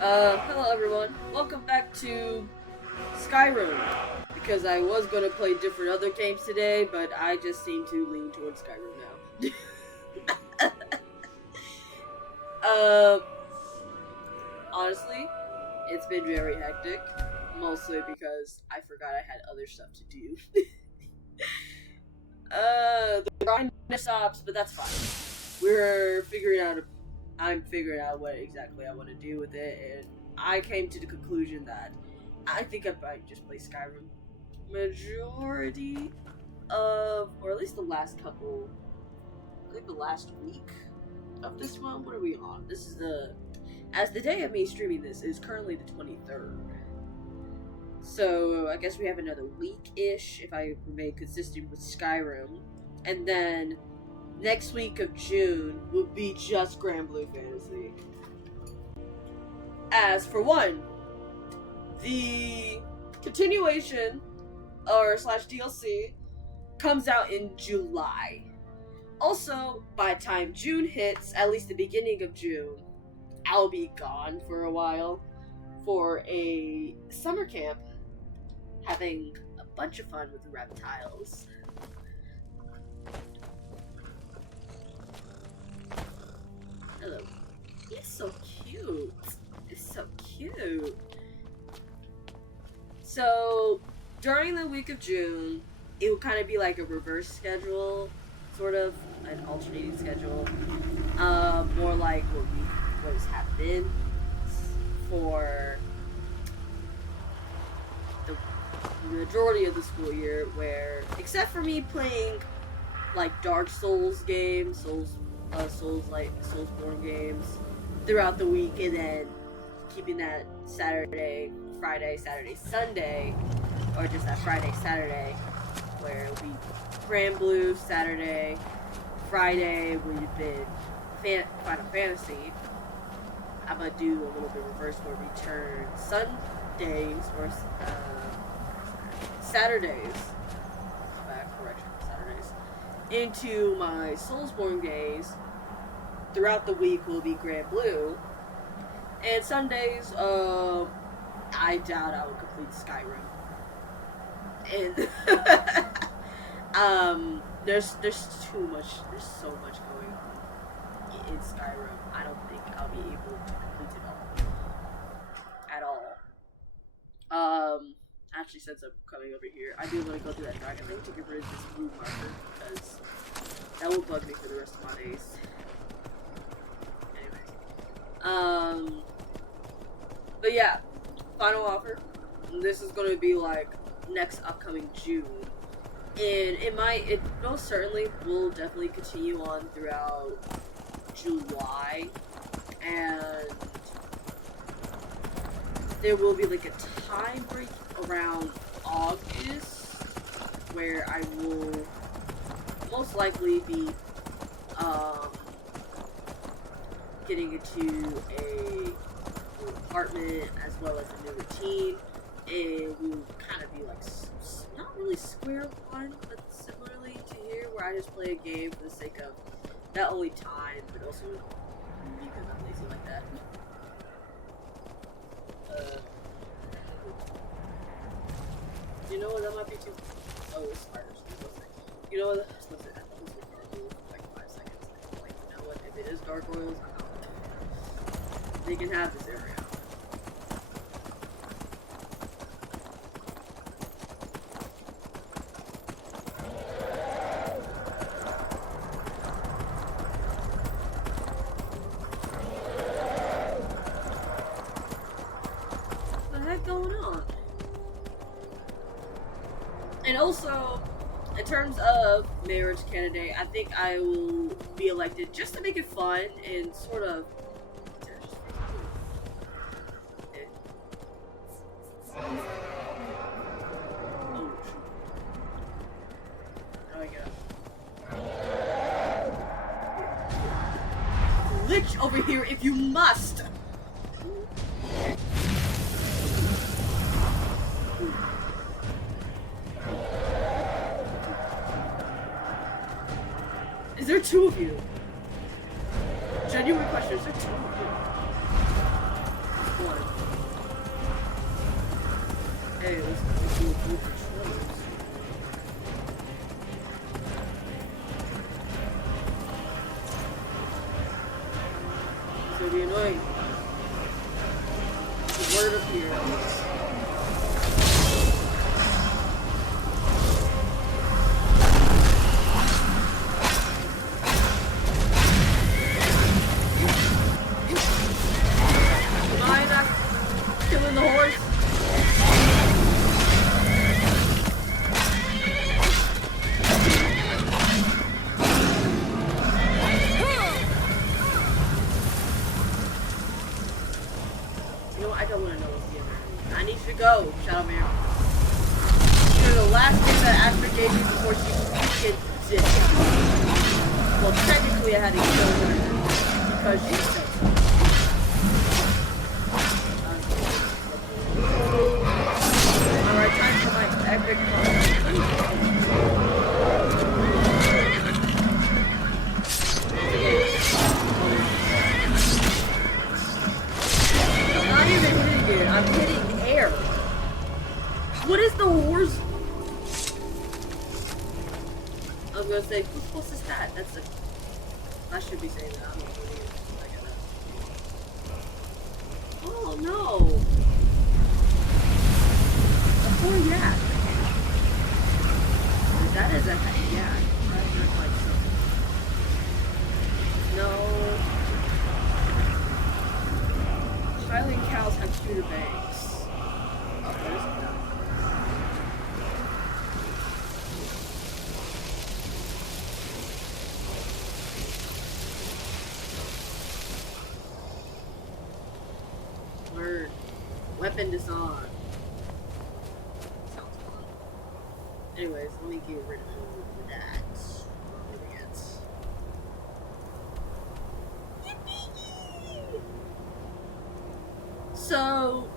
Hello everyone. Welcome back to Skyrim. Because I was gonna play different other games today, but I just seem to lean towards Skyrim now. uh, Honestly, it's been very hectic. Mostly because I forgot I had other stuff to do. The grind stops, but that's fine. I'm figuring out what exactly I want to do with it, and I came to the conclusion that I think I might just play Skyrim majority of, or at least the last couple, I think the last week of this month. What are we on? This is as the day of me streaming this is currently the 23rd. So I guess we have another week-ish if I remain consistent with Skyrim. And then next week of June will be just Grand Blue Fantasy. As for one, the continuation or slash DLC comes out in July. Also, by the time June hits, at least the beginning of June, I'll be gone for a while for a summer camp, having a bunch of fun with reptiles. Hello. He's so cute. It's so cute. So, during the week of June, it will kind of be like a reverse schedule, sort of, an alternating schedule. More like what has happened for the majority of the school year, where, except for me playing, like, Dark Souls games, Soulsborne games throughout the week, and then keeping that Saturday, Friday, Saturday, Sunday, or just that Friday, Saturday, where it'll be Grand Blue Saturday, Friday we've been Final Fantasy. I'm gonna do a little bit reverse where we turn Sundays or Saturdays, Saturdays, into my Soulsborne days. Throughout the week will be Grand Blue, and Sundays, I doubt I will complete Skyrim. And there's so much going on in Skyrim. I don't think I'll be able to complete it all at all. Actually, since I'm coming over here, I do want to go through that dragon thing to get rid of this blue marker, because that will bug me for the rest of my days. Anyways, but yeah, final offer. This is gonna be like next upcoming June, and it most certainly will definitely continue on throughout July, and there will be like a time break around August where I will most likely be getting into a new apartment as well as a new routine, and we will kind of be like not really square one, but similarly to here, where I just play a game for the sake of not only time but also because I'm lazy like that. You know what, that might be too. Oh, it's spiders. You know what? I thought it was gargoyles for like 5 seconds. Like, you know what? If it is gargoyles, I'm out. They can have this area. What the heck going on? And also, in terms of marriage candidate, I think I will be elected just to make it fun and sort of. Glitch over here if you must. Is there two of you? Genuine question, is there two of you? One. Hey, let's do a group of shredders. It's gonna be annoying. The word appears. Killing the horse. You know what? I don't want to know what's the other. I need you to go, Shadowmare. You're the last thing that Astra gave me before she freaking did. Well, technically I had to kill her because she said so. Alright, time for my epic I'm not even hitting it, I'm hitting air. What is the horse? I was gonna say, who's supposed to stat? That's the. I should be saying that. I'm not gonna use it. Oh no! Oh yeah. That is a yak. That's not like something. No. Highland cows have cuter bangs. Oh, that is enough. Word. Weapon disarm. Anyways, let me get rid of that. So,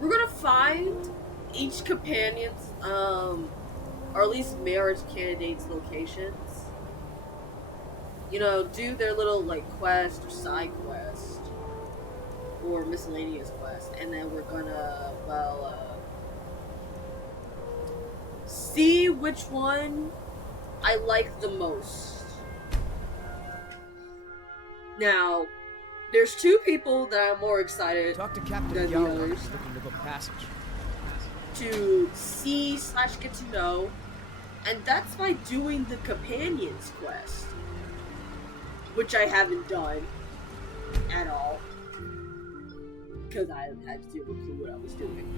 we're gonna find each companion's, or at least marriage candidates' locations. You know, do their little, like, quest or side quest. Or miscellaneous quest. And then we're gonna, well, see which one I like the most. Now, there's two people that I'm more excited than the others to see/get to know, and that's by doing the companions quest, which I haven't done at all because I had to do a clue what I was doing.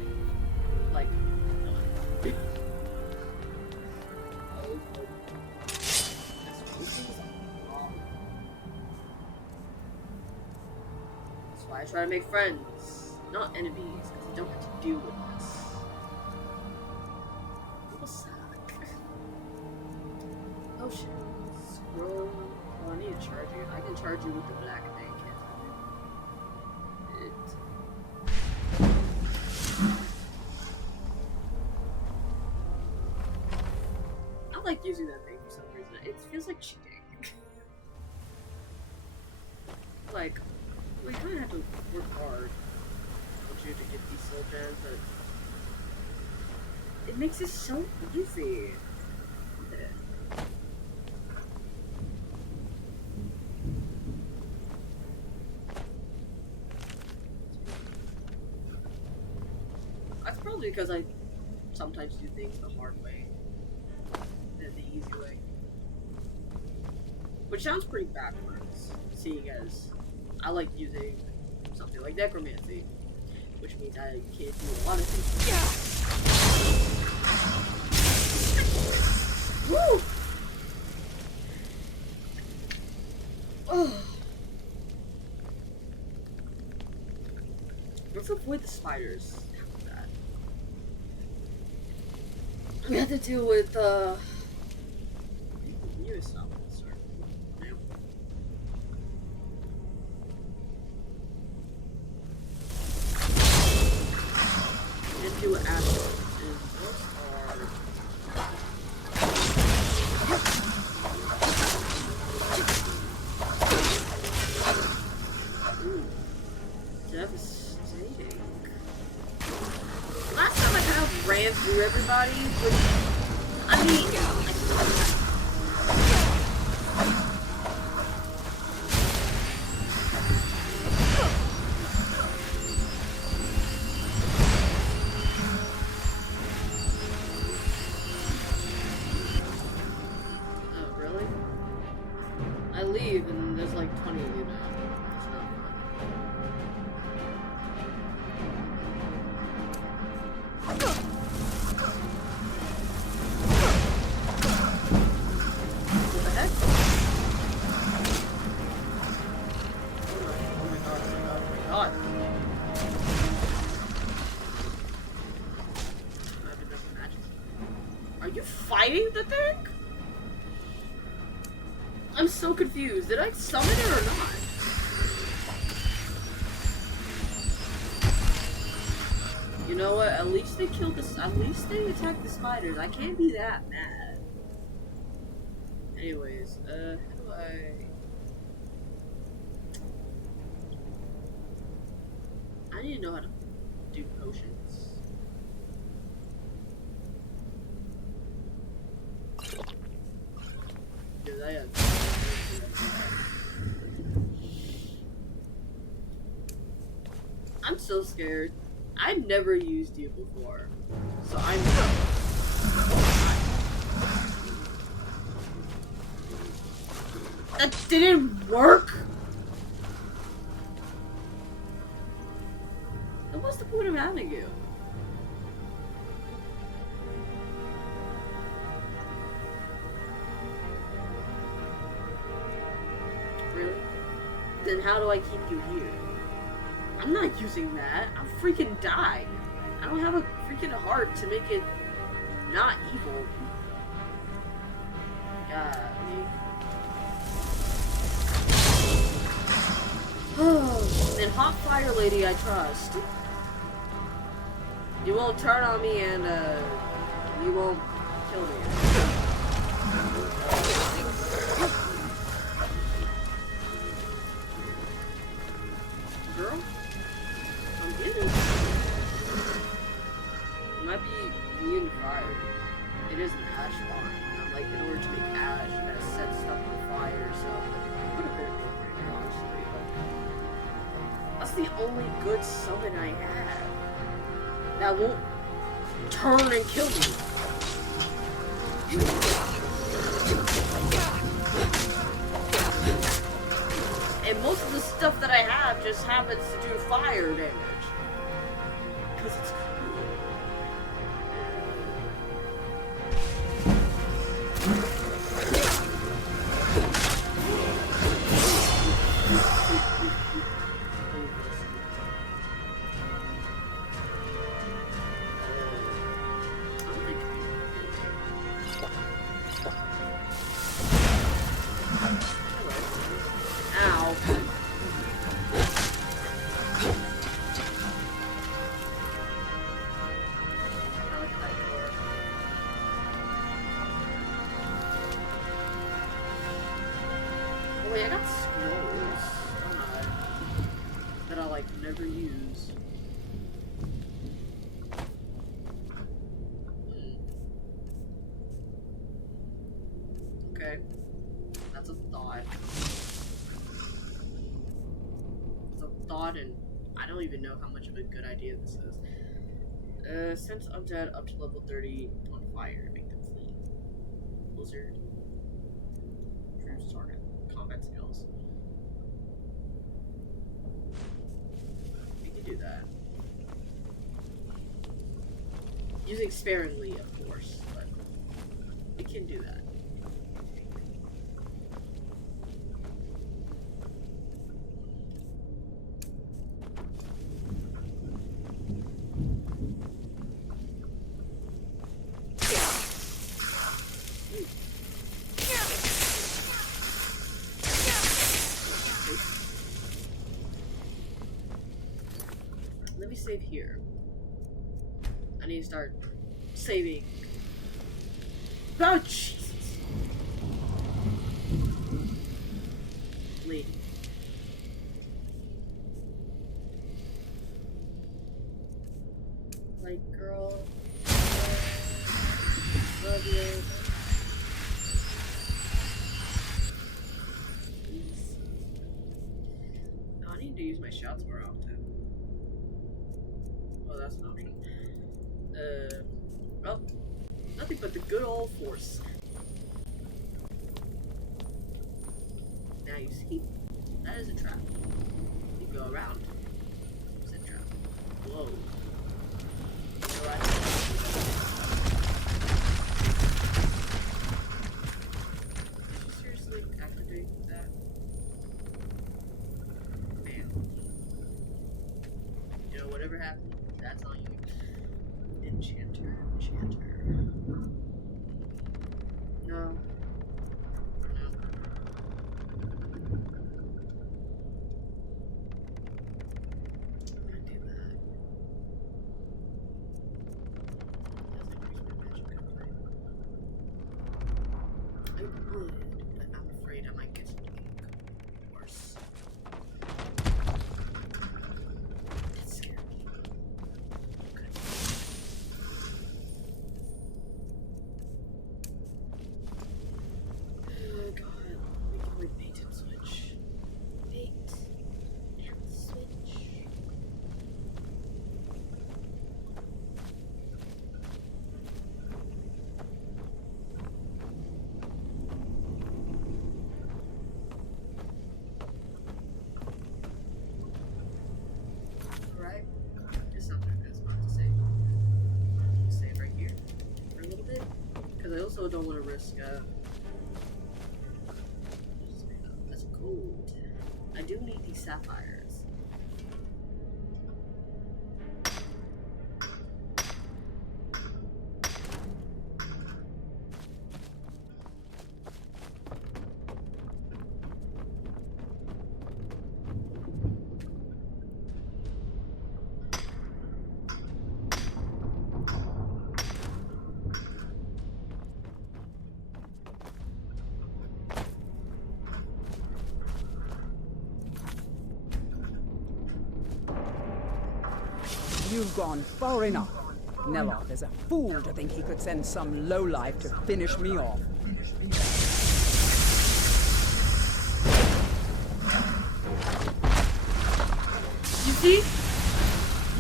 Like, that's why I try to make friends, not enemies, because I don't have to deal with this. People suck. Oh shit. Scroll. Oh, I need to charge you. I can charge you with the black thing, can't I? I like using that thing for some reason. It feels like cheating. Like, we kind of have to work hard to get these soul gems, but it makes it so easy. That's probably because I sometimes do things the hard way than the easy way. Which sounds pretty backwards, seeing as I like using something like necromancy, which means I can't do a lot of things. Yeah. Woo! Oh. Let's avoid the spiders. After that, we have to deal with newest stuff. Do assets and what are ooh, devastating. through everybody, which, I mean, oh, really? I leave and there's like 20 of you now. It's not fun. What the heck? Oh my god, oh my god, oh my god. Are you fighting the thing? I'm so confused. Did I summon it or not? You know what? At least they killed the. At least they attacked the spiders. I can't be that mad. Anyways, how do I need to know how to do potions. Dude, I I'm so scared. I've never used you before, so I'm. That didn't work. Then what's the point of having you? Really? Then how do I keep you here? I'm not using that. I'll freaking die. I don't have a freaking heart to make it not evil. Golly. Oh, and hot fire lady I trust. You won't turn on me and you won't kill me. Girl? I'm getting it. You might be immune to fire. It is an ash farm. I'm like, in order to make ash, you gotta set stuff on fire, so it would have been right here, honestly, but that's the only good summon I have that won't turn and kill me. And most of the stuff that I have just happens to do fire damage. Because it's cool. Ow. Oh wait, I got scrolls, don't I? That I like never use. Okay. That's a thought. It's a thought, and I don't even know how much of a good idea this is. Since undead up to level 30 on fire, make them flee. Blizzard. True target. Combat skills. We can do that. Using sparingly, of course, but we can do that. Let me save here. I need to start saving. Oh, Jesus. Lady. Like, girl. need to use my shots more often. Oh, that's an option. Well, nothing but the good old force. Now you see, that is a trap. You go around. It's a trap. Whoa. You know what? Did you seriously activate that? Man. You know, whatever happened, that's on you. Enchanter. No. But I'm afraid I might get something worse. That's scary. Okay. Oh god, we can like bait and switch. Bait and switch. Right? Just something I was about to say. Save right here for a little bit. Because I also don't want to risk, that's gold. I do need these sapphires. You've gone far enough. Neloth is a fool to think he could send some lowlife to finish me off. You see?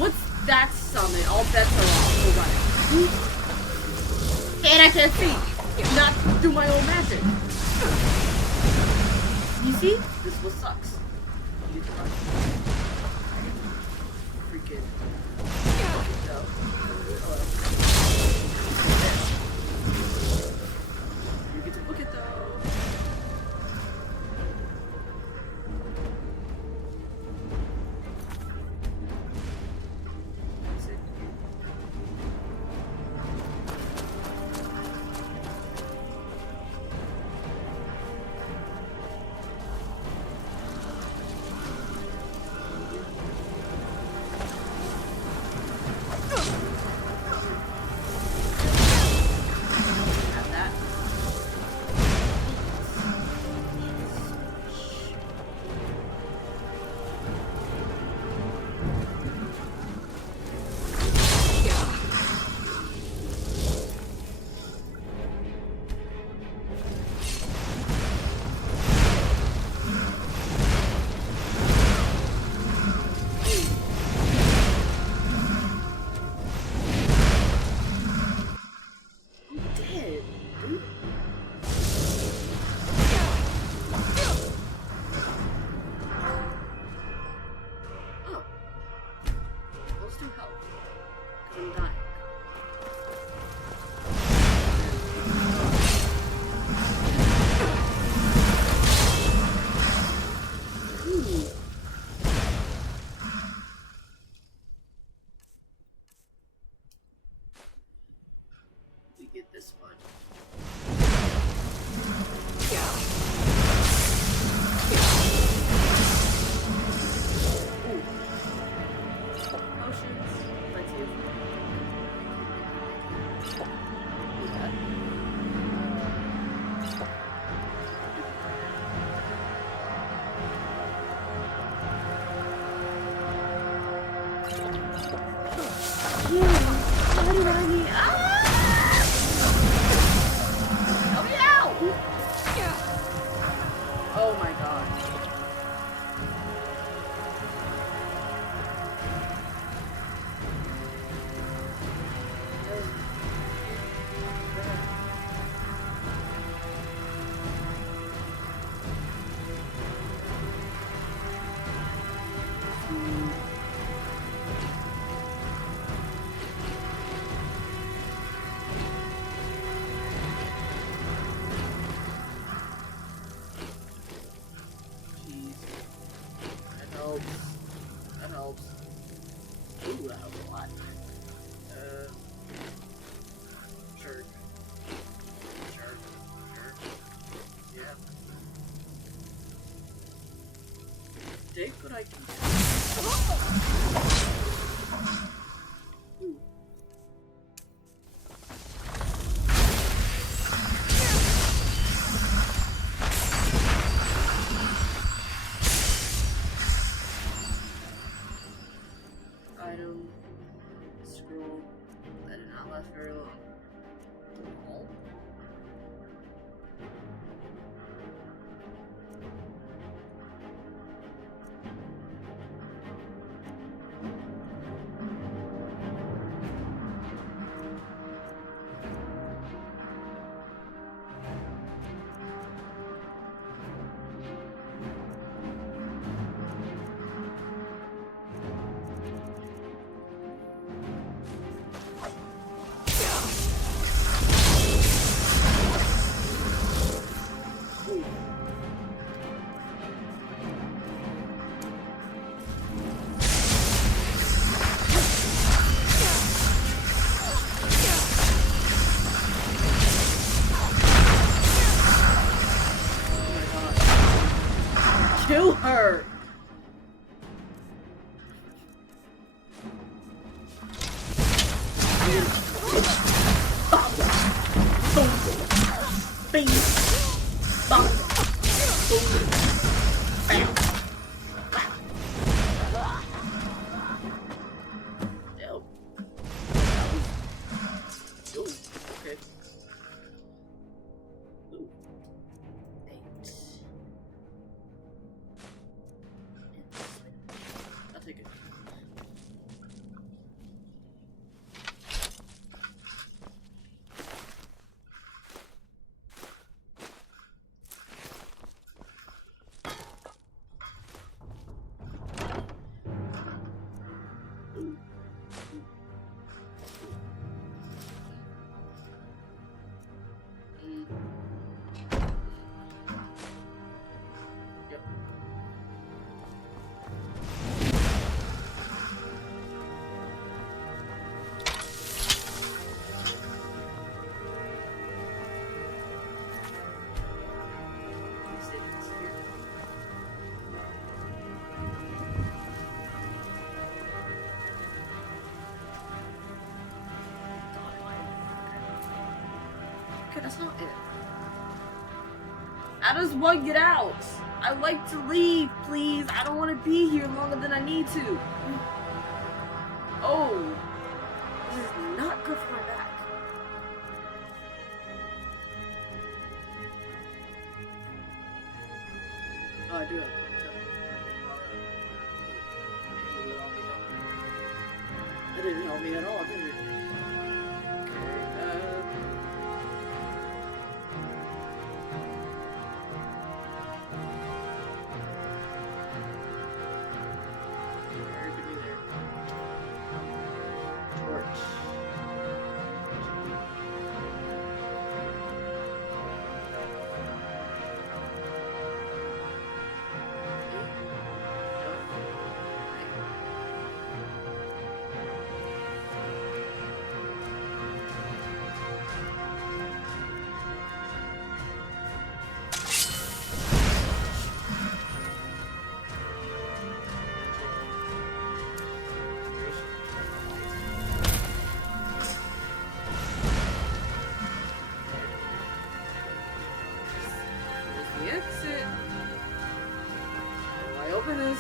Once that's summoned, all bets are off. We're running. And I can't see. If not through my own magic. You see? This is what sucks. You get to run. Freaking. You get to book it though. Is it? Jeez. That helps. That helps. Ooh, that helps a lot. Sure. Sure. Sure. Yeah. Take what I can get. Ooh. Item. Scroll. That did not last very long. Oh. Kill her! Bing! Bong! Boom! Bam! Dope. Ooh, okay. Ooh. 8. I'll take it. Yep. Okay, that's not it. I just want to get out. I'd like to leave, please. I don't want to be here longer than I need to. Oh, this is not good for my back. Oh, I do have to. That didn't help me at all, did it? Exit. How do I open this?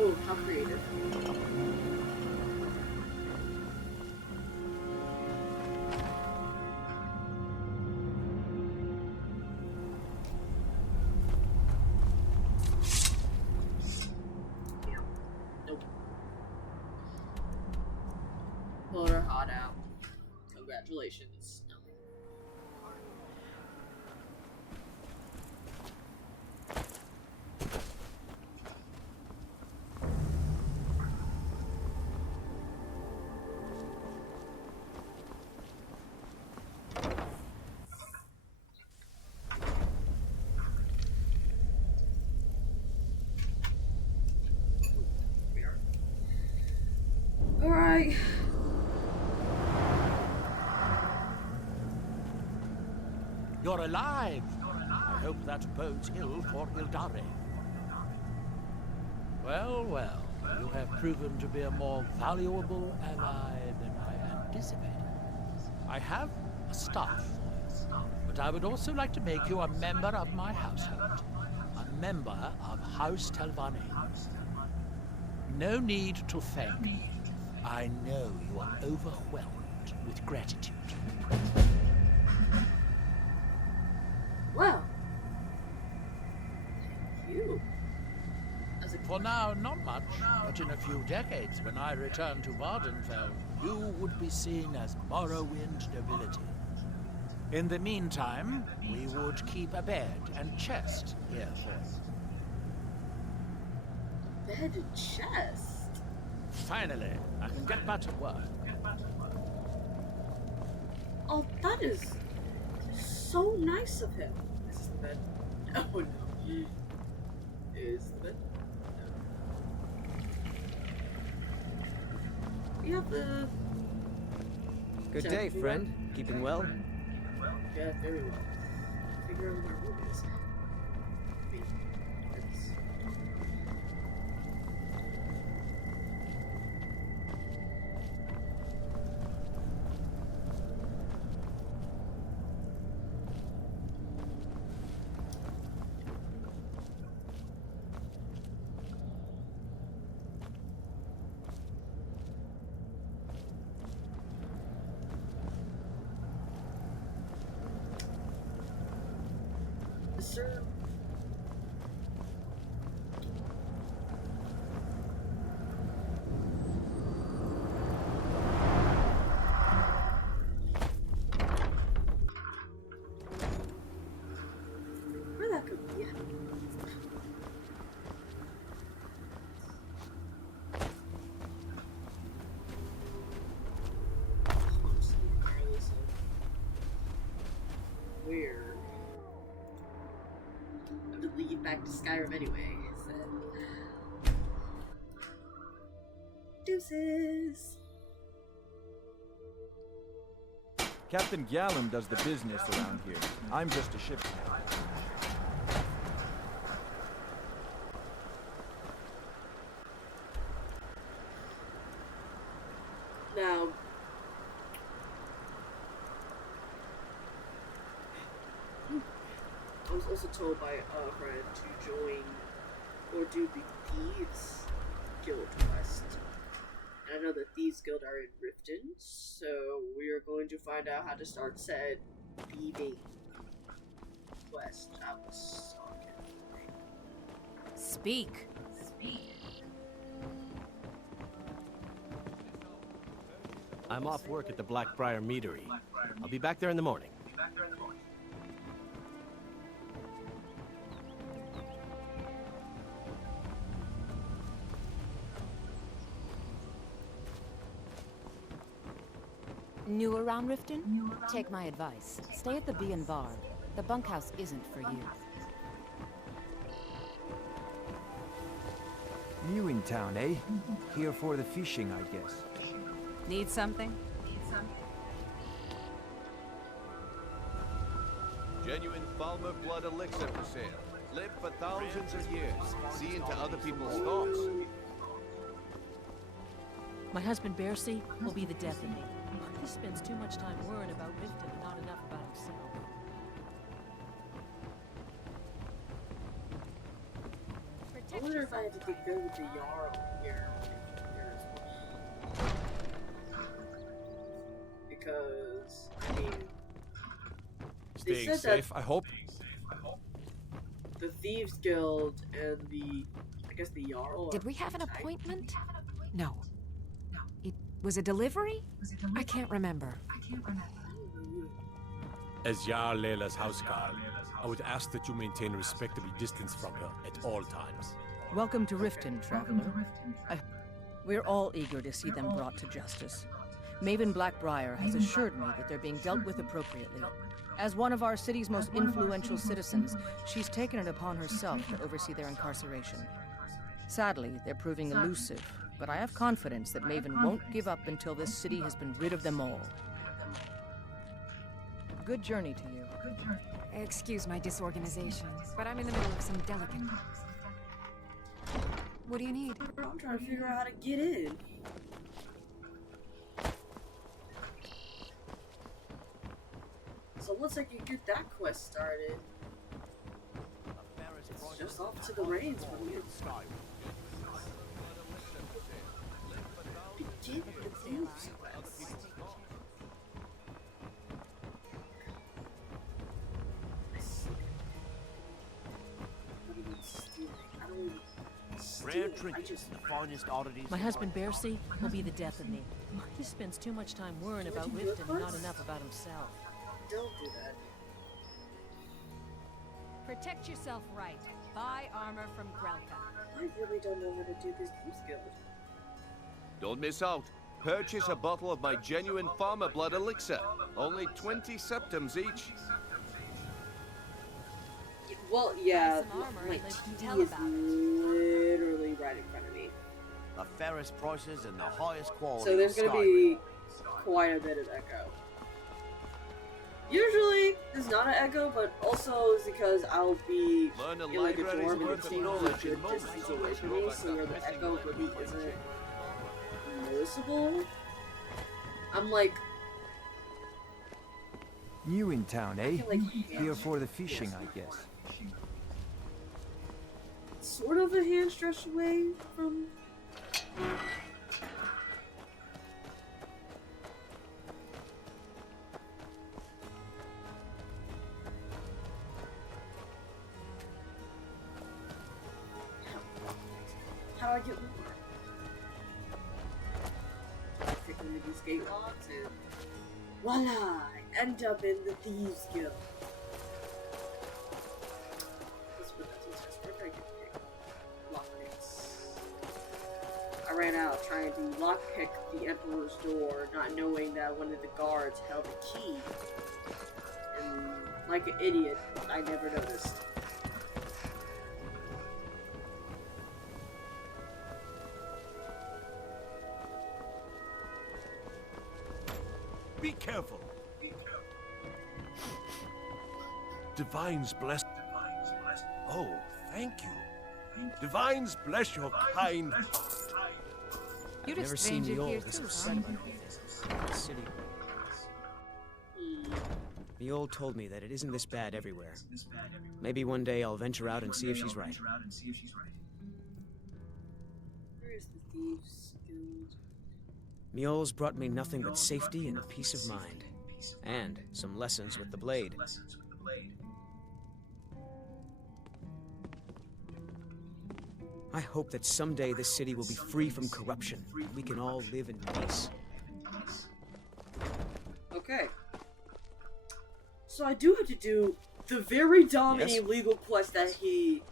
Oh, how creative. thought out. Congratulations. Alright. You're alive! I hope that bodes ill for Ildare. Well, well, you have proven to be a more valuable ally than I anticipated. I have a staff, but I would also like to make you a member of my household. A member of House Telvanni. No need to thank me. I know you are overwhelmed with gratitude. Well, thank you. For now, not much, but in a few decades, when I return to Vardenfell, you would be seen as Morrowind nobility. In the meantime, we would keep a bed and chest here for you. Bed and chest? Finally, I can get back to work. Oh, that is so nice of him. Is this the bed? Oh no. Is the bed? We have the... Good day, friend. Keeping well? Yeah, very well. Figure out where my room is. I mean, it's... Sir. Where that could be? I'm just regardless of where. To leave back to Skyrim anyway, so. Deuces! Captain Gallum does the business around here. I'm just a ship's hand. Now, I was also told by a friend to join or do the Thieves Guild quest. And I know the Thieves Guild are in Riften, so we are going to find out how to start said thieving quest. I was so kidding. Speak. I'm off work at the Blackbriar Meadery. I'll be back there in the morning. New around Riften? Take my advice. Stay at the Bee and Bard. The bunkhouse isn't for you. New in town, eh? Here for the fishing, I guess. Need something? Genuine Falmer blood elixir for sale. Live for thousands of years. See into other people's thoughts. My husband Bercy will be the death of me. He spends too much time worrying about Riften and not enough about himself. I wonder if I had to go with the Jarl here. Because, I mean... Staying safe, I hope. The Thieves Guild and the... I guess the Jarl... Did we have an appointment? No. It Was a delivery? I can't remember. As Jarl Leila's houseguard, I would ask that you maintain a respectable distance from her at all times. Welcome to Riften, traveler. We're all eager to see them brought to justice. Maven Blackbriar has assured me that they're being dealt with appropriately. As one of our city's most influential citizens, she's taken it upon herself to oversee their incarceration. Sadly, they're proving elusive, but I have confidence that Maven won't give up until this city has been rid of them all. Good journey to you. Excuse my disorganization, but I'm in the middle of some delicate... What do you need? I'm trying to figure out how to get in. So it looks like you get that quest started. It's just off to the reins from you. Begin the thieves quest. Rare trinkets, the finest oddities. My husband Bearsea will be the death of me. He spends too much time worrying about Riften and not enough about himself. Don't do that. Protect yourself right. Buy armor from Grelka. I really don't know how to do this Thieves Guild. Don't miss out. Purchase a bottle of my genuine farmer blood elixir. Only 20 septims each. Well, yeah, Buy some armor my and live to TV tell is about it. literally right in front of me. The fairest prices and the highest quality. So there's gonna be quite a bit of echo. Usually, there's not an echo, but also it's because I'll be Learn a in like a library's dorm and worth the of stage knowledge is a in good distance away moments. from me, so where the echo really isn't noticeable. I'm like, New in town, eh? like Here for the fishing, I guess. sort of a hand stretch away from. How do I get more? Take one of these gate locks and voila! I end up in the Thieves Guild. Let's put that to the test. Where did I get the lockpicks? I ran out trying to lockpick the Emperor's door, not knowing that one of the guards held the key. And like an idiot, I never noticed. Be careful. Divines bless. Oh, thank you. Divines bless your kind heart. You'd Never seen strange it Mjol here this too, upset huh? about the city. Mjol told me that it isn't this bad everywhere. Maybe one day I'll venture out and see if she's right. Where is the Thieves Guild? Mjol's brought me nothing but safety and peace of mind. And some lessons with the blade. I hope that someday this city will be free from corruption, and we can all live in peace. Okay. So I do have to do the very dominating Yes? legal quest that he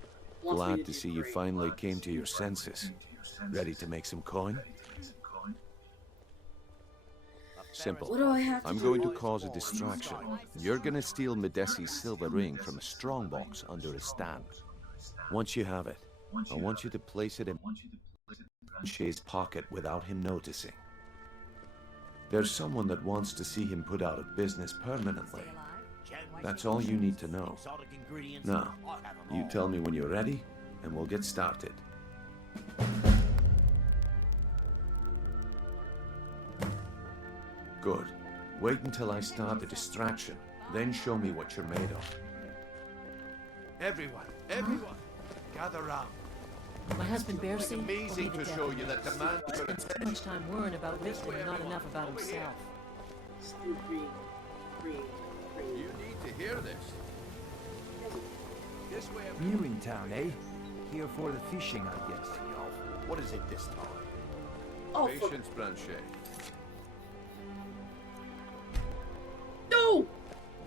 wants me Glad to to do see you great. finally came to your senses. Ready to make some coin? Simple. What do I have to I'm do? going to cause a distraction. You're gonna steal Medesi's silver ring from a strongbox under a stand. Once you have it, I want you to place it in Shay's pocket without him noticing. There's someone that wants to see him put out of business permanently. That's all you need to know. Now, you tell me when you're ready, and we'll get started. Good. Wait until I start the distraction, then show me what you're made of. Everyone, gather round. My husband Bearsea will be Amazing the to death show of you me. that the man He spends too much time worrying about Riften and not enough about himself. Still green. You need to hear this. This way. New in town, eh? Here for the fishing, I guess. What is it this time? Oh, for Patience, Blanchet.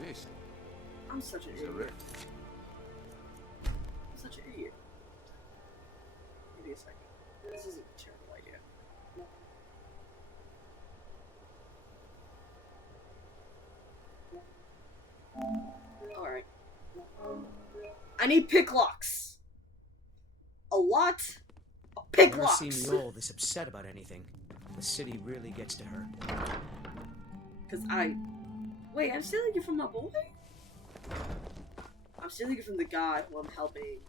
This I'm such an is idiot. horrific. I'm such an idiot. Give me a second. This is a terrible idea. Alright. I need pick locks. A lot of pick Never locks. seen me all this upset about anything. The city really gets to her. Cause wait, I'm stealing it from my boy? I'm stealing it from the guy who I'm helping.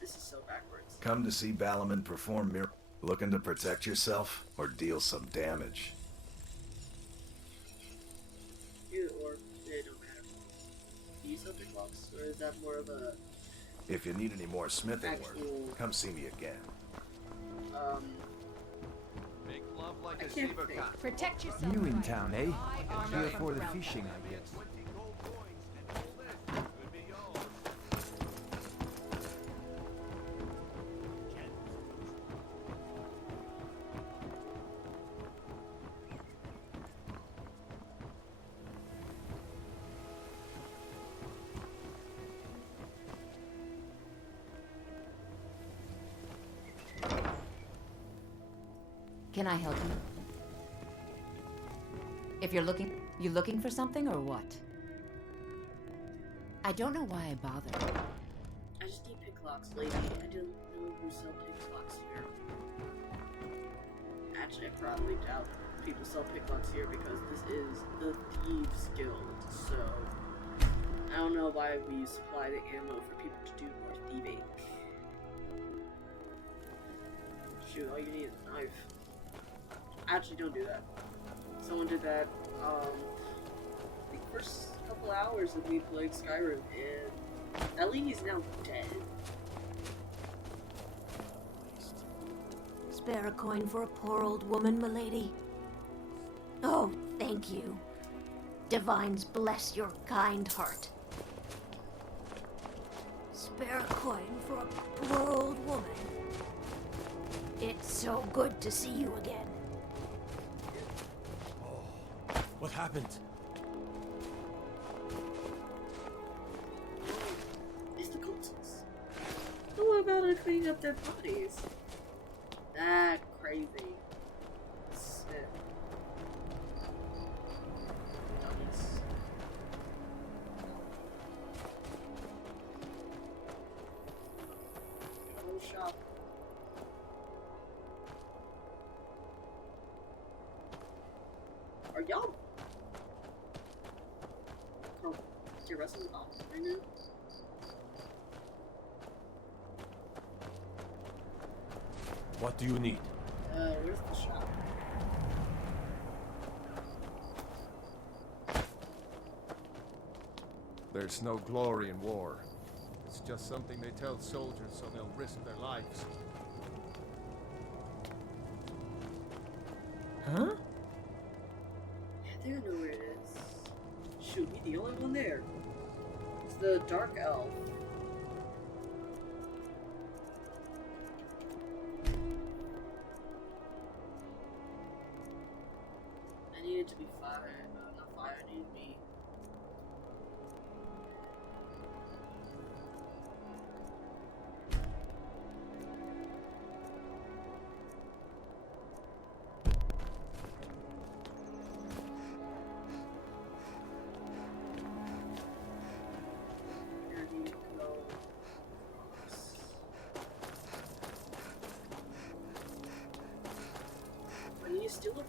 This is so backwards. Come to see Balaman perform miracles. Looking to protect yourself or deal some damage? Either or, it don't matter. Do you sell pick locks, or is that more of a If you need any more smithing actual, work, come see me again. Make love like I a can't zebra think. cat. Protect yourself. You in right. town, eh? Buy armor Here from for the Krell. fishing, I guess. 20 gold coins and all this could be yours. Can I help you? If you're looking... You looking for something or what? I don't know why I bothered. I just need pick locks, lady. I don't know who sell pick locks here. Actually, I probably doubt people sell pick locks here because this is the Thieves Guild, so I don't know why we supply the ammo for people to do more thieving. Shoot, all you need is a knife. Actually, don't do that. Someone did that, the first couple hours of me playing Skyrim, and that lady's now dead. Spare a coin for a poor old woman, milady? Oh, thank you. Divines bless your kind heart. Spare a coin for a poor old woman. It's so good to see you again. What happened? It's the cultists. What about I cleaning up their bodies? That crazy. Sick. Dummies. Go shop. Are y'all? Oh, is your wrestling off right now? What do you need? Where's the shop? There's no glory in war. It's just something they tell soldiers so they'll risk their lives. Huh? Yeah, I think I know where it is. Shoot, me the only one there. It's the Dark Elf. I need it to be 5, not 5, I need it to be...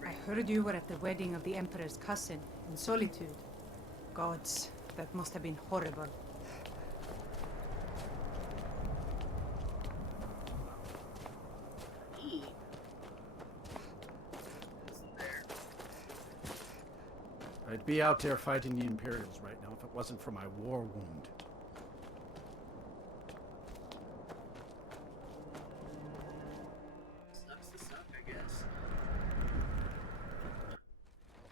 I heard you were at the wedding of the Emperor's cousin in Solitude. Gods, that must have been horrible. I'd be out there fighting the Imperials right now if it wasn't for my war wound. Sucks to suck, I guess.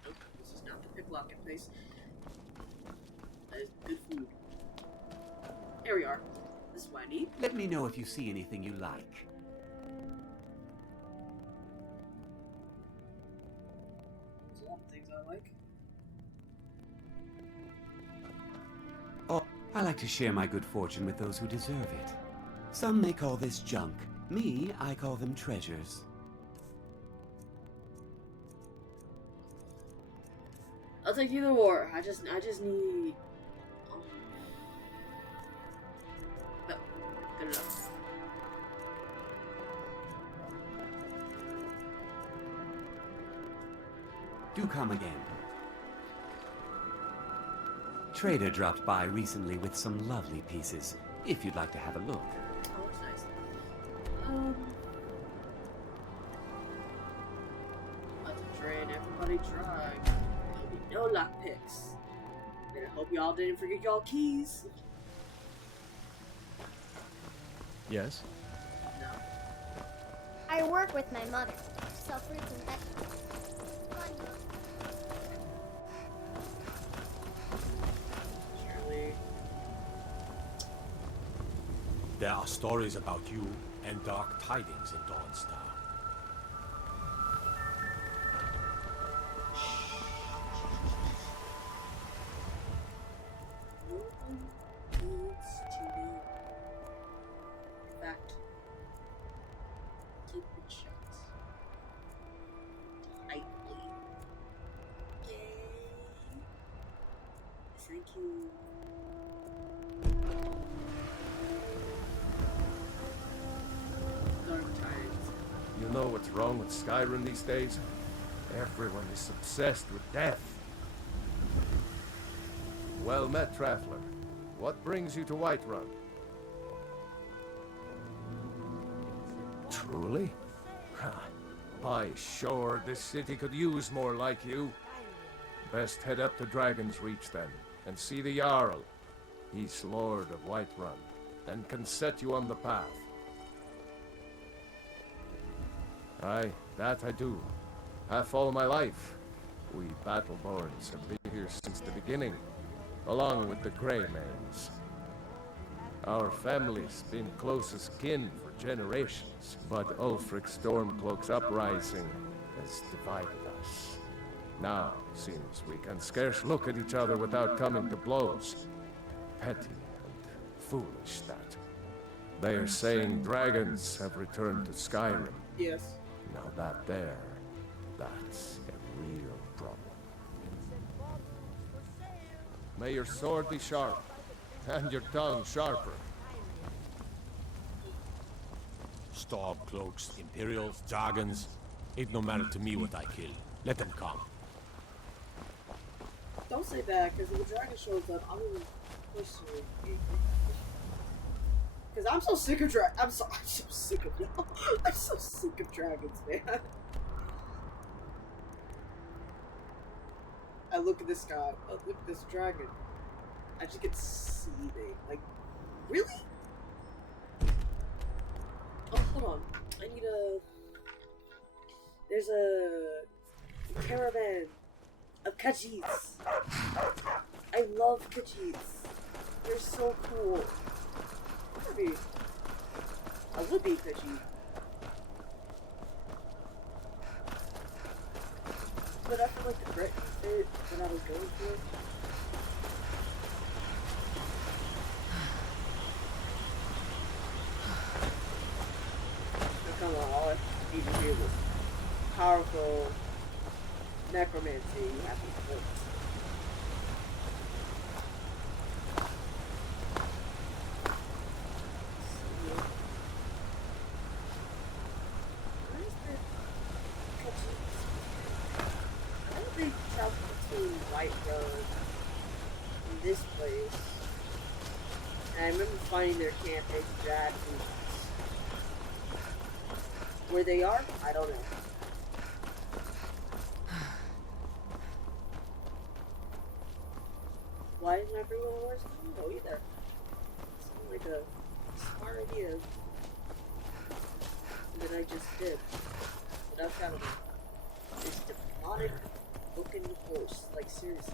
Nope, this is not the picklocket place. That is good food. Here we are. This is what I need. Let me know if you see anything you like. There's a lot of things I like. I like to share my good fortune with those who deserve it. Some may call this junk. Me, I call them treasures. I'll take either or. I just need. No, good enough. Do come again. Trader dropped by recently with some lovely pieces, if you'd like to have a look. Oh, that's nice. About to drain everybody dry. There'll be no lockpicks. And I hope y'all didn't forget y'all keys. Yes? No. I work with my mother. Sell fruits and vegetables. Surely. There are stories about you and dark tidings in Dawnstar. No one needs to know. In fact, keep it shut. Tightly. Yay. Thank you. Dark tidings. You know what's wrong with Skyrim these days? Everyone is obsessed with death. Well met, Traveler. What brings you to Whiterun? Truly? By sure, this city could use more like you. Best head up to Dragon's Reach then, and see the Jarl. He's Lord of Whiterun, and can set you on the path. Aye, that I do. Half all my life. We Battleborns have been here since the beginning, along with the Greymanes. Our family's been close as kin for generations, but Ulfric Stormcloak's uprising has divided us. Now, seems we can scarce look at each other without coming to blows. Petty and foolish, that. They are saying dragons have returned to Skyrim. Yes. Now that's a real problem. May your sword be sharp, and your tongue sharper. Stormcloaks, Imperials, Jargons. Ain't no matter to me what I kill. Let them come. Don't say that, because if the dragon shows up, I'm gonna personally. Because I'm so sick of I'm so sick of y'all. I'm so sick of dragons, man. I look at this guy. Oh, look at this dragon. I just get seething. Like, really? Oh, hold on. I need a. There's a caravan of Khajiits. I love Khajiits. They're so cool. I would be Khajiit. But I feel like the Brit fit when I was going for it. So come on, all I need to hear was powerful necromancy. You have to work. White Road in this place, and I remember finding their camp exactly where they are. I don't know. Why isn't everyone always know either? Sounds like a smart idea that I just did without telling me. This demonic looking horse, like seriously.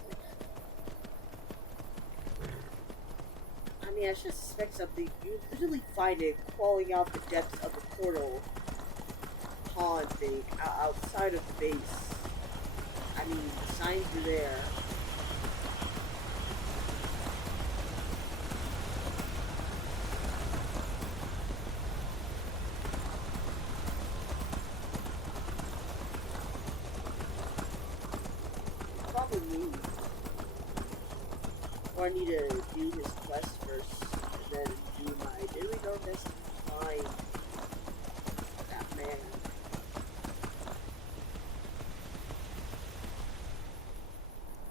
I mean, I should suspect something. You literally find it crawling out the depths of the portal pond thing outside of the base. I mean, the signs are there. Or I need to do his quest first, and then do my daily darkness and find that man.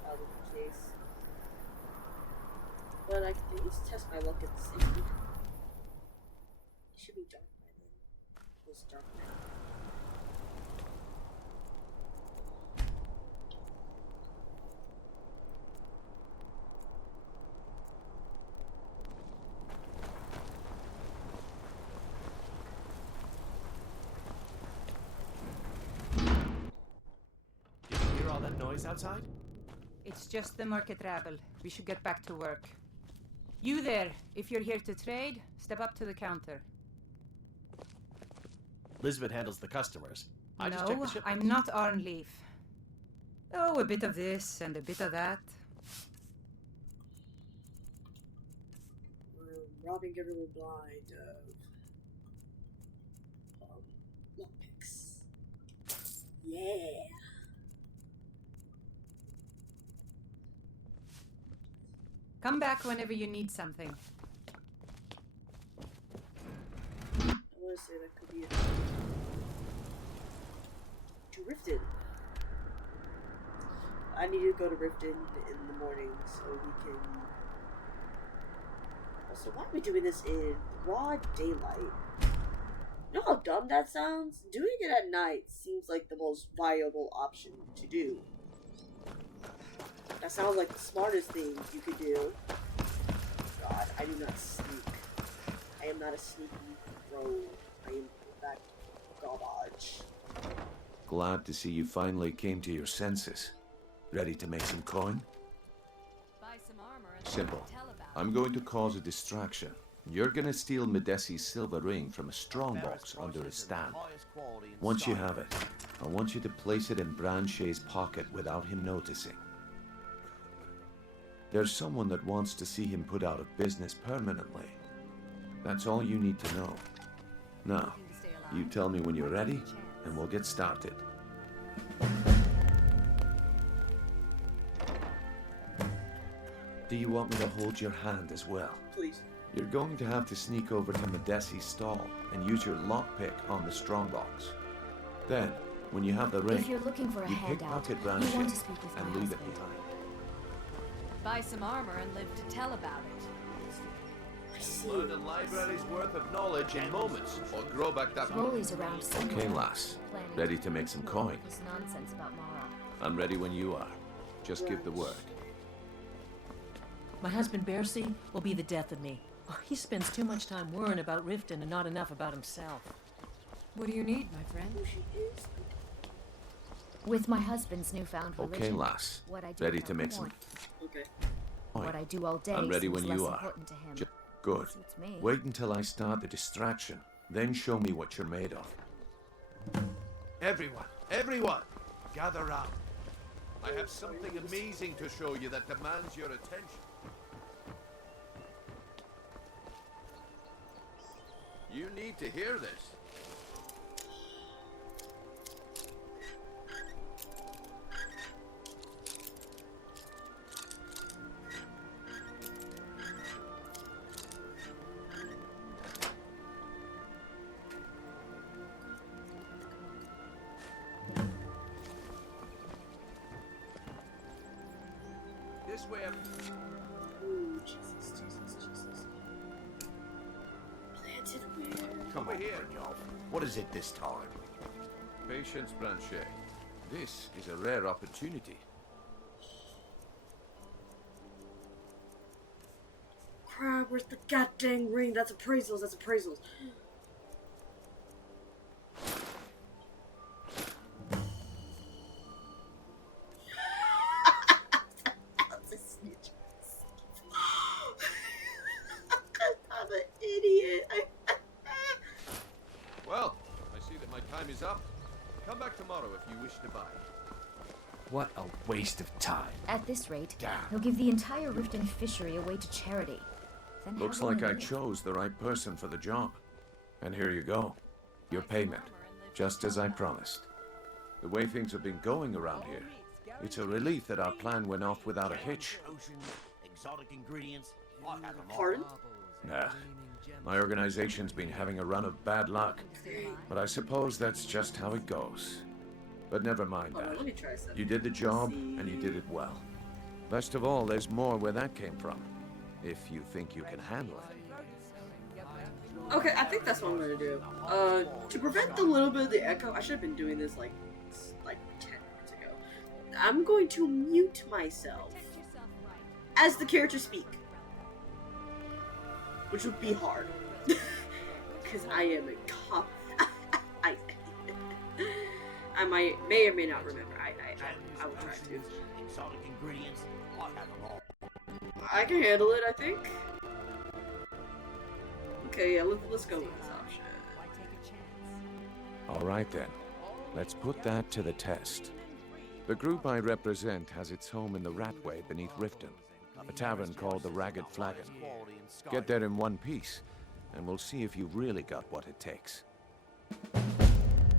That was the case. But I can at least test my luck in the city. It should be dark by then. It was dark now. Noise outside? It's just the market rabble. We should get back to work. You there, if you're here to trade, step up to the counter. Lisbeth handles the customers. I just check No, the shipments. I'm not Arnleaf. Oh, a bit of this and a bit of that. Robbing everyone blind of lockpicks. Yeah. Come back whenever you need something. I want to say that could be it. To Riften. I need to go to Riften in the morning so we can. Also, why are we doing this in broad daylight? You know how dumb that sounds? Doing it at night seems like the most viable option to do. That sounds like the smartest thing you could do. God, I do not sneak. I am not a sneaky rogue. I am, in fact, garbage. Glad to see you finally came to your senses. Ready to make some coin? Buy some armor and Simple. tell about I'm going to cause a distraction. You're gonna steal Medesi's silver ring from a strongbox under his stand. Once you have it, I want you to place it in Branche's pocket without him noticing. There's someone that wants to see him put out of business permanently. That's all you need to know. Now, you tell me when you're ready, and we'll get started. Do you want me to hold your hand as well? Please. You're going to have to sneak over to Medesi's stall and use your lockpick on the strongbox. Then, when you have the ring, If you're looking for a you handout, pickpocket you want Branche to speak with and my leave it husband. behind. Buy some armor and live to tell about it. Learn a library's worth of knowledge in moments, or grow back that. Rolly's around somewhere. Okay, lass. Ready to make some coin? This nonsense about Mara. I'm ready when you are. Just give the word. My husband Bercy will be the death of me. Oh, he spends too much time worrying about Riften and not enough about himself. What do you need, my friend? With my husband's newfound religion. Okay, lass. What I do Ready without to make some point. Okay. coin? What I do all day I'm ready seems when less you are. important to him. Good. Suits me. Wait until I start the distraction. Then show me what you're made of. Everyone, gather round. I have something amazing to show you that demands your attention. You need to hear this. This way. Ooh, Jesus, Jesus, Jesus. Planted where? Come over here. What is it this time? Patience, Branche. This is a rare opportunity. Crap, where's the goddamn ring? That's appraisals, that's appraisals. That's a snitch. I'm an idiot. Well, I see that my time is up. Come back tomorrow if you wish to buy. What a waste of time. At this rate, he'll give the entire Riften fishery away to charity. Then Looks how will like he I live? chose the right person for the job. And here you go. Your payment. Just as I promised. The way things have been going around here, it's a relief that our plan went off without a hitch. exotic ingredients? I have them all. Pardon? Nah. My organization's been having a run of bad luck. But I suppose that's just how it goes. But never mind Hold on, that. let me try something. You did the job, and you did it well. Best of all, there's more where that came from. If you think you can handle it. Okay, I think that's what I'm gonna do. To prevent the little bit of the echo, I should have been doing this like 10 minutes ago. I'm going to mute myself as the characters speak, which would be hard because I am a cop. I may or may not remember. I will try to. Exotic ingredients? I have them all. I can handle it, I think. Okay, yeah, let's go with this option. Alright then. Let's put that to the test. The group I represent has its home in the Ratway beneath Riften, a tavern called the Ragged Flagon. Get there in one piece, and we'll see if you've really got what it takes.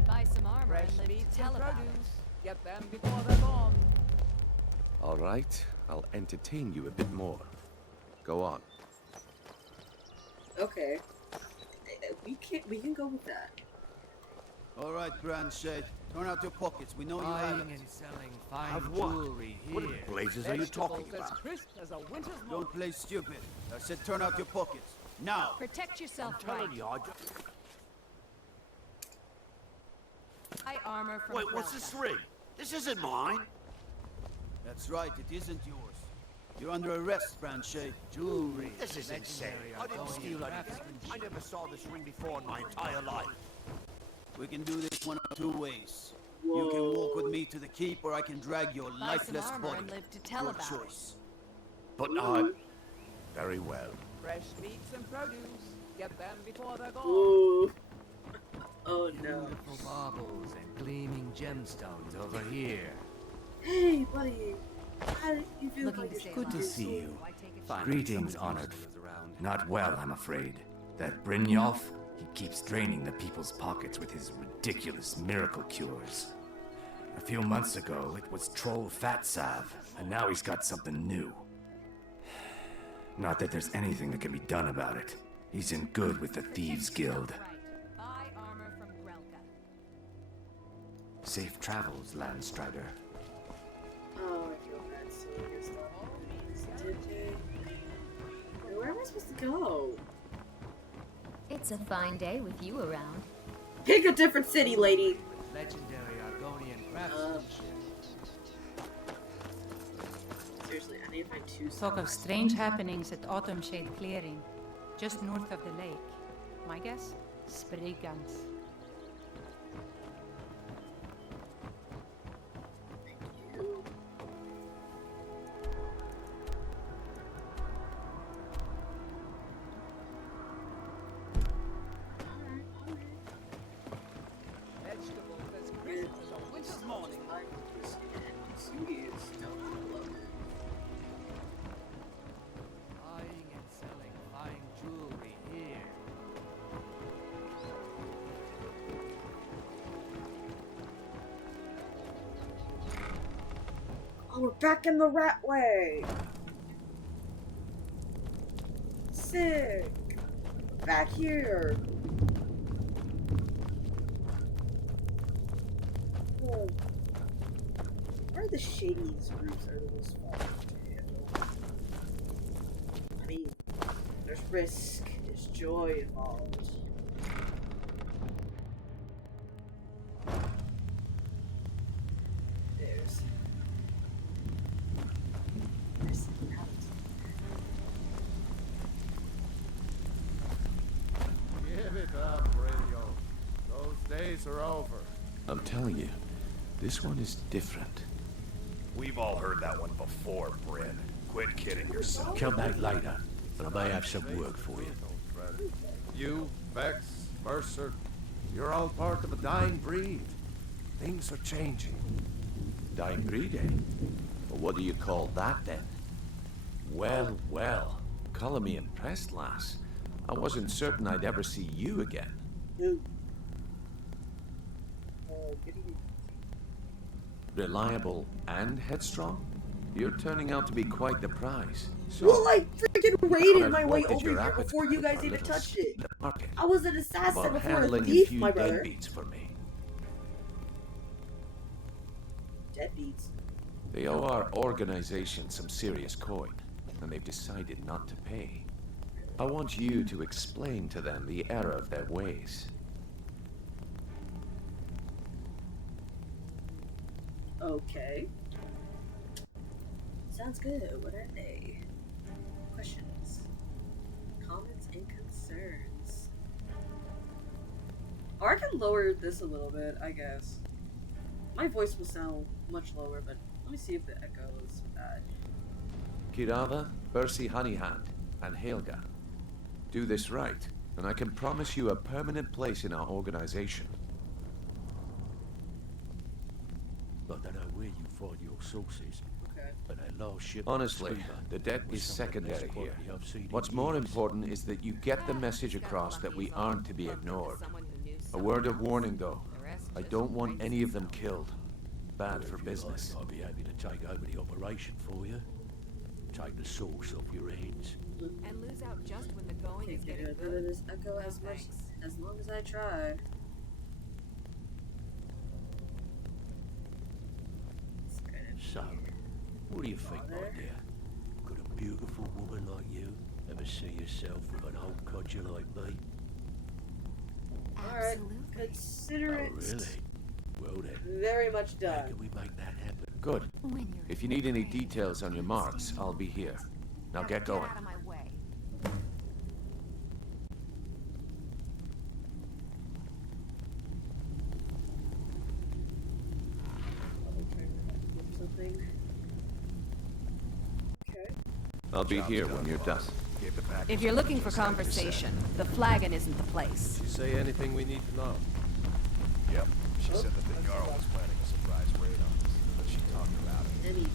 Buy some armor and live to tell about it. Get them before they're gone. Alright, I'll entertain you a bit more. Go on. Okay. We can go with that. All right, Brandshade. Turn out your pockets. We know you have it. And selling fine Have what? jewelry here. What in blazes are you talking about? Don't play stupid. I said turn out your pockets. Now! Protect yourself I'm telling right. you, Buy armor from Wait, what's this ring? This isn't mine. That's right, it isn't yours. You're under arrest, Brandshade. Jewelry. This is insane. I didn't steal anything. I never saw this ring before in my entire life. We can do this one of two ways. You can walk with me to the keep, or I can drag your Buy some lifeless armor body. and live to tell Your about it. choice. But very well. Fresh meats and produce. Get them before they're gone. Ooh. Oh no. Beautiful marbles and gleaming gemstones over here. Hey, buddy. How do you feel Looking about to stay your Good to spine? see you. Greetings, honored. Not well, I'm afraid. That Brynjolf, he keeps draining the people's pockets with his ridiculous miracle cures. A few months ago, it was Troll Fat Salve, and now he's got something new. Not that there's anything that can be done about it. He's in good with the Thieves Guild. Buy armor from Grelka. Safe travels, Landstrider. Oh, I feel bad seeing your stuff. Where am I supposed to go? It's a fine day with you around. Pick a different city, lady. Legendary Argonian craftsmanship. Seriously, I need to find two Talk of strange happenings at Autumn Shade Clearing, just north of the lake. My guess? Spriggans. Buying and selling fine jewelry here. Oh, we're back in the Ratway. Sick. Back here. Oh. Where are the shadiest groups are the most fun to handle? I mean, there's risk, there's joy involved. There's Give it up, Radio. Those days are over. I'm telling you, this one is different. We've all heard that one before, Bryn. Quit kidding yourself. Come back later, and I may have some work for you. You, Vex, Mercer, you're all part of a dying breed. Things are changing. Dying breed, eh? Well, what do you call that, then? Well, well. Colour me impressed, lass. I wasn't certain I'd ever see you again. Reliable and headstrong? You're turning out to be quite the prize. So, Well, I freaking raided my way what is over your here appetite before you for guys a even little touched it. market? I was an How assassin about before a handling a thief, few my brother. deadbeats for me? Deadbeats? They owe our organization some serious coin, and they've decided not to pay. I want you to explain to them the error of their ways. Okay. Sounds good. What are they? Questions, comments, and concerns. Or I can lower this a little bit, I guess. My voice will sound much lower, but let me see if the echo is bad. Kirava, Bersi Honeyhand, and Helga. Do this right, and I can promise you a permanent place in our organization. I don't know where you find your sources. Okay. But that last ship Honestly, the debt is secondary here. What's more important is that you get the message across that we aren't to be ignored. A word of warning, though. I don't want any of them killed. Bad for business. I'll be happy to take over the operation for you. Take the source off your hands. And lose out just when the going is Can't getting get rid of good. this echo as much as long as I try. So, what do you think, my dear? Could a beautiful woman like you ever see yourself with an old codger like me? Alright, consider it Really? Well then, very much how done. can we make that happen? Good. If you need any details on your marks, I'll be here. Now get going. Out of my way. Something. Okay. I'll be here when you're done. If you're looking for conversation, the flagon isn't the place. Did she say anything we need to know? Yep. She said that the Jarl was planning a surprise raid on us, but she talked her out of it. Any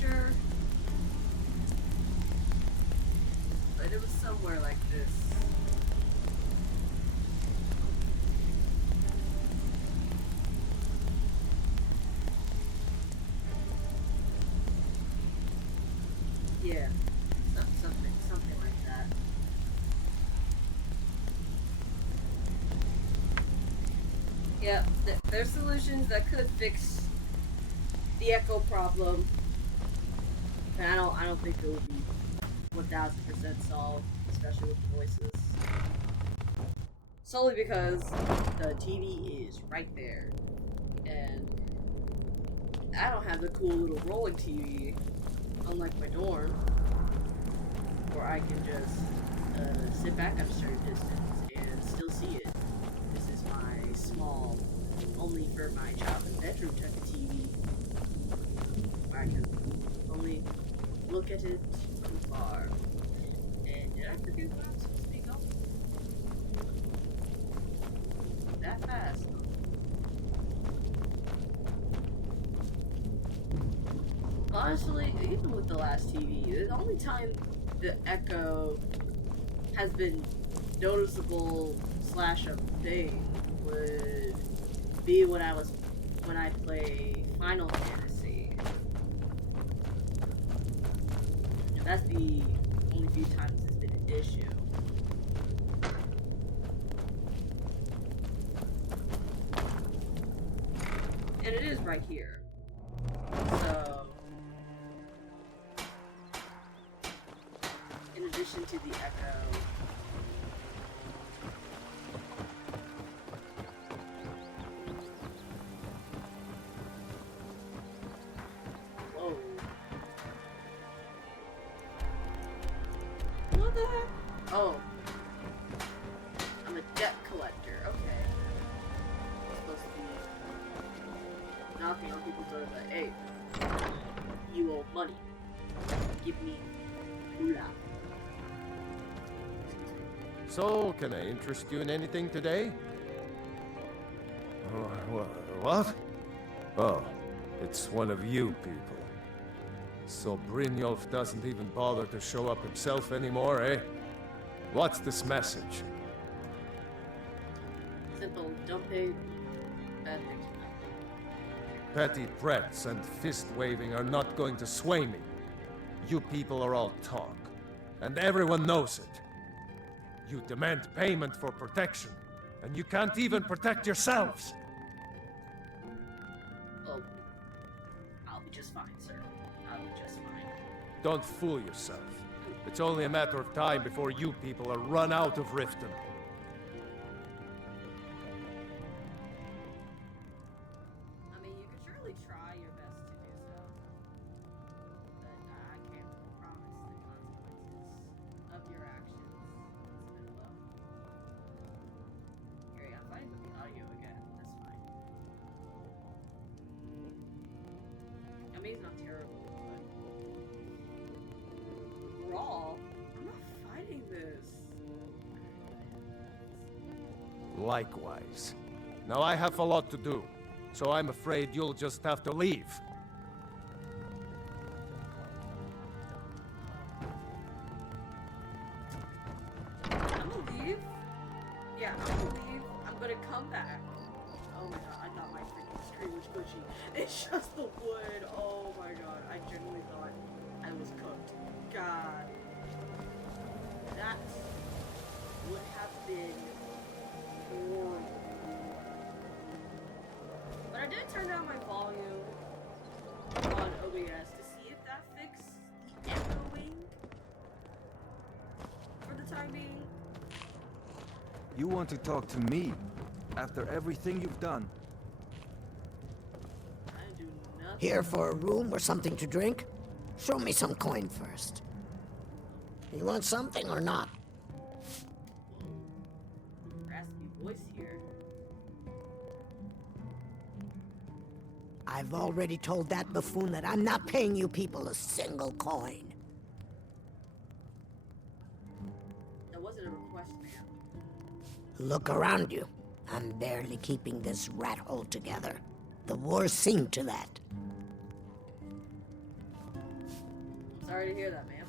sure. But it was somewhere like this. Yeah, something like that. Yeah, there's solutions that could fix the echo problem, and I don't think it will be 1000% solved, especially with the voices. Solely because the TV is right there, and I don't have the cool little rolling TV, unlike my dorm, where I can just sit back at a certain distance and still see it. This is my small, only for my child and bedroom type of TV, where I can only look at it from far. And did I forget what I'm supposed to be going? That fast. Honestly, even with the last TV, the only time the echo has been noticeable / a thing would be when I play Final Fantasy. And that's the only few times it's been an issue. And it is right here. So, in addition to the echo, whoa. What the heck? Oh. I'm a debt collector, okay. I'm supposed to be knocking on people's doors like, hey, you owe money. Give me moolah. So, can I interest you in anything today? What? Oh, it's one of you people. So Brynjolf doesn't even bother to show up himself anymore, eh? What's this message? Simple, don't pay bad things. Petty threats and fist-waving are not going to sway me. You people are all talk, and everyone knows it. You demand payment for protection, and you can't even protect yourselves. Oh, I'll be just fine, sir. I'll be just fine. Don't fool yourself. It's only a matter of time before you people are run out of Riften. I mean, you could surely try your best to do so. But I can't promise the consequences of your actions. It's been low. Here, I'm fighting with the audio again. That's fine. I mean, it's not terrible, but overall, I'm not fighting this. Likewise. Now I have a lot to do, so I'm afraid you'll just have to leave. I'm gonna leave. Yeah, I'm gonna leave. I'm gonna come back. Oh my god, I thought my freaking screen was glitchy. It's just the wood. Oh my god, I genuinely thought I was cooked. God. That would have been horrible. But I did turn down my volume on OBS to see if that fixed the echoing for the time being. You want to talk to me after everything you've done? I do nothing. Here for a room or something to drink? Show me some coin first. You want something or not? Raspy voice here. I've already told that buffoon that I'm not paying you people a single coin. That wasn't a request, ma'am. Look around you. I'm barely keeping this rat hole together. The war's seen to that. Sorry to hear that, ma'am.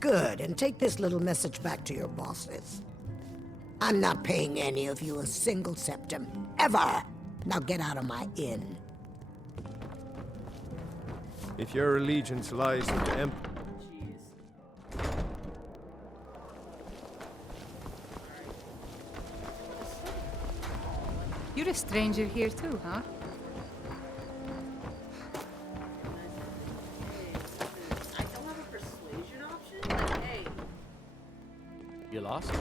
Good, and take this little message back to your bosses. I'm not paying any of you a single septim, ever! Now get out of my inn. If your allegiance lies with the Emperor... You're a stranger here too, huh? I don't have a persuasion option? Like, hey. You lost?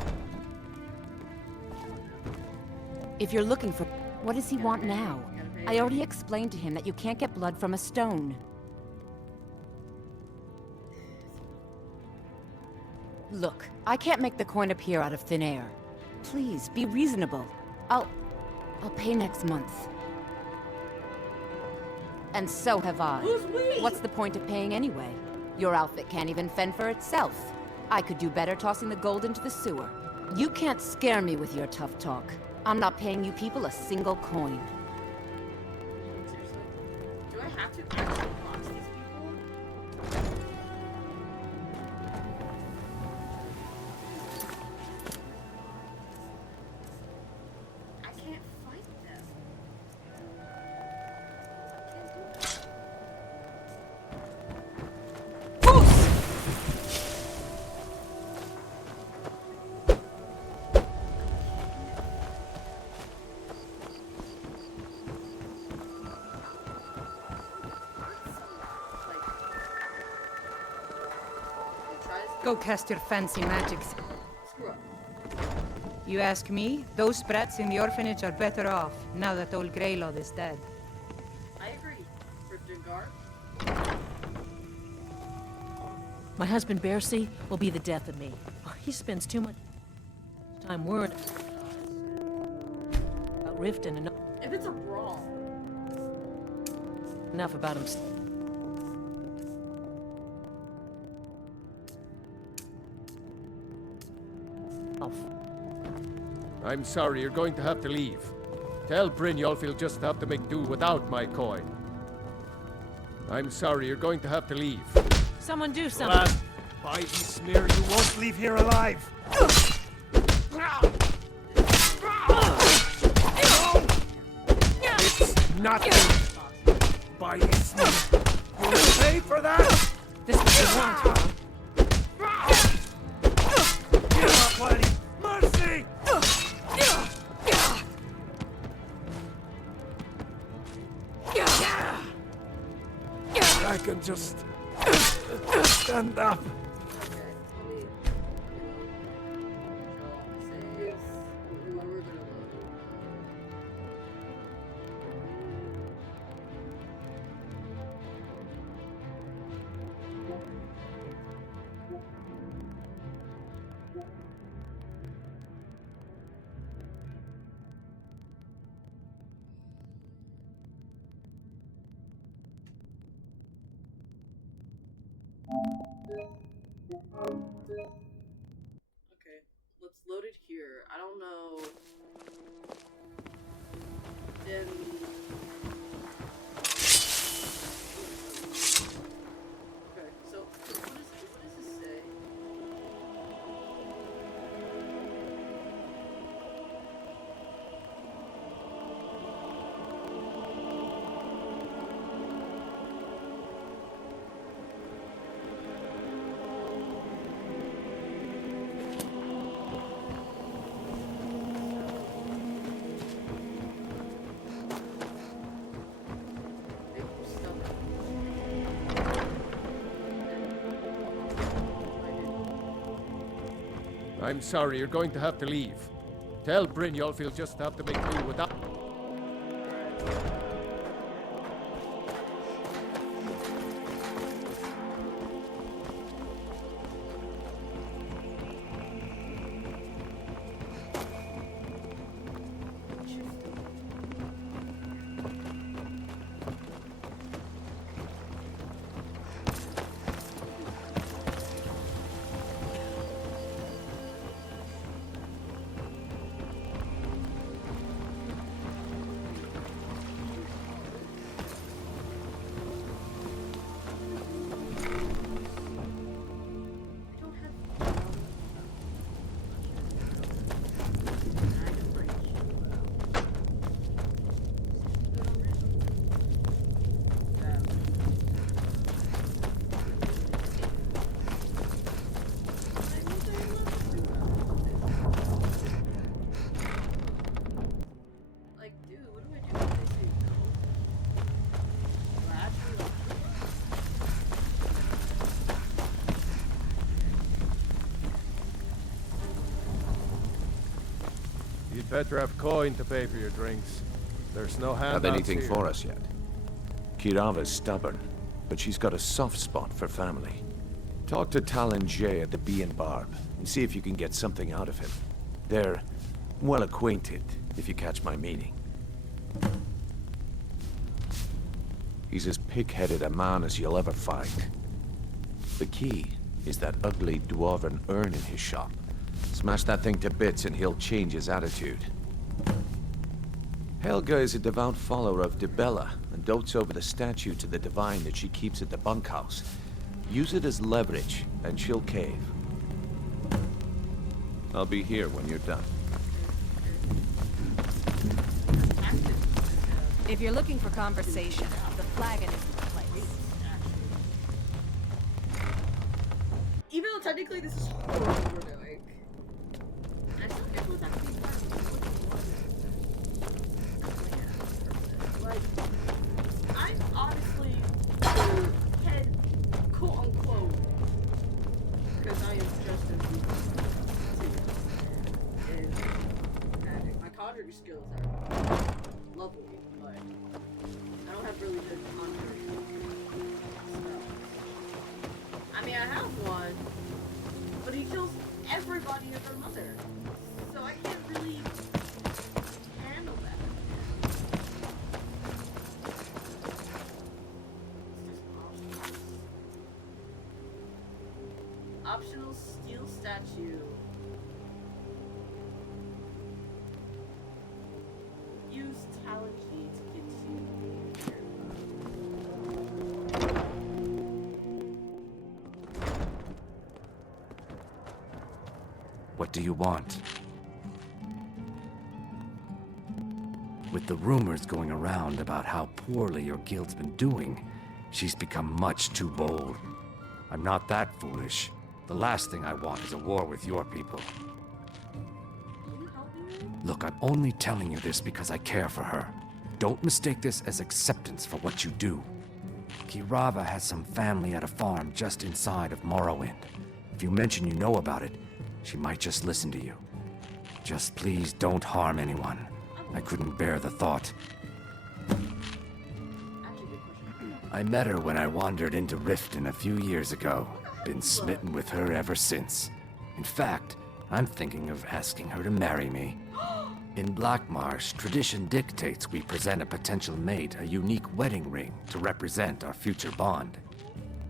If you're looking for... What does he want now? I already explained to him that you can't get blood from a stone. Look, I can't make the coin appear out of thin air. Please, be reasonable. I'll pay next month. And so have I. Who's we? What's the point of paying anyway? Your outfit can't even fend for itself. I could do better tossing the gold into the sewer. You can't scare me with your tough talk. I'm not paying you people a single coin. Seriously? Do I have to actually box these people? I can't fight them. Go cast your fancy magics. Screw up. You ask me, those brats in the orphanage are better off, now that old Greylord is dead. I agree. For Dengar. My husband Bercy will be the death of me. He spends too much time worrying about Riften and If it's a brawl. enough about himself. I'm sorry, you're going to have to leave. Tell Brynjolf he'll just have to make do without my coin. I'm sorry, you're going to have to leave. Someone do something. Lad, by the smear, you won't leave here alive. It's nothing. By the smear. You'll pay for that. This was the one. Give up, laddie. Mercy! I can just stand up. Okay, let's load it here. I don't know. Then. Okay, so what does this say? I'm sorry, you're going to have to leave. Tell Brynjolf he'll just have to make do without... better have coin to pay for your drinks. There's no handouts Have anything here. for us yet? Kirava's stubborn, but she's got a soft spot for family. Talk to Talon Jay at the Bee and Barb, and see if you can get something out of him. They're well acquainted, if you catch my meaning. He's as pig-headed a man as you'll ever find. The key is that ugly dwarven urn in his shop. Smash that thing to bits and he'll change his attitude. Helga is a devout follower of Dibella and dotes over the statue to the divine that she keeps at the bunkhouse. Use it as leverage and she'll cave. I'll be here when you're done. If you're looking for conversation, the flagon is the place. Even though technically this is horrible we're doing, I still guess what's actually fun. Like, I'm honestly head, quote unquote, because I am just as weak and my conjuring skills are lovely, but I don't have really good conjuring spells. I mean, I have one, but he kills everybody and their mother, so I can't really handle that. Optional steel statue. Use talent key to get to. What do you want? With the rumors going around about how poorly your guild's been doing, she's become much too bold. I'm not that foolish. The last thing I want is a war with your people. Look, I'm only telling you this because I care for her. Don't mistake this as acceptance for what you do. Kirava has some family at a farm just inside of Morrowind. If you mention you know about it, she might just listen to you. Just please don't harm anyone. I couldn't bear the thought. I met her when I wandered into Riften a few years ago. Been smitten with her ever since. In fact, I'm thinking of asking her to marry me. In Blackmarsh, tradition dictates we present a potential mate a unique wedding ring to represent our future bond.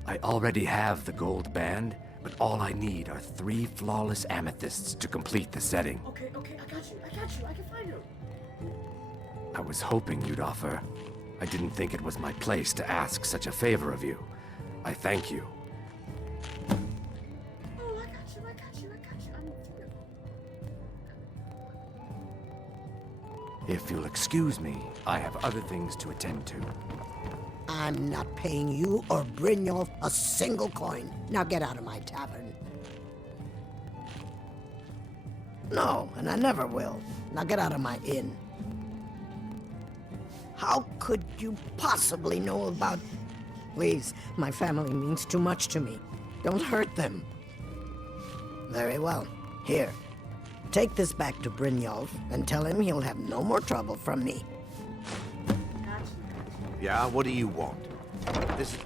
I already have the gold band, but all I need are 3 flawless amethysts to complete the setting. Okay, I got you, I can find him. I was hoping you'd offer. I didn't think it was my place to ask such a favor of you. I thank you. Oh, I got you. I'm beautiful. If you'll excuse me, I have other things to attend to. I'm not paying you or Brynjolf a single coin. Now get out of my tavern. No, and I never will. Now get out of my inn. How could you possibly know about... Please, my family means too much to me. Don't hurt them. Very well. Here. Take this back to Brynjolf and tell him he'll have no more trouble from me. Yeah, what do you want? This...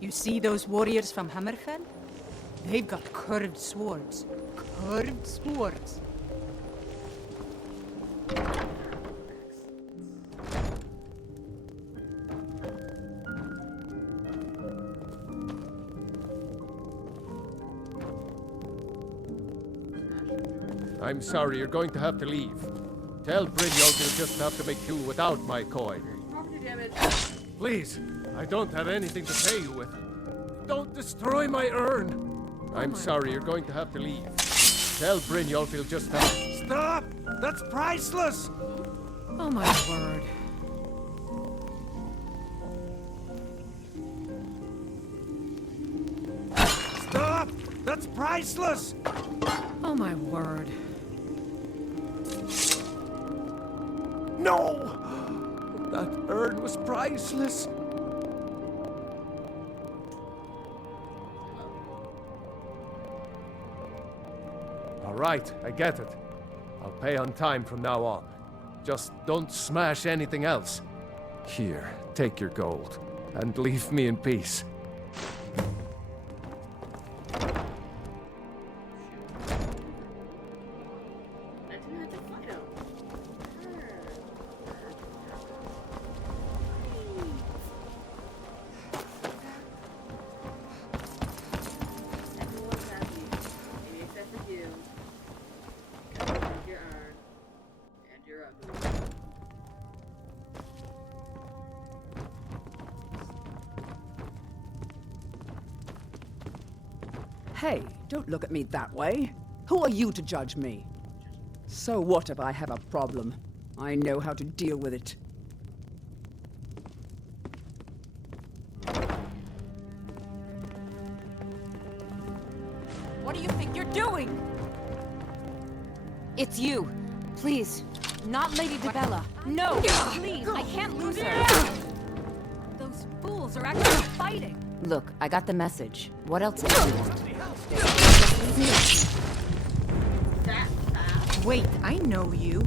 You see those warriors from Hammerfell? They've got curved swords. Curved swords. I'm sorry, you're going to have to leave. Tell Brynjolf you'll just have to make do without my coin. Property damage. Please, I don't have anything to pay you with. Don't destroy my urn. I'm sorry, you're going to have to leave. Tell Brynjolf you'll just have... Stop! That's priceless! Oh my word. Stop! That's priceless! Oh my word. No! That urn was priceless. right, I get it. I'll pay on time from now on. Just don't smash anything else. Here, take your gold, and leave me in peace. Hey, don't look at me that way. Who are you to judge me? So what if I have a problem? I know how to deal with it. What do you think you're doing? It's you. Please. Not Lady Debella. No, please. I can't lose her. Those fools are actually fighting. Look, I got the message. What else do you want? Wait, I know you.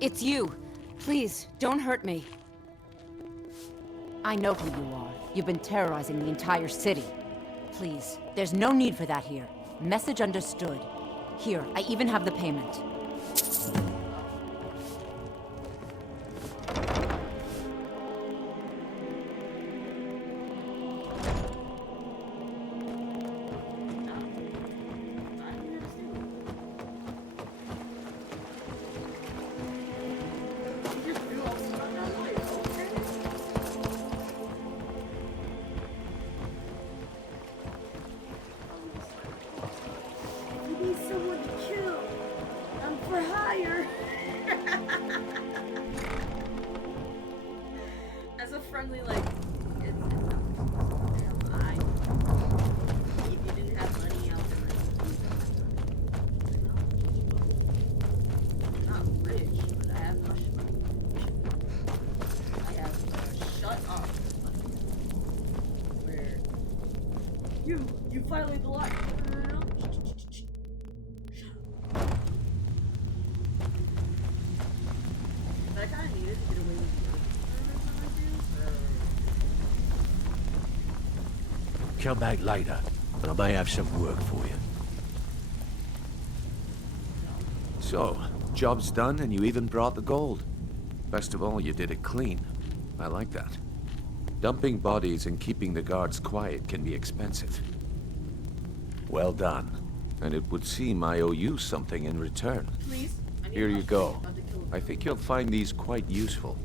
It's you. Please, don't hurt me. I know who you are. You've been terrorizing the entire city. Please, there's no need for that here. Message understood. Here, I even have the payment. You need someone to kill. I'm for hire. As a friendly, like, it's I. If you didn't have money, I'll do it. I'm not rich, but I have much money. I have shut up. Where you violate the law. No. But I kind of needed to get away with Come back later, and I may have some work for you. So, job's done and you even brought the gold. Best of all, you did it clean. I like that. Dumping bodies and keeping the guards quiet can be expensive. Well done. And it would seem I owe you something in return. Please? Here you go. I think you'll find these quite useful.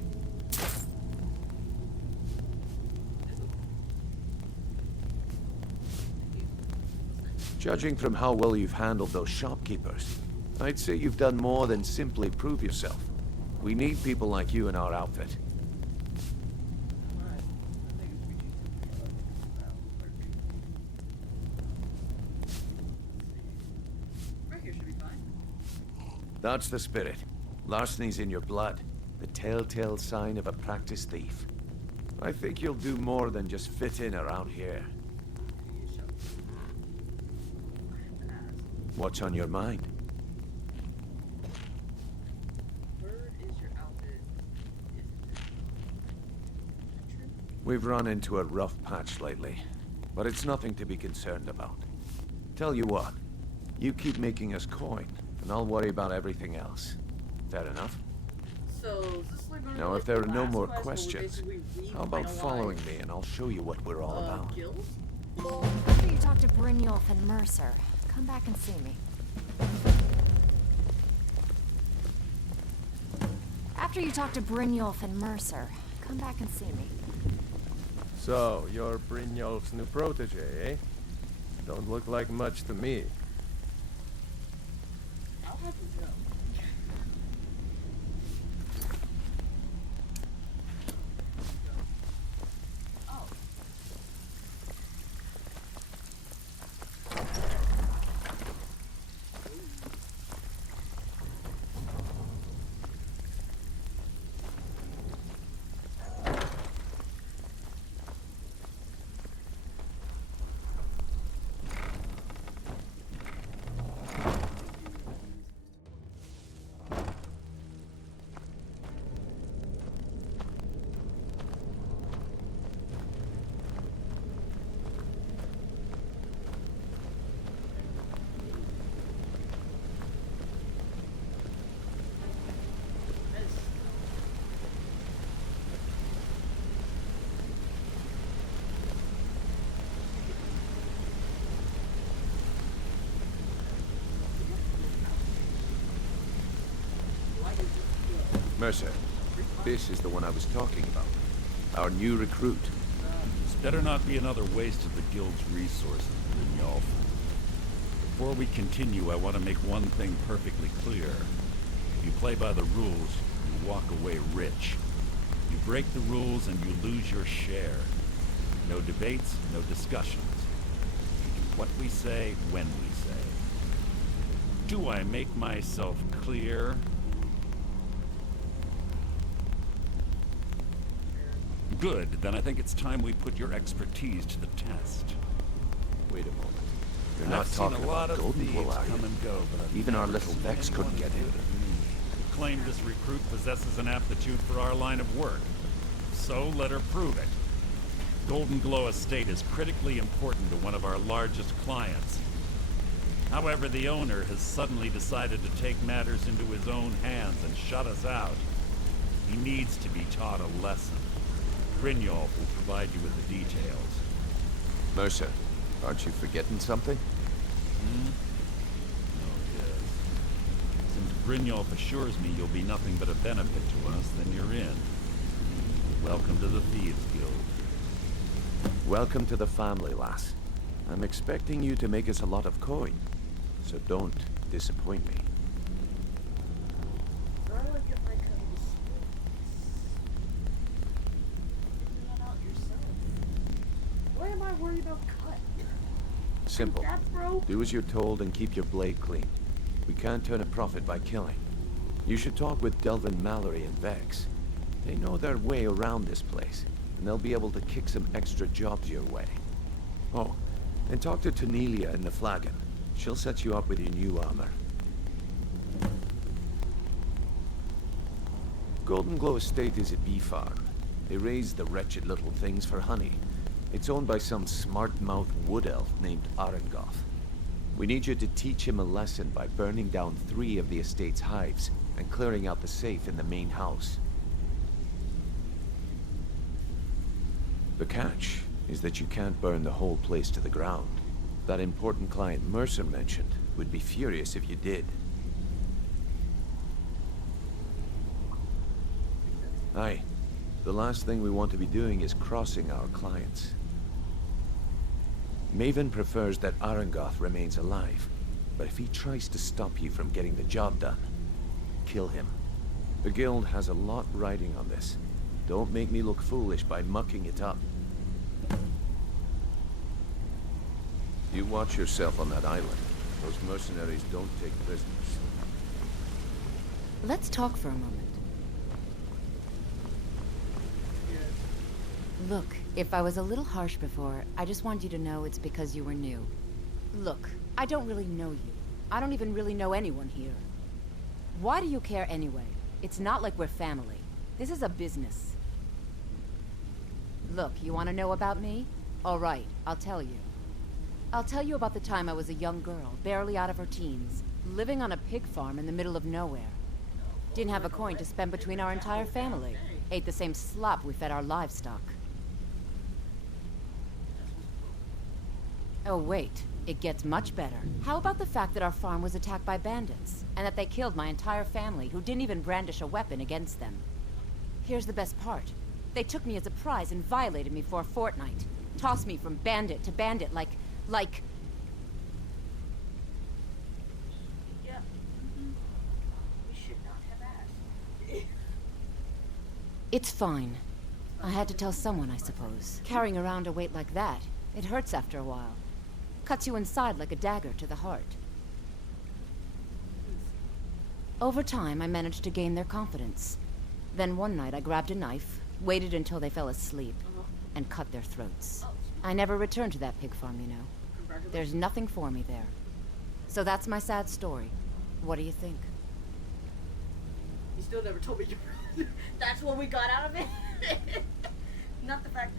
Judging from how well you've handled those shopkeepers, I'd say you've done more than simply prove yourself. We need people like you in our outfit. Right here should be fine. That's the spirit. Larceny's in your blood. The telltale sign of a practiced thief. I think you'll do more than just fit in around here. What's on your mind? Where is your outfit? We've run into a rough patch lately, but it's nothing to be concerned about. Tell you what, you keep making us coin, and I'll worry about everything else. Fair enough? So, is this like Now, like if there are the no last more quest where we questions, basically how about revitalize, following me and I'll show you what we're all about? guild? After you talk to Brynjolf and Mercer, come back and see me. After you talk to Brynjolf and Mercer, come back and see me. So, you're Brynjolf's new protege, eh? Don't look like much to me. I'll have you go. Oh. Mercer, this is the one I was talking about. Our new recruit. This better not be another waste of the guild's resources, Brynjolf. Before we continue, I want to make one thing perfectly clear. If you play by the rules, you walk away rich. You break the rules and you lose your share. No debates, no discussions. You do what we say, when we say. Do I make myself clear? Good, then I think it's time we put your expertise to the test. Wait a moment. You're not I've seen talking a lot about of Golden Glow, thieves are come you? and go, but I've Even our never little seen Vex couldn't anyone get as in. good as me. You claim this recruit possesses an aptitude for our line of work. So let her prove it. Golden Glow Estate is critically important to one of our largest clients. However, the owner has suddenly decided to take matters into his own hands and shut us out. He needs to be taught a lesson. Brynjolf will provide you with the details. Mercer, aren't you forgetting something? Oh, yes. Since Brynjolf assures me you'll be nothing but a benefit to us, then you're in. Welcome to the Thieves Guild. Welcome to the family, lass. I'm expecting you to make us a lot of coin, so don't disappoint me. How do I get my cut of figure that out yourself. Why am I worried about cut? Simple. That, bro? Do as you're told and keep your blade clean. We can't turn a profit by killing. You should talk with Delvin Mallory and Vex. They know their way around this place, and they'll be able to kick some extra jobs your way. Oh, and talk to Tanelia in the Flagon. She'll set you up with your new armor. Golden Glow Estate is a bee farm. They raise the wretched little things for honey. It's owned by some smart-mouthed wood elf named Arangoth. We need you to teach him a lesson by burning down 3 of the estate's hives and clearing out the safe in the main house. The catch is that you can't burn the whole place to the ground. That important client Mercer mentioned would be furious if you did. Aye. The last thing we want to be doing is crossing our clients. Maven prefers that Arangoth remains alive, but if he tries to stop you from getting the job done, kill him. The guild has a lot riding on this. Don't make me look foolish by mucking it up. You watch yourself on that island. Those mercenaries don't take prisoners. Let's talk for a moment. Look, if I was a little harsh before, I just want you to know it's because you were new. Look, I don't really know you. I don't even really know anyone here. Why do you care anyway? It's not like we're family. This is a business. Look, you want to know about me? All right, I'll tell you. I'll tell you about the time I was a young girl, barely out of her teens, living on a pig farm in the middle of nowhere. Didn't have a coin to spend between our entire family. Ate the same slop we fed our livestock. Oh wait, it gets much better. How about the fact that our farm was attacked by bandits, and that they killed my entire family who didn't even brandish a weapon against them? Here's the best part. They took me as a prize and violated me for a fortnight. Tossed me from bandit to bandit like... Yeah. We should not have asked. It's fine. I had to tell someone, I suppose. Carrying around a weight like that, it hurts after a while. Cuts you inside like a dagger to the heart. Over time, I managed to gain their confidence. Then one night I grabbed a knife, waited until they fell asleep, and cut their throats. I never returned to that pig farm, you know. There's nothing for me there. So that's my sad story. What do you think? You still never told me that's what we got out of it. Not the fact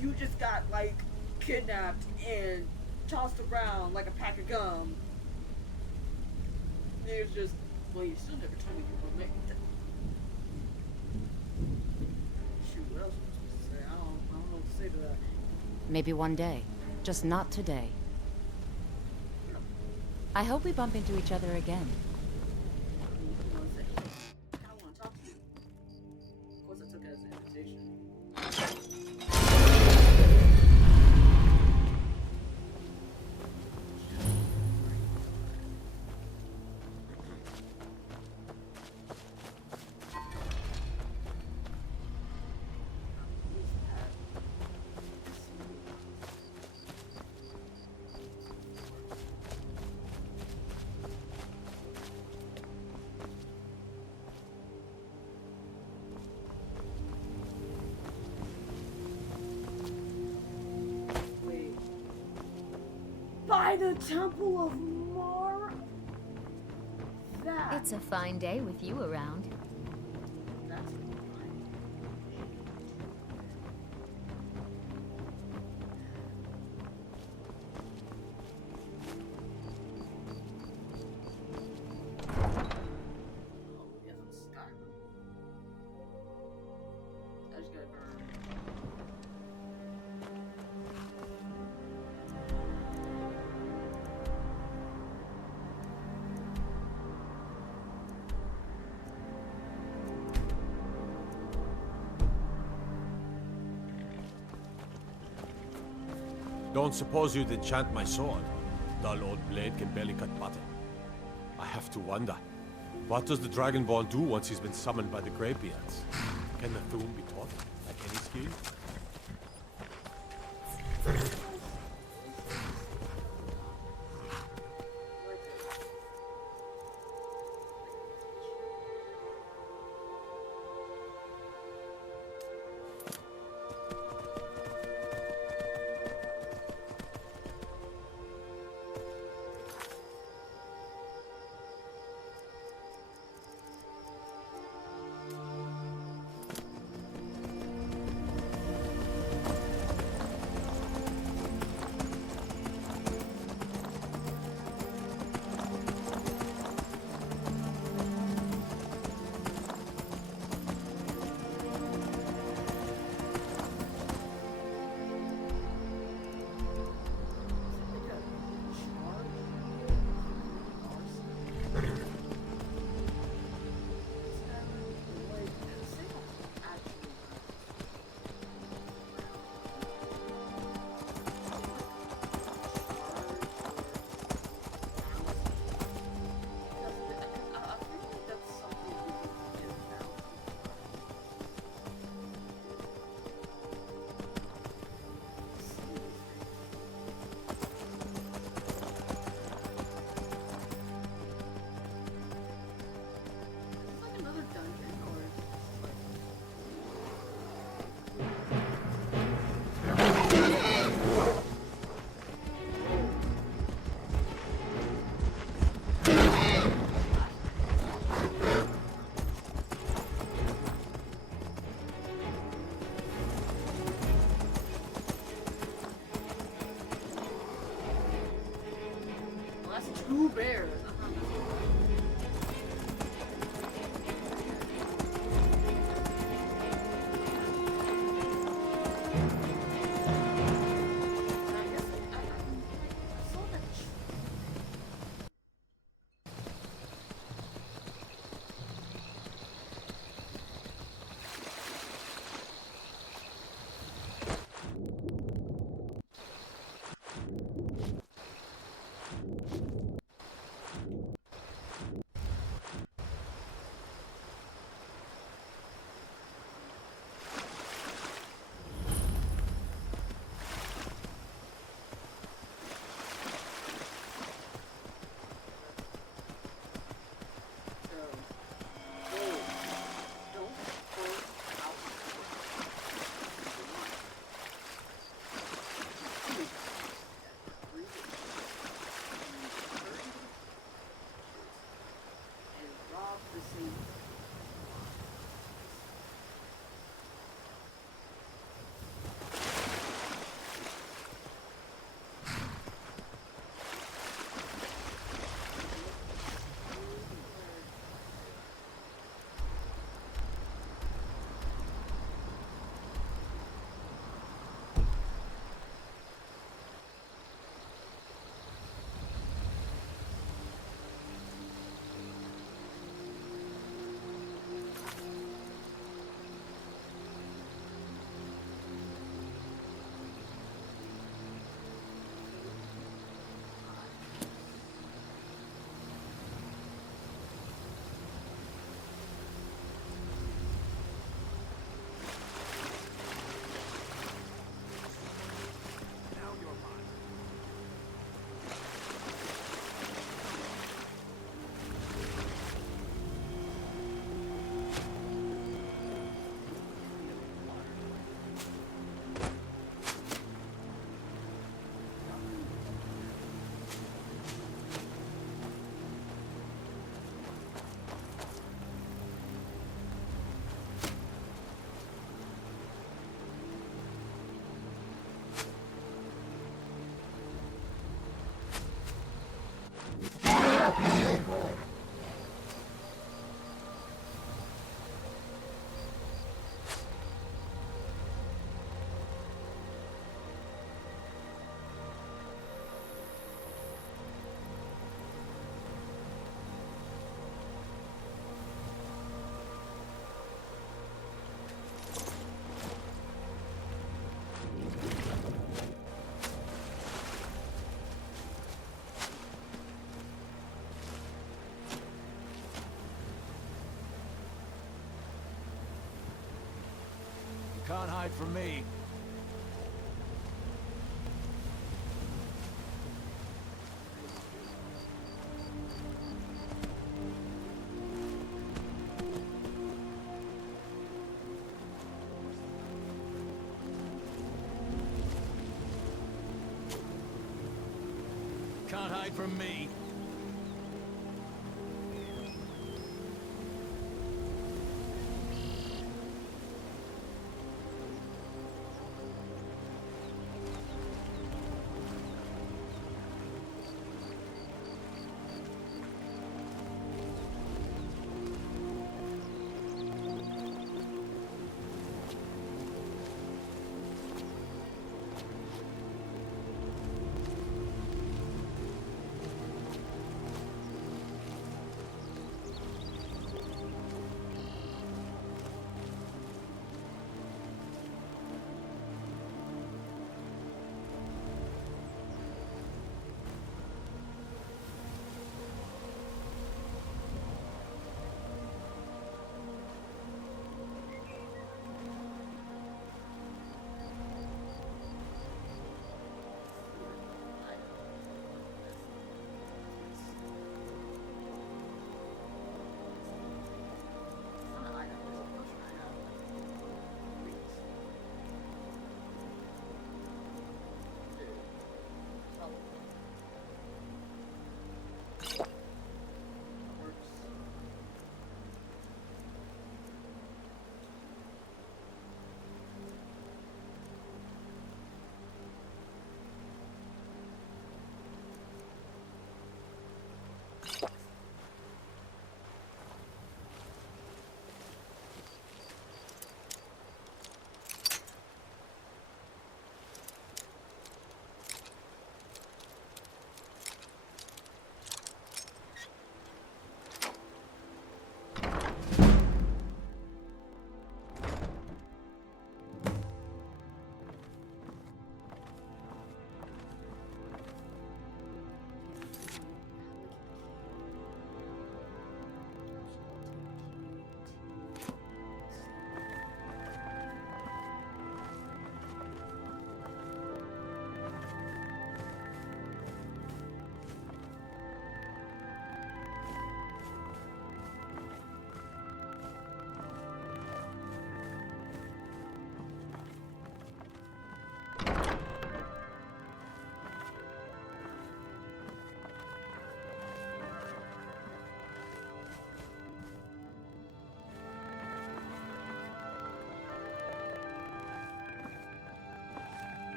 you just got like kidnapped and tossed around like a pack of gum. It was just, well, you still never told me you were making that. Shoot, what else was I supposed to say? I don't know what to say to that. Maybe one day. Just not today. I hope we bump into each other again. I want to say, I want to talk to you. By the Temple of Mar. That. It's a fine day with you around. That's Don't suppose you'd enchant my sword? Dull old blade can barely cut butter. I have to wonder, what does the Dragonborn do once he's been summoned by the Greybeards? Can the Thune be taught, like any skill? Two bears. You can't hide from me. Can't hide from me.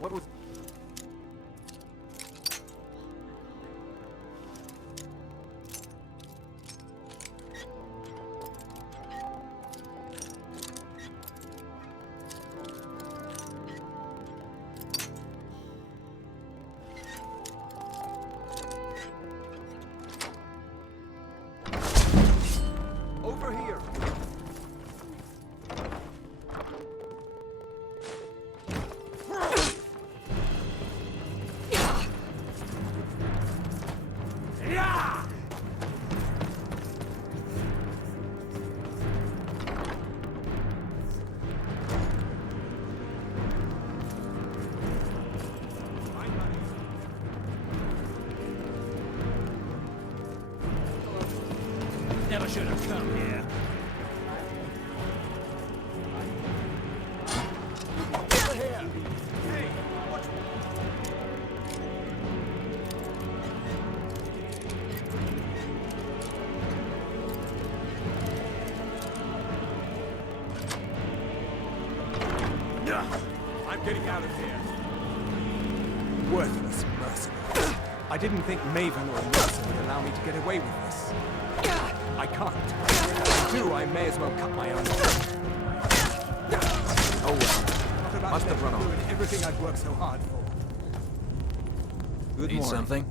What was... Never should have come here. Over here! Hey, watch. I'm getting out of here. Worthless mercenary. I didn't think Maven or Mercer would allow me to get away with this. I can't. If I do, I may as well cut my own throat. Oh well. Must have run off. Ruin everything I've worked so hard for. Good morning. Something?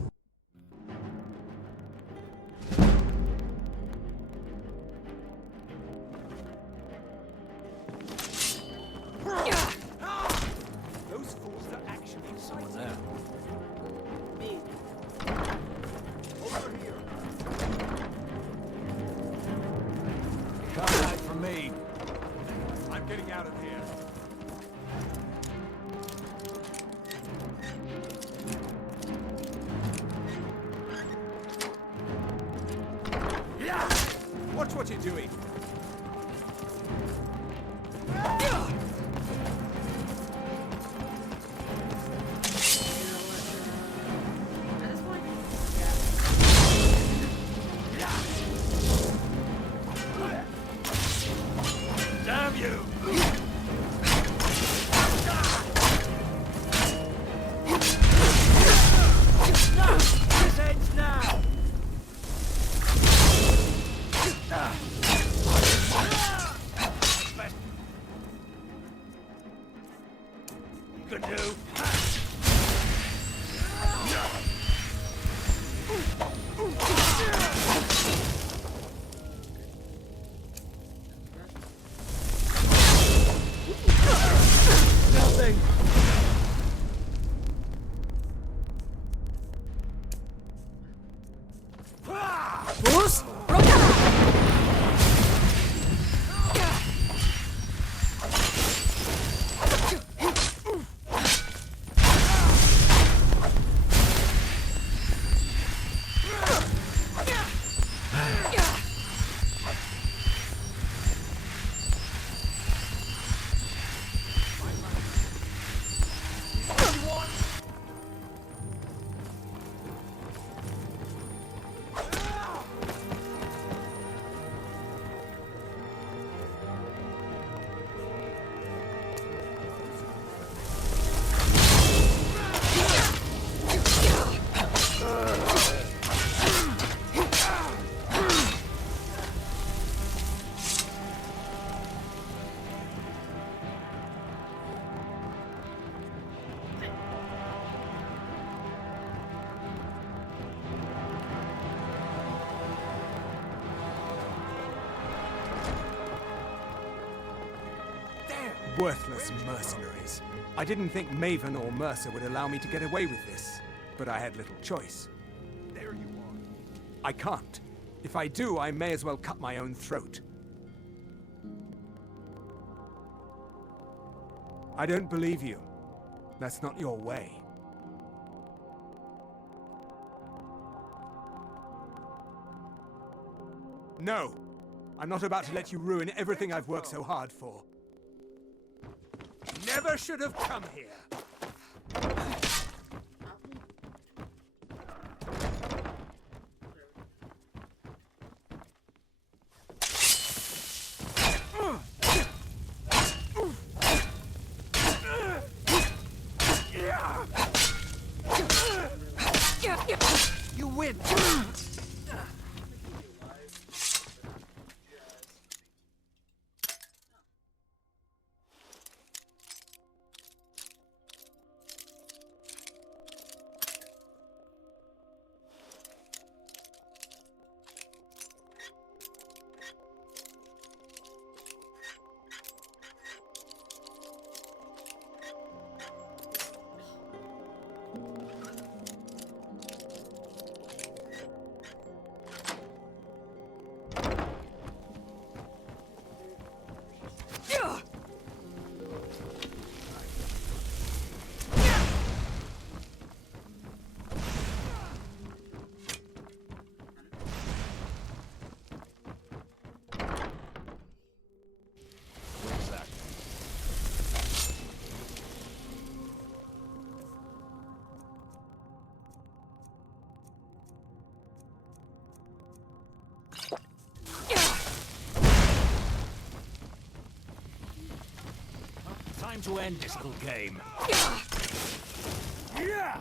Those fools are actually Someone exciting. there. Me. Over here. Can't hide from me. I'm getting out of here. Watch what you're doing. At this point, Damn you! This ends now! You could do. Nothing. Bruce? Worthless mercenaries. I didn't think Maven or Mercer would allow me to get away with this, but I had little choice. There you are. I can't. If I do, I may as well cut my own throat. I don't believe you. That's not your way. No! I'm not about to let you ruin everything I've worked so hard for. Never should have come here. You win. Time to end this little game. Yeah.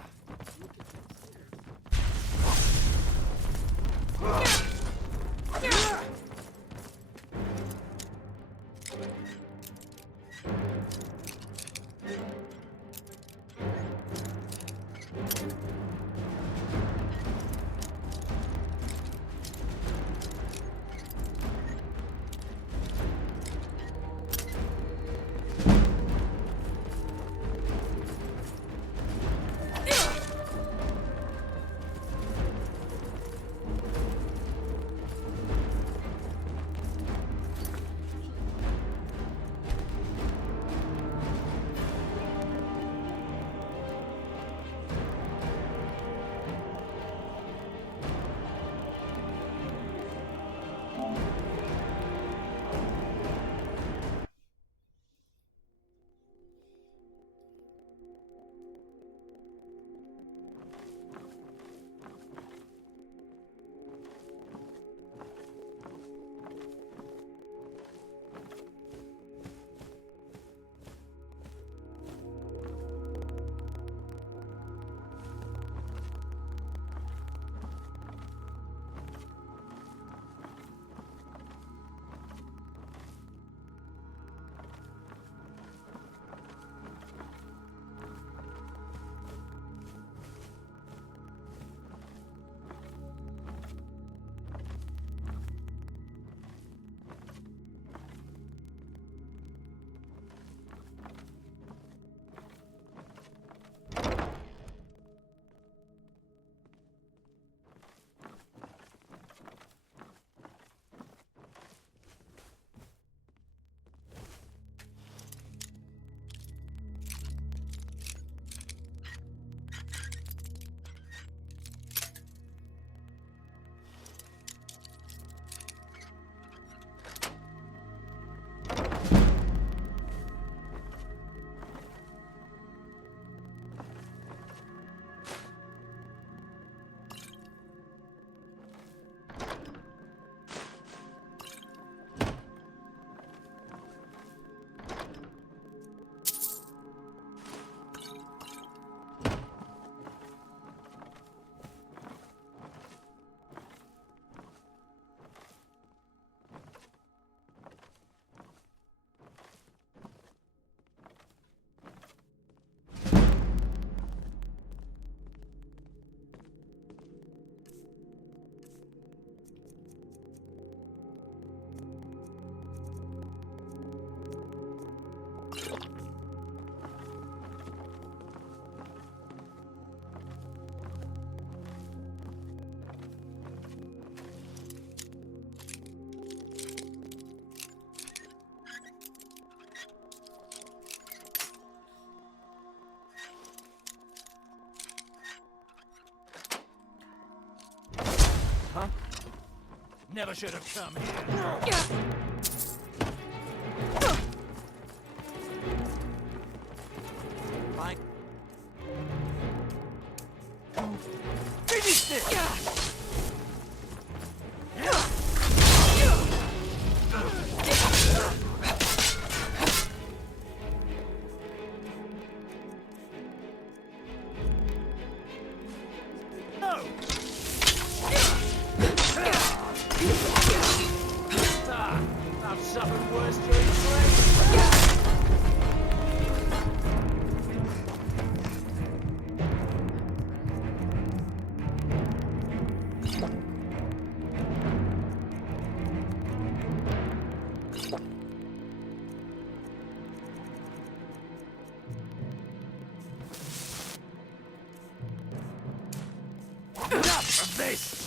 Huh? Never should have come here. Fine. Finish this! I've suffered worse during enough of this!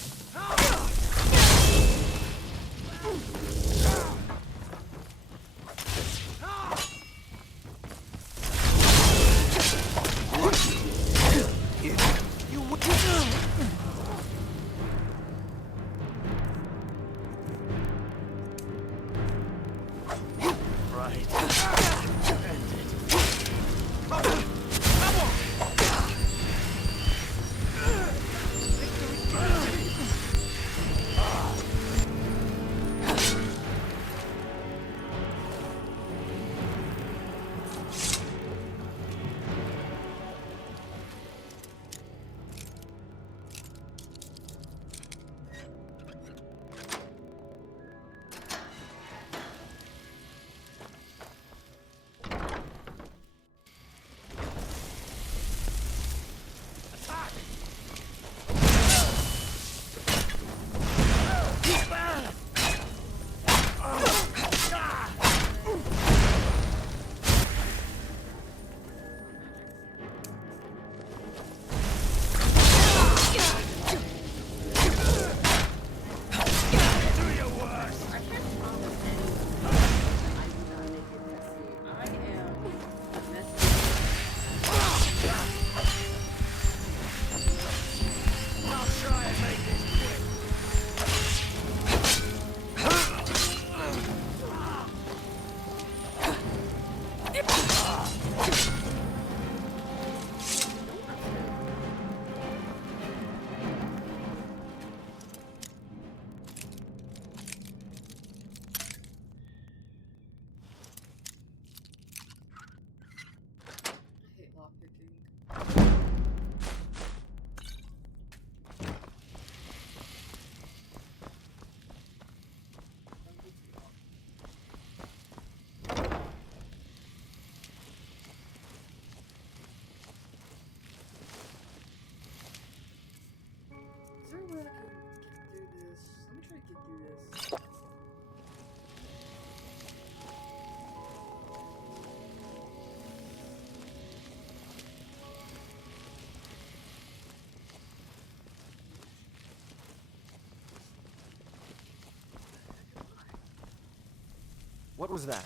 What was that?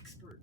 Expert.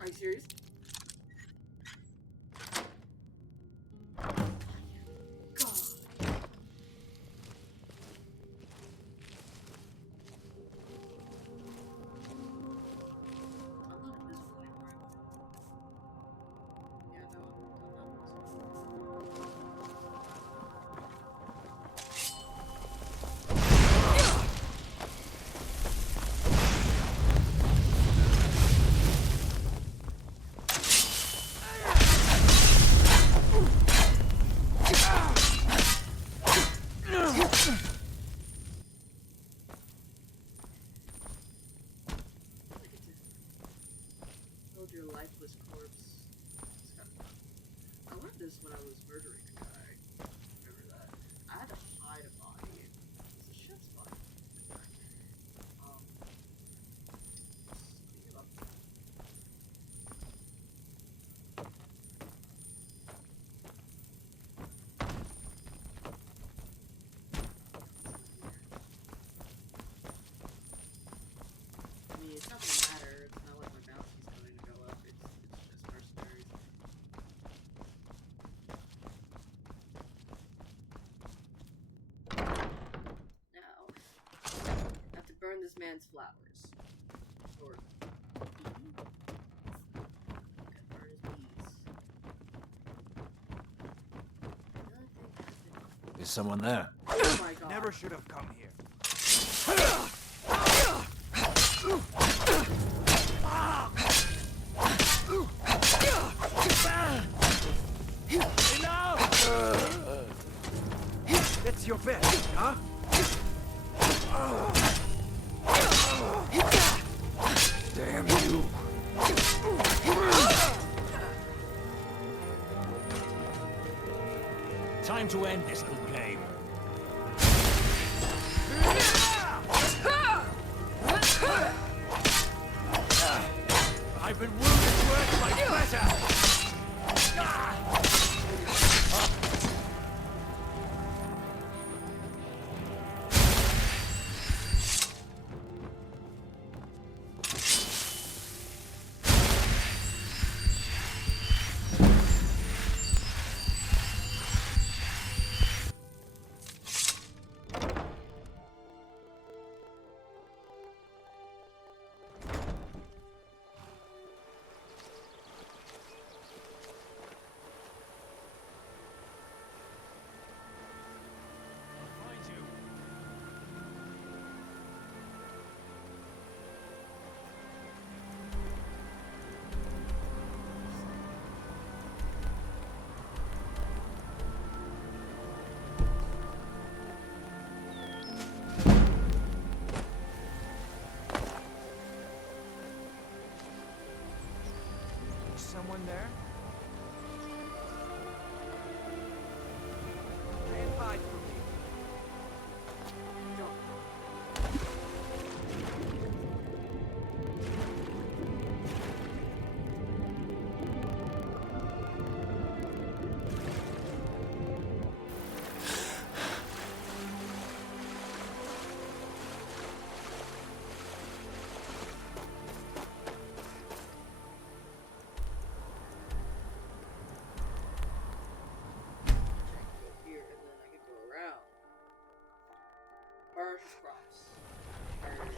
Are you serious? Your lifeless corpse. I learned this when I was murdering a guy. Remember that? I had to hide a body. It's a shit's body. I mean, it's not gonna matter. It's not like my bounty's going to go up. It's just mercenaries. Now, I have to burn this man's flowers. Or bees. Gotta burn his bees. Is someone there? Oh my god. Never should have come here. That's your bet, huh? Damn you. Time to end this little game. I've been wounded worth my better. someone there. Stand by for me. Go here, and then I can go around. Burn crops. Burn.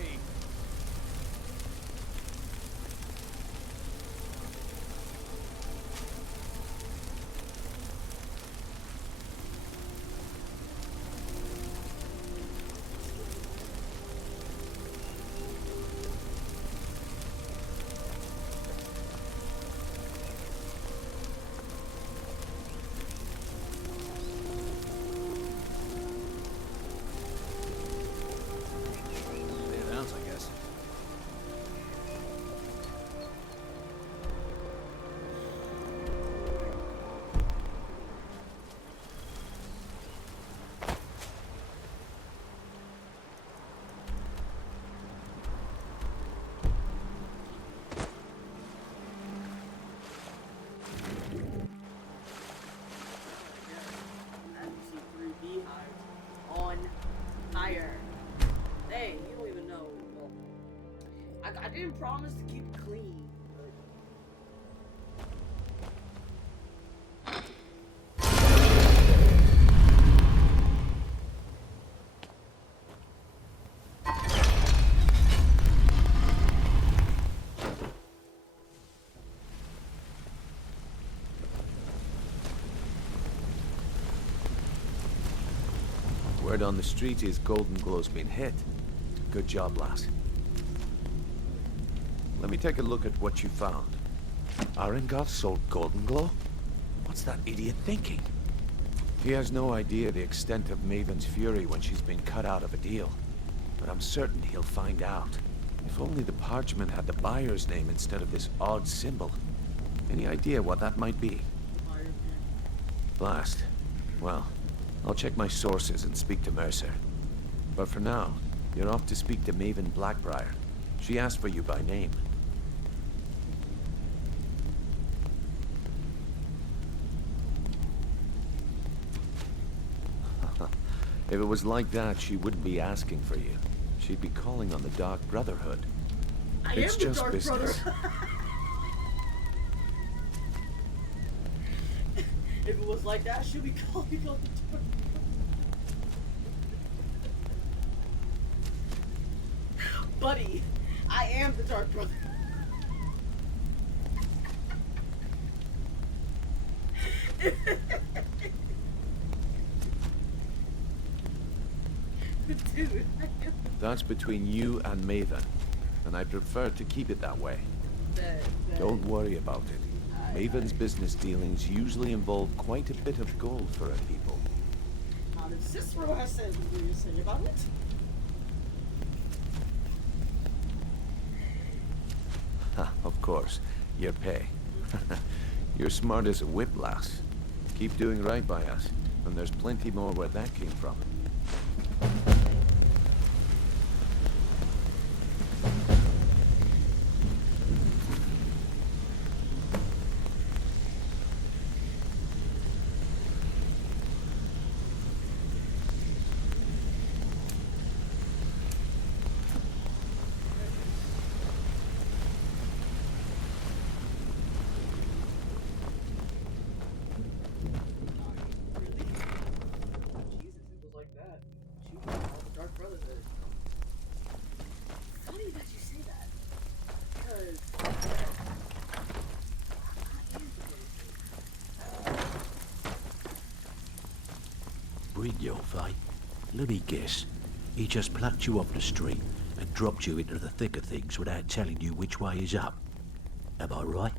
way. I guess. On fire. Hey, you don't even know. Well, I didn't promise to keep it clean. Word on the street is Golden Glow's been hit. Good job, lass. Let me take a look at what you found. Arengoth sold Golden Glow? What's that idiot thinking? He has no idea the extent of Maven's fury when she's been cut out of a deal. But I'm certain he'll find out. If only the parchment had the buyer's name instead of this odd symbol. Any idea what that might be? Blast. Well, I'll check my sources and speak to Mercer. But for now, you're off to speak to Maven Blackbriar. She asked for you by name. If it was like that, she wouldn't be asking for you. She'd be calling on the Dark Brotherhood. It's am the just Dark business. Brotherhood. If it was like that, she'd be calling on the Dark Brotherhood. Buddy, I am the Dark Brotherhood. Dude, That's between you and Maven, and I prefer to keep it that way. Don't worry about it. Maven's business dealings usually involve quite a bit of gold for her people. How does Cicero has said what you say about it? Of course, your pay. You're smart as a whip, lass. Keep doing right by us, and there's plenty more where that came from. Brynjolf, eh? Let me guess. He just plucked you off the street and dropped you into the thick of things without telling you which way is up. Am I right?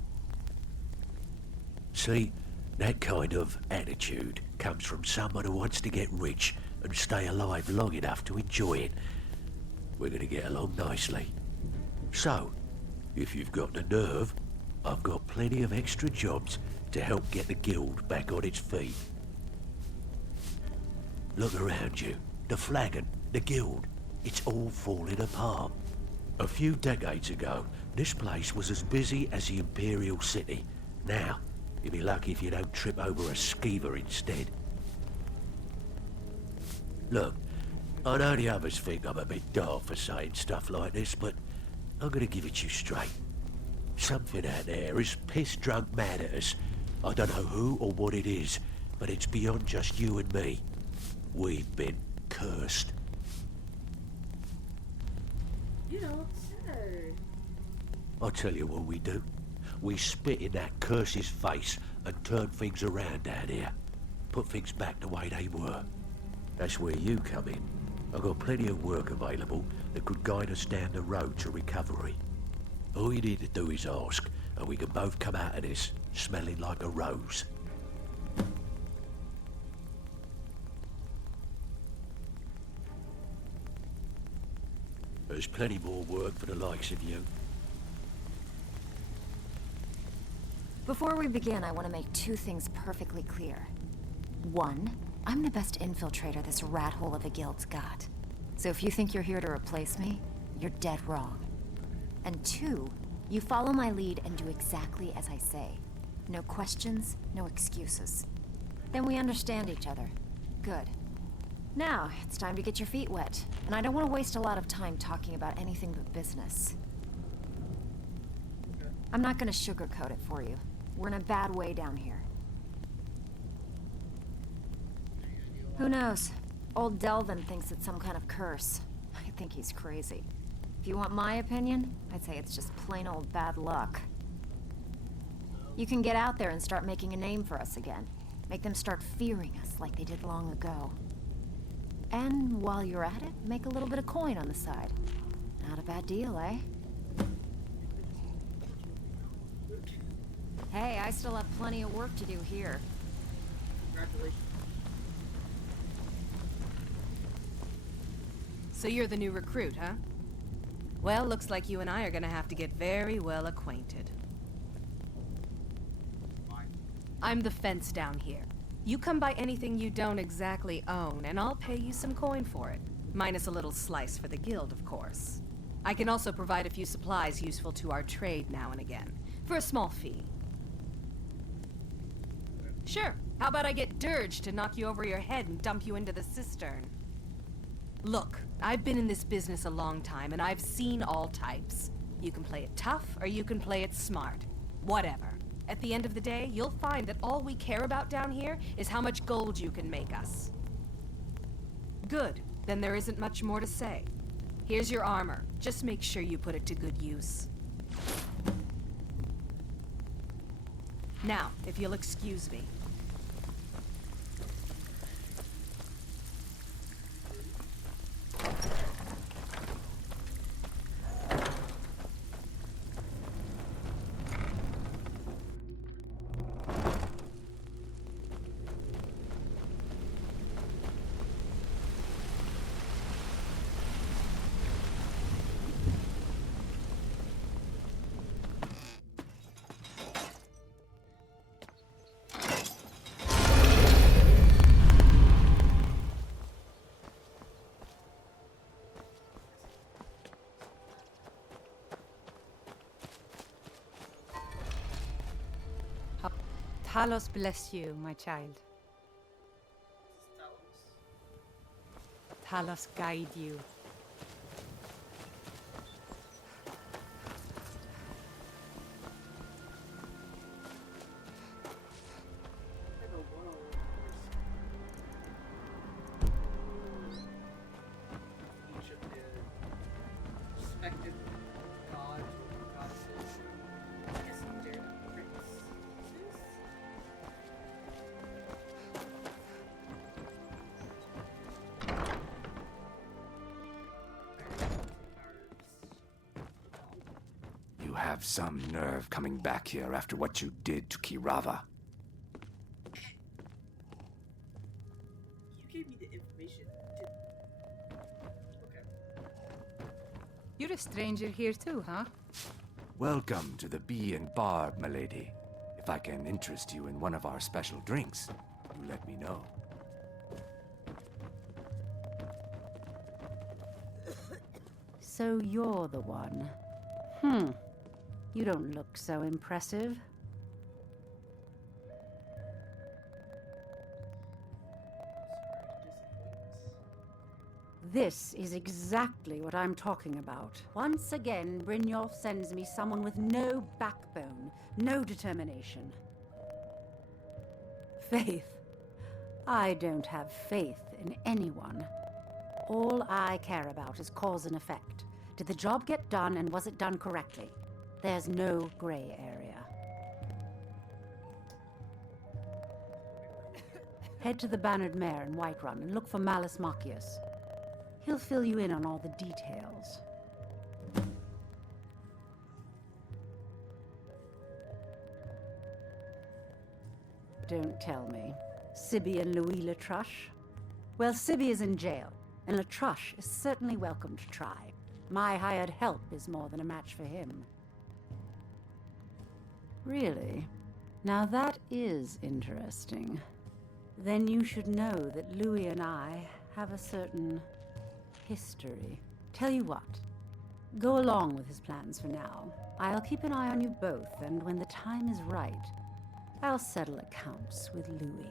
See, that kind of attitude comes from someone who wants to get rich and stay alive long enough to enjoy it. We're gonna get along nicely. So, if you've got the nerve, I've got plenty of extra jobs to help get the guild back on its feet. Look around you. The flagon, the guild, it's all falling apart. A few decades ago, this place was as busy as the Imperial City. Now, you'll be lucky if you don't trip over a skeever instead. Look, I know the others think I'm a bit daft for saying stuff like this, but I'm gonna give it you straight. Something out there is piss-drunk mad at us. I don't know who or what it is, but it's beyond just you and me. We've been cursed. You know, absurd. I'll tell you what we do. We spit in that curse's face and turn things around down here. Put things back the way they were. That's where you come in. I've got plenty of work available that could guide us down the road to recovery. All you need to do is ask, and we can both come out of this smelling like a rose. There's plenty more work for the likes of you. Before we begin, I want to make 2 things perfectly clear. 1, I'm the best infiltrator this rat hole of a guild's got. So if you think you're here to replace me, you're dead wrong. And 2, you follow my lead and do exactly as I say. No questions, no excuses. Then we understand each other. Good. Now, it's time to get your feet wet, and I don't want to waste a lot of time talking about anything but business. I'm not gonna sugarcoat it for you. We're in a bad way down here. Who knows? Old Delvin thinks it's some kind of curse. I think he's crazy. If you want my opinion, I'd say it's just plain old bad luck. You can get out there and start making a name for us again. Make them start fearing us like they did long ago. And while you're at it, make a little bit of coin on the side. Not a bad deal, eh? Hey, I still have plenty of work to do here. Congratulations. So you're the new recruit, huh? Well, looks like you and I are gonna have to get very well acquainted. I'm the fence down here. You come by anything you don't exactly own, and I'll pay you some coin for it. Minus a little slice for the guild, of course. I can also provide a few supplies useful to our trade now and again, for a small fee. Sure, how about I get Dirge to knock you over your head and dump you into the cistern? Look, I've been in this business a long time, and I've seen all types. You can play it tough, or you can play it smart. Whatever. At the end of the day, you'll find that all we care about down here is how much gold you can make us. Good. Then there isn't much more to say. Here's your armor. Just make sure you put it to good use. Now, if you'll excuse me. Talos bless you, my child. Talos guide you. Each of the respective gods or goddesses. I guess they're princes. You have some nerve coming back here after what you did to Kirava. You gave me the information. Okay. You're a stranger here too, huh? Welcome to the Bee and Barb, milady. If I can interest you in one of our special drinks, you let me know. So you're the one. You don't look so impressive. This is exactly what I'm talking about. Once again, Brynjolf sends me someone with no backbone, no determination. Faith. I don't have faith in anyone. All I care about is cause and effect. Did the job get done, and was it done correctly? There's no gray area. Head to the Bannered Mare in Whiterun and look for Malus Machius. He'll fill you in on all the details. Don't tell me. Sibby and Louis Latruche? Well, Sibby is in jail, and Latruche is certainly welcome to try. My hired help is more than a match for him. Really? Now that is interesting. Then you should know that Louis and I have a certain history. Tell you what, go along with his plans for now. I'll keep an eye on you both, and when the time is right, I'll settle accounts with Louis.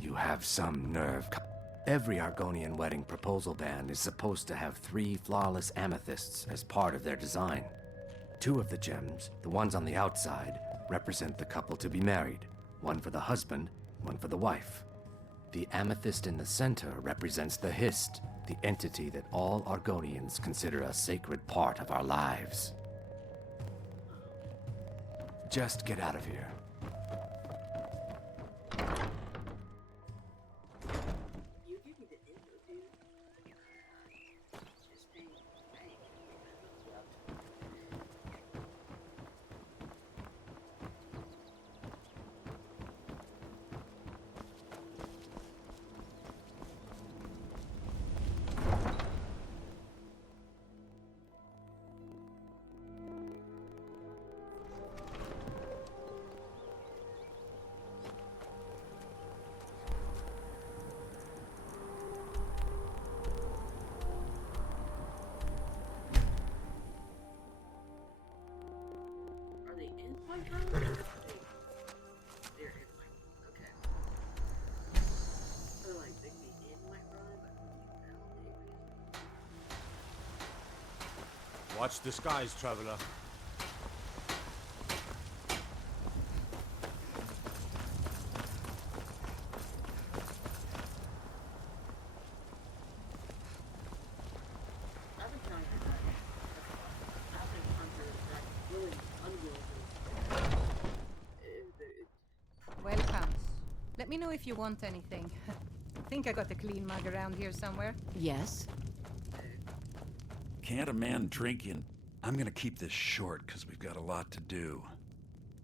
You have some nerve. Every Argonian wedding proposal band is supposed to have 3 flawless amethysts as part of their design. 2 of the gems, the ones on the outside, represent the couple to be married. One for the husband, one for the wife. The amethyst in the center represents the Hist, the entity that all Argonians consider a sacred part of our lives. Just get out of here. You give me the info, dude. Just me. Hey, are they in Whiterun? They're in Whiterun. Okay. They're like, they can be in Whiterun, but around the area. Watch the skies, traveler. I've encountered that. I've encountered that willing, unwilling. Welcome. Let me know if you want anything. I think I got a clean mug around here somewhere. Yes? Can't a man drink in... I'm gonna keep this short, because we've got a lot to do.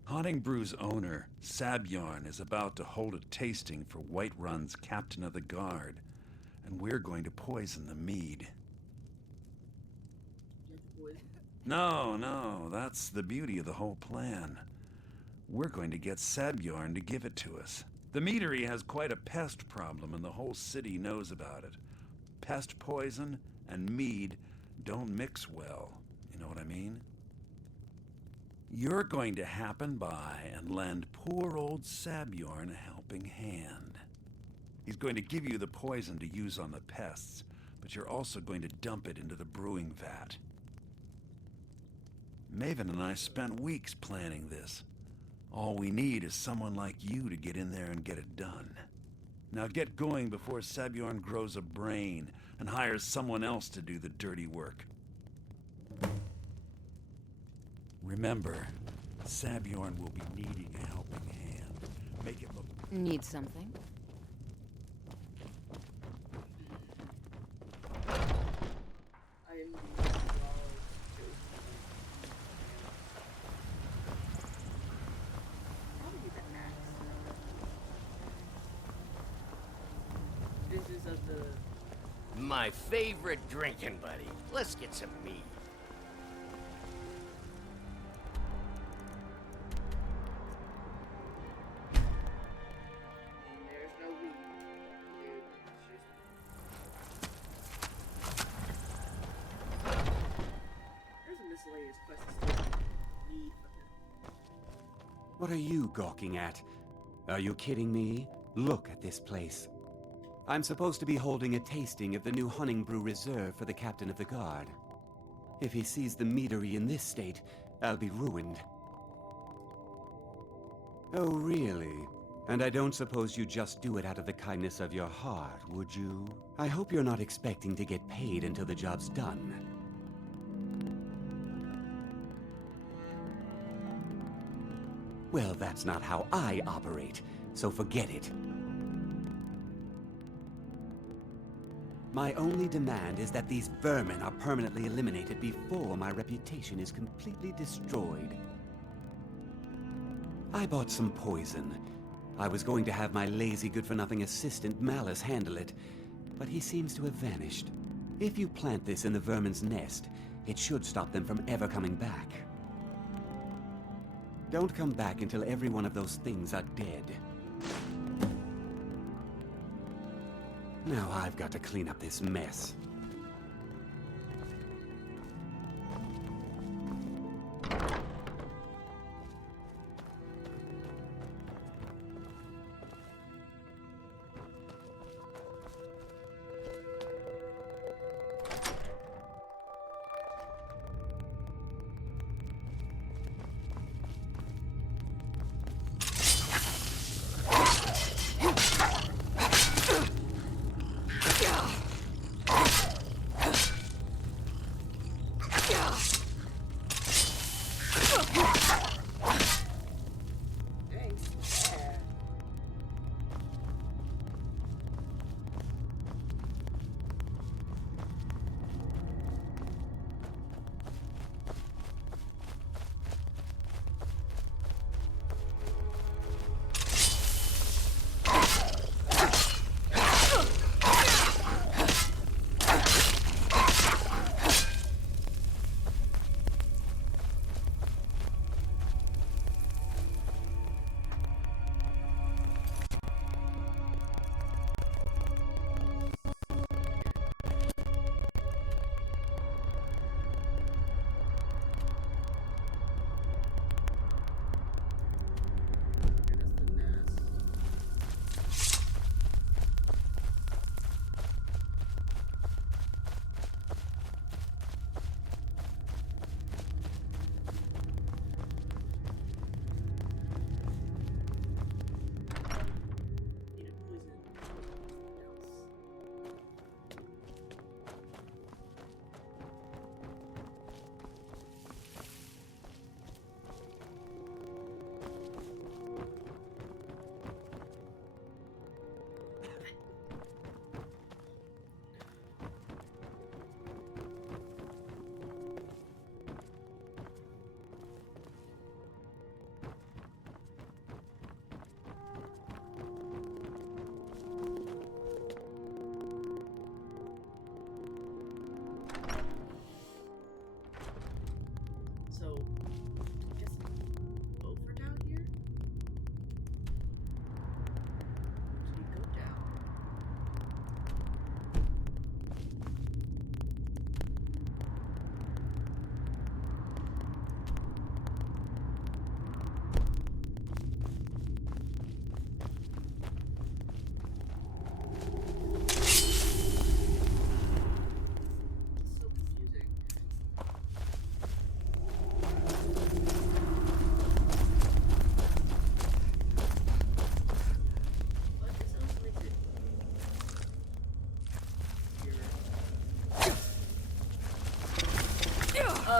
Haunting Brew's owner, Sabjorn, is about to hold a tasting for Whiterun's Captain of the Guard, and we're going to poison the mead. No, that's the beauty of the whole plan. We're going to get Sabjorn to give it to us. The meadery has quite a pest problem, and the whole city knows about it. Pest poison and mead don't mix well. You know what I mean? You're going to happen by and lend poor old Sabjorn a helping hand. He's going to give you the poison to use on the pests, but you're also going to dump it into the brewing vat. Maven and I spent weeks planning this. All we need is someone like you to get in there and get it done. Now get going before Sabjorn grows a brain and hires someone else to do the dirty work. Remember, Sabjorn will be needing a helping hand. Make it look... Need something? I am the probably the axe. This is of the... My favorite drinking buddy. Let's get some mead. There's no weed. Dude, there's a miscellaneous quest to need from him. What are you gawking at? Are you kidding me? Look at this place. I'm supposed to be holding a tasting of the new Hunting Brew Reserve for the Captain of the Guard. If he sees the meadery in this state, I'll be ruined. Oh, really? And I don't suppose you just do it out of the kindness of your heart, would you? I hope you're not expecting to get paid until the job's done. Well, that's not how I operate, so forget it. My only demand is that these vermin are permanently eliminated before my reputation is completely destroyed. I bought some poison. I was going to have my lazy, good-for-nothing assistant Malice handle it, but he seems to have vanished. If you plant this in the vermin's nest, it should stop them from ever coming back. Don't come back until every one of those things are dead. Now I've got to clean up this mess.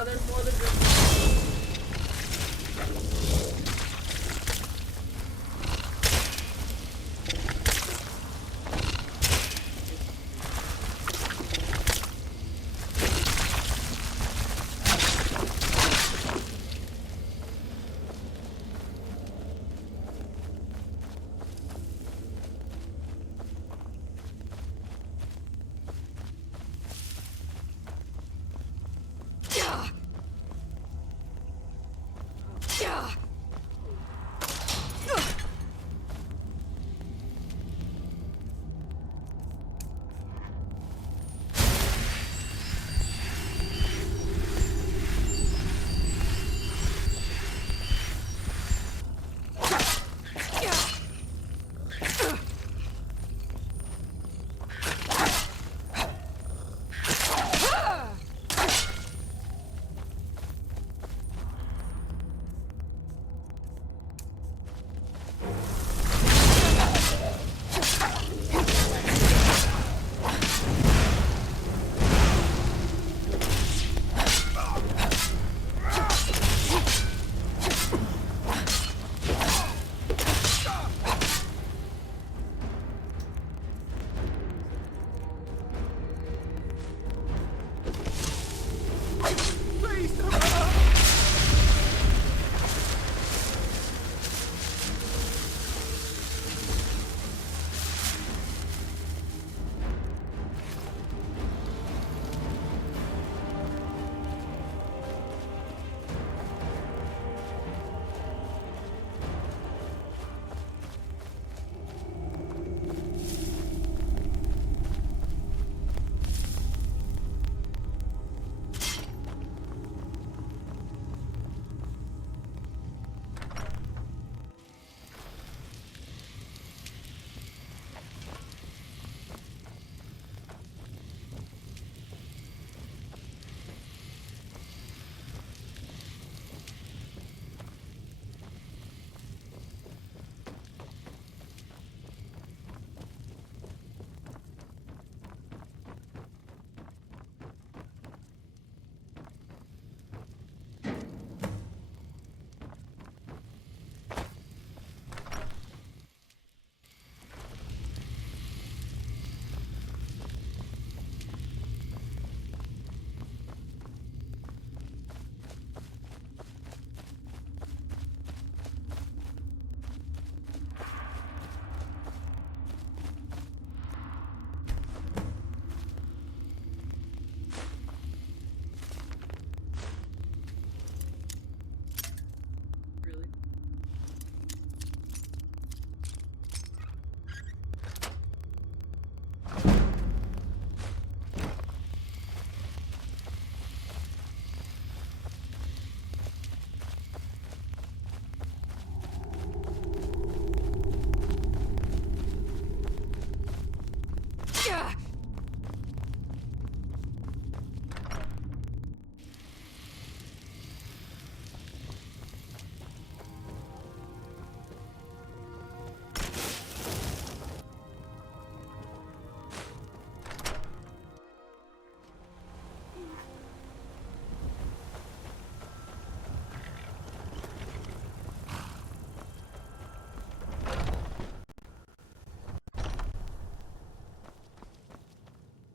There's more than just...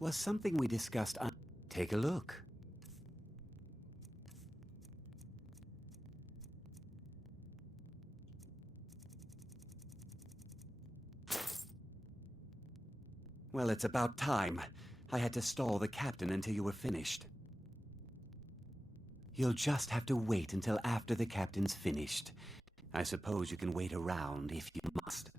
was something we discussed on... Take a look. Well, it's about time. I had to stall the captain until you were finished. You'll just have to wait until after the captain's finished. I suppose you can wait around if you must.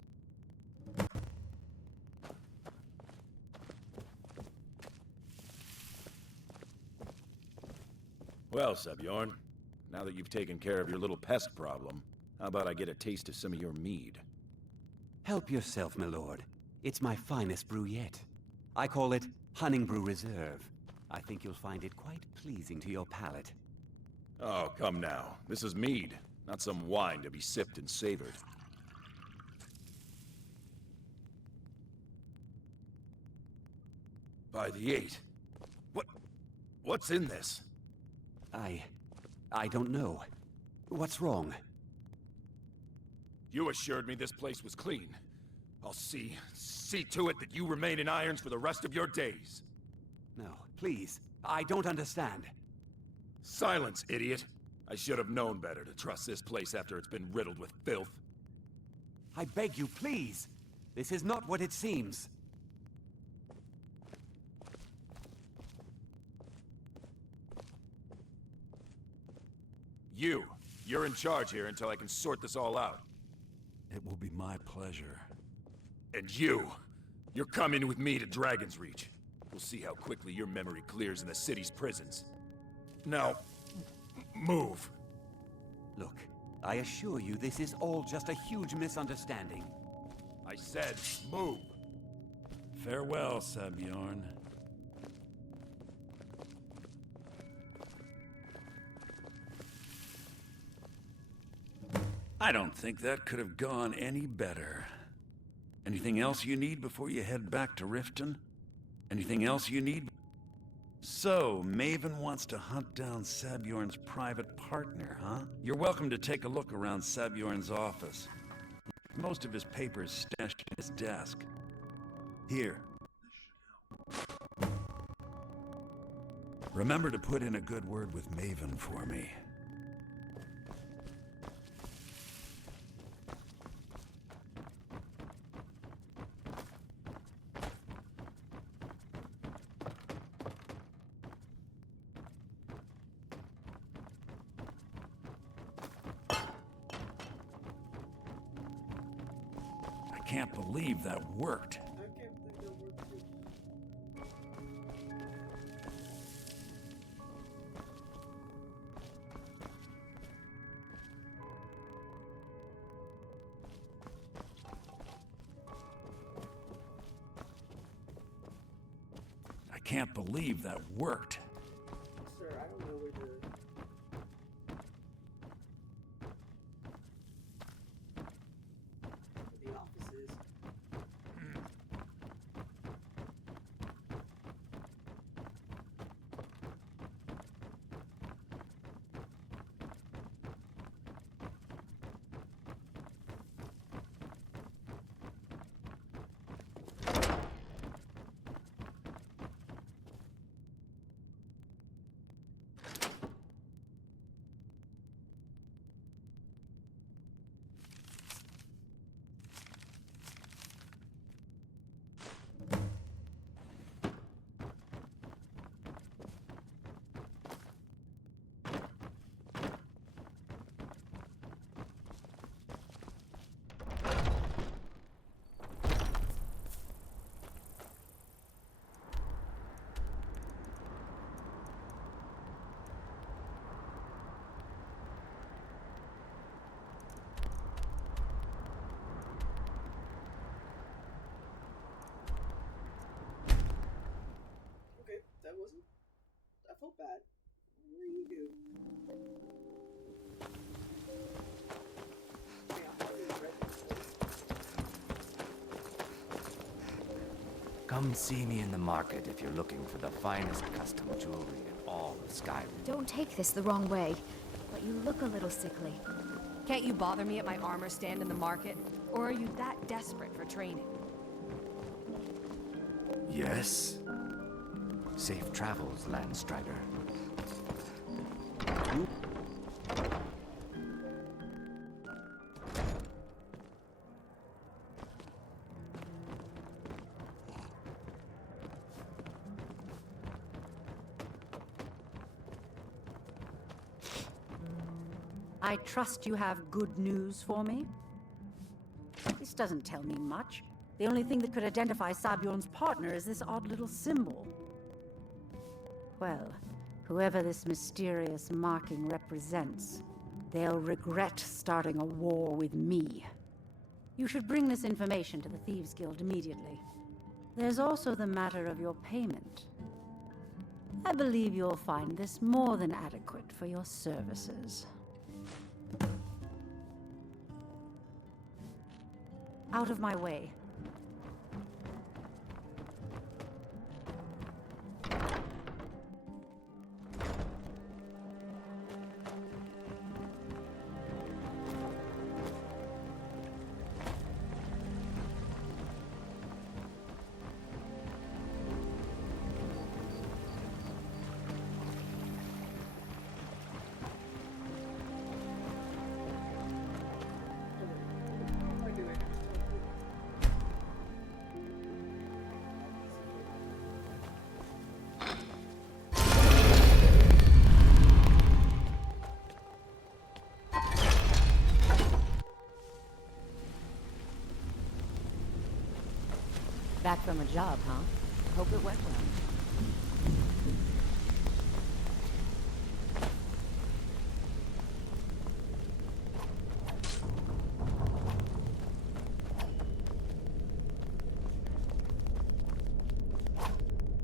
Well, Sebjorn, now that you've taken care of your little pest problem, how about I get a taste of some of your mead? Help yourself, my lord. It's my finest brew yet. I call it Hunning Brew Reserve. I think you'll find it quite pleasing to your palate. Oh, come now. This is mead, not some wine to be sipped and savored. By the 8. What's in this? I don't know. What's wrong? You assured me this place was clean. I'll see to it that you remain in irons for the rest of your days. No, please. I don't understand. Silence, idiot. I should have known better to trust this place after it's been riddled with filth. I beg you, please. This is not what it seems. You're in charge here until I can sort this all out. It will be my pleasure. And you're coming with me to Dragon's Reach. We'll see how quickly your memory clears in the city's prisons. Now, move. Look, I assure you this is all just a huge misunderstanding. I said move. Farewell, Sebjorn. I don't think that could have gone any better. Anything else you need before you head back to Riften? Anything else you need? So, Maven wants to hunt down Sebjorn's private partner, huh? You're welcome to take a look around Sebjorn's office. Most of his papers stashed in his desk. Here. Remember to put in a good word with Maven for me. I can't believe that worked. I can't believe that worked. Sir, I don't know where the office is. Okay, that wasn't. I felt bad. What do you do? Come see me in the market if you're looking for the finest custom jewelry in all of Skyrim. Don't take this the wrong way, but you look a little sickly. Can't you bother me at my armor stand in the market? Or are you that desperate for training? Yes? Safe travels, Landstrider. I trust you have good news for me? This doesn't tell me much. The only thing that could identify Sabjorn's partner is this odd little symbol. Well, whoever this mysterious marking represents, they'll regret starting a war with me. You should bring this information to the Thieves Guild immediately. There's also the matter of your payment. I believe you'll find this more than adequate for your services. Out of my way. Back from a job, huh? Hope it went well.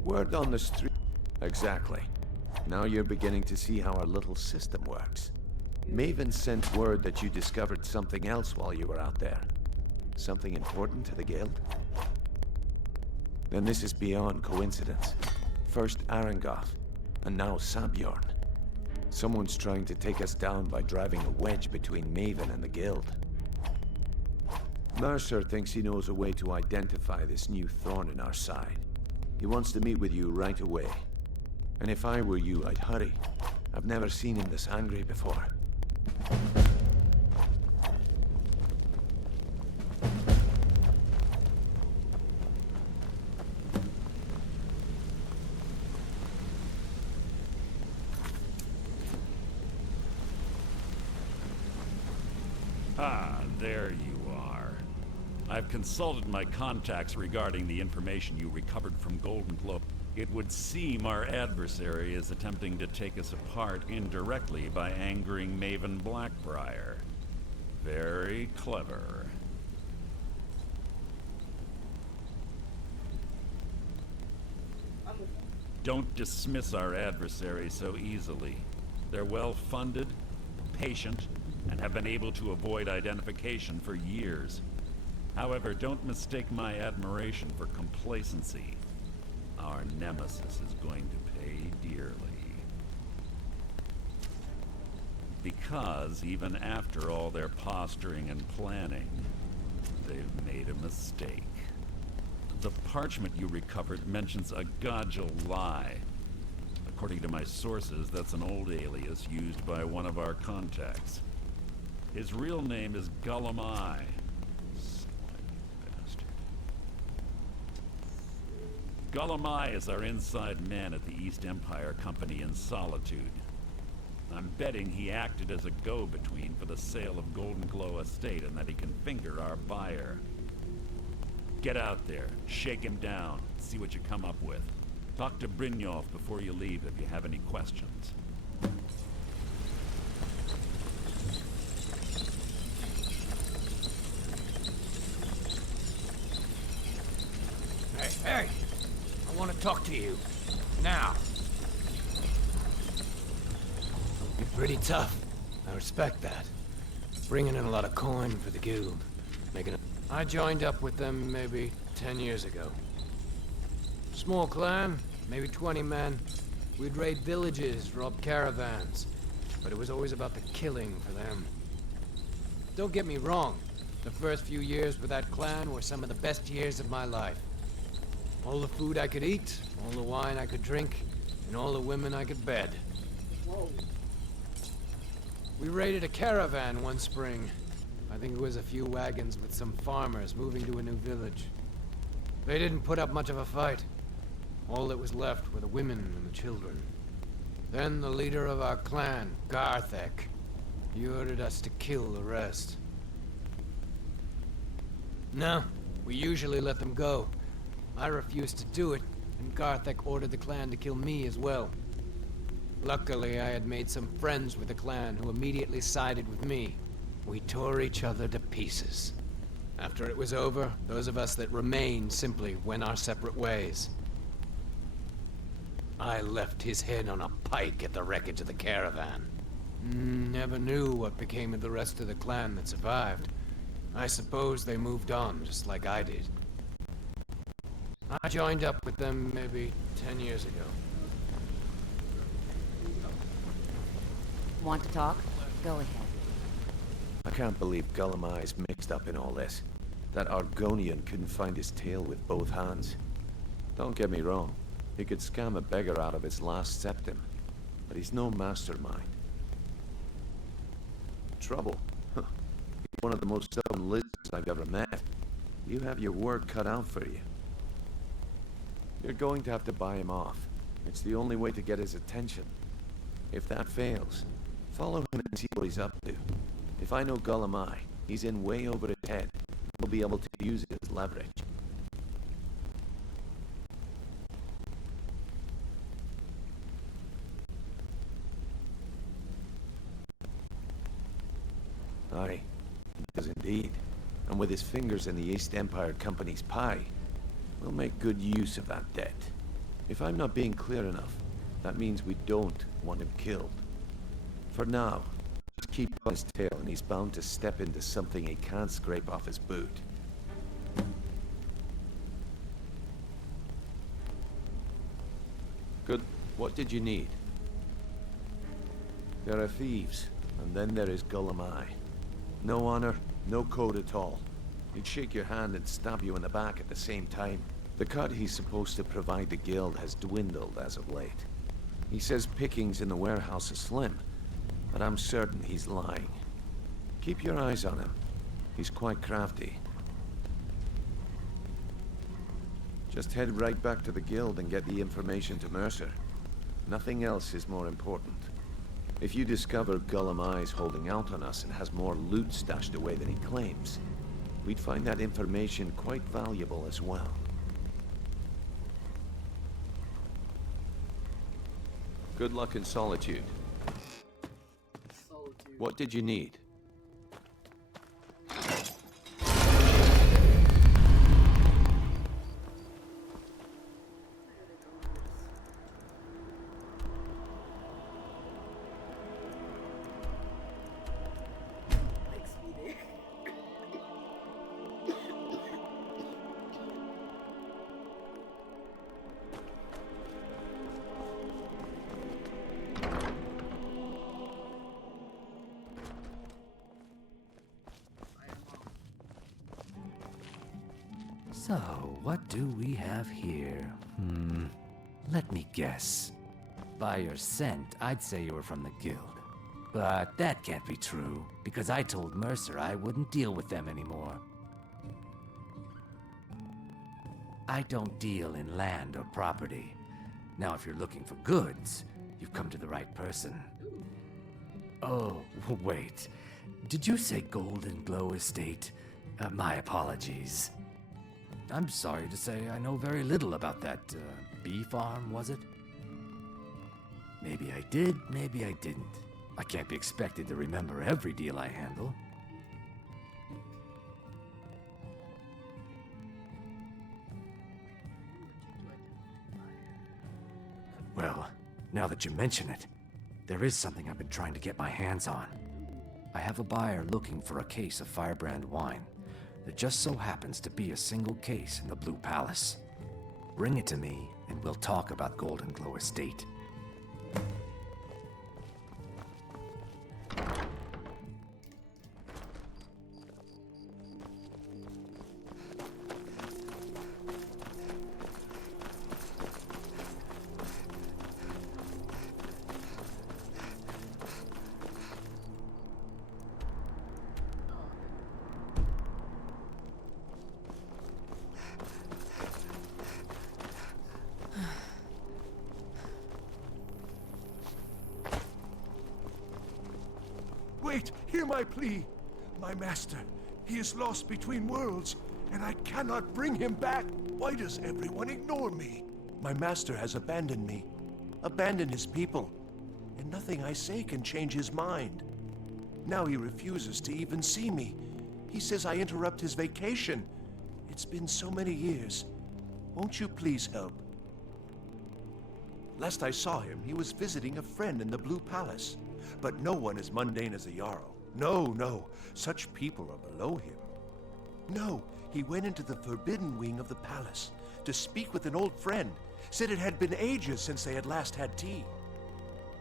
Word on the street. Exactly. Now you're beginning to see how our little system works. Maven sent word that you discovered something else while you were out there. Something important to the guild? Then this is beyond coincidence. First Arangoth, and now Sabjorn. Someone's trying to take us down by driving a wedge between Maven and the guild. Mercer thinks he knows a way to identify this new thorn in our side. He wants to meet with you right away. And if I were you, I'd hurry. I've never seen him this angry before. Ah, there you are. I've consulted my contacts regarding the information you recovered from Golden Globe. It would seem our adversary is attempting to take us apart indirectly by angering Maven Blackbriar. Very clever. Don't dismiss our adversary so easily. They're well-funded, patient, and have been able to avoid identification for years. However, don't mistake my admiration for complacency. Our nemesis is going to pay dearly. Because even after all their posturing and planning, they've made a mistake. The parchment you recovered mentions a Godjal lie. According to my sources, that's an old alias used by one of our contacts. His real name is Gullumai. Gullumai is our inside man at the East Empire Company in Solitude. I'm betting he acted as a go-between for the sale of Golden Glow Estate and that he can finger our buyer. Get out there, shake him down, see what you come up with. Talk to Brynjolf before you leave if you have any questions. Hey! I want to talk to you. Now. You're pretty tough. I respect that. Bringing in a lot of coin for the guild. I joined up with them maybe 10 years ago. Small clan, maybe 20 men. We'd raid villages, rob caravans. But it was always about the killing for them. Don't get me wrong. The first few years with that clan were some of the best years of my life. All the food I could eat, all the wine I could drink, and all the women I could bed. Whoa. We raided a caravan one spring. I think it was a few wagons with some farmers moving to a new village. They didn't put up much of a fight. All that was left were the women and the children. Then the leader of our clan, Garthek, he ordered us to kill the rest. No, we usually let them go. I refused to do it, and Garthek ordered the clan to kill me as well. Luckily, I had made some friends with the clan who immediately sided with me. We tore each other to pieces. After it was over, those of us that remained simply went our separate ways. I left his head on a pike at the wreckage of the caravan. Never knew what became of the rest of the clan that survived. I suppose they moved on, just like I did. I joined up with them maybe 10 years ago. Want to talk? Go ahead. I can't believe Gullimeye's mixed up in all this. That Argonian couldn't find his tail with both hands. Don't get me wrong, he could scam a beggar out of his last septim, but he's no mastermind. Trouble? Huh. He's one of the most stubborn lizards I've ever met. You have your work cut out for you. You're going to have to buy him off. It's the only way to get his attention. If that fails, follow him and see what he's up to. If I know Gullimeye, he's in way over his head. We'll be able to use it as leverage. Aye, he does indeed. And with his fingers in the East Empire Company's pie, we'll make good use of that debt. If I'm not being clear enough, that means we don't want him killed. For now, just keep on his tail and he's bound to step into something he can't scrape off his boot. Good. What did you need? There are thieves, and then there is Gullimeye. No honor, no code at all. He'd shake your hand and stab you in the back at the same time. The cut he's supposed to provide the guild has dwindled as of late. He says pickings in the warehouse are slim, but I'm certain he's lying. Keep your eyes on him. He's quite crafty. Just head right back to the guild and get the information to Mercer. Nothing else is more important. If you discover Gullimeye's holding out on us and has more loot stashed away than he claims, we'd find that information quite valuable as well. Good luck in Solitude. What did you need? So, what do we have here? Let me guess. By your scent, I'd say you were from the guild. But that can't be true, because I told Mercer I wouldn't deal with them anymore. I don't deal in land or property. Now, if you're looking for goods, you've come to the right person. Oh, wait. Did you say Golden Glow Estate? My apologies. I'm sorry to say I know very little about that, bee farm, was it? Maybe I did, maybe I didn't. I can't be expected to remember every deal I handle. Well, now that you mention it, there is something I've been trying to get my hands on. I have a buyer looking for a case of Firebrand wine. There just so happens to be a single case in the Blue Palace. Bring it to me, and we'll talk about Golden Glow Estate. Wait, hear my plea. My master, he is lost between worlds, and I cannot bring him back. Why does everyone ignore me? My master has abandoned me, abandoned his people, and nothing I say can change his mind. Now he refuses to even see me. He says I interrupt his vacation. It's been so many years. Won't you please help? Last I saw him, he was visiting a friend in the Blue Palace. But no one as mundane as a Jarl. No, such people are below him. No, he went into the forbidden wing of the palace to speak with an old friend. Said it had been ages since they had last had tea.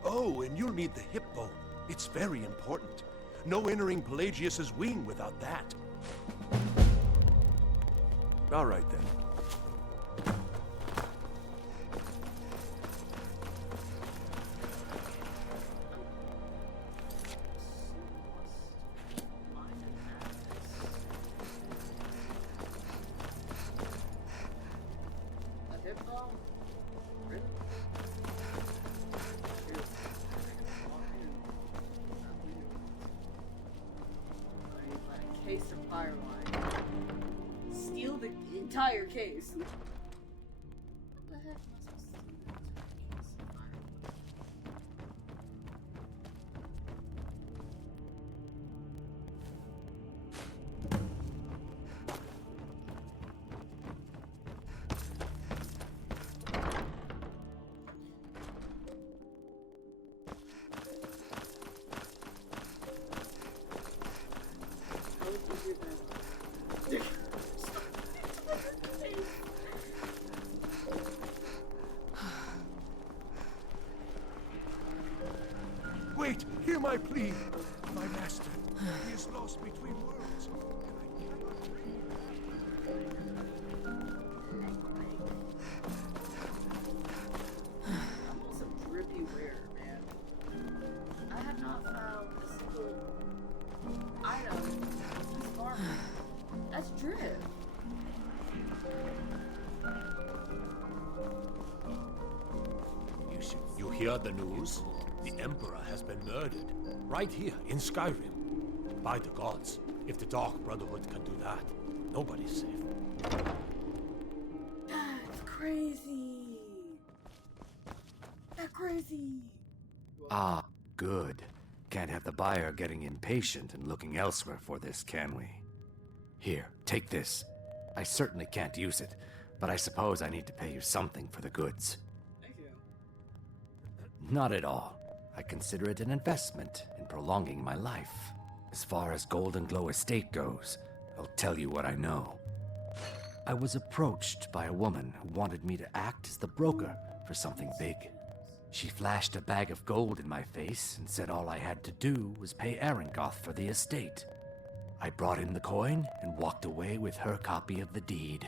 Oh, and you'll need the hip bone. It's very important. No entering Pelagius's wing without that. All right then. Case of fire line. Steal the entire case. What the heck am I supposed to do with a case of fire Wait, hear my plea. My master, he is lost between worlds, and I cannot bring him I'm also drippy rare, man. I have not found a single item in this farm. That's drip. You hear the news? The Emperor has been murdered. Right here, in Skyrim. By the gods, if the Dark Brotherhood can do that, nobody's safe. That's crazy. That's crazy. Ah, good. Can't have the buyer getting impatient and looking elsewhere for this, can we? Here, take this. I certainly can't use it, but I suppose I need to pay you something for the goods. Thank you. Not at all. I consider it an investment in prolonging my life. As far as Golden Glow Estate goes, I'll tell you what I know. I was approached by a woman who wanted me to act as the broker for something big. She flashed a bag of gold in my face and said all I had to do was pay Arangoth for the estate. I brought in the coin and walked away with her copy of the deed.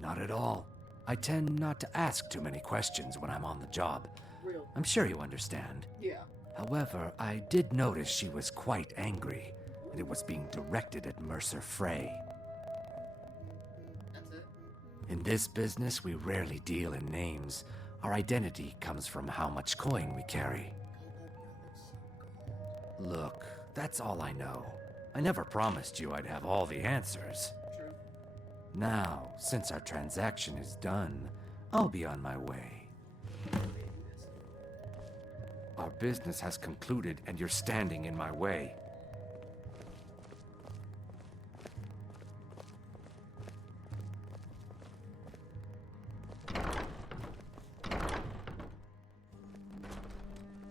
Not at all. I tend not to ask too many questions when I'm on the job. Real. I'm sure you understand. Yeah. However, I did notice she was quite angry, and it was being directed at Mercer Frey. That's it. In this business, we rarely deal in names. Our identity comes from how much coin we carry. Look, that's all I know. I never promised you I'd have all the answers. True. Now, since our transaction is done, I'll be on my way. Our business has concluded, and you're standing in my way.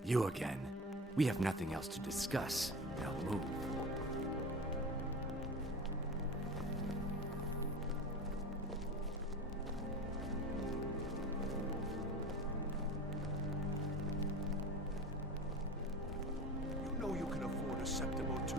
You again. We have nothing else to discuss. Now move. You know you can afford a septim or two.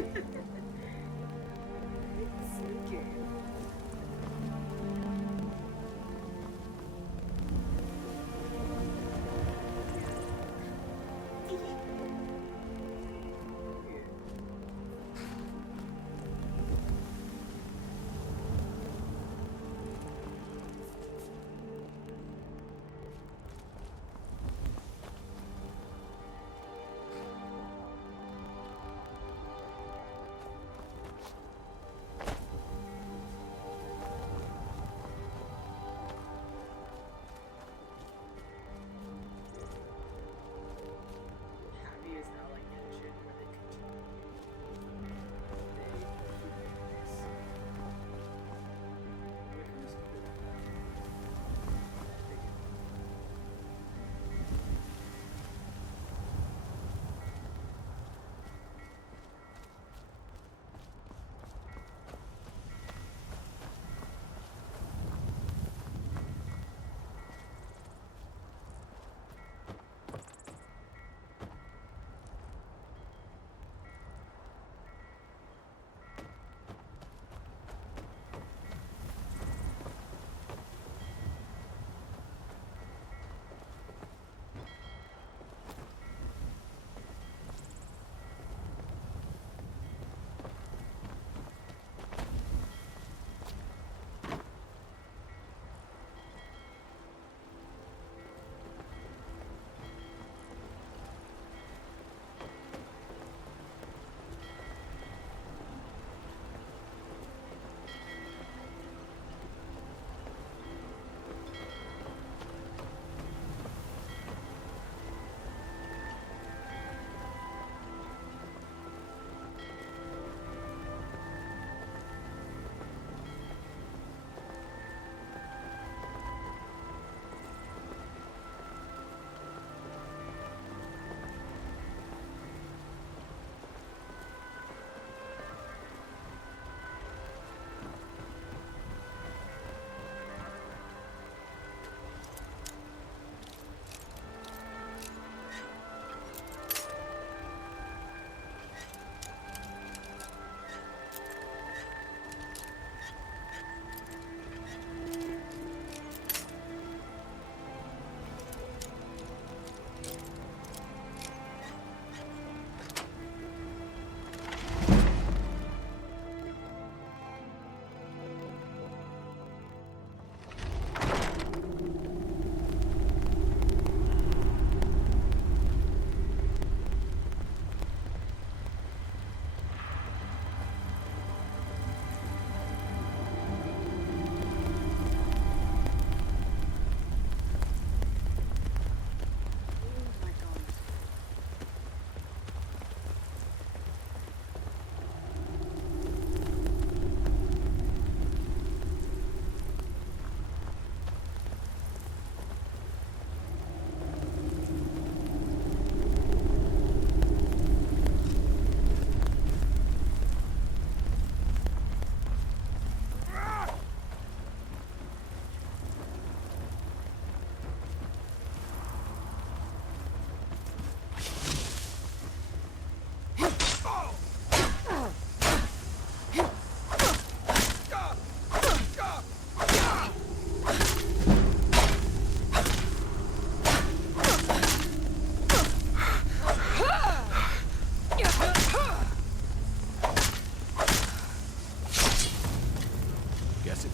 Sneaky. Happy is now like engine where they control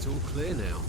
all clear now.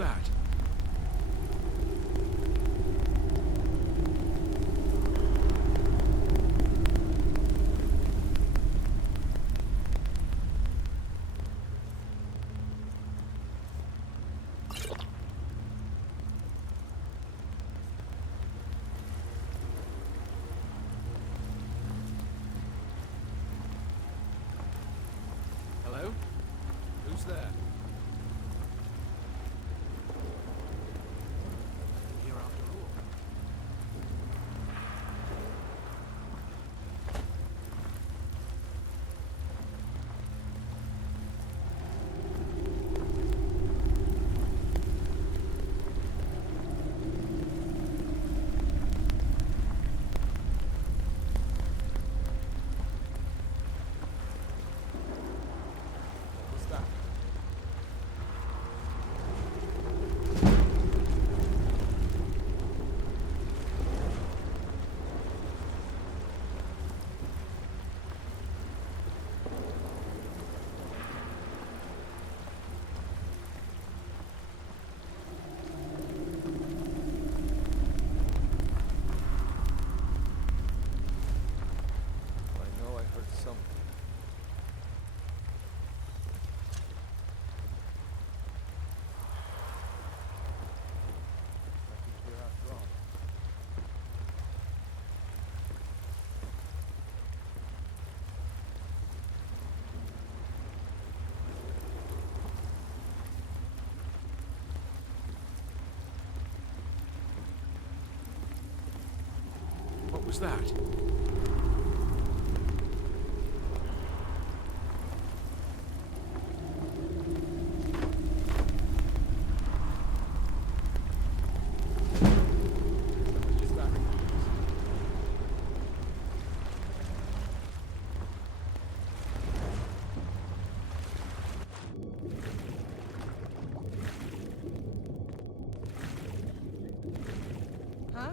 that? Hello? Who's there? Here after all. What's that? I know I heard something. Nothing here after all. What was that? Just that. Huh?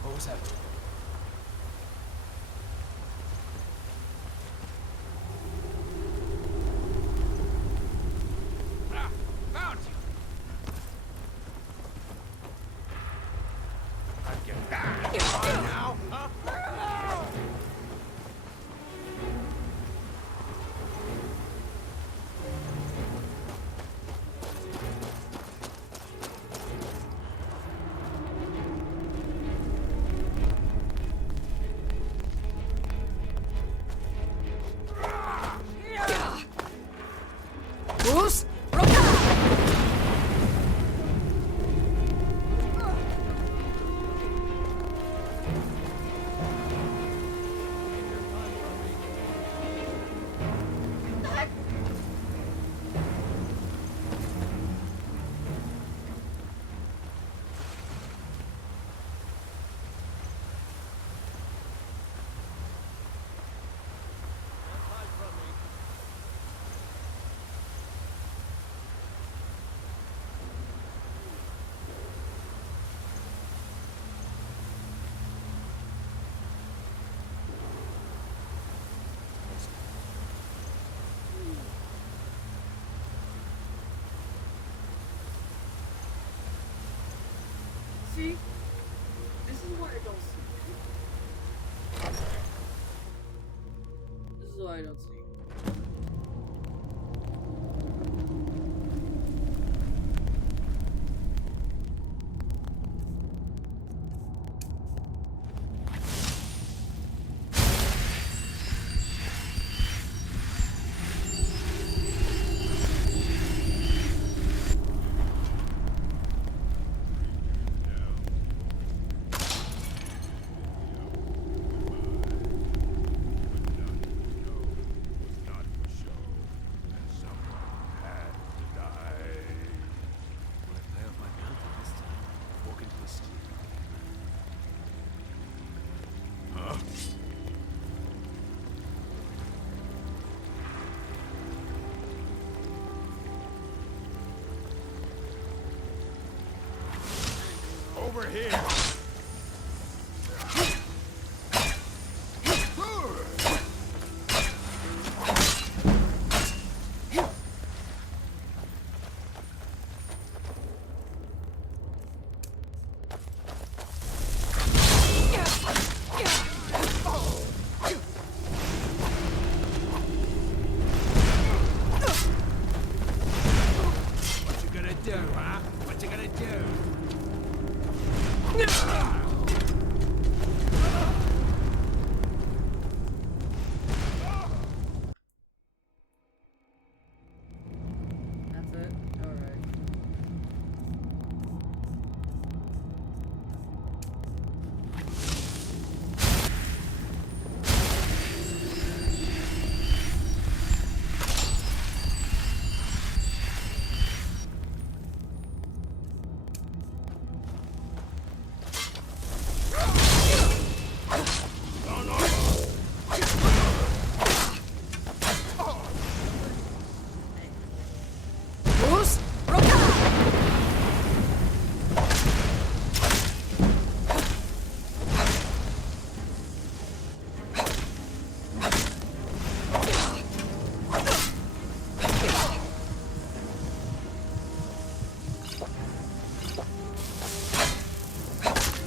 What was that? Ah! Found you! I'm getting back! Get on now! Huh? Who's? See? This is what I don't see. This is what I don't see. here! What you gonna do, huh? What you gonna do? That's it? Alright.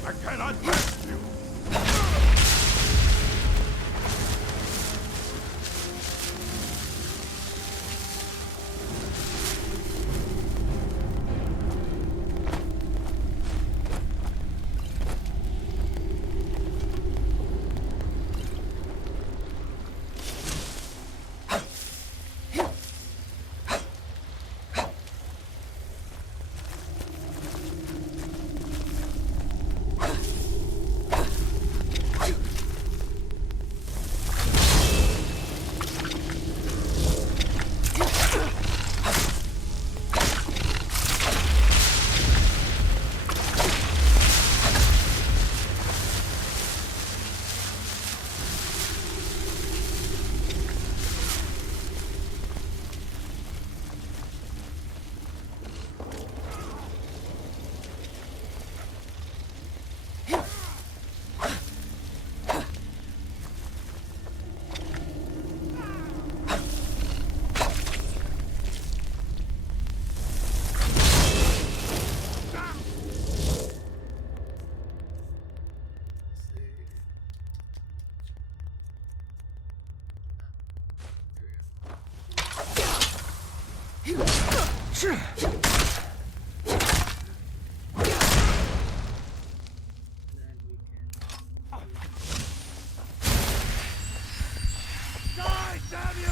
I cannot rest you! Die, damn you!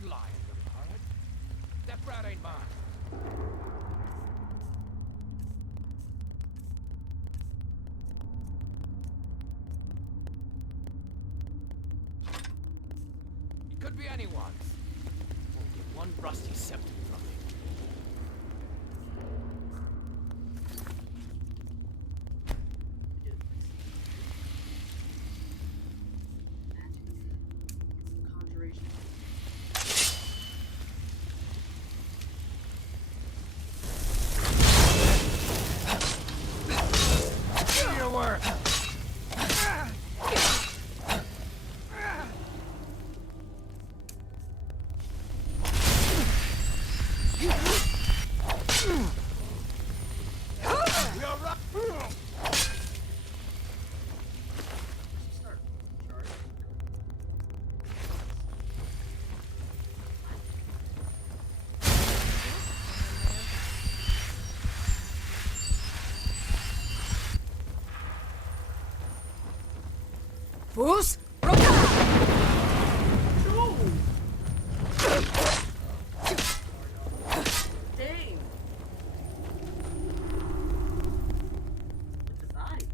Lying little harlot. That brat ain't mine. It could be anyone's. Won't get one rusty septum from me. Your work! Who's? Dang. With his eyes.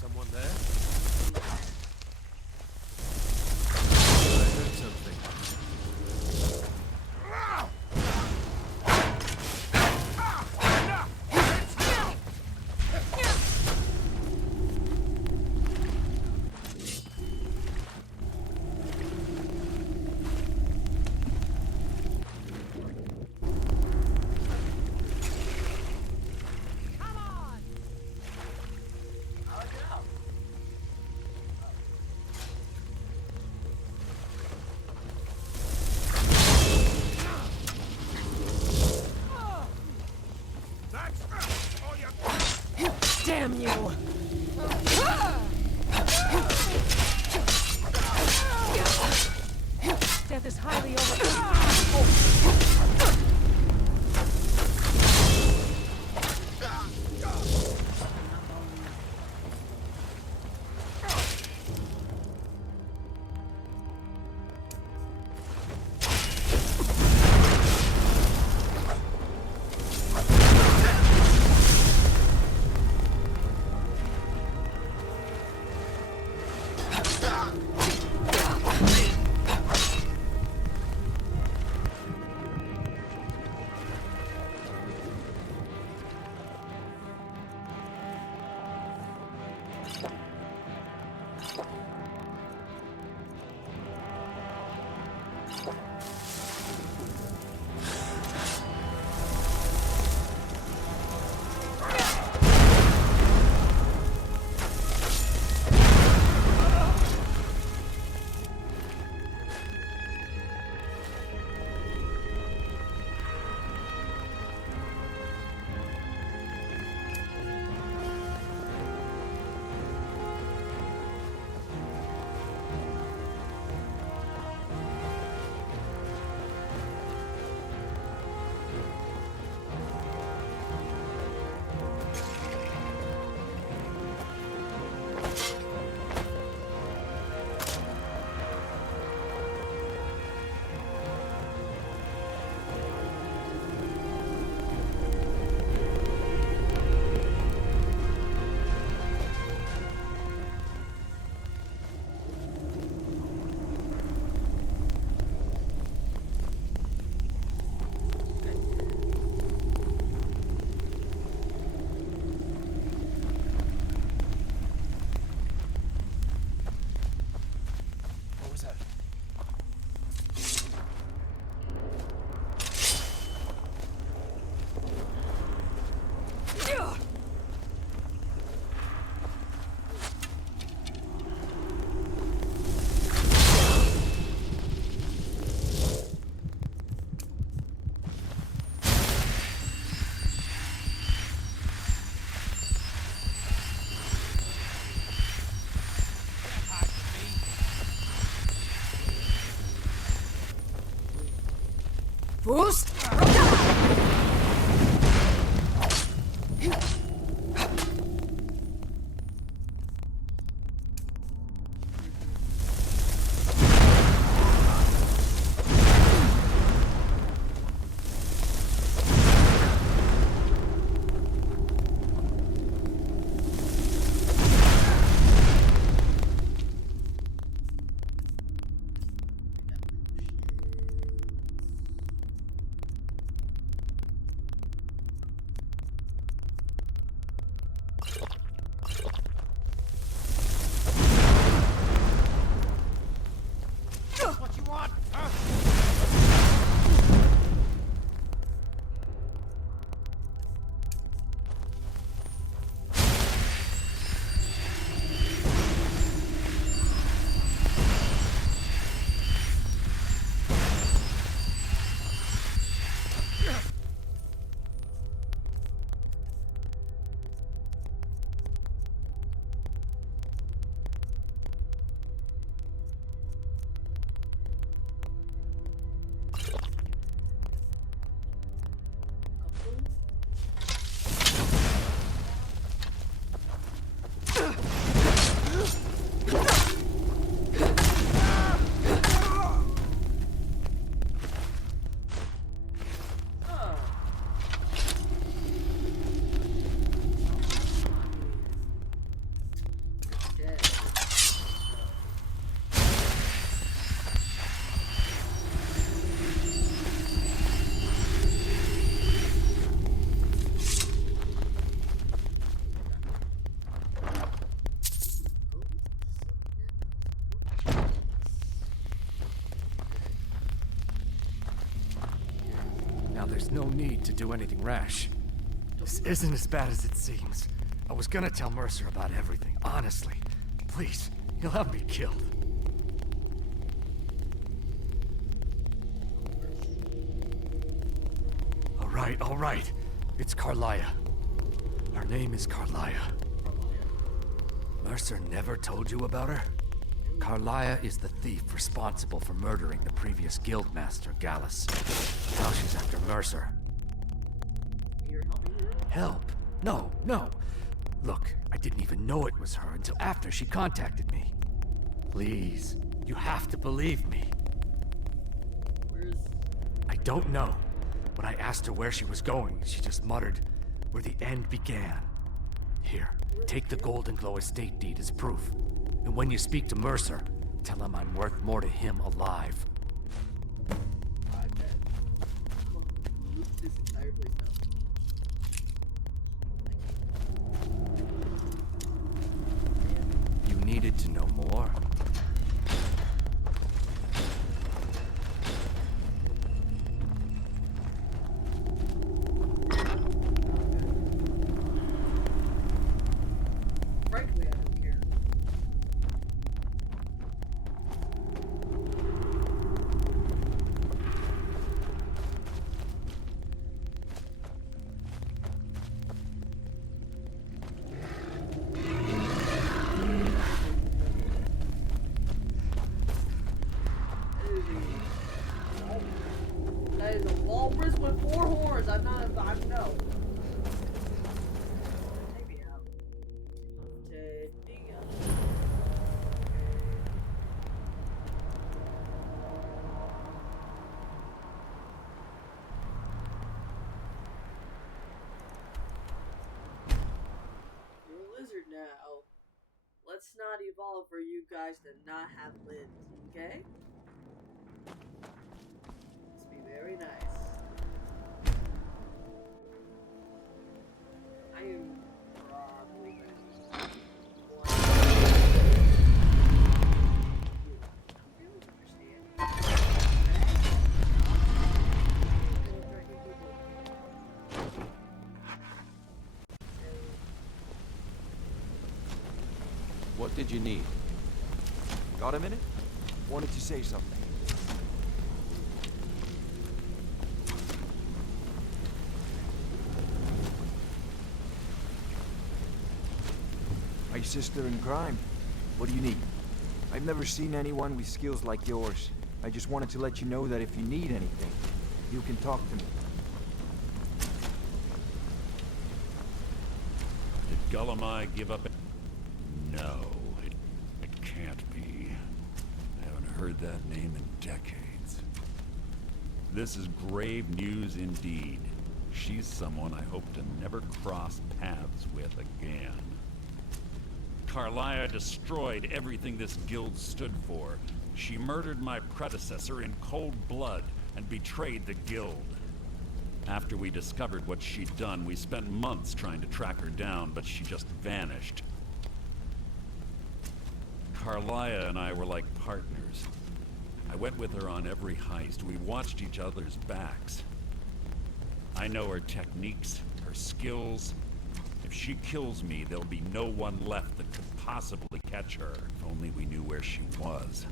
someone there? I heard something. Damn you! Death is highly Boost! There's no need to do anything rash. This isn't as bad as it seems. I was gonna tell Mercer about everything, honestly. Please, he'll have me killed. All right. It's Carlia. Her name is Carlia. Mercer never told you about her? Carlia is the thief responsible for murdering the previous guildmaster, Gallus. Now she's after Mercer. Help? No. Look, I didn't even know it was her until after she contacted me. Please, you have to believe me. I don't know. When I asked her where she was going, she just muttered, "Where the end began." Here, take the Golden Glow estate deed as proof. And when you speak to Mercer, tell him I'm worth more to him alive. This entire place You needed to know more? Frankly, I don't care. That is a walrus with 4 horns. I know. Take me out. You're a lizard now. Let's not evolve for you guys to not have limbs, okay? Let's be very nice. I am probably What did you need? Got a minute? Wanted to say something. My sister in crime. What do you need? I've never seen anyone with skills like yours. I just wanted to let you know that if you need anything, you can talk to me. Did Gullumai give up? No, it can't be. I haven't heard that name in decades. This is grave news indeed. She's someone I hope to never cross paths with again. Carlia destroyed everything this guild stood for. She murdered my predecessor in cold blood and betrayed the guild. After we discovered what she'd done, we spent months trying to track her down, but she just vanished. Carlia and I were like partners. I went with her on every heist. We watched each other's backs. I know her techniques, her skills. If she kills me, there'll be no one left that could possibly catch her. If only we knew where she was.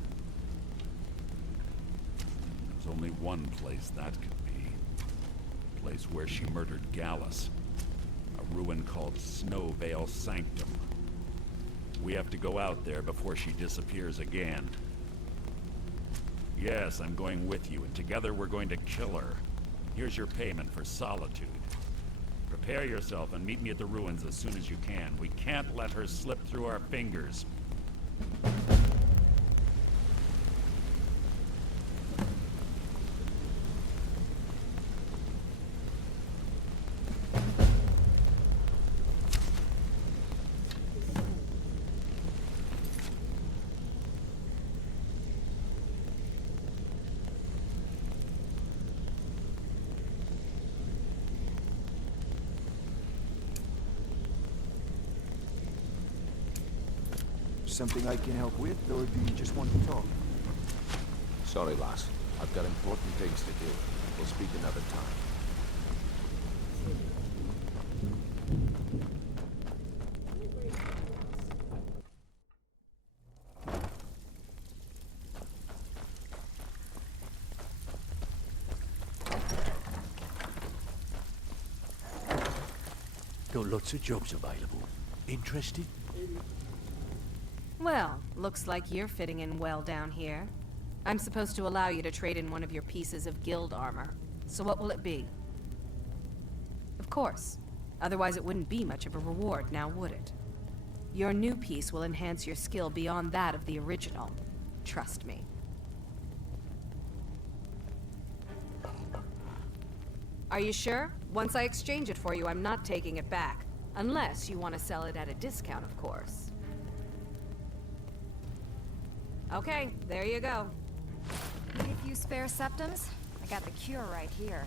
There's only one place that could be. A place where she murdered Gallus. A ruin called Snowvale Sanctum. We have to go out there before she disappears again. Yes, I'm going with you, and together we're going to kill her. Here's your payment for solitude. Prepare yourself and meet me at the ruins as soon as you can. We can't let her slip through our fingers. Something I can help with, or do you just want to talk? Sorry, lass. I've got important things to do. We'll speak another time. got lots of jobs available. Interested? Well, looks like you're fitting in well down here. I'm supposed to allow you to trade in one of your pieces of guild armor. So what will it be? Of course. Otherwise it wouldn't be much of a reward, now would it? Your new piece will enhance your skill beyond that of the original. Trust me. Are you sure? Once I exchange it for you, I'm not taking it back. Unless you want to sell it at a discount, of course. Okay, there you go. Need a few spare septums? I got the cure right here.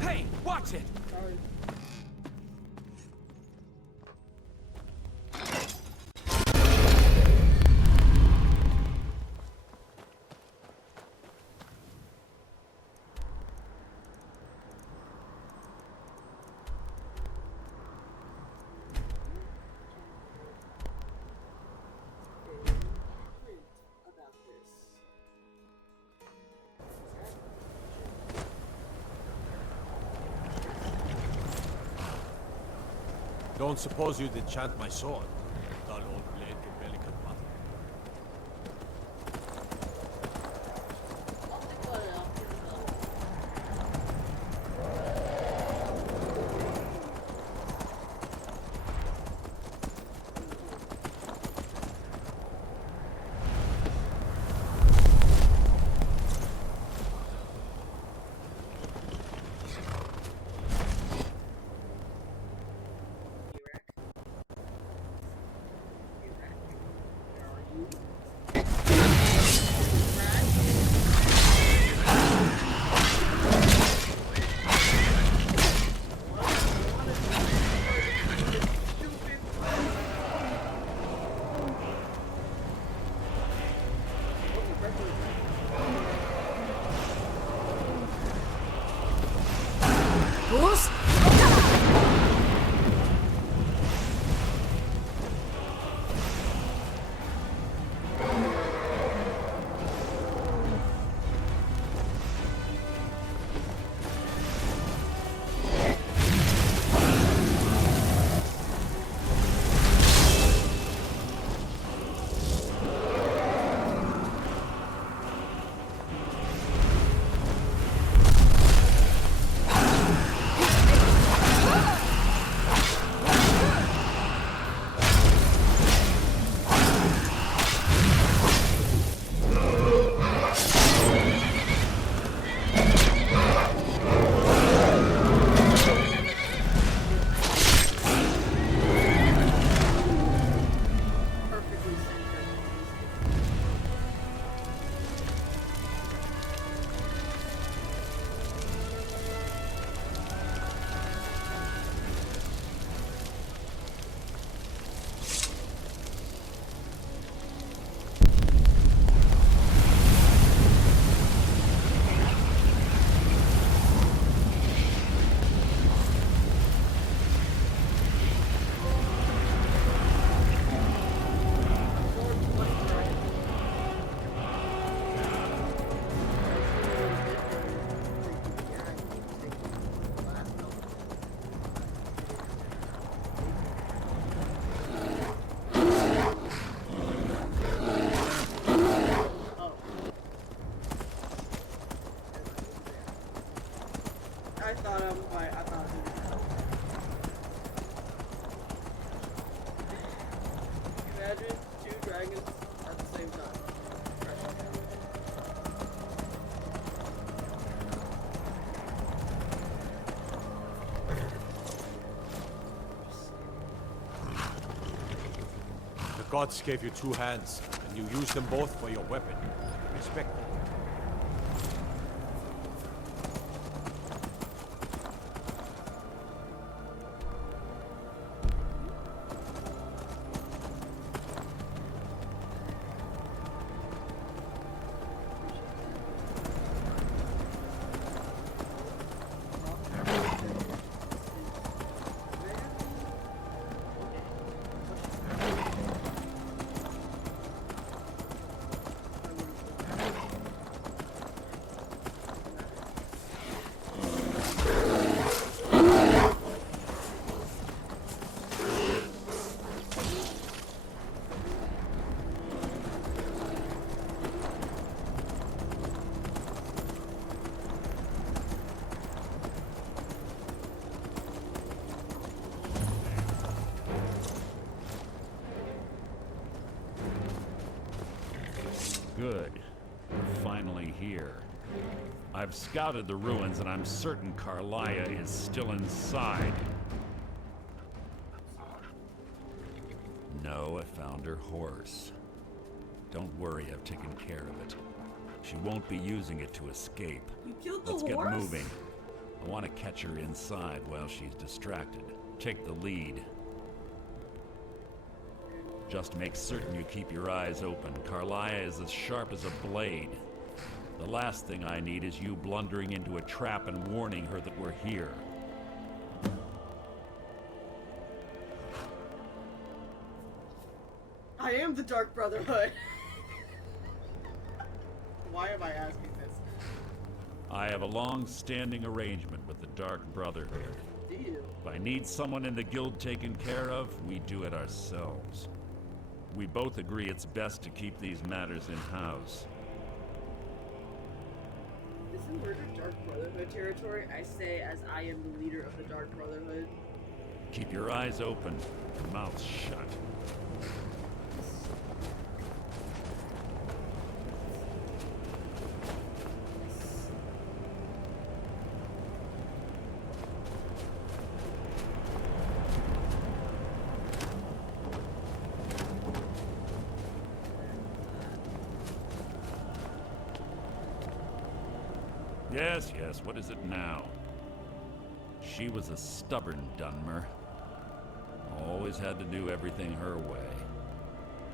Hey, watch it! Don't suppose you'd enchant my sword? Dull old blade can barely cut butter. Bruce? I thought I was right. I thought it was Imagine two dragons at the same time. The gods gave you two hands, and you used them both for your weapon. Respect them. Good. We're finally here. I've scouted the ruins and I'm certain Carlia is still inside. No, I found her horse. Don't worry, I've taken care of it. She won't be using it to escape. You killed the Let's horse? get moving. I want to catch her inside while she's distracted. Take the lead. Just make certain you keep your eyes open. Carlia is as sharp as a blade. The last thing I need is you blundering into a trap and warning her that we're here. I am the Dark Brotherhood. Why am I asking this? I have a long-standing arrangement with the Dark Brotherhood. Do you? If I need someone in the guild taken care of, we do it ourselves. We both agree it's best to keep these matters in-house. Isn't murder Dark Brotherhood territory? I say as I am the leader of the Dark Brotherhood. Keep your eyes open, your mouth shut. Yes, yes, what is it now? She was a stubborn Dunmer. Always had to do everything her way.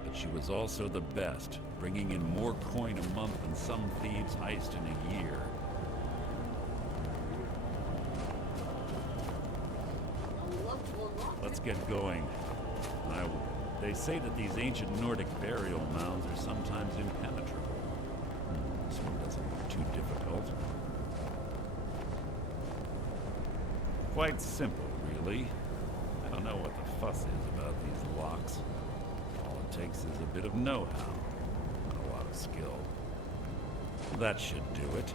But she was also the best, bringing in more coin a month than some thieves heist in a year. Let's get going. They say that these ancient Nordic burial mounds are sometimes impenetrable. This one doesn't look too difficult. Quite simple, really. I don't know what the fuss is about these locks. All it takes is a bit of know-how and a lot of skill. That should do it.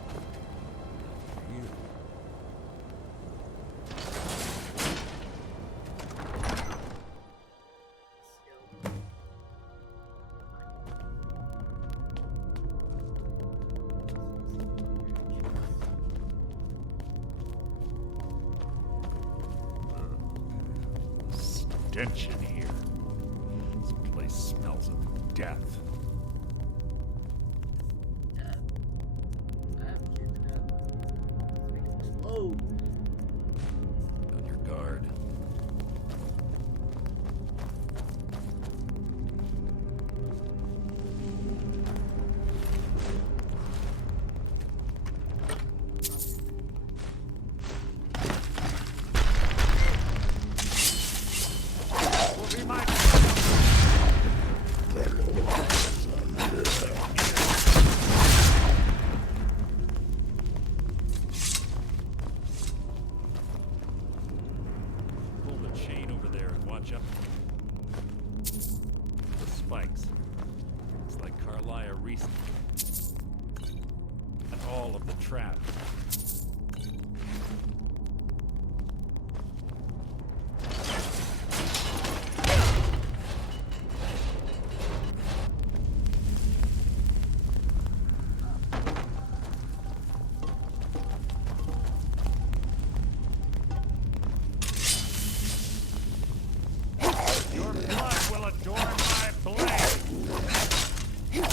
Stench in here. This place smells of death. Oh. On your guard. Pull the chain over there and watch up. The spikes. It's like Carlia recently. And all of the traps. Your blood will adorn my blade! No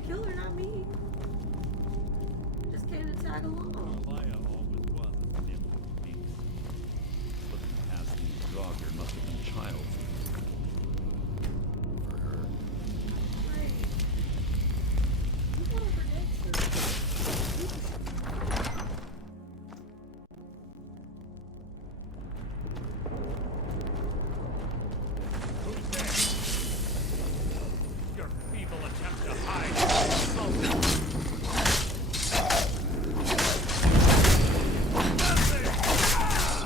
to kill her, not me. Just came to tag along. Maya always was a nimble beast. Looking past these Gogger must have been child's play for her. Right. You want to forget to. Your feeble attempt to hide.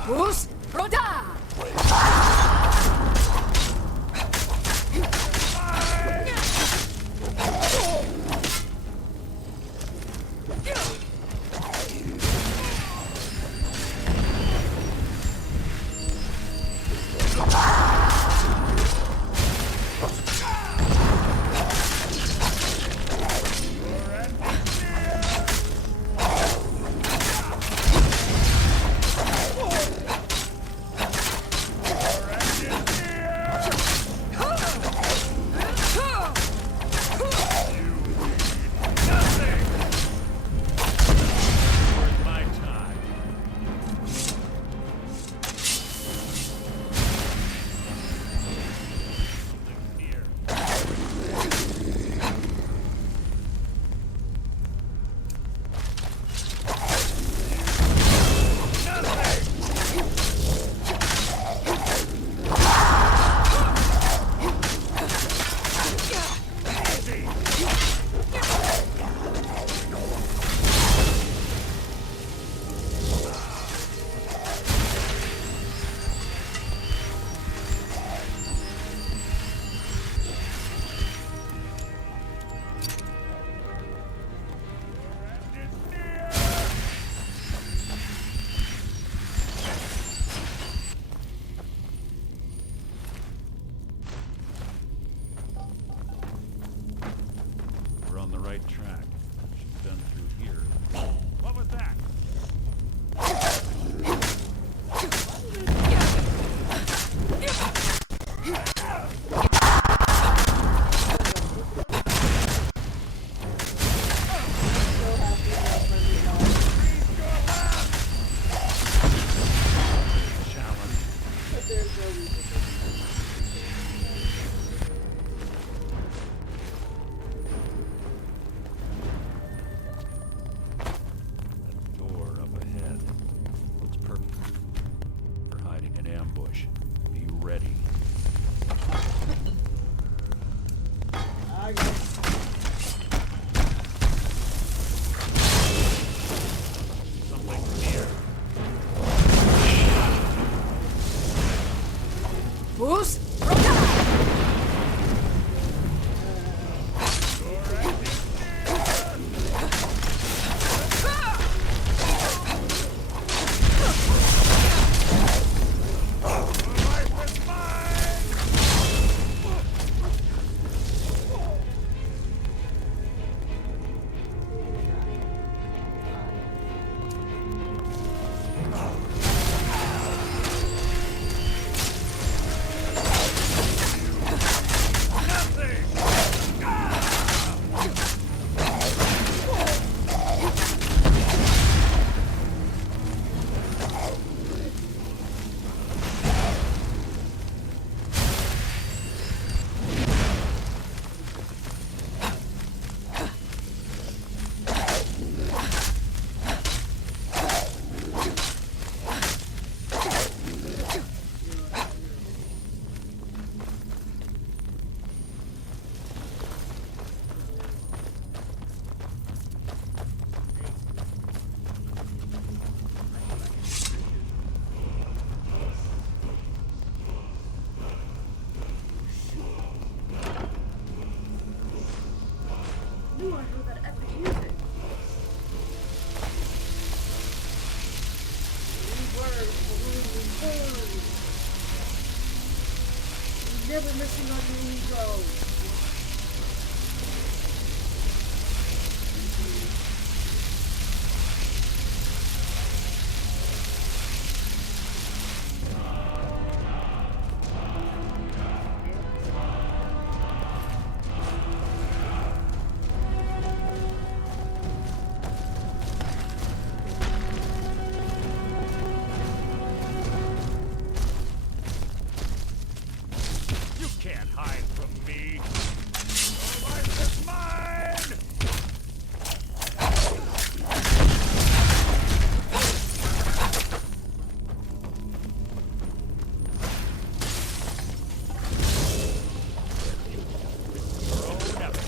Bruce, Roda! never missing on your ego. You can't hide from me. Your life is mine! Your own epitaph.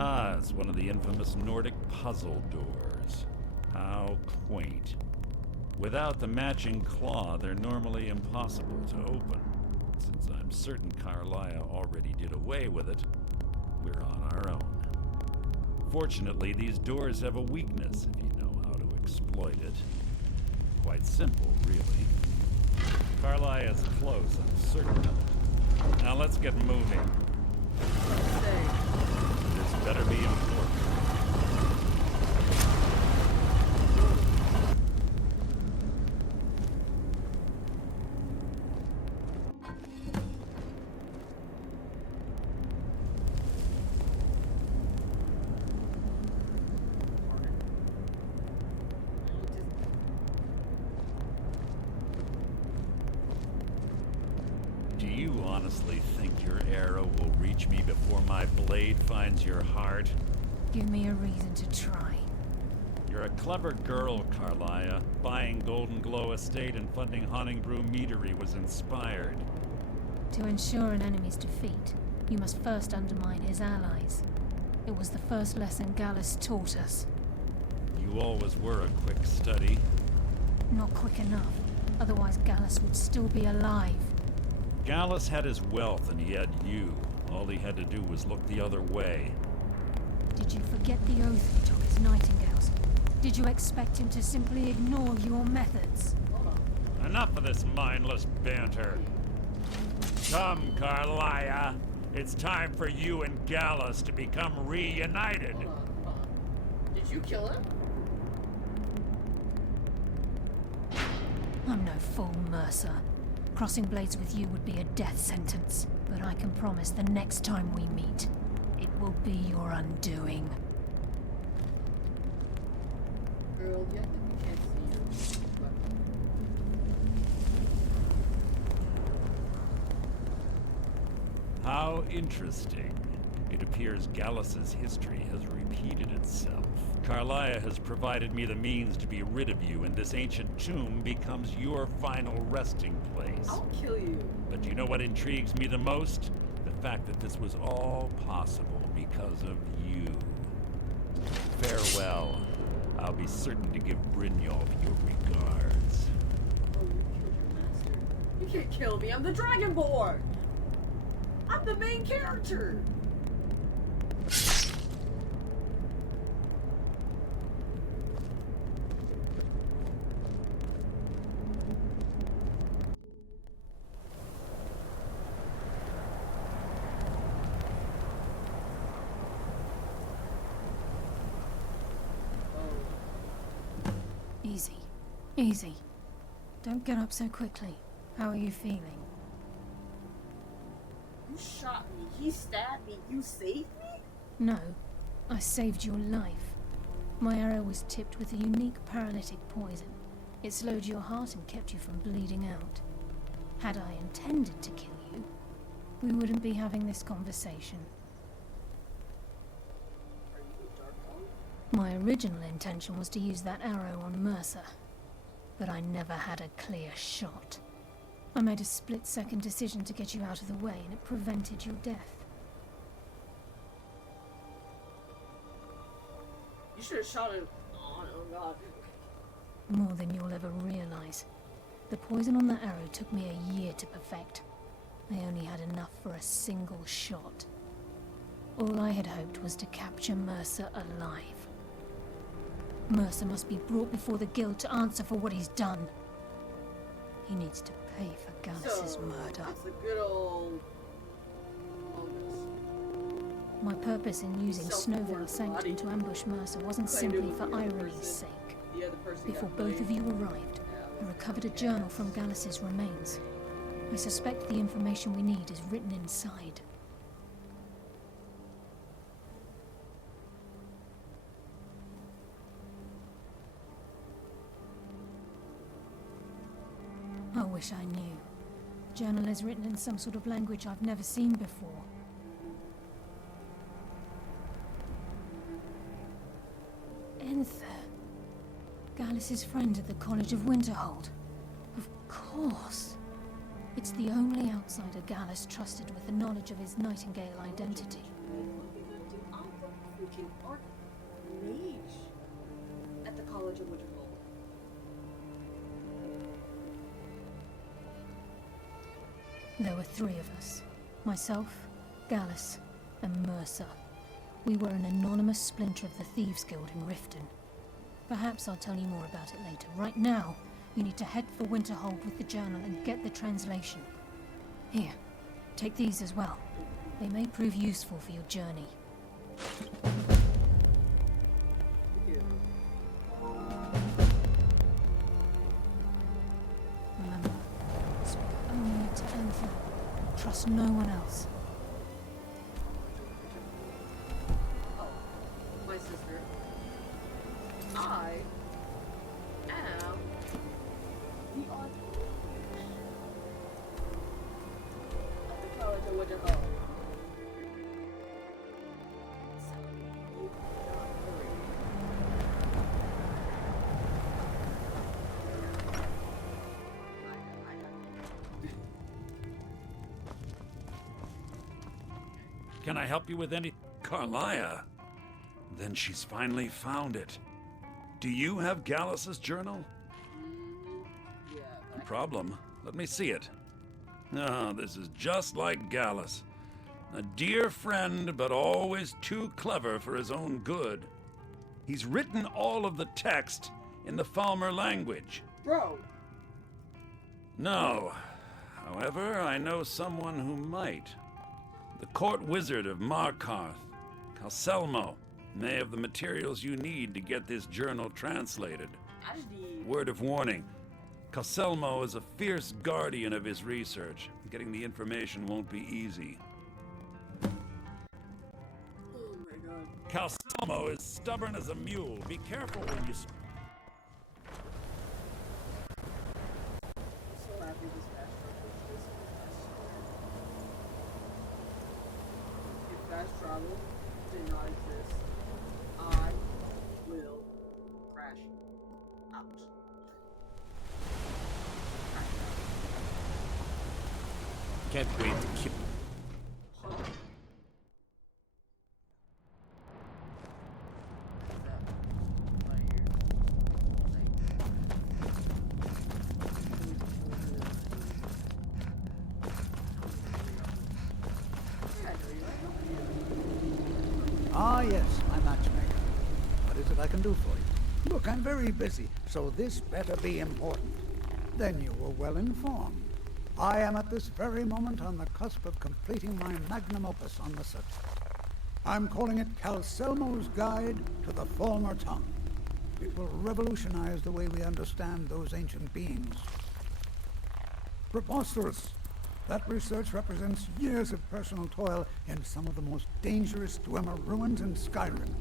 Ah, it's one of the infamous Nordic puzzle doors. How quaint. Without the matching claw, they're normally impossible to open. Since I'm certain Carlia already did away with it, we're on our own. Fortunately, these doors have a weakness if you know how to exploit it. Quite simple, really. Carlia is close, I'm certain of it. Now let's get moving. This better be important. Do you honestly think your arrow will reach me before my blade finds your heart? Give me a reason to try. You're a clever girl, Carlia. Buying Golden Glow Estate and funding Honningbrew Meadery was inspired. To ensure an enemy's defeat, you must first undermine his allies. It was the first lesson Gallus taught us. You always were a quick study. Not quick enough, otherwise Gallus would still be alive. Gallus had his wealth and he had you. All he had to do was look the other way. Did you forget the oath he took as nightingales? Did you expect him to simply ignore your methods? Enough of this mindless banter. Come, Carlia. It's time for you and Gallus to become reunited. Did you kill him? I'm no fool, Mercer. Crossing blades with you would be a death sentence, but I can promise the next time we meet, it will be your undoing. Girl, yeah, we can't see you. How interesting. It appears Gallus's history has repeated itself. Carlia has provided me the means to be rid of you, and this ancient tomb becomes your final resting place. I'll kill you. But you know what intrigues me the most? The fact that this was all possible because of you. Farewell. I'll be certain to give Brynjolf your regards. Oh, you killed your master. You can't kill me. I'm the Dragonborn. I'm the main character. Easy. Easy. Don't get up so quickly. How are you feeling? You shot me. He stabbed me. You saved me? No. I saved your life. My arrow was tipped with a unique paralytic poison. It slowed your heart and kept you from bleeding out. Had I intended to kill you, we wouldn't be having this conversation. Are you a dark elf? My original intention was to use that arrow on Mercer, but I never had a clear shot. I made a split-second decision to get you out of the way, and it prevented your death. You should have shot him. Oh god. More than you'll ever realize. The poison on that arrow took me a year to perfect. I only had enough for a single shot. All I had hoped was to capture Mercer alive. Mercer must be brought before the guild to answer for what he's done. He needs to pay for Gallus' murder. It's a good old My purpose in using Snowvale Sanctum to ambush Mercer wasn't simply for irony's sake. Before both of you arrived, I recovered a journal from Gallus' remains. I suspect the information we need is written inside. I wish I knew. The journal is written in some sort of language I've never seen before. Enther. Gallus' friend at the College of Winterhold. Of course. It's the only outsider Gallus trusted with the knowledge of his Nightingale identity. Freaking Archmage at the College of Winterhold. There were three of us. Myself, Gallus, and Mercer. We were an anonymous splinter of the Thieves Guild in Riften. Perhaps I'll tell you more about it later. Right now, you need to head for Winterhold with the journal and get the translation. Here, take these as well. They may prove useful for your journey. Remember, speak only to Enther. Trust no one else. My sister. I am the Archmage at the College of Winterhold. Can I help you with any... Carlia? Then she's finally found it. Do you have Gallus's journal? Yeah. No problem. Let me see it. Ah, this is just like Gallus. A dear friend, but always too clever for his own good. He's written all of the text in the Falmer language. Bro. No. However, I know someone who might. The court wizard of Markarth, Calselmo, may have the materials you need to get this journal translated. Word of warning, Calselmo is a fierce guardian of his research. Getting the information won't be easy. Oh my god. Calselmo is stubborn as a mule. Be careful when you... So happy this fast if fast travel did not exist, I will crash out. Can't wait to kill. Ah, yes, my matchmaker. What is it I can do for you? Look, I'm very busy, so this better be important. Then you were well informed. I am at this very moment on the cusp of completing my magnum opus on the subject. I'm calling it Calselmo's Guide to the Falmer Tongue. It will revolutionize the way we understand those ancient beings. Preposterous! That research represents years of personal toil in some of the most dangerous Dwemer ruins in Skyrim.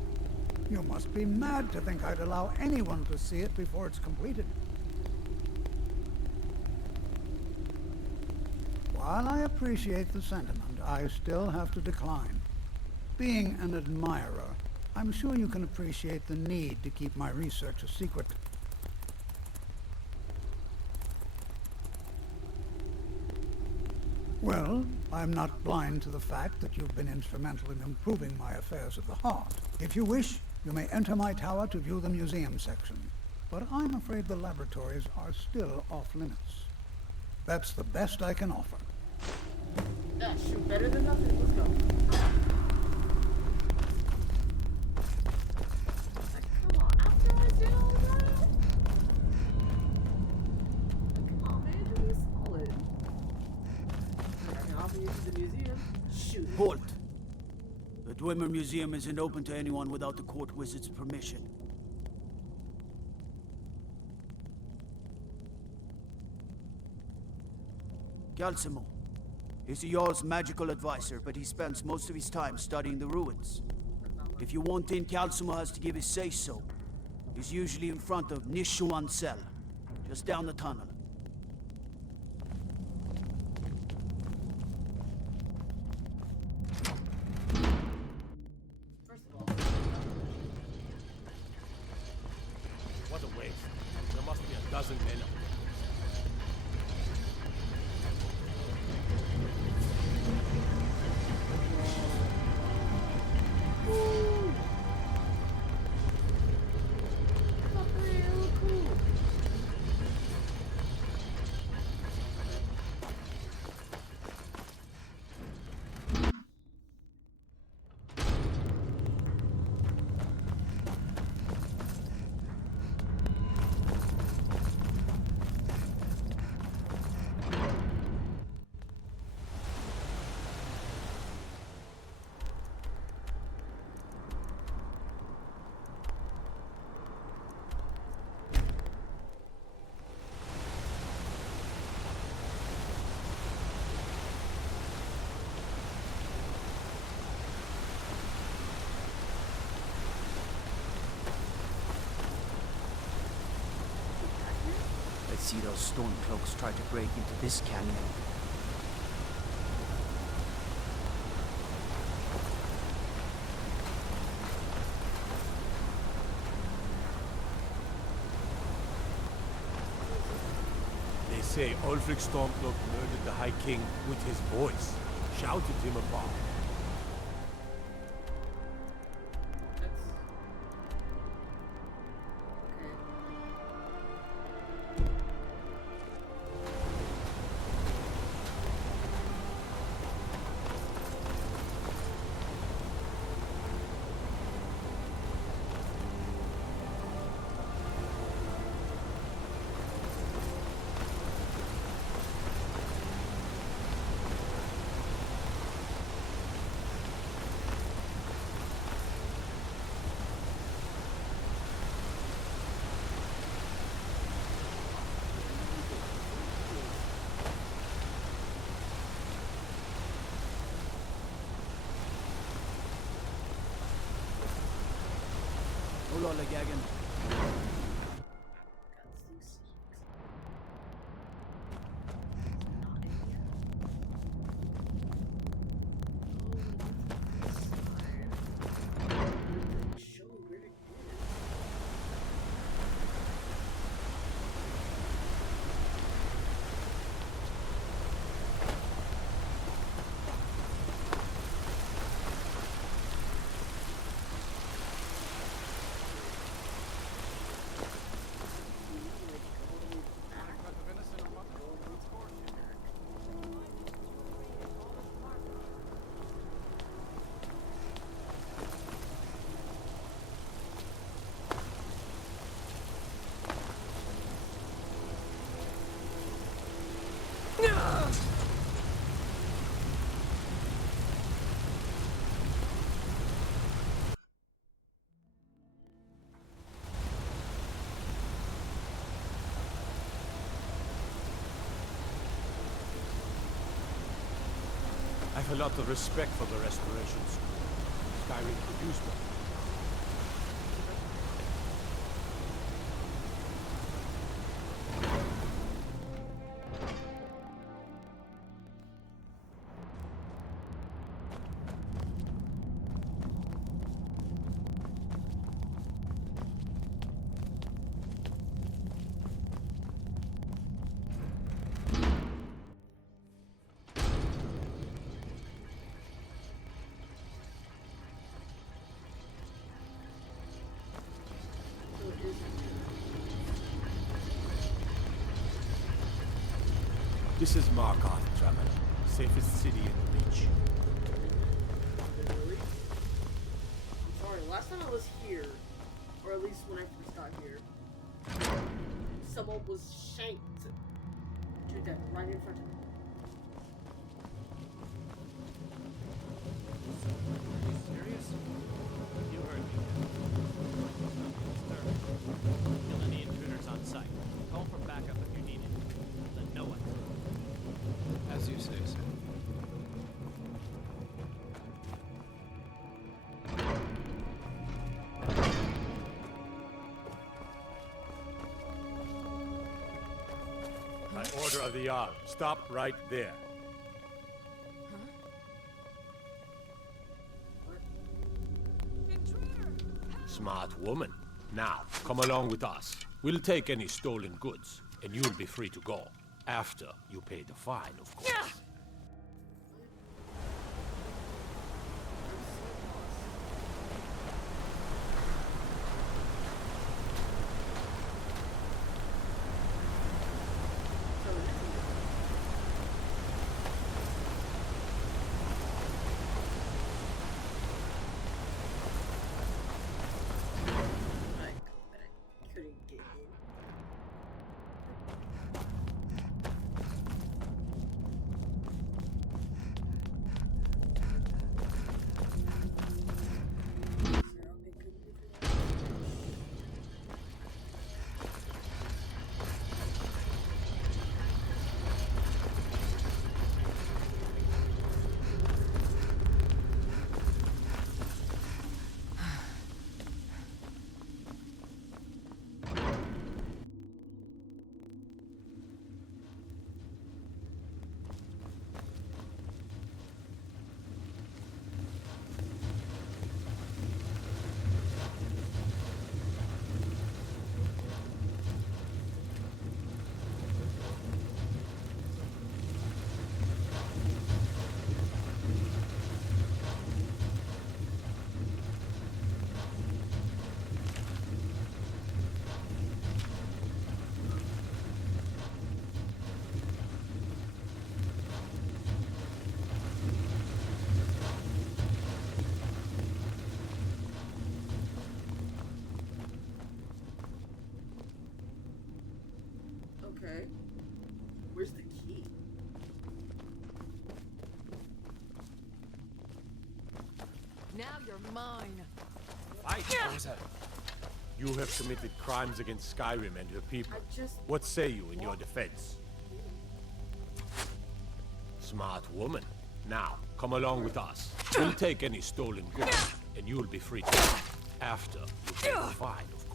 You must be mad to think I'd allow anyone to see it before it's completed. While I appreciate the sentiment, I still have to decline. Being an admirer, I'm sure you can appreciate the need to keep my research a secret. Well, I'm not blind to the fact that you've been instrumental in improving my affairs of the heart. If you wish, you may enter my tower to view the museum section. But I'm afraid the laboratories are still off limits. That's the best I can offer. Shoot, better than nothing. Let's go. Come on, after I did all that? Come on, man, do me solid. I can offer you to the museum. Shoot. Halt! The Dwemer Museum isn't open to anyone without the court wizard's permission. Calcimo. He's the Jarl's magical advisor, but he spends most of his time studying the ruins. If you want in, Calcimo has to give his say-so. He's usually in front of Nishuan Cell, just down the tunnel. What a waste. There must be a dozen men up there. Let's see those stormcloaks try to break into this canyon. They say Ulfric Stormcloak murdered the High King with his voice, shouted him apart. Olola Gagan. I have a lot of respect for the restorations. Skyrim produced them. This is Markarth, traveler. Safest city in reach. Really? I'm sorry, last time I was here, or at least when I first got here, someone was shanked to death right in front of me. Serious? You heard me. Kill any intruders on site. Call for backup if you need it. Let no one through. As you say, sir. By order of the Jarl, stop right there. Smart woman. Now, come along with us. We'll take any stolen goods, and you'll be free to go. After you pay the fine, of course. Couldn't get in. Okay. Where's the key? Now you're mine. Fight, Rosa. You have committed crimes against Skyrim and her people. just... What say you in your defense? Smart woman. Now, come along with us. We'll take any stolen goods, and you'll be free to leave. After you pay the fine, of course.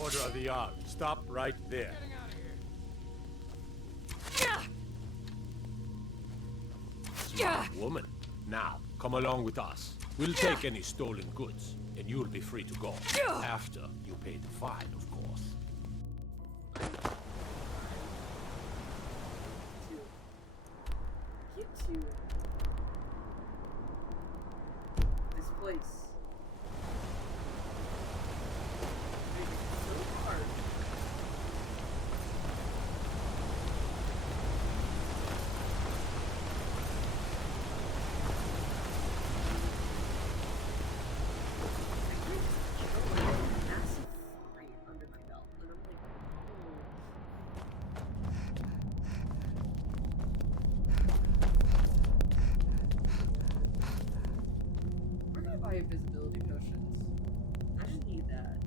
Order of the Jarl. Stop right there. Smart woman. Now, come along with us. We'll take any stolen goods, and you'll be free to go. After you pay the fine, of course. Get to this place. It's so hard. Massive fine under my belt, and I'm like, where can I buy invisibility potions? I just need that.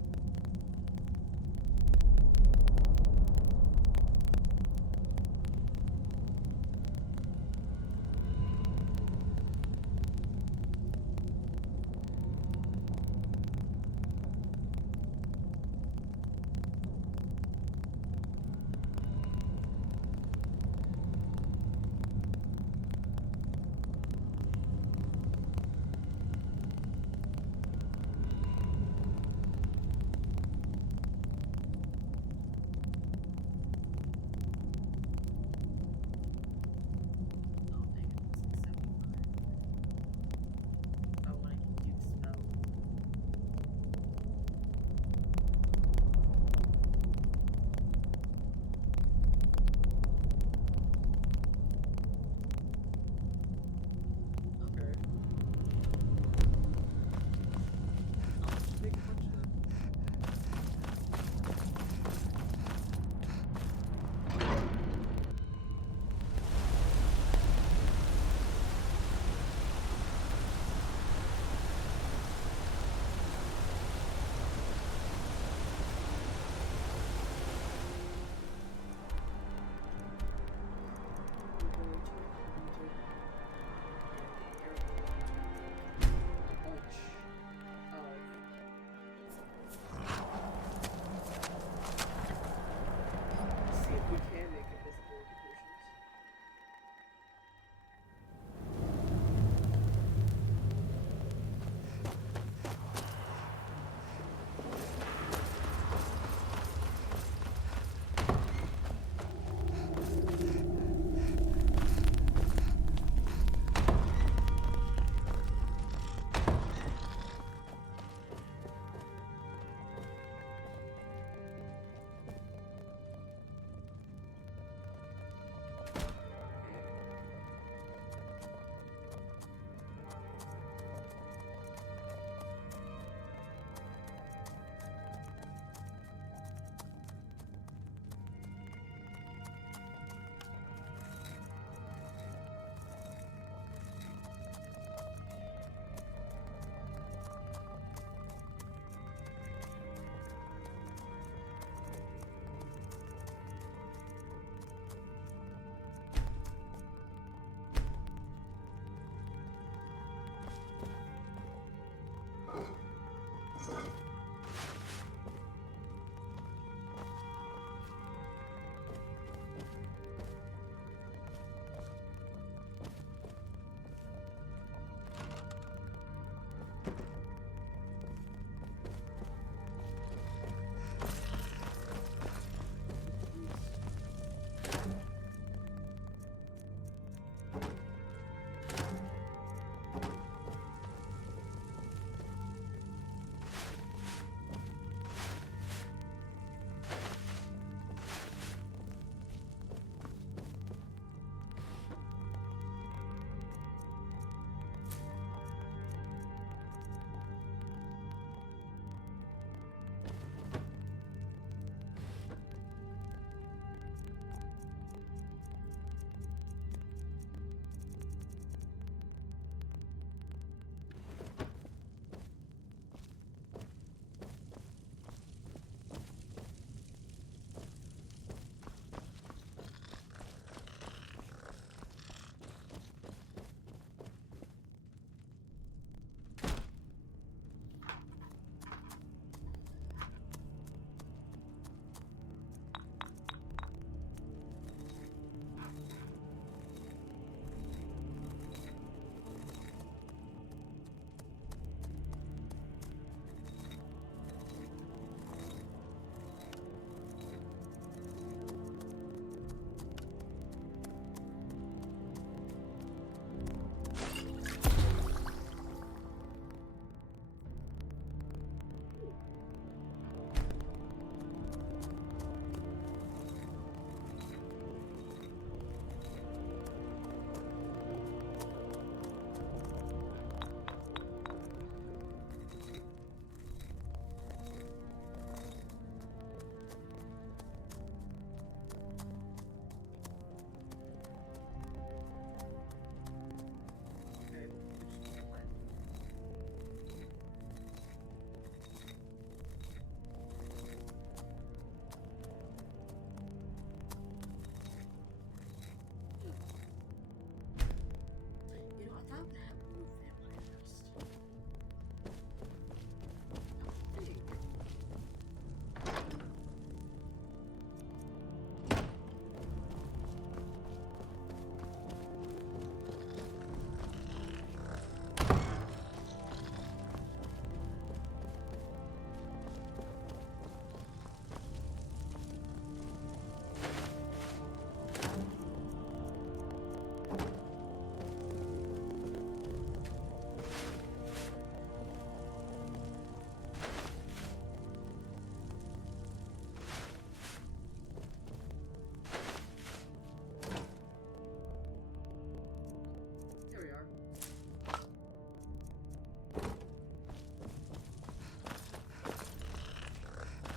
Here we are.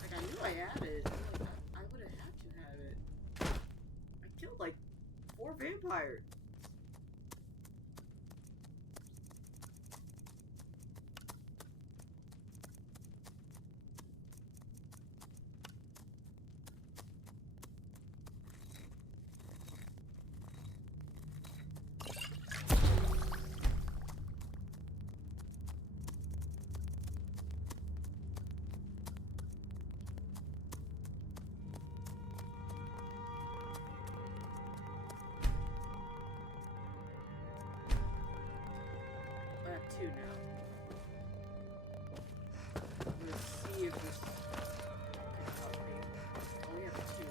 Like, I knew I had it. Like, I would have had to have it. I killed like 4 vampires. I have 2 now. Let's see if this can help me. I only have 2.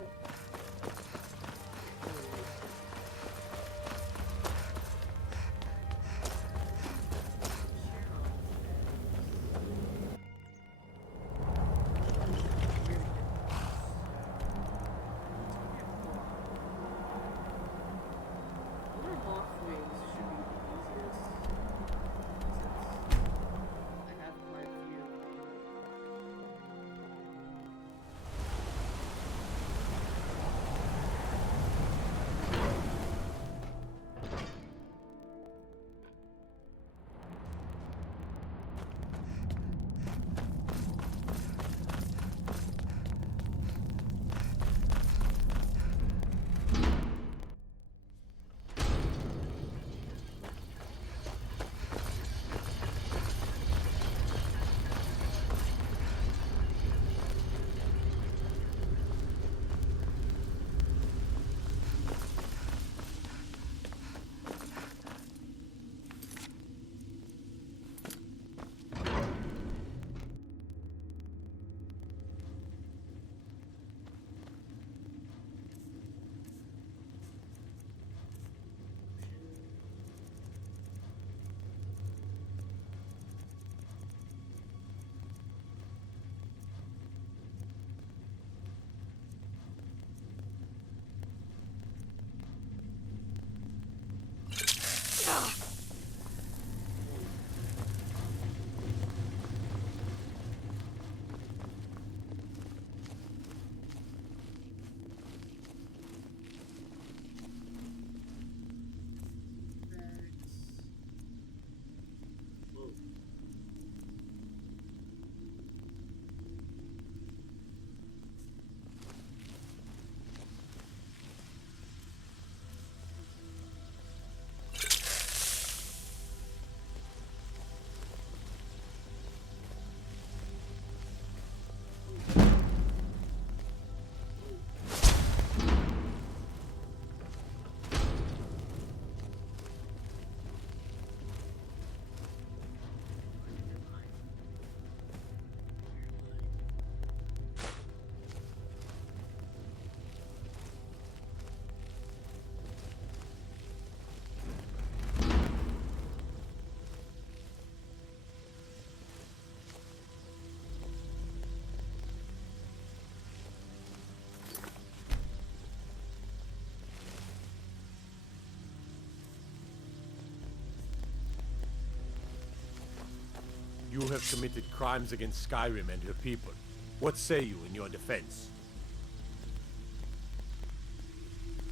You have committed crimes against Skyrim and her people. What say you in your defense?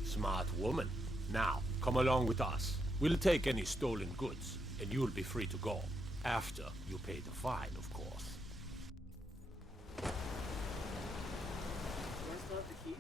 Smart woman. Now, come along with us. We'll take any stolen goods, and you'll be free to go. After you pay the fine, of course. Do I still have the key?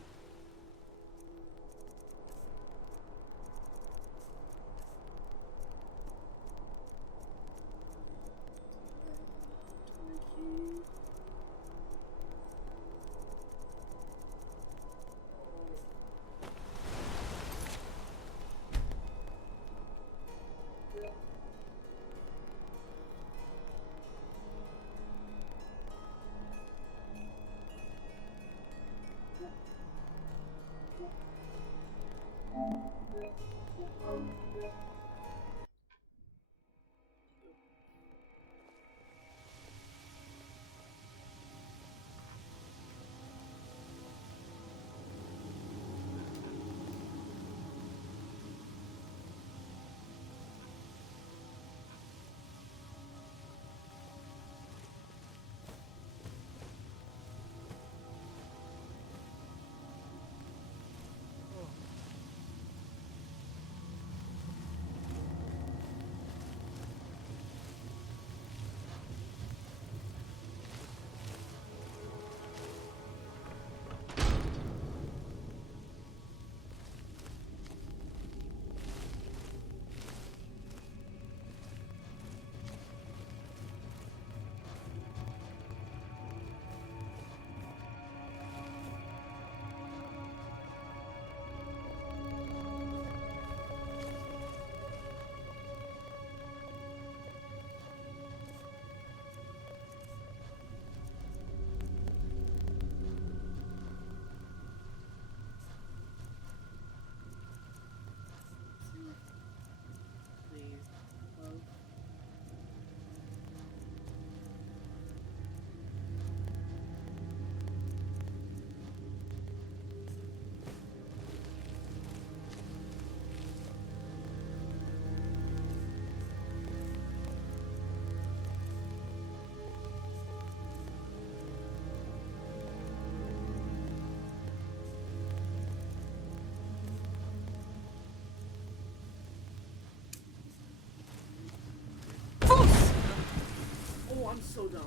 So dumb.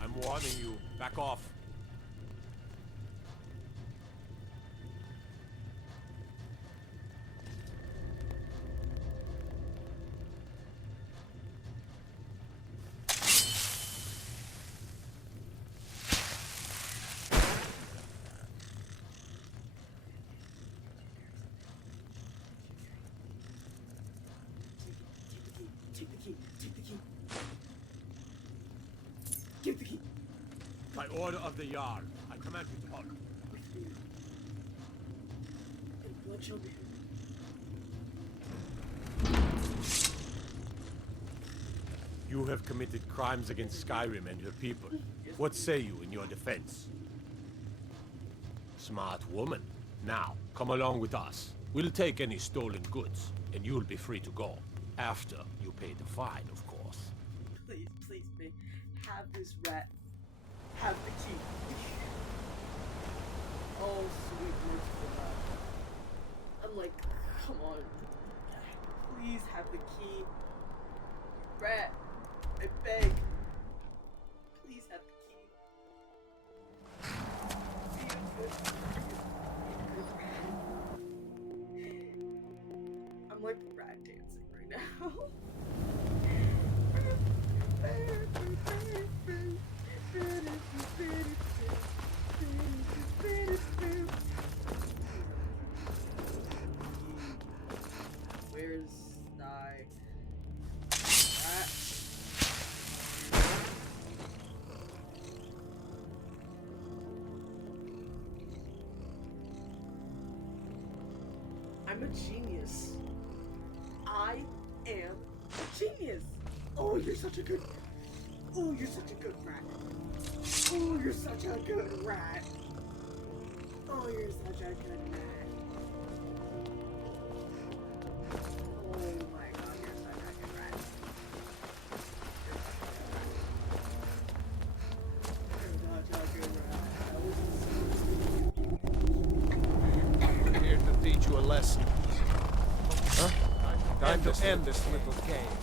I'm warning you. Back off. Take the key. Take the key. Give the key. By order of the Jarl, I command you to halt. And blood shall be. You have committed crimes against Skyrim and her people. What say you in your defense? Smart woman. Now, come along with us. We'll take any stolen goods, and you'll be free to go. After you pay the fine, of course. Please, please, me. Have this rat. Have the key. Oh, sweet merciful God. I'm like, come on. Please have the key. Rat, I beg. Please have the key. Be a good rat. I'm like rat dancing right now. Where's thy rat? I'm a genius. I am a genius. Oh, you're such a good. Oh, you're such a good rat. Oh, you're such a good rat. Oh, you're such a good rat. Oh my God, you're such a good rat. You're such a good rat. I'm here to teach you a lesson. Huh? Time to end this little game.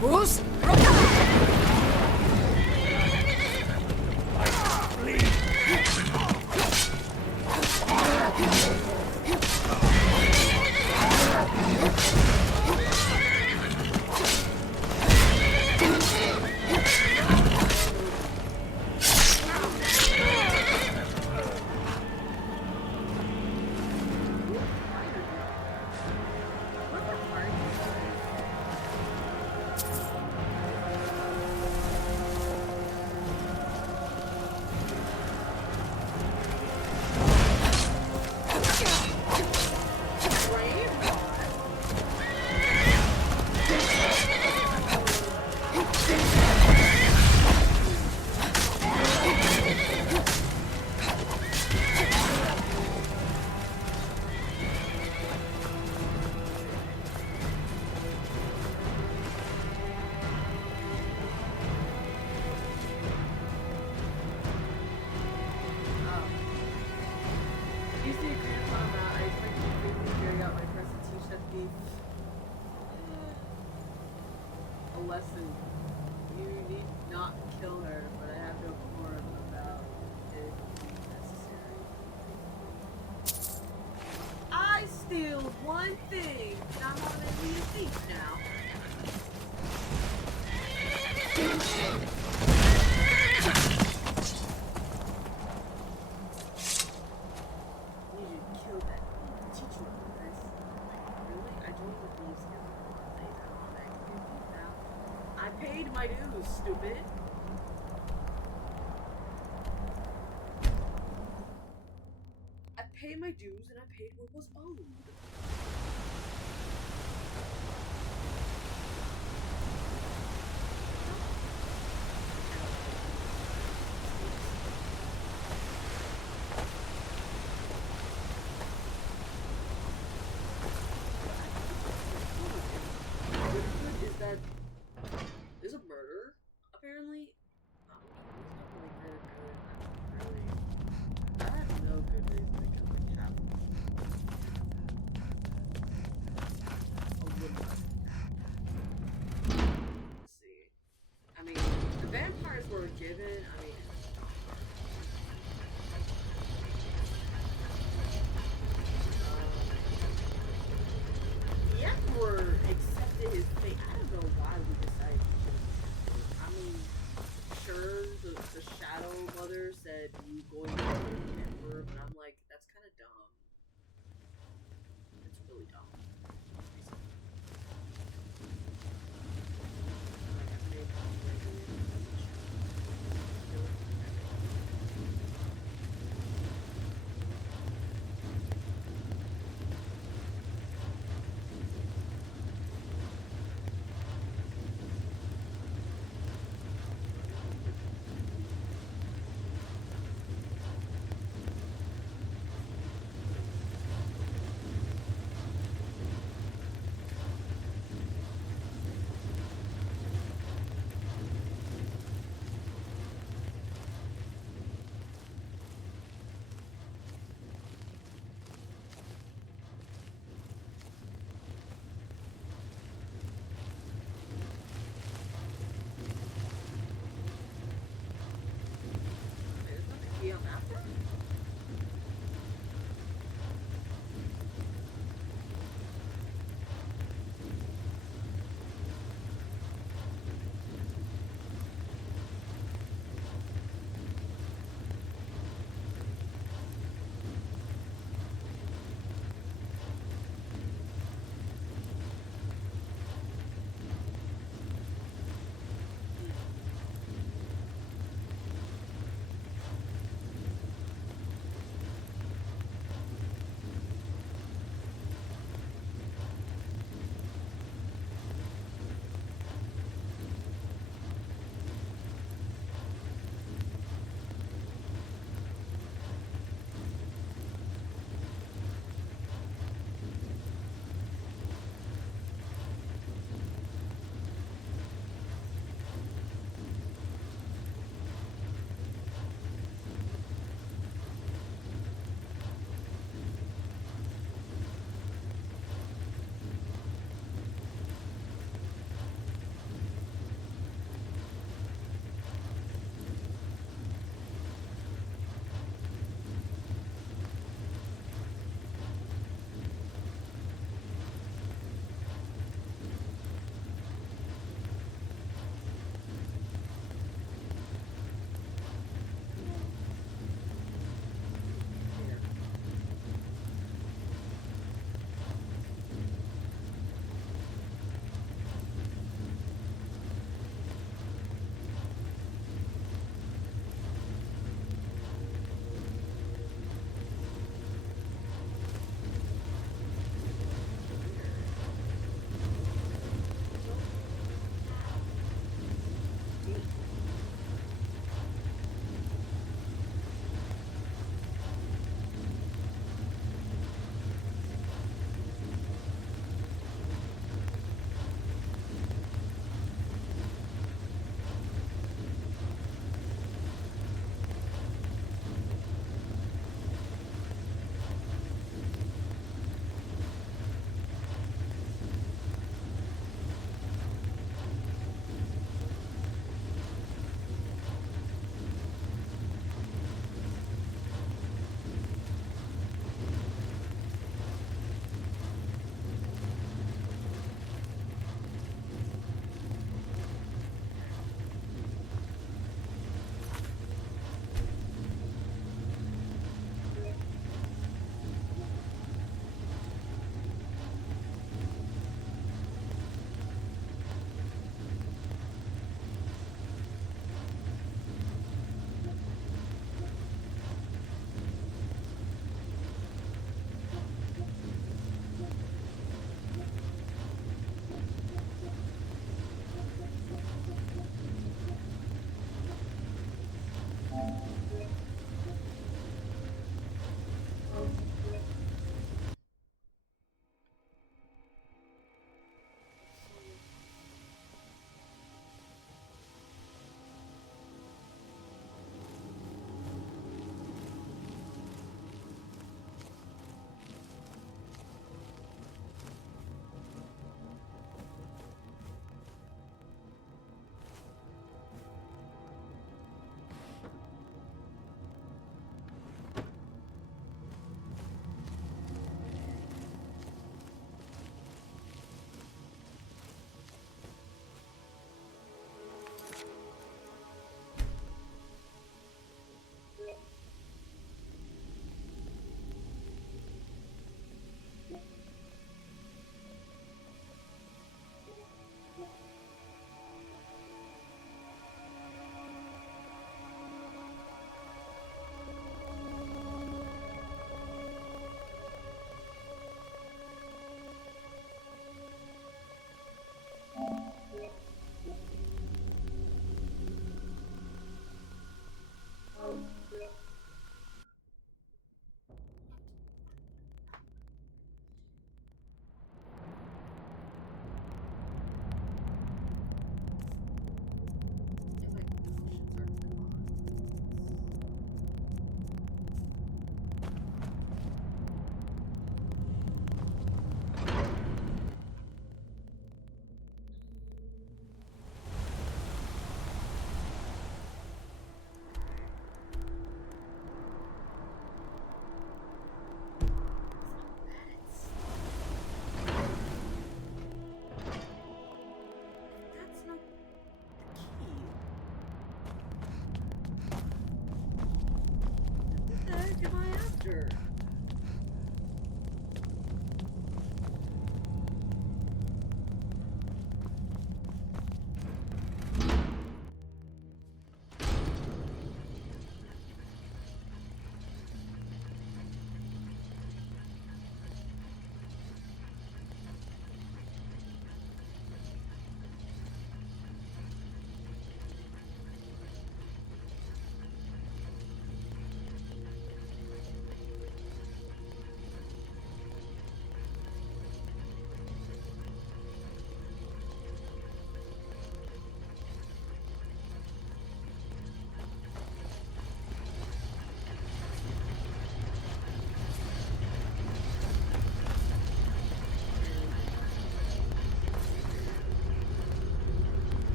Bruce? Use the agreed upon amount. I expect you to faithfully carry out my presentation at the a lesson. You need not kill her, but I have no quorum about it necessary. I steal one thing, and I'm on a new thief now. You should kill that thief. Teach you a lesson. Really? I joined the thieves guild. I paid my dues, stupid. I paid my dues and I paid what was owed.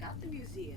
check out the museum.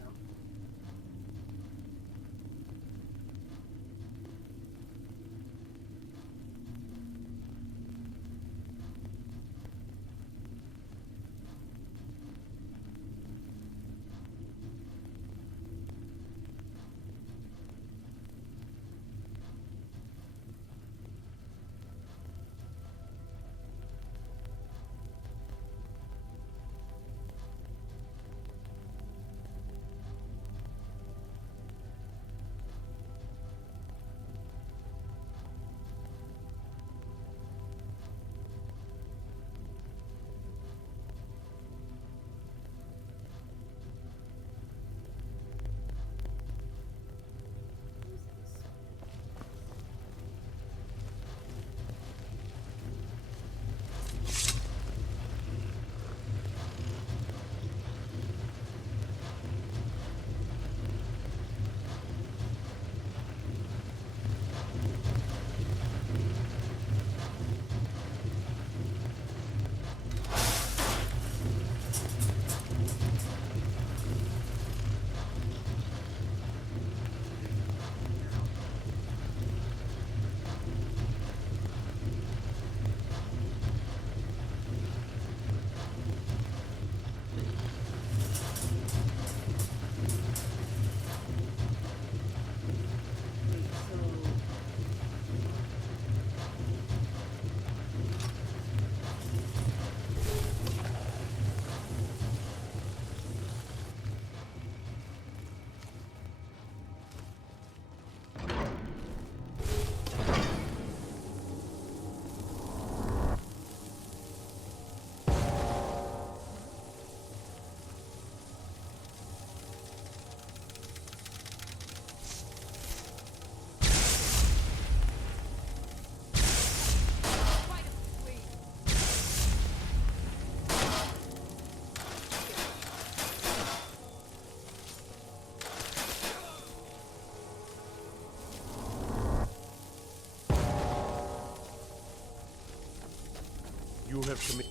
You have committed.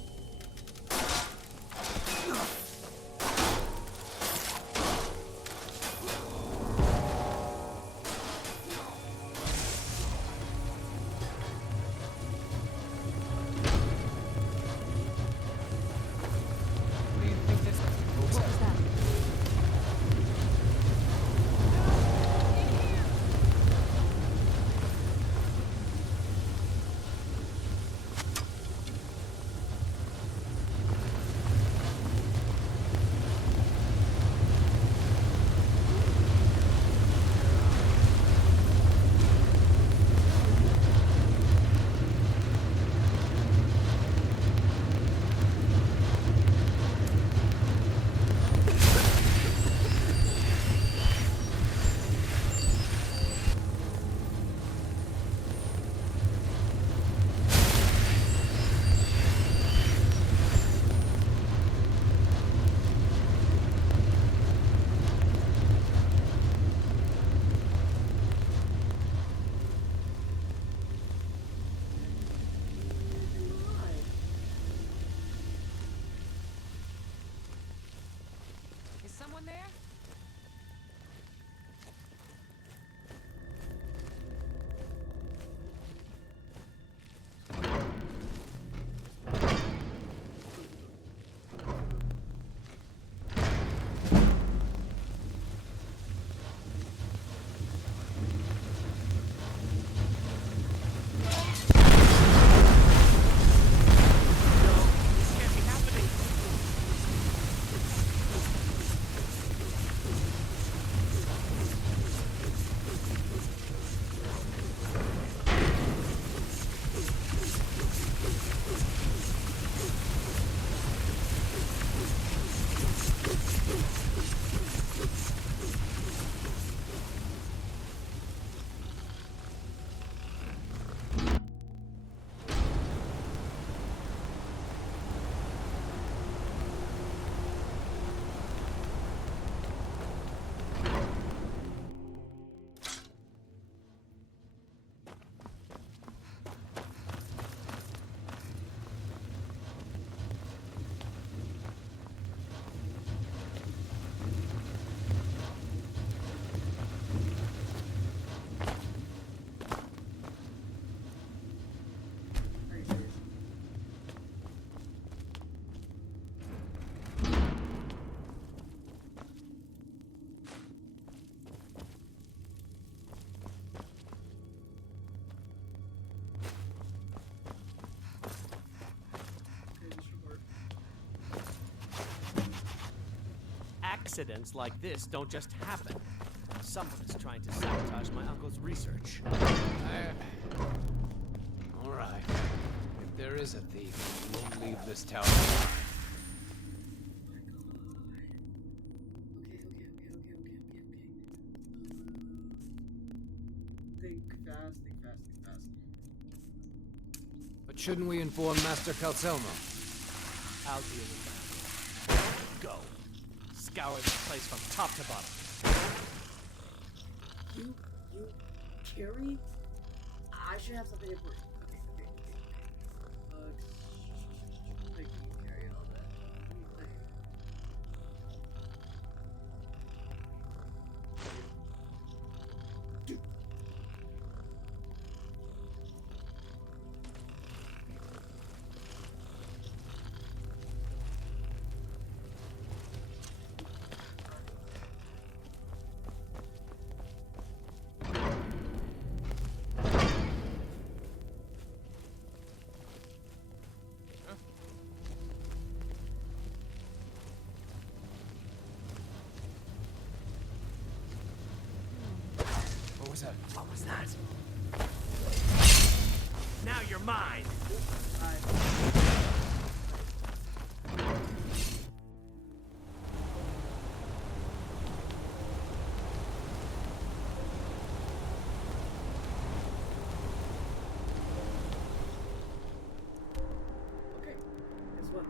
Someone there? Accidents like this don't just happen. Someone is trying to sabotage my uncle's research. All right. If there is a thief, he won't leave this town alive. Think fast. But shouldn't we inform Master Calcelmo? I'll deal with that. Go. Scour this place from top to bottom. You carry? I should have something important. Okay. Like you carry all that. What do you think? What was that? Now you're mine. Okay, this one.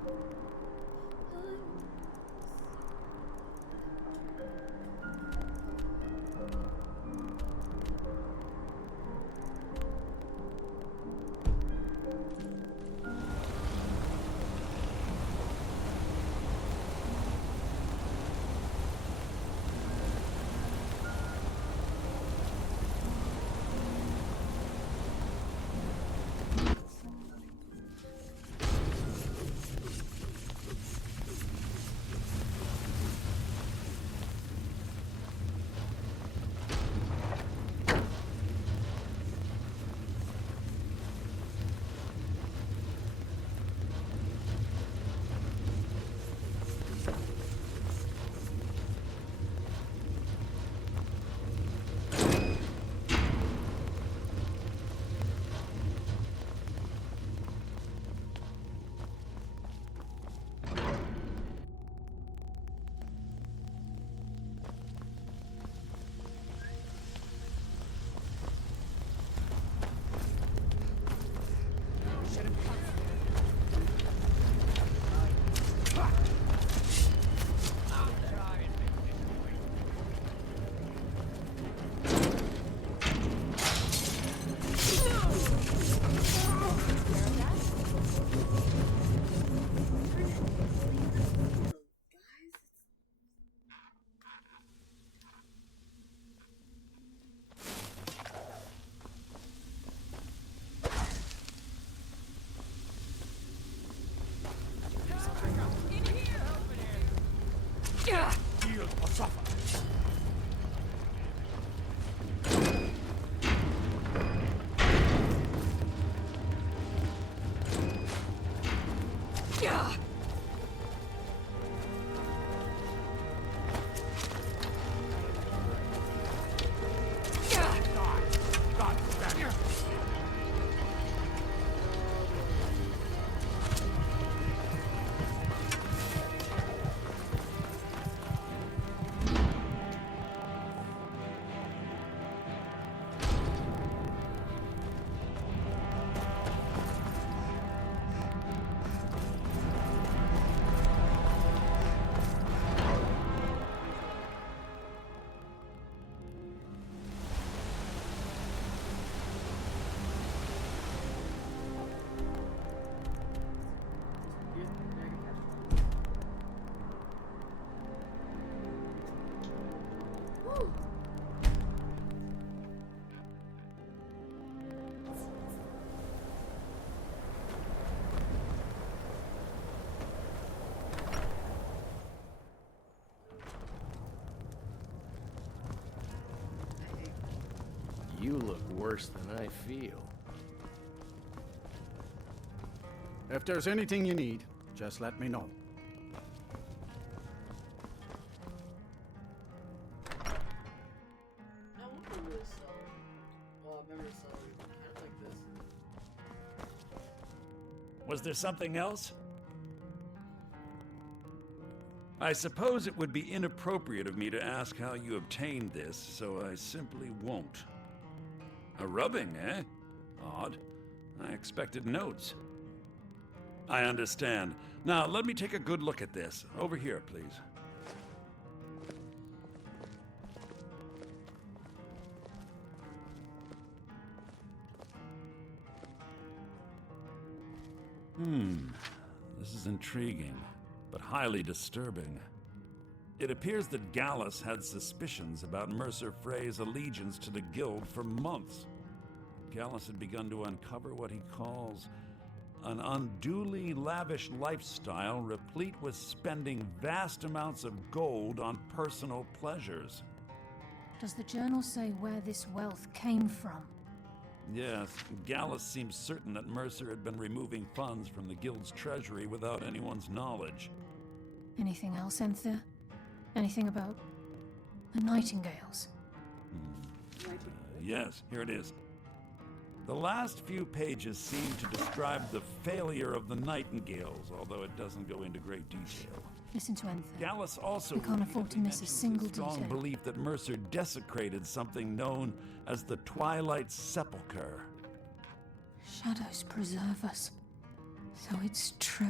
Yield or suffer. You look worse than I feel. If there's anything you need, just let me know. Was there something else? I suppose it would be inappropriate of me to ask how you obtained this, so I simply won't. A rubbing, eh? Odd. I expected notes. I understand. Now, let me take a good look at this. Over here, please. This is intriguing, but highly disturbing. It appears that Gallus had suspicions about Mercer Frey's allegiance to the Guild for months. Gallus had begun to uncover what he calls an unduly lavish lifestyle replete with spending vast amounts of gold on personal pleasures. Does the journal say where this wealth came from? Yes, Gallus seems certain that Mercer had been removing funds from the Guild's treasury without anyone's knowledge. Anything else, Enther? Anything about the Nightingales? Yes, here it is. The last few pages seem to describe the failure of the Nightingales, although it doesn't go into great detail. Listen to Enther. Gallus also We can't afford to miss a single strong detail. belief that Mercer desecrated something known as the Twilight Sepulchre. Shadows preserve us. So it's true.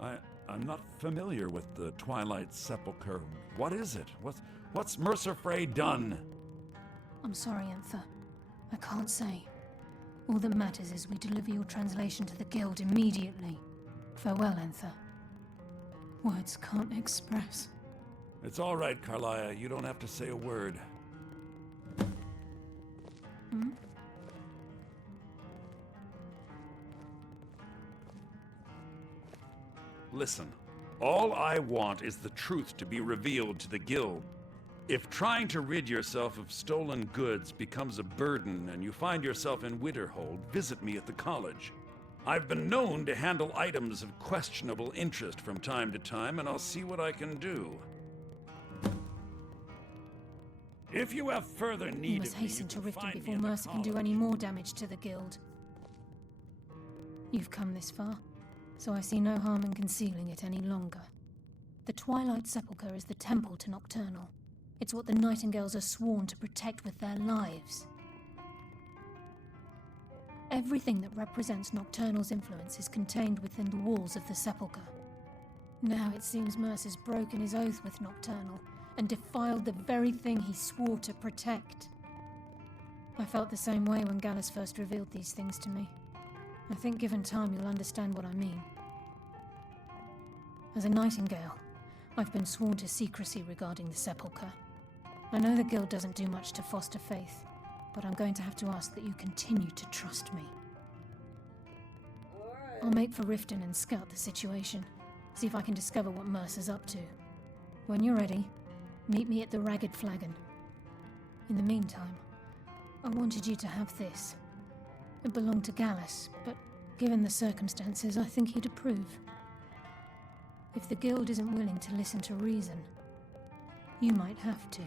I'm not familiar with the Twilight Sepulchre. What is it? What's Mercer Frey done? I'm sorry, Enther. I can't say. All that matters is we deliver your translation to the Guild immediately. Farewell, Enther. Words can't express. It's all right, Carlia. You don't have to say a word. Hmm? Listen, all I want is the truth to be revealed to the Guild. If trying to rid yourself of stolen goods becomes a burden and you find yourself in Winterhold, visit me at the college. I've been known to handle items of questionable interest from time to time, and I'll see what I can do. If you have further need We must of me, hasten you to can Riften find me before in the Mercer can do any more damage to the Guild. You've come this far, so I see no harm in concealing it any longer. The Twilight Sepulchre is the temple to Nocturnal. It's what the Nightingales are sworn to protect with their lives. Everything that represents Nocturnal's influence is contained within the walls of the Sepulchre. Now it seems Mercer's broken his oath with Nocturnal and defiled the very thing he swore to protect. I felt the same way when Gallus first revealed these things to me. I think given time you'll understand what I mean. As a Nightingale, I've been sworn to secrecy regarding the Sepulchre. I know the Guild doesn't do much to foster faith, but I'm going to have to ask that you continue to trust me. I'll make for Riften and scout the situation, see if I can discover what Mercer's up to. When you're ready, meet me at the Ragged Flagon. In the meantime, I wanted you to have this. It belonged to Gallus, but given the circumstances, I think he'd approve. If the Guild isn't willing to listen to reason, you might have to.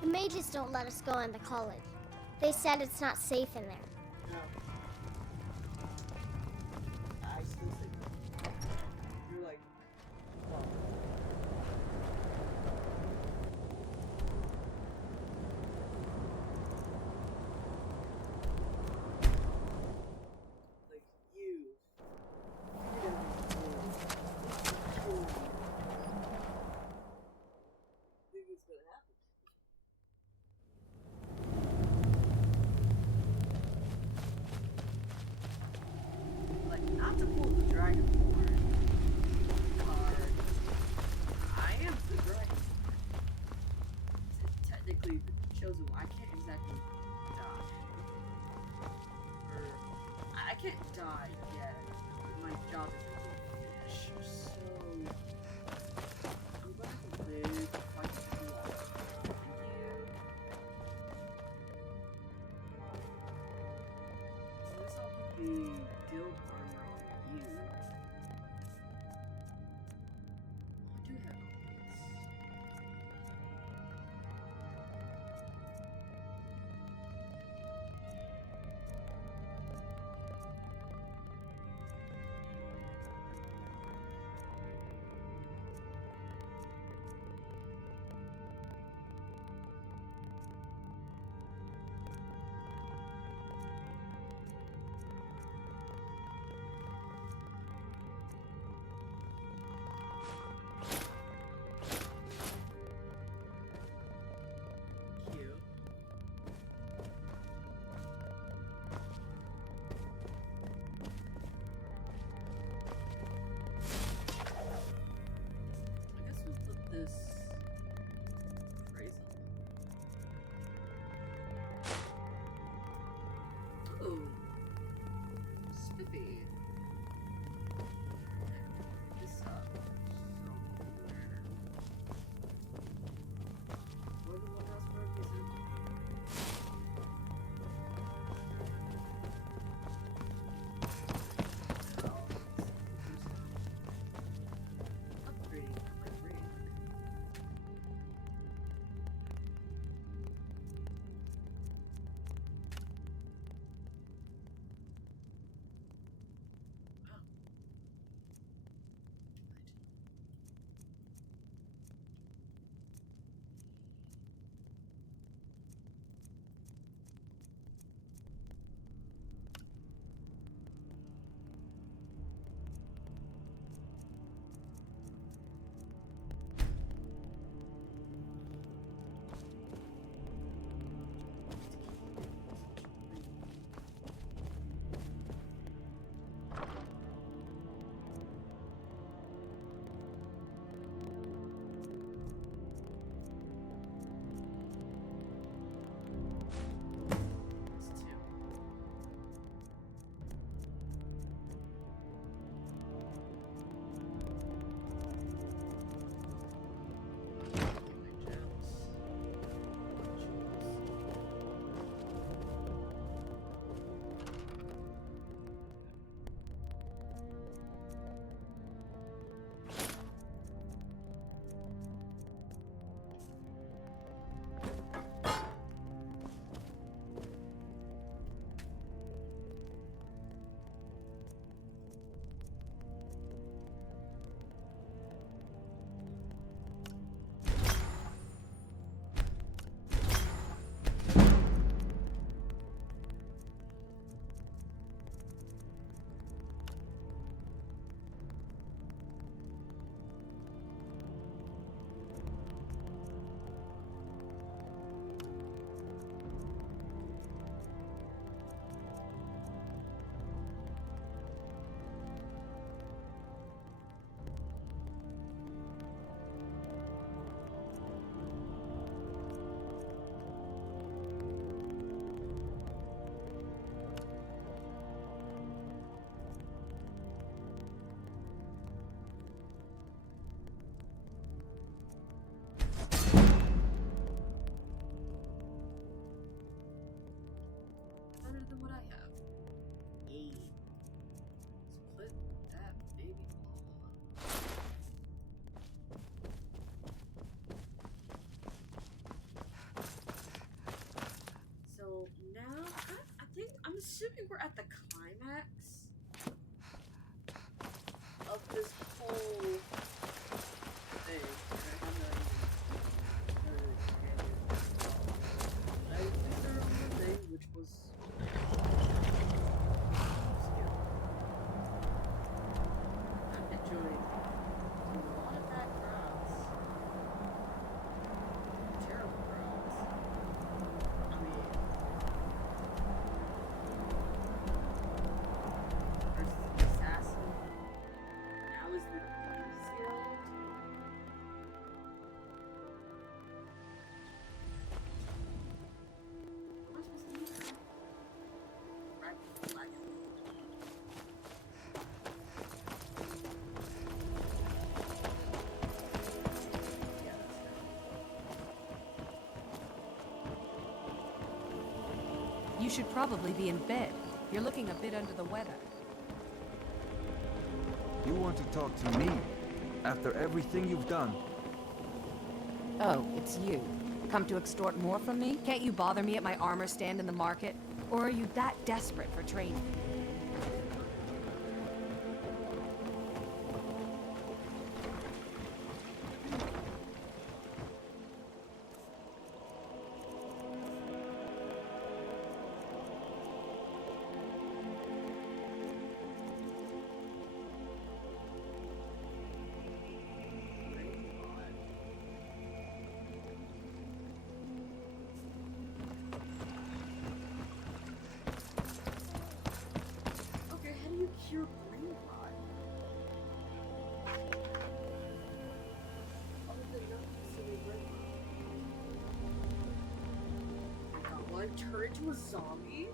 The mages don't let us go into college. They said it's not safe in there. You're like, not to pull the Dragonborn card. I am the dragon. Technically, the chosen one. I can't exactly die. Or, I can't die yet. My job isn't finished, so I'm going to live quite long. Thank you. So this all could be guild armor on you. be. This up. Where the Woodhouse Road is it? Upgrading my brain. Better than what I have. Yay. Let's put that baby on. So now, I think, I'm assuming we're at the climax of this whole thing. I'm not even I think they're on the thing, which was I'm enjoying a lot of that grass. Terrible grass. I mean, versus the assassin. Now is the Thieves Guild. What was the name? Black. You should probably be in bed. You're looking a bit under the weather. You want to talk to me? After everything you've done? Oh, it's you. Come to extort more from me? Can't you bother me at my armor stand in the market? Or are you that desperate for training? Okay, how do you cure brain rot? Other than not consuming brain rot. I got one turn into a zombie?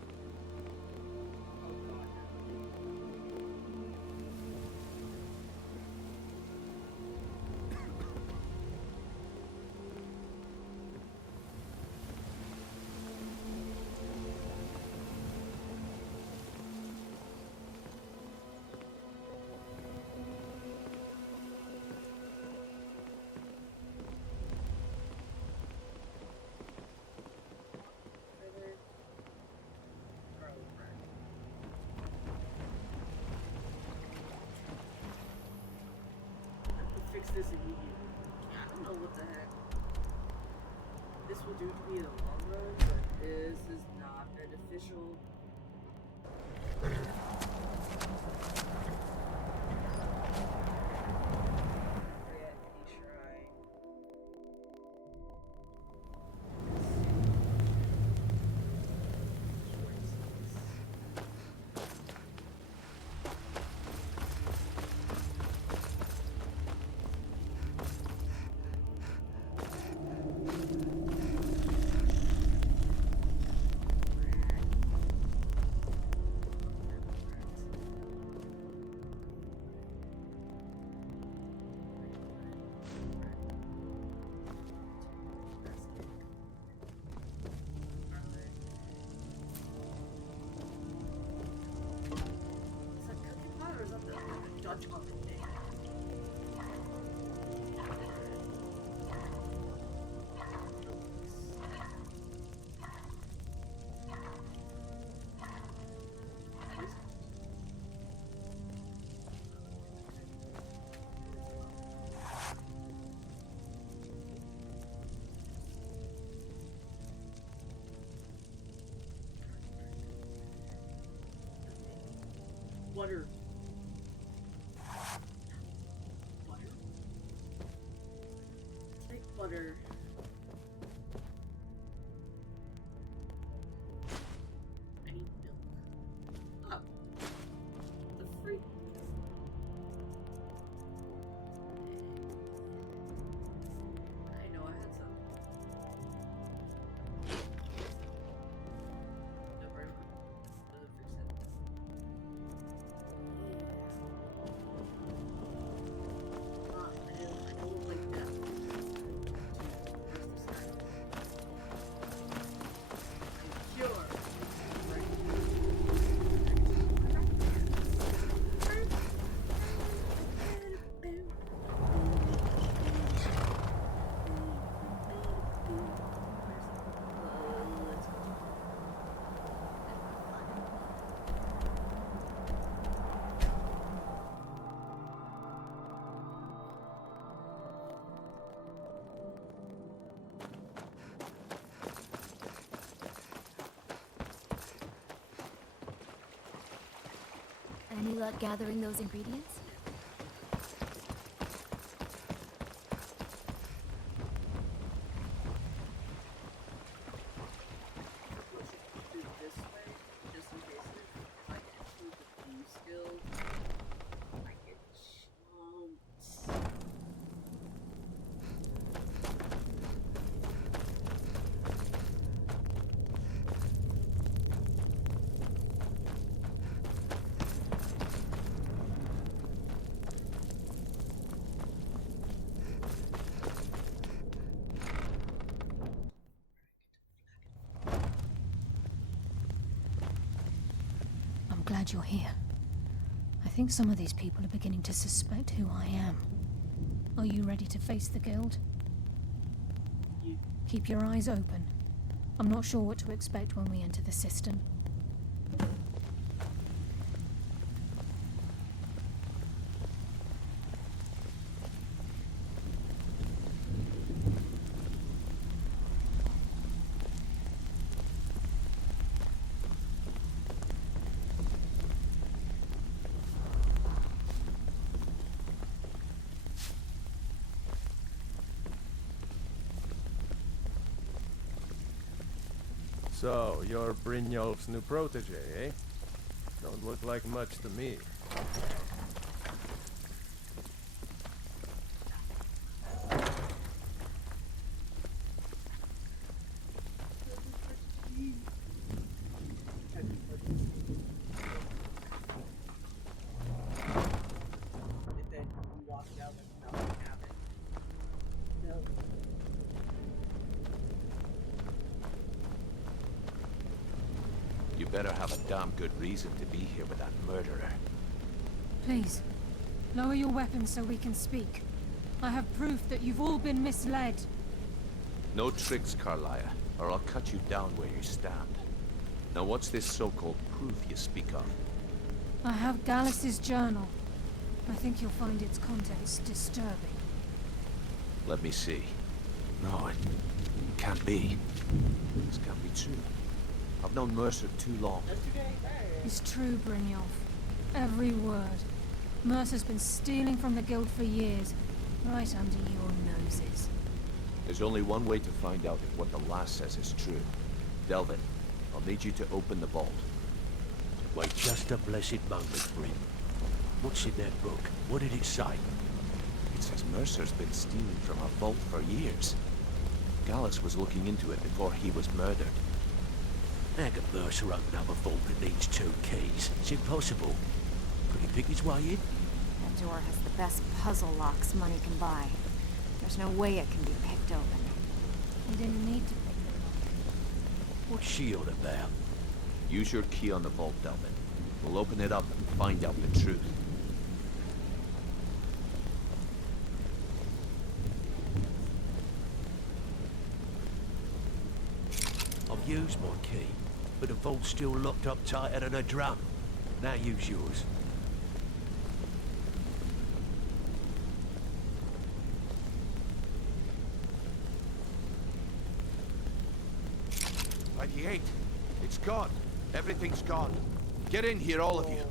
Oh god. this immediately. I don't know what the heck this will do to me in the long run, but this is not beneficial. Dutch oven thing. Butter. Butter. I need milk. Oh. The freak. I know I had some. Never mind. Doesn't fix it. I don't like that. Sure. Any luck gathering those ingredients? Do this way, just in case if I improve the blue skills, I get chumped. I'm glad you're here. I think some of these people are beginning to suspect who I am. Are you ready to face the guild? Keep your eyes open. I'm not sure what to expect when we enter the system. So, you're Brynjolf's new protege, eh? Don't look like much to me. And then we walked out like nothing happened. No. You better have a damn good reason to be here with that murderer. Please, lower your weapons so we can speak. I have proof that you've all been misled. No tricks, Carlia, or I'll cut you down where you stand. Now what's this so-called proof you speak of? I have Gallus's journal. I think you'll find its contents disturbing. Let me see. No, it can't be. This can't be true. I've known Mercer too long. It's true, Brynjolf. Every word. Mercer's been stealing from the guild for years, right under your noses. There's only one way to find out if what the lass says is true. Delvin, I'll need you to open the vault. Wait just a blessed moment, Bryn. What's in that book? What did it say? It says Mercer's been stealing from a vault for years. Gallus was looking into it before he was murdered. How can Mercer open up a vault that needs 2 keys? It's impossible. Could he pick his way in? That door has the best puzzle locks money can buy. There's no way it can be picked open. You didn't need to pick it up. What's she on about? Use your key on the vault, Delvin. We'll open it up and find out the truth. I've used my key, but the vault's still locked up tighter than a drum. Now use yours. By the 8. It's gone. Everything's gone. Get in here, all of you.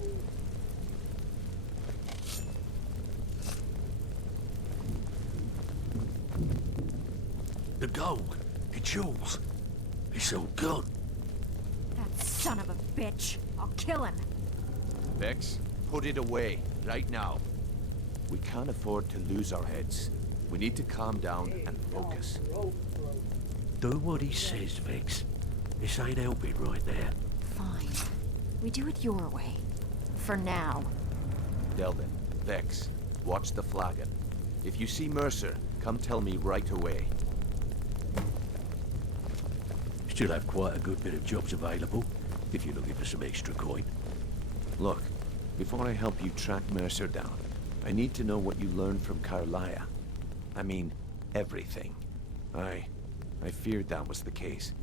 The gold. The jewels. It's all gone. That son of a bitch. I'll kill him. Vex, put it away, right now. We can't afford to lose our heads. We need to calm down and focus. Do what he says, Vex. This ain't helping right now. Fine. We do it your way. For now. Delvin, Vex, watch the flagon. If you see Mercer, come tell me right away. Still have quite a good bit of jobs available, if you're looking for some extra coin. Look, before I help you track Mercer down, I need to know what you learned from Carlia. I mean, everything. I feared that was the case.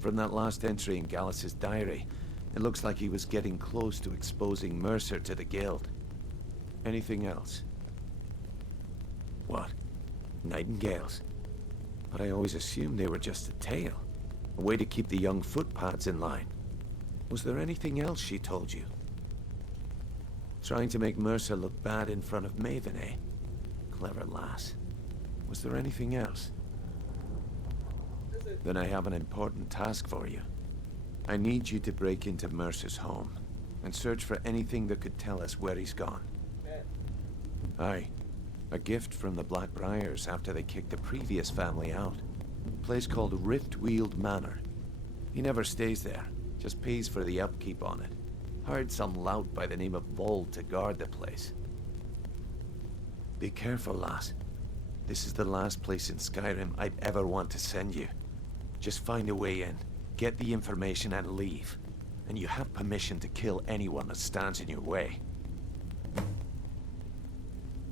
From that last entry in Gallus's diary, it looks like he was getting close to exposing Mercer to the guild. Anything else? What? Nightingales? But I always assumed they were just a tale. A way to keep the young footpads in line. Was there anything else she told you? Trying to make Mercer look bad in front of Maven, eh? Clever lass. Was there anything else? Then I have an important task for you. I need you to break into Mercer's home and search for anything that could tell us where he's gone. Aye. A gift from the Blackbriars after they kicked the previous family out. A place called Riftweald Manor. He never stays there, just pays for the upkeep on it. Hired some lout by the name of Vold to guard the place. Be careful, lass. This is the last place in Skyrim I'd ever want to send you. Just find a way in, get the information and leave. And you have permission to kill anyone that stands in your way.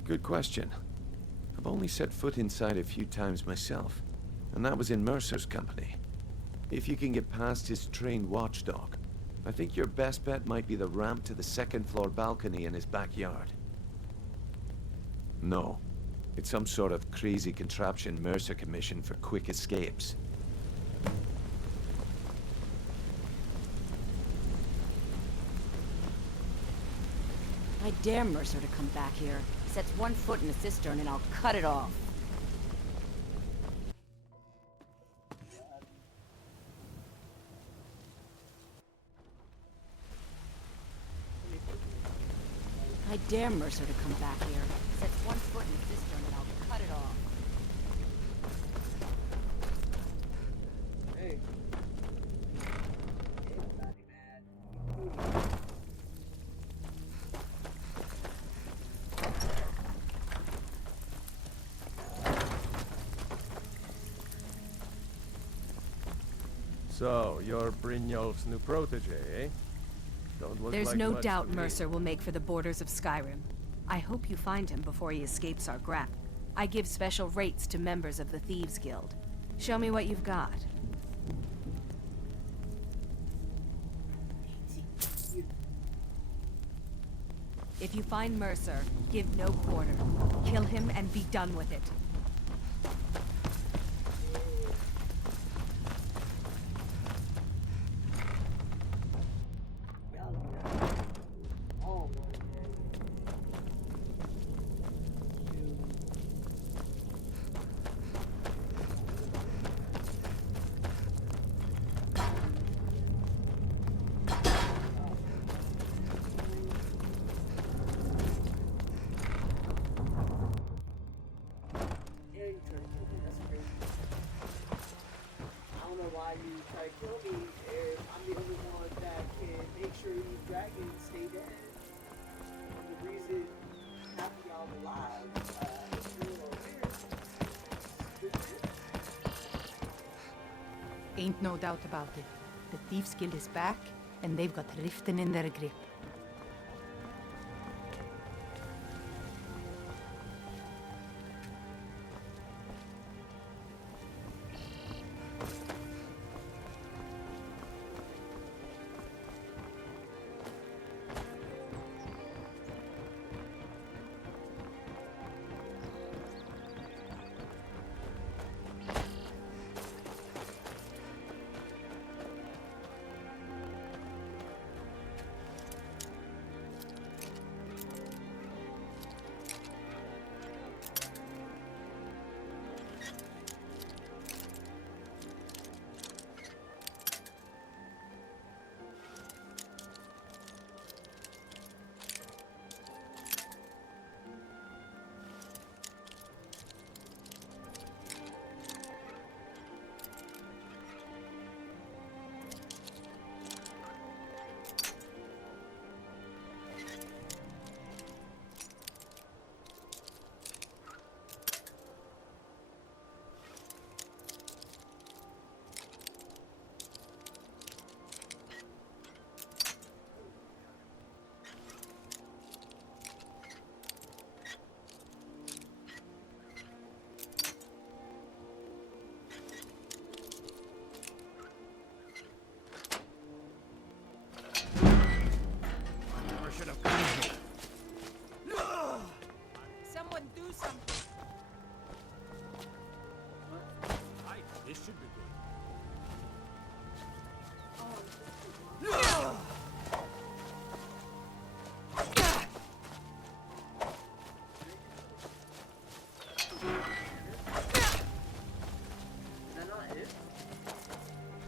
Good question. I've only set foot inside a few times myself, and that was in Mercer's company. If you can get past his trained watchdog, I think your best bet might be the ramp to the second-floor balcony in his backyard. No. It's some sort of crazy contraption Mercer commissioned for quick escapes. I dare Mercer to come back here. Sets one foot in the cistern and I'll cut it off. I dare Mercer to come back here. Sets one foot in the cistern and I'll cut it off. Hey. So, you're Brynjolf's new protege, eh? Don't look There's like no much doubt to me. Mercer will make for the borders of Skyrim. I hope you find him before he escapes our grasp. I give special rates to members of the Thieves Guild. Show me what you've got. If you find Mercer, give no quarter. Kill him and be done with it. why you try to kill me if I'm the only one that can make sure these dragons stay dead. The reason half of y'all alive, it's a little weird. Ain't no doubt about it. The Thieves Guild is back, and they've got Riften in their grip. Someone do something. This should be good.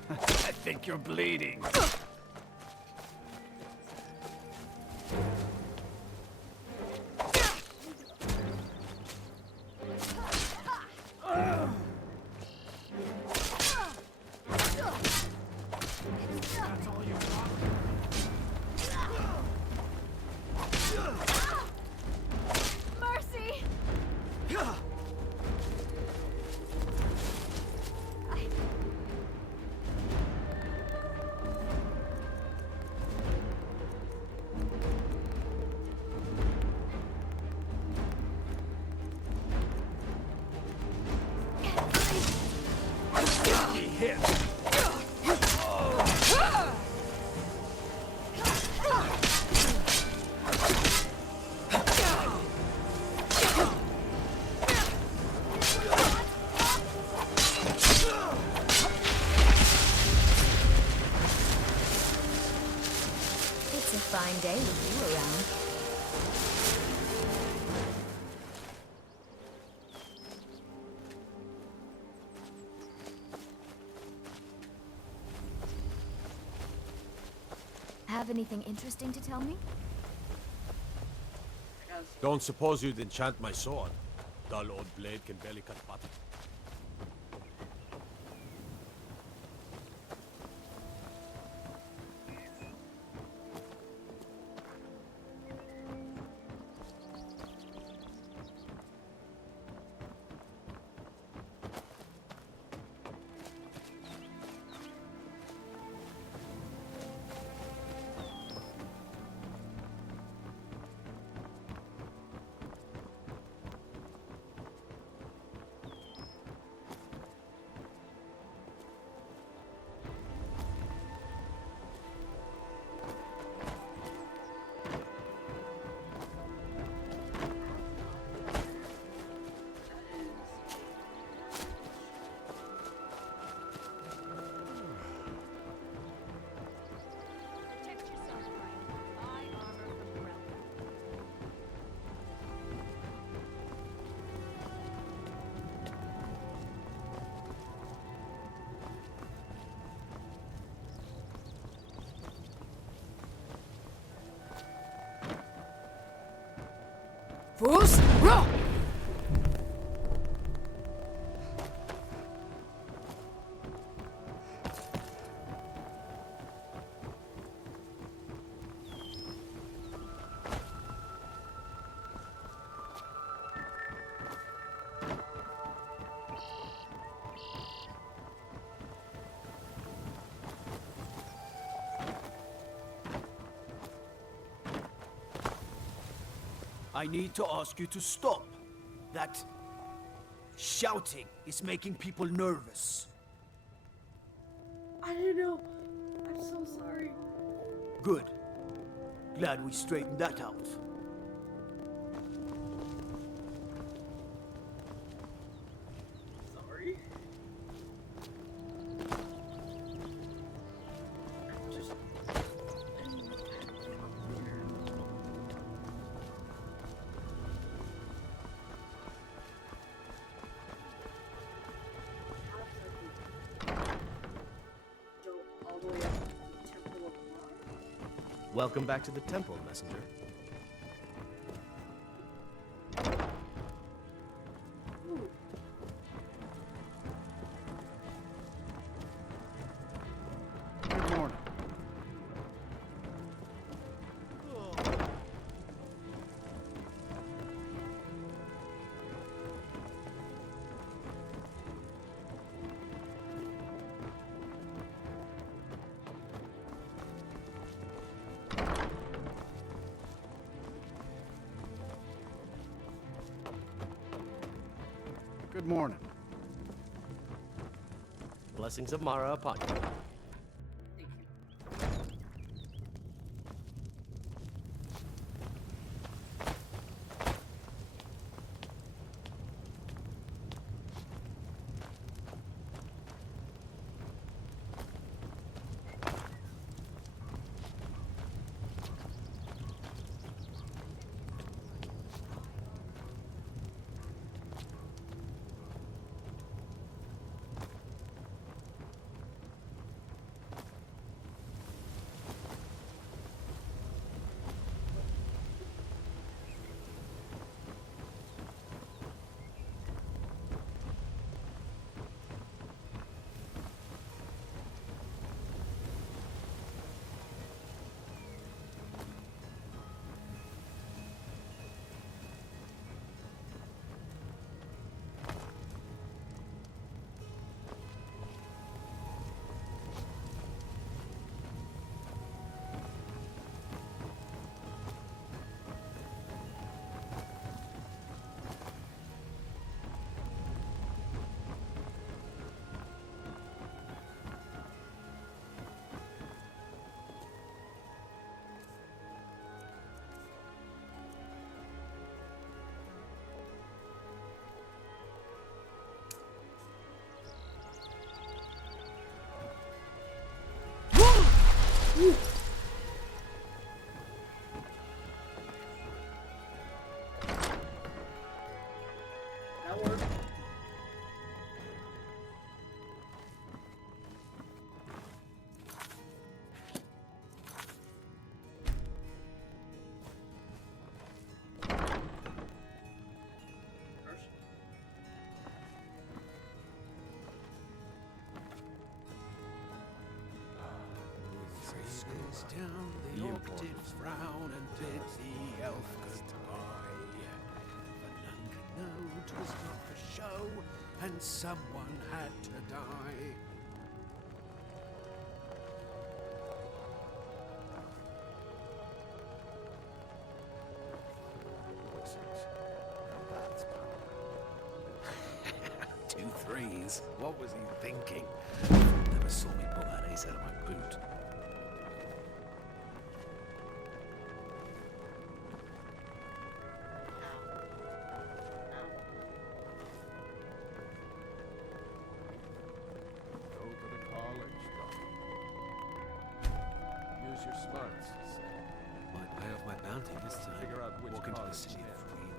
I think you're bleeding. Mercy! It's a fine day with you around. Have anything interesting to tell me? Don't suppose you'd enchant my sword? Dull old blade can barely cut butter. Fools, roll! I need to ask you to stop. That shouting is making people nervous. I didn't know. I'm so sorry. Good. Glad we straightened that out. Sorry. All the way up to the Temple of Blood. Welcome back to the temple, messenger. Ooh. Good morning. Good morning. Blessings of Mara upon you. That worked. Down the orc did frown and bid the elf goodbye. For none could know 'twas not for show, and someone had to die. Two threes. What was he thinking? Never saw me pull that ace out of my boot. Go to the college, Doctor. Use your smarts. Might pay off my bounty this time. Figure out which Walk into the college city is a free man.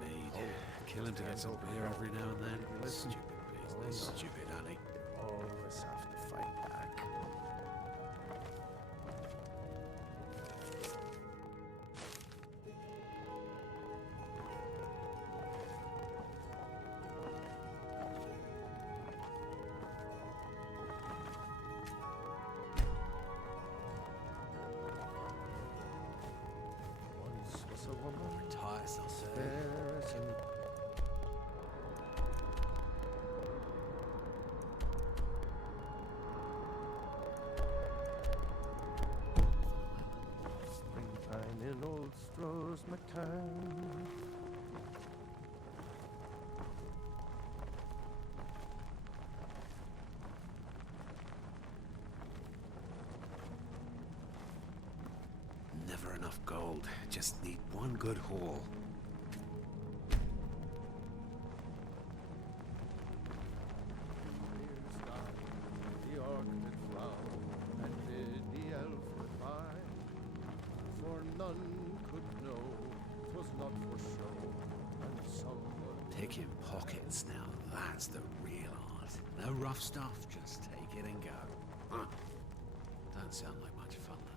Maid. Kill him to get some beer every now and then. Stupid business. Stupid, honey. Always have to fight back. Once was a enough gold. Just need one good haul. The orc did frown, and bid the elf reply, for none could know 'twas not for show, and some were Picking pockets now, that's the real art. No rough stuff, just take it and go. Huh. Don't sound like much fun though.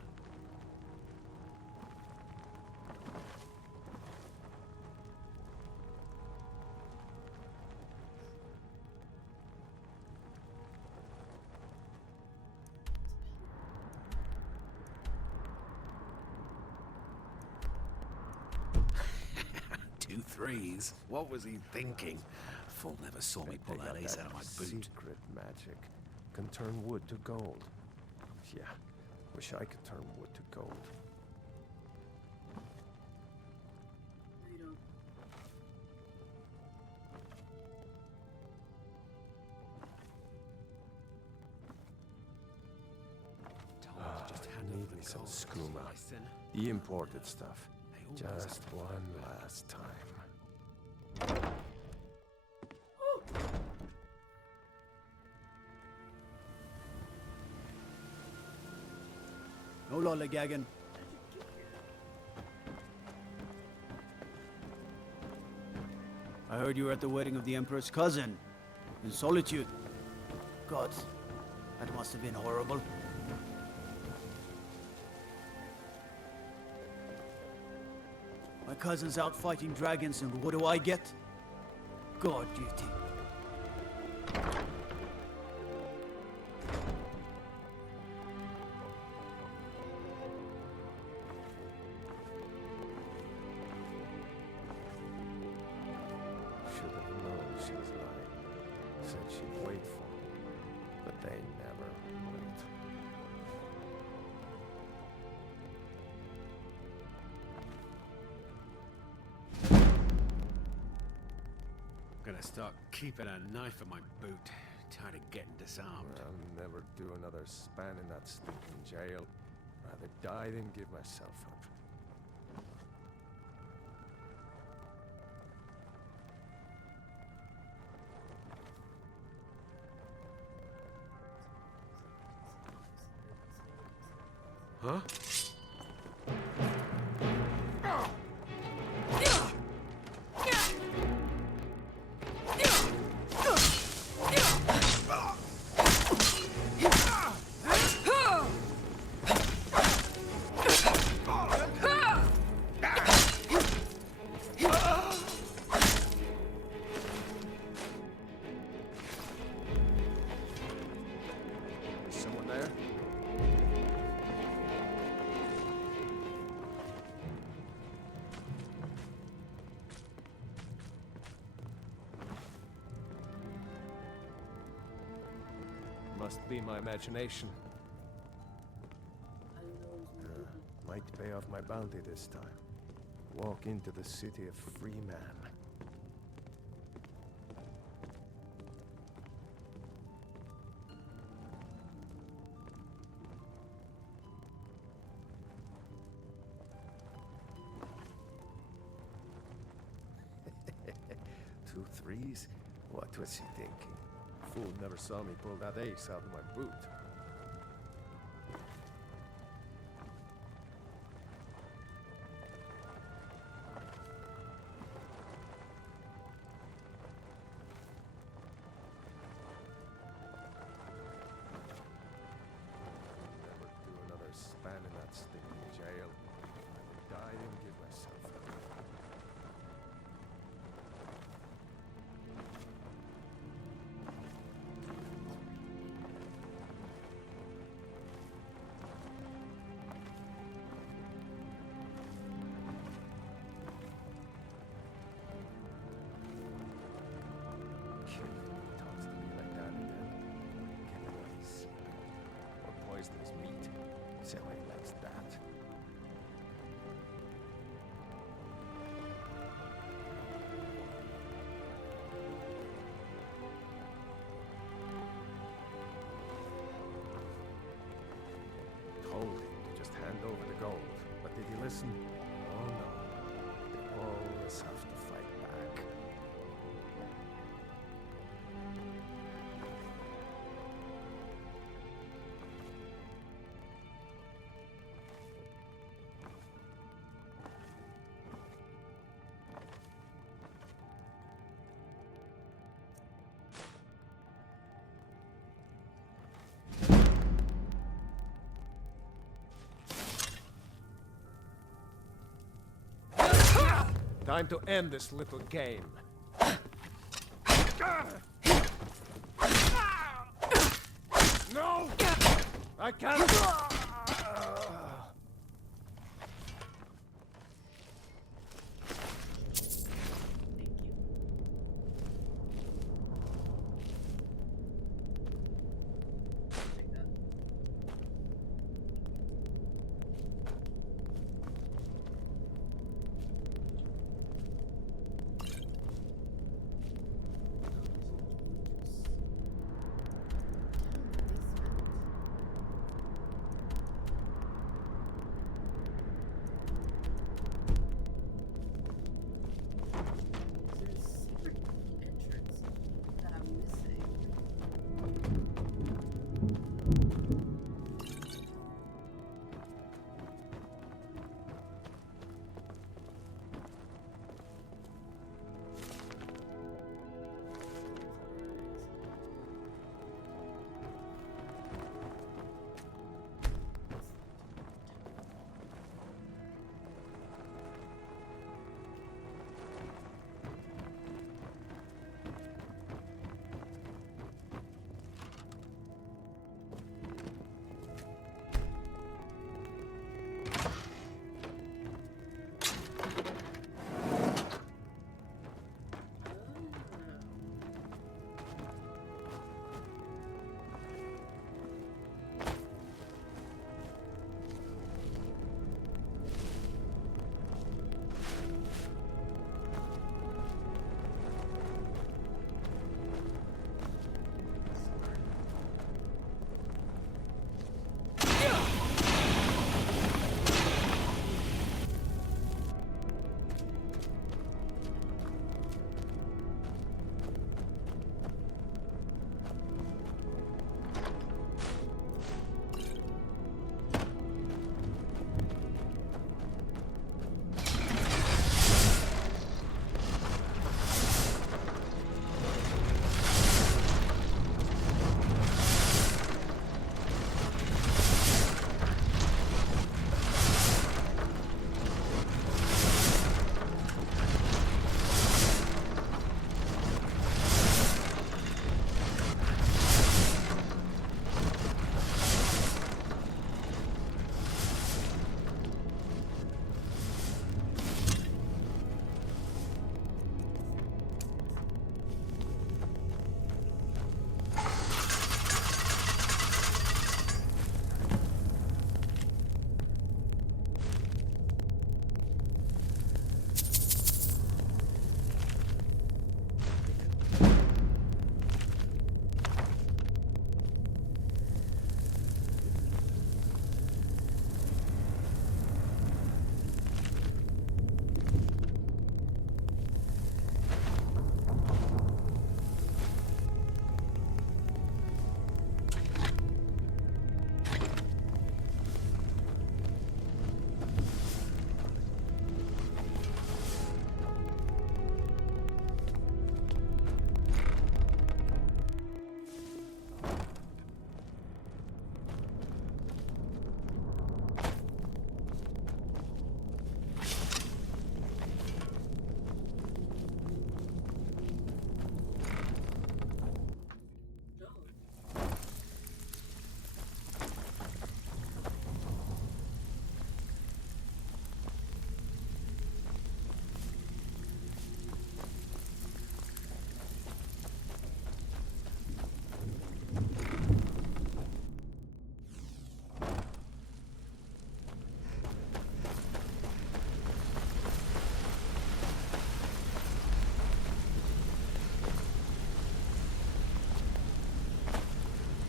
Two threes? What was he thinking? Fool never saw me pull that ace out of my boot. secret magic can turn wood to gold. Yeah, wish I could turn wood to gold. Needing some skooma. The imported stuff. Just one last time. No lollygagging. I heard you were at the wedding of the Emperor's cousin, in Solitude. God, that must have been horrible. My cousin's out fighting dragons, and what do I get? God duty. Should have known she was lying. Said she'd wait for me, but they never wait. Gonna start keeping a knife in my boot. Tired of getting disarmed. I'll never do another span in that stinking jail. Rather die than give myself up. Huh? Is someone there? Must be my imagination. Might pay off my bounty this time. Walk into the city a free man. Two threes? What was he thinking? Fool never saw me pull that ace out of my boot. Never do another span in that stinking jail. I would die and give myself up. Talks to me like that and then get away sleeping. Or poison his meat. See how he likes that. Told him to just hand over the gold, but did he listen. Oh no. They always have to fight back. Time to end this little game. No! I can't!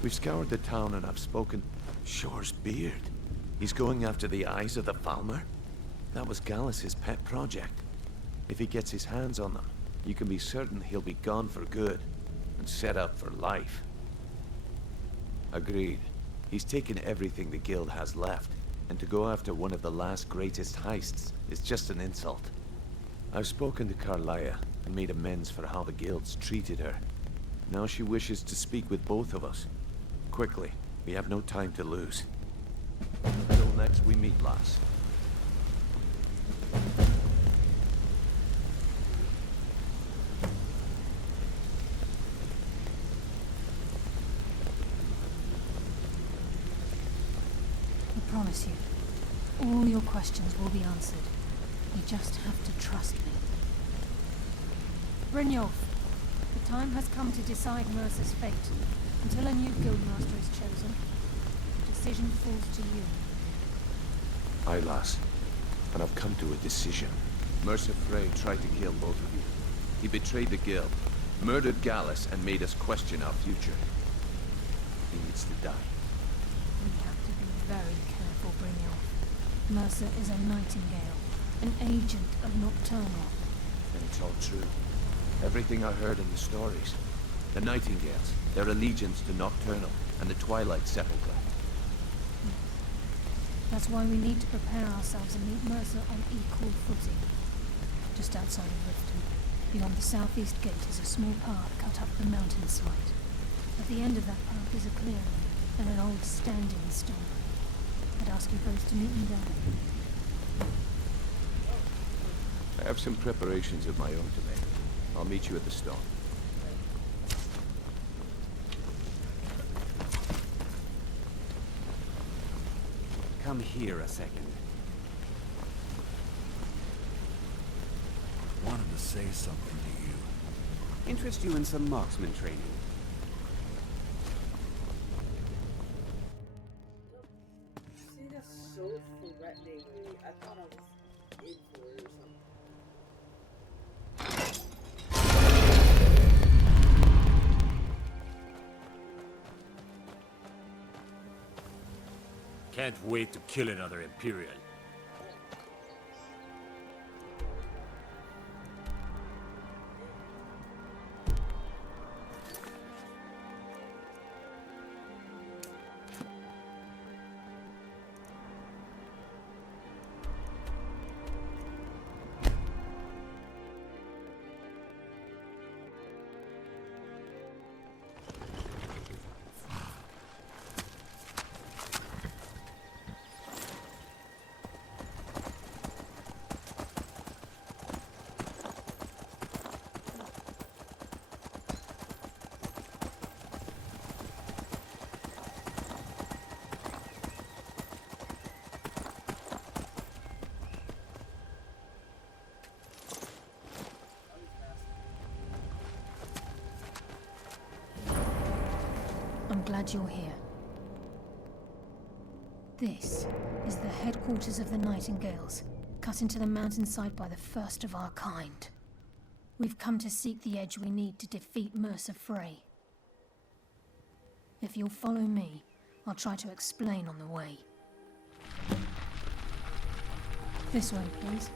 We've scoured the town and I've spoken. Shore's beard. He's going after the eyes of the Falmer? That was Gallus's pet project. If he gets his hands on them, you can be certain he'll be gone for good and set up for life. Agreed. He's taken everything the guild has left, and to go after one of the last greatest heists is just an insult. I've spoken to Carlia and made amends for how the guilds treated her. Now she wishes to speak with both of us. Quickly, we have no time to lose. Until next we meet, lass. I promise you, all your questions will be answered. You just have to trust me. Brynjolf, the time has come to decide Mercer's fate. Until a new guildmaster is chosen, the decision falls to you. Aye, lass. And I've come to a decision. Mercer Frey tried to kill both of you. He betrayed the guild, murdered Gallus, and made us question our future. He needs to die. We have to be very careful, Brynjolf. Mercer is a nightingale, an agent of Nocturnal. Then it's all true. Everything I heard in the stories. The Nightingales, their allegiance to Nocturnal, and the Twilight Sepulchre. That's why we need to prepare ourselves and meet Mercer on equal footing. Just outside of Riften, beyond the southeast gate, is a small path cut up the mountainside. At the end of that path is a clearing and an old standing stone. I'd ask you both to meet me there. I have some preparations of my own to make. I'll meet you at the stone. Come here a second. Wanted to say something to you. Interest you in some marksman training. See, that's so threateningly. I thought I was in for it or something. Can't wait to kill another Imperial. I'm glad you're here. This is the headquarters of the Nightingales, cut into the mountainside by the first of our kind. We've come to seek the edge we need to defeat Mercer Frey. If you'll follow me, I'll try to explain on the way. This way, please.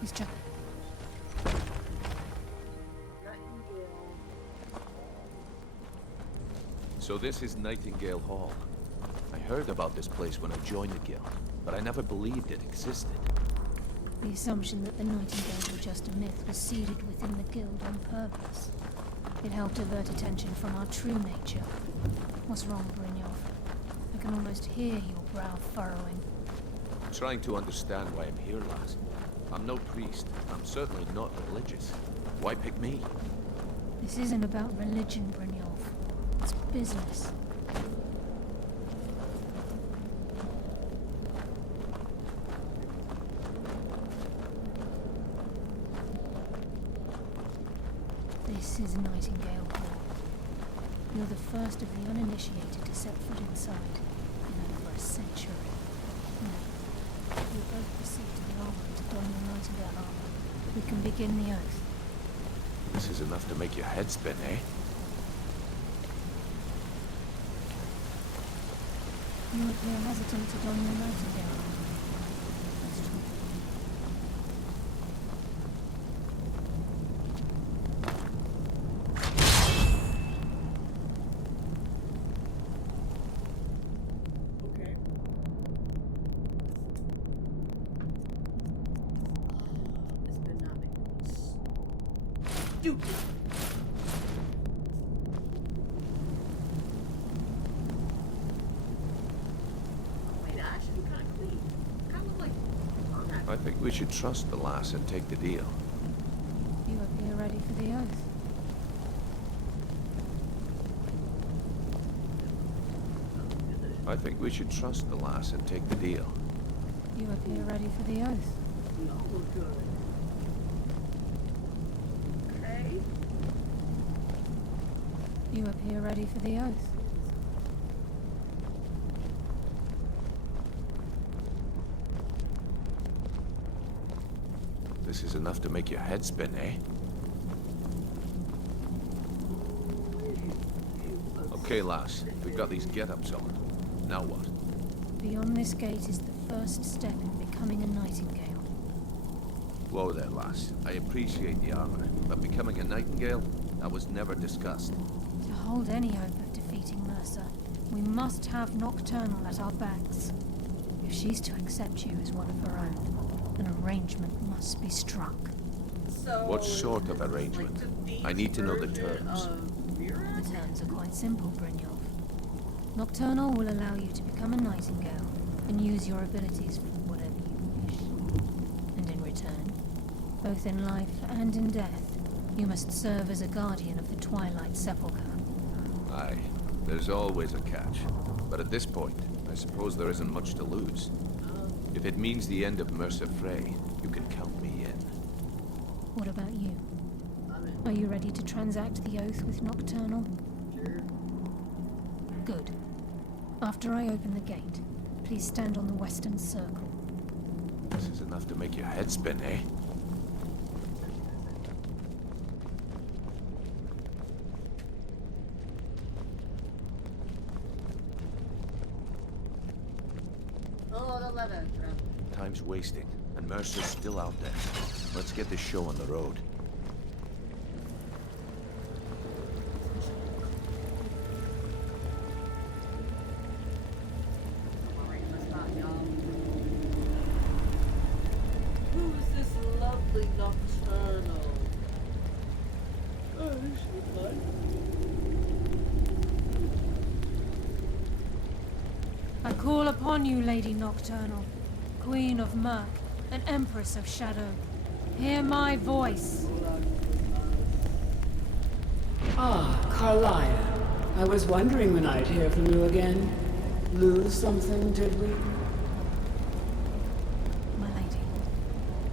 He's just... So this is Nightingale Hall. I heard about this place when I joined the guild, but I never believed it existed. The assumption that the Nightingales were just a myth was seeded within the guild on purpose. It helped avert attention from our true nature. What's wrong, Brynjolf? I can almost hear your brow furrowing. I'm trying to understand why I'm here, lass. I'm no priest. I'm certainly not religious. Why pick me? This isn't about religion, Brynjolf. It's business. This is Nightingale Hall. You're the first of the uninitiated to set foot inside in over a century. Now, you'll both proceed to the armory to don your Nightingale armor. We can begin the oath. This is enough to make your head spin, eh? You appear hesitant to don your Nightingale armor. That's true. Okay. This better not make me look stupid. Wait, I should be kind of clean. Kind of look like I think we should trust the lass and take the deal. You appear ready for the oath. I think we should trust the lass and take the deal. You appear ready for the oath. we all look good. Okay. You appear ready for the oath. This is enough to make your head spin, eh? Okay, lass. We've got these get-ups on. Now what? Beyond this gate is the first step in becoming a Nightingale. Whoa there, lass. I appreciate the armor, but becoming a Nightingale? That was never discussed. To hold any hope of defeating Mercer, we must have Nocturnal at our backs. If she's to accept you as one of her own, an arrangement must be struck. So, What sort of arrangement? I need to know the terms. The terms are quite simple, Brynjolf. Nocturnal will allow you to become a Nightingale and use your abilities for whatever you wish. And in return, both in life and in death, you must serve as a guardian of the Twilight Sepulchre. Aye, there's always a catch. But at this point, I suppose there isn't much to lose. If it means the end of Mercer Frey, you can count me in. What about you? Are you ready to transact the oath with Nocturnal? Sure. Good. After I open the gate, please stand on the western circle. This is enough to make your head spin, eh? Oh, the letter. Time's wasting, and Mercer's still out there. Let's get this show on the road. Who's this lovely Nocturnal? Oh, she's nice. I call upon you, Lady Nocturnal, Queen of Murk, and Empress of Shadow. Hear my voice. Ah, Carlia. I was wondering when I'd hear from you again. Lose something, did we? My lady,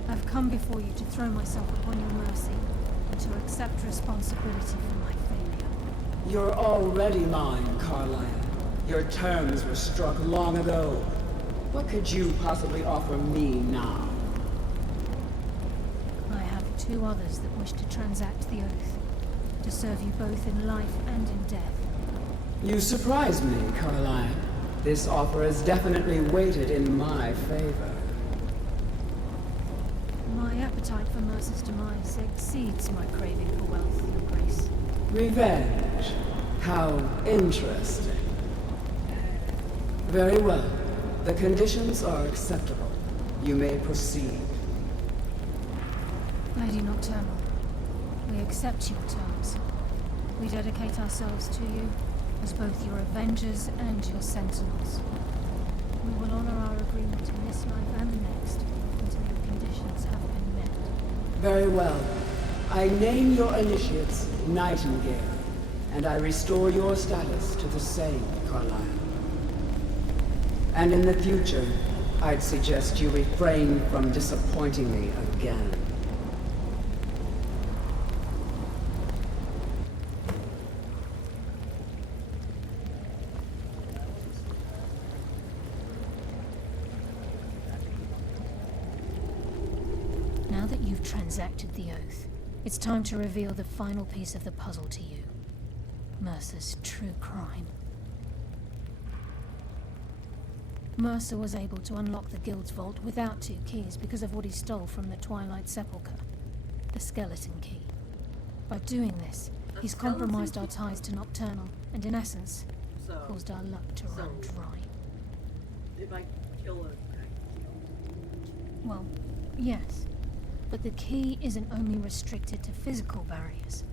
I've come before you to throw myself upon your mercy and to accept responsibility for my failure. You're already mine, Carlia. Your terms were struck long ago. What could you possibly offer me now? I have two others that wish to transact the oath, to serve you both in life and in death. You surprise me, Carlia. This offer is definitely weighted in my favor. My appetite for Mercer's demise exceeds my craving for wealth, Your Grace. Revenge. How interesting. Very well. The conditions are acceptable. You may proceed. Lady Nocturnal, we accept your terms. We dedicate ourselves to you as both your avengers and your sentinels. We will honor our agreement in this life and the next until your conditions have been met. Very well. I name your initiates Nightingale, and I restore your status to the same, Carlisle. And in the future, I'd suggest you refrain from disappointing me again. transacted the oath. It's time to reveal the final piece of the puzzle to you. Mercer's true crime. Mercer was able to unlock the Guild's vault without 2 keys because of what he stole from the Twilight Sepulchre. The skeleton key. By doing this, he's compromised our ties to Nocturnal, and in essence, caused our luck to run dry. If I kill her, Well, yes. But the key isn't only restricted to physical barriers.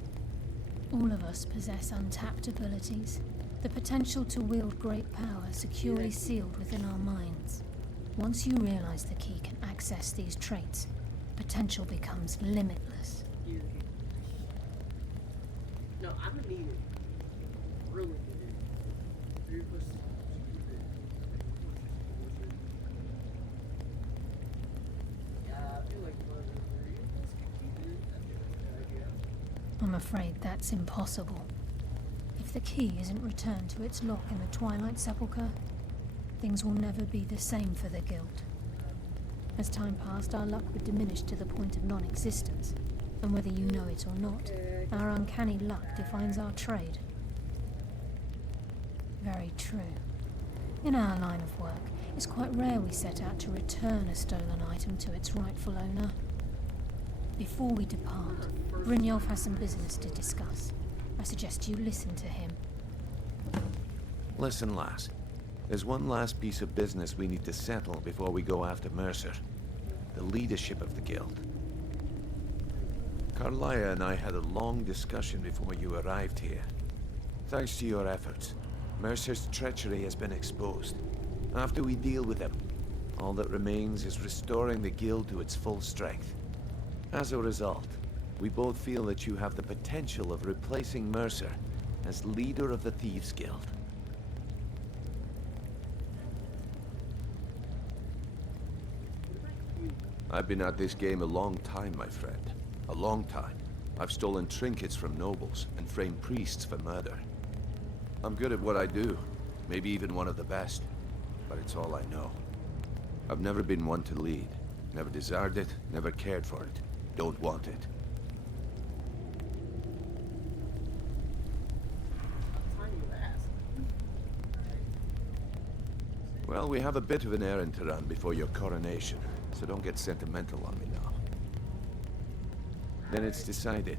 All of us possess untapped abilities. The potential to wield great power securely sealed within our minds. Once you realize the key can access these traits, potential becomes limitless. no, I'm gonna need it. Really need it. 3 plus yeah, I feel like 1 of 3 of us could keep it. I feel like a good idea. I'm afraid that's impossible. If the key isn't returned to its lock in the Twilight Sepulchre, things will never be the same for the Guild. As time passed, our luck would diminish to the point of non-existence, and whether you know it or not, our uncanny luck defines our trade. Very true. In our line of work, it's quite rare we set out to return a stolen item to its rightful owner. Before we depart, Brynjolf has some business to discuss. I suggest you listen to him. Listen, lass. There's one last piece of business we need to settle before we go after Mercer. The leadership of the Guild. Carlia and I had a long discussion before you arrived here. Thanks to your efforts, Mercer's treachery has been exposed. After we deal with him, all that remains is restoring the Guild to its full strength. As a result, we both feel that you have the potential of replacing Mercer as leader of the Thieves Guild. I've been at this game a long time, my friend. A long time. I've stolen trinkets from nobles and framed priests for murder. I'm good at what I do. Maybe even one of the best. But it's all I know. I've never been one to lead. Never desired it, never cared for it. Don't want it. Well, we have a bit of an errand to run before your coronation, so don't get sentimental on me now. Then it's decided.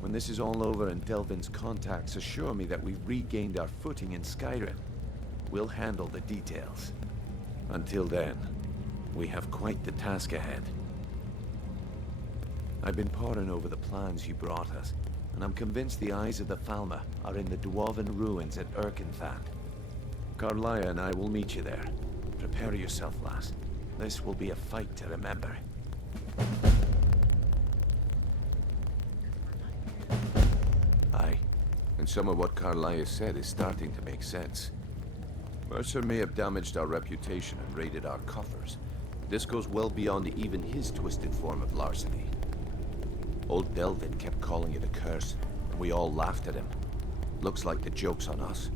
When this is all over and Delvin's contacts assure me that we've regained our footing in Skyrim, we'll handle the details. Until then, we have quite the task ahead. I've been poring over the plans you brought us, and I'm convinced the eyes of the Falmer are in the Dwarven ruins at Erkenthan. Carlia and I will meet you there. Prepare yourself, lass. This will be a fight to remember. Aye, and some of what Carlia said is starting to make sense. Mercer may have damaged our reputation and raided our coffers. This goes well beyond even his twisted form of larceny. Old Delvin kept calling it a curse, and we all laughed at him. Looks like the joke's on us.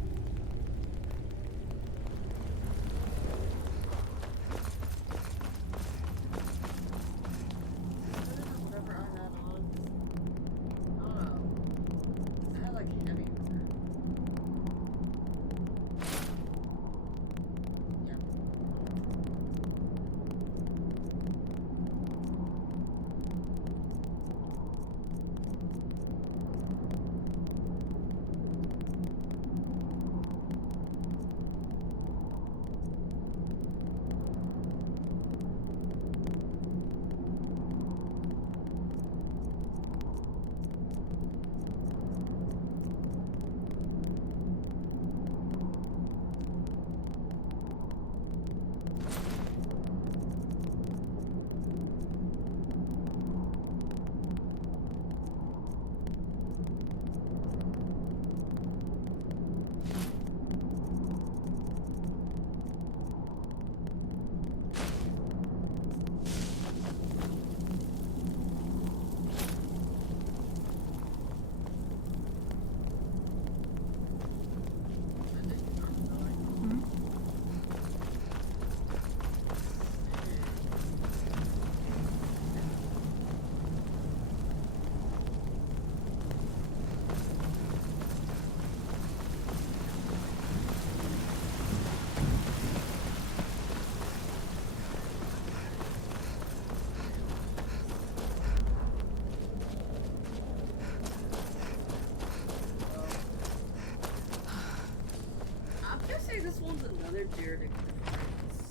pulls another Deredict defense.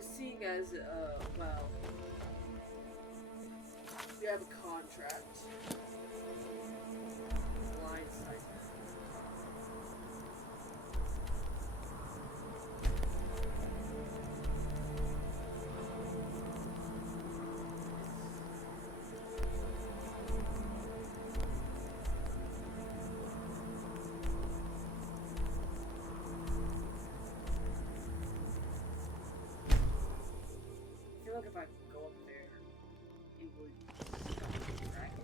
Seeing as, well, you have a contract. Blindside. I feel like if I go up there, it would drag it.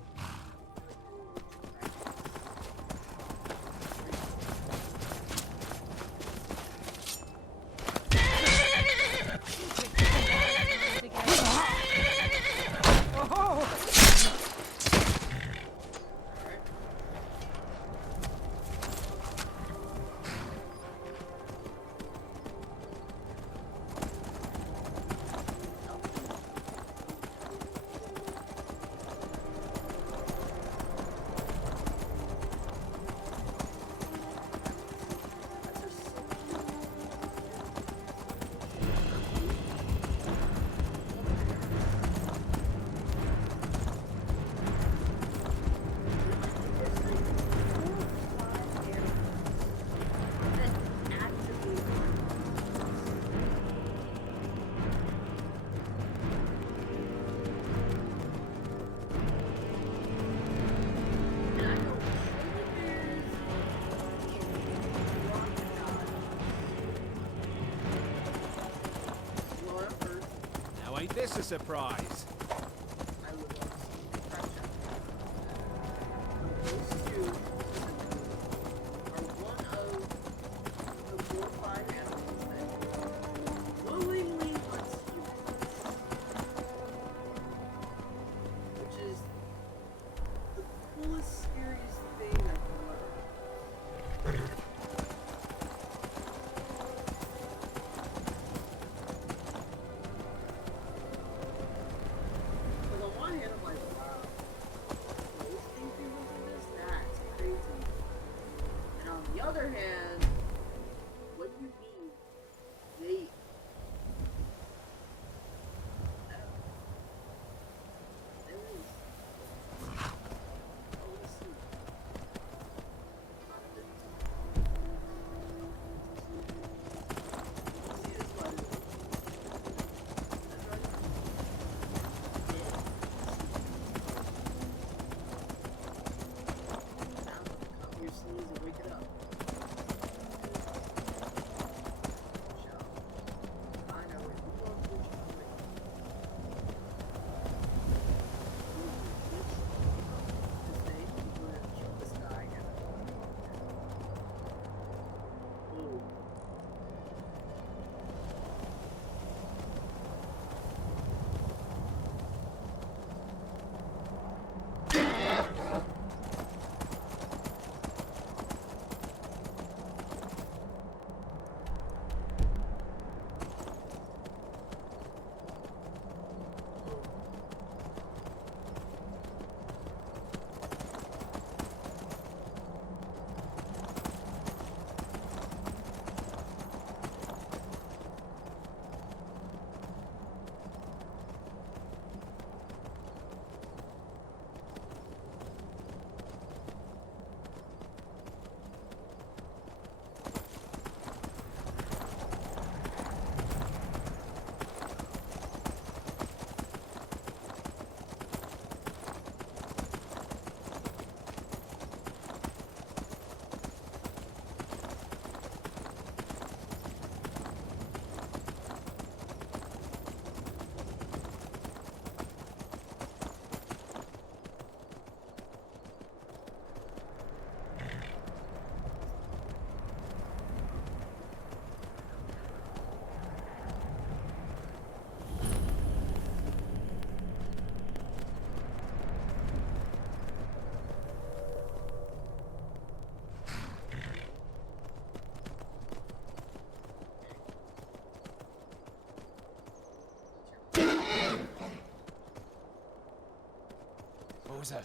Now ain't this a surprise? What was that?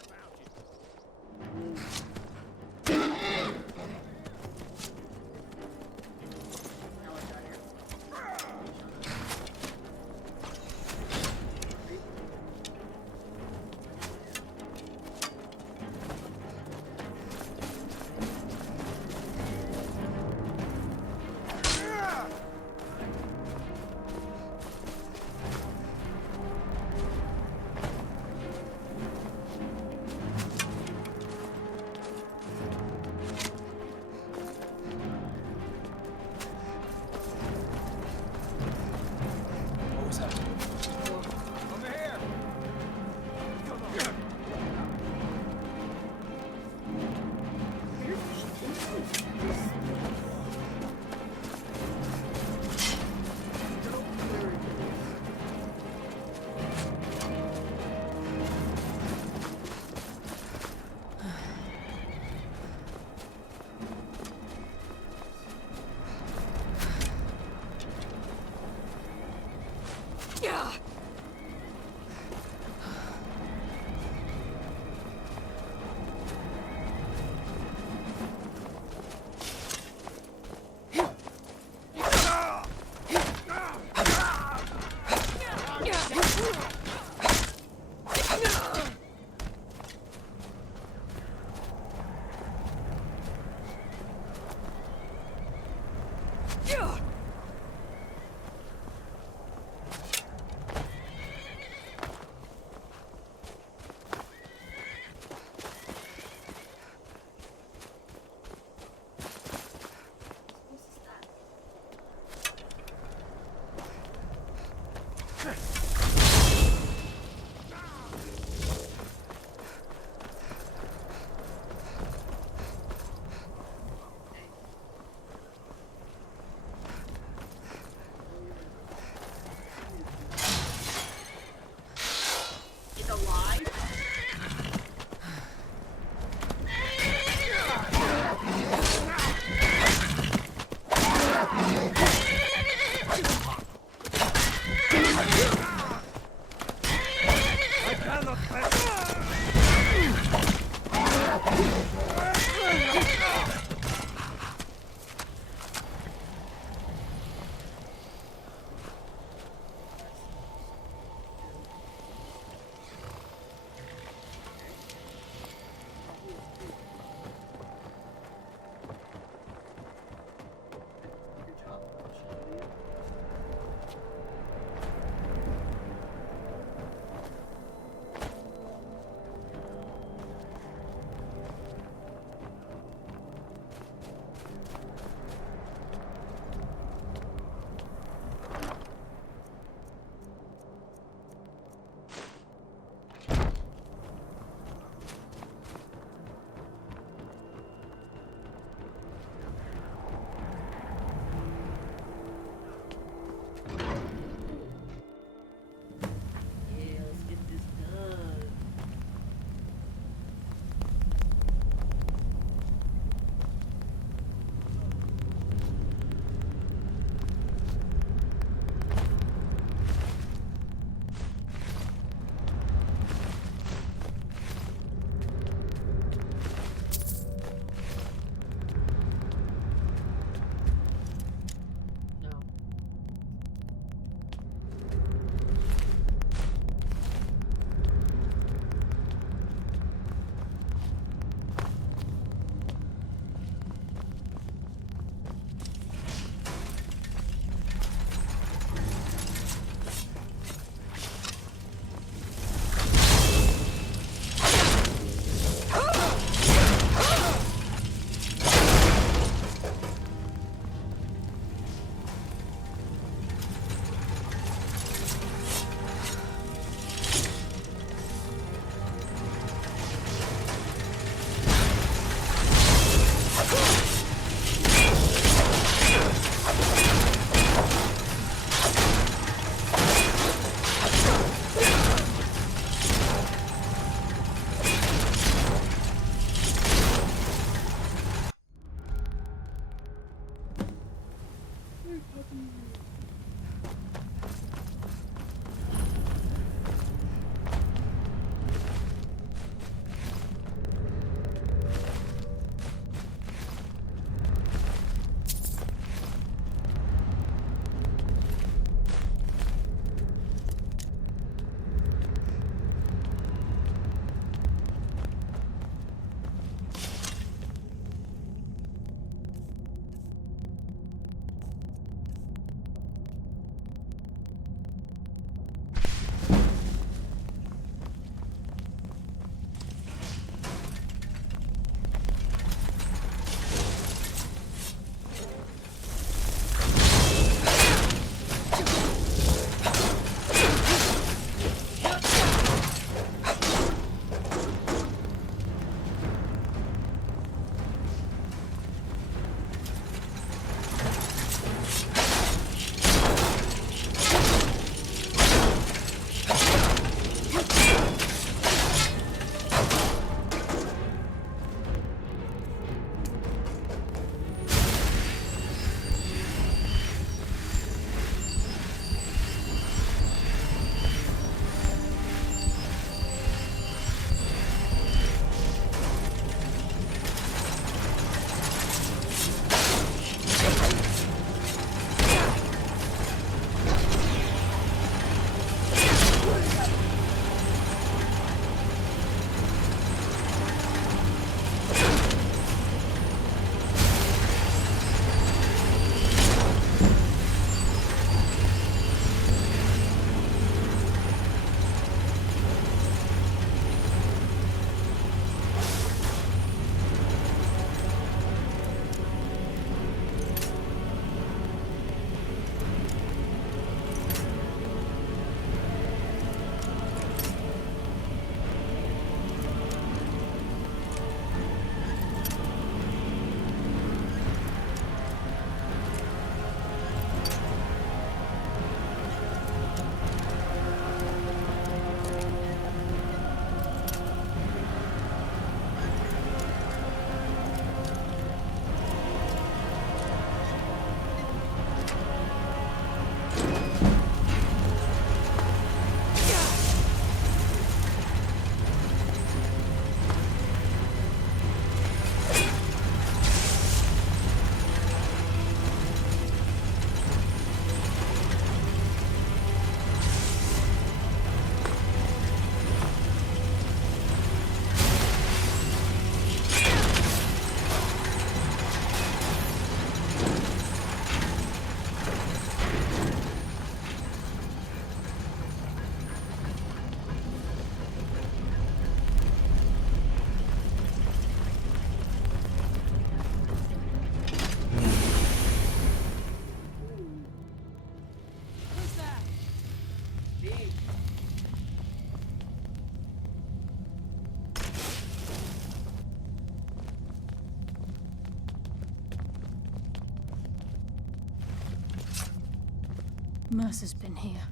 Mercer's been here.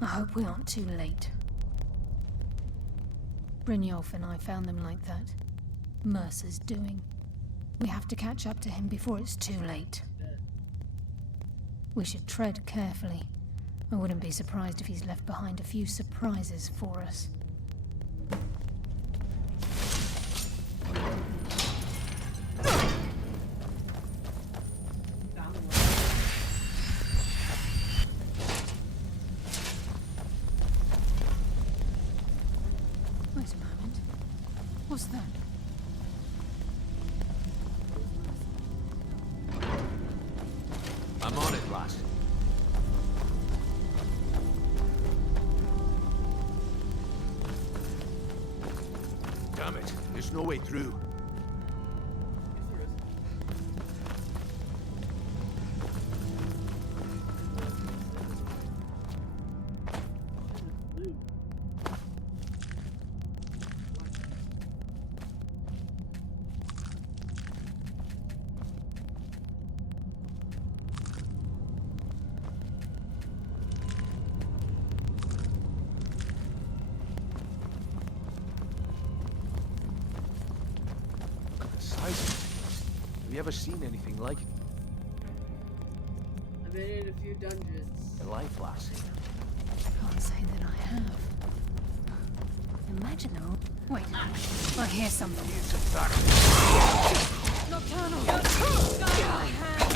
I hope we aren't too late. Brynjolf and I found them like that. Mercer's doing. We have to catch up to him before it's too late. We should tread carefully. I wouldn't be surprised if he's left behind a few surprises for us. Wait a moment. What's that? I'm on it, lass. Damn it, there's no way through. Have you ever seen anything like it? I've been in a few dungeons. A life, lass. Can't say that I have. Imagine though. Wait, I hear something. Nocturnal! Guide my hand!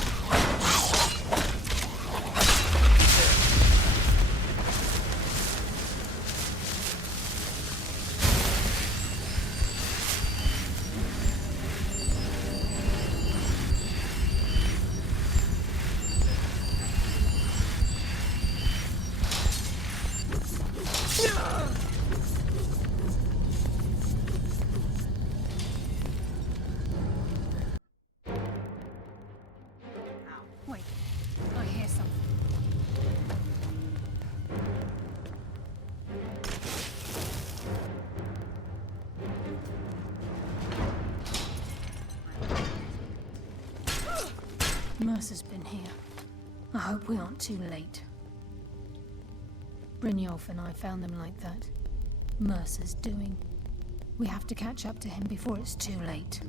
Wait, I hear something. Mercer's been here. I hope we aren't too late. Brynjolf and I found them like that. Mercer's doing. We have to catch up to him before it's too late.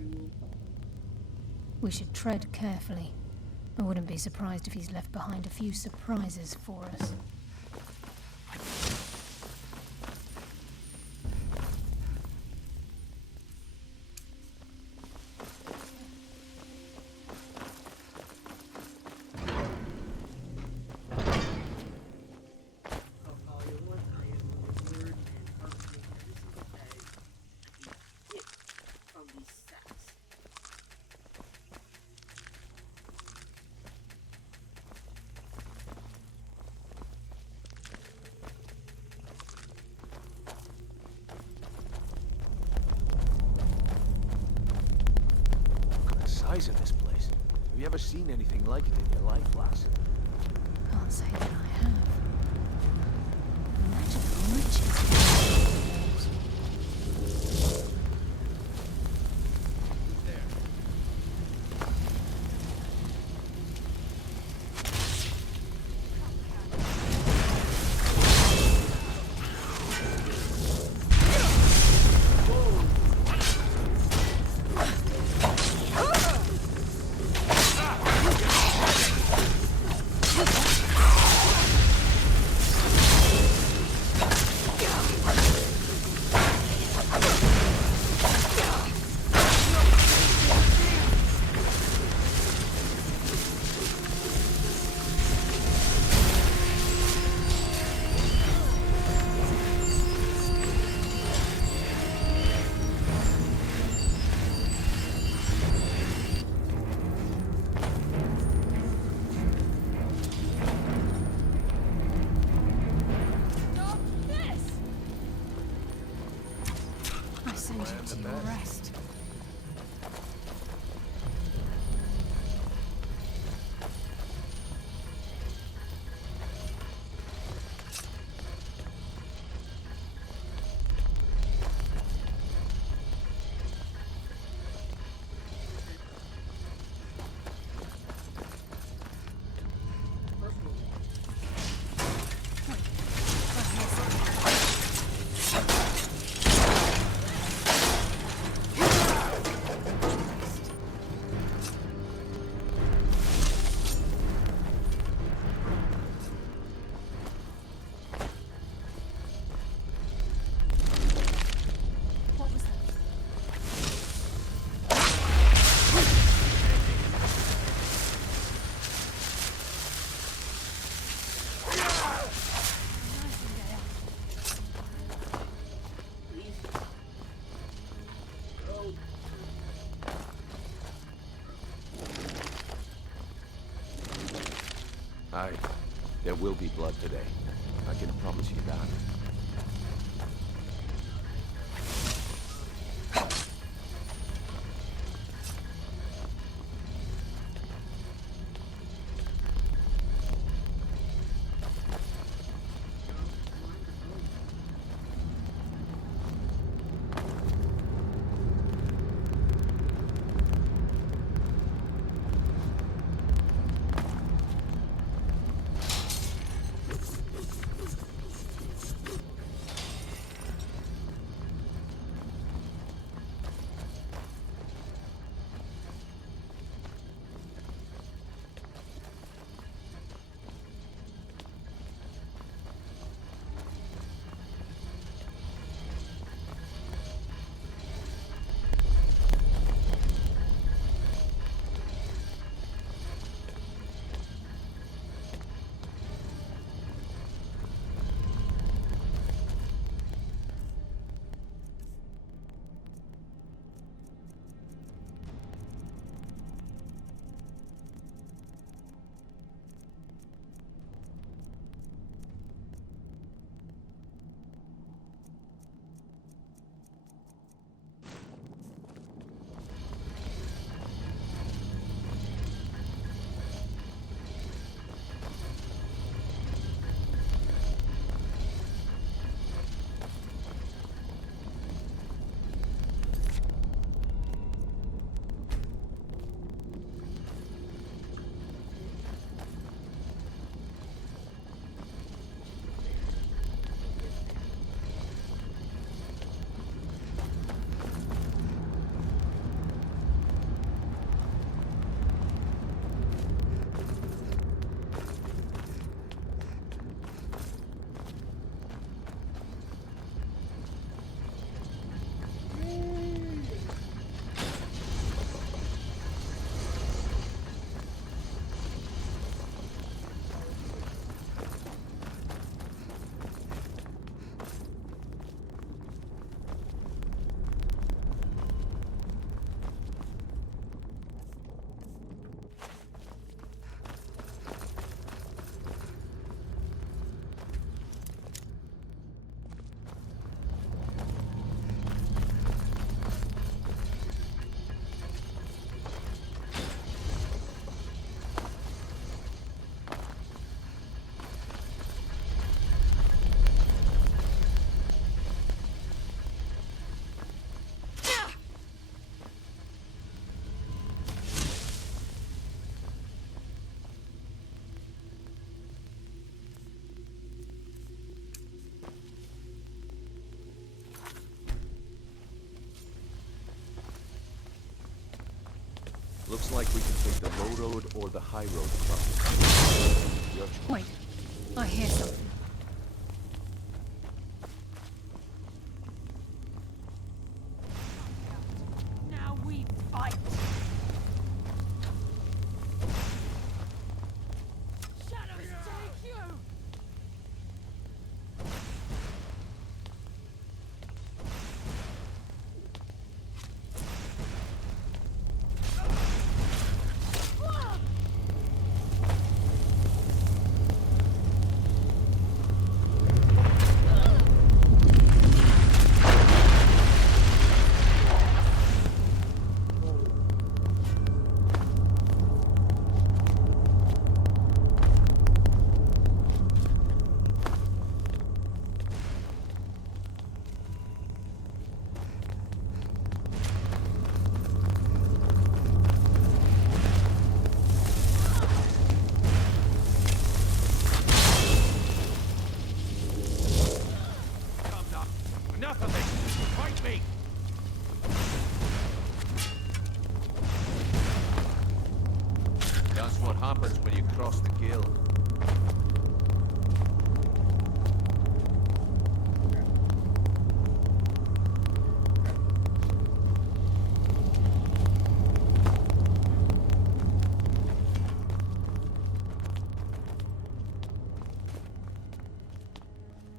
We should tread carefully. I wouldn't be surprised if he's left behind a few surprises for us. Size of this place. Have you ever seen anything like it in your life, lass? Can't say that I have. Imagine how rich send you to your rest. Aye. There will be blood today. I can promise you that. Looks like we can take the low road or the high road across. Your choice. Wait, I hear something. Now we fight! Shadows take you! Enough of this! Fight me! That's what happens when you cross the guild.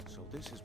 So this is...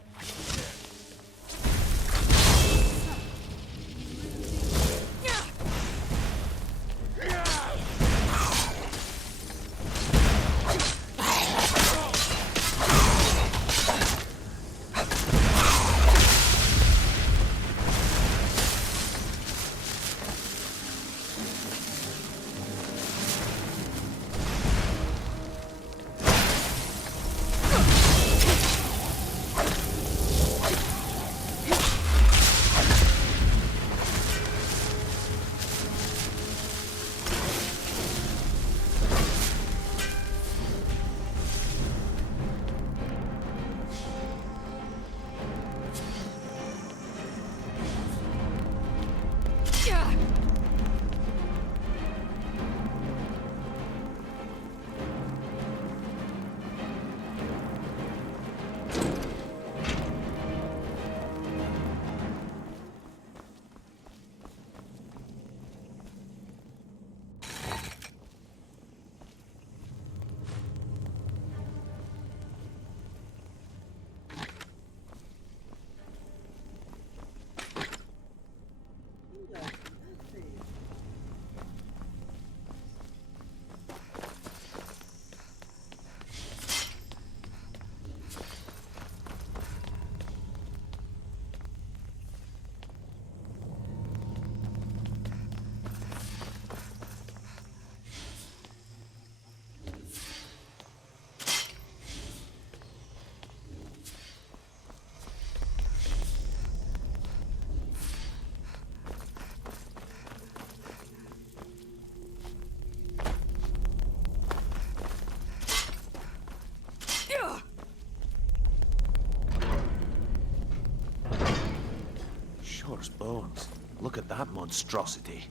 Minotaur's bones. Look at that monstrosity.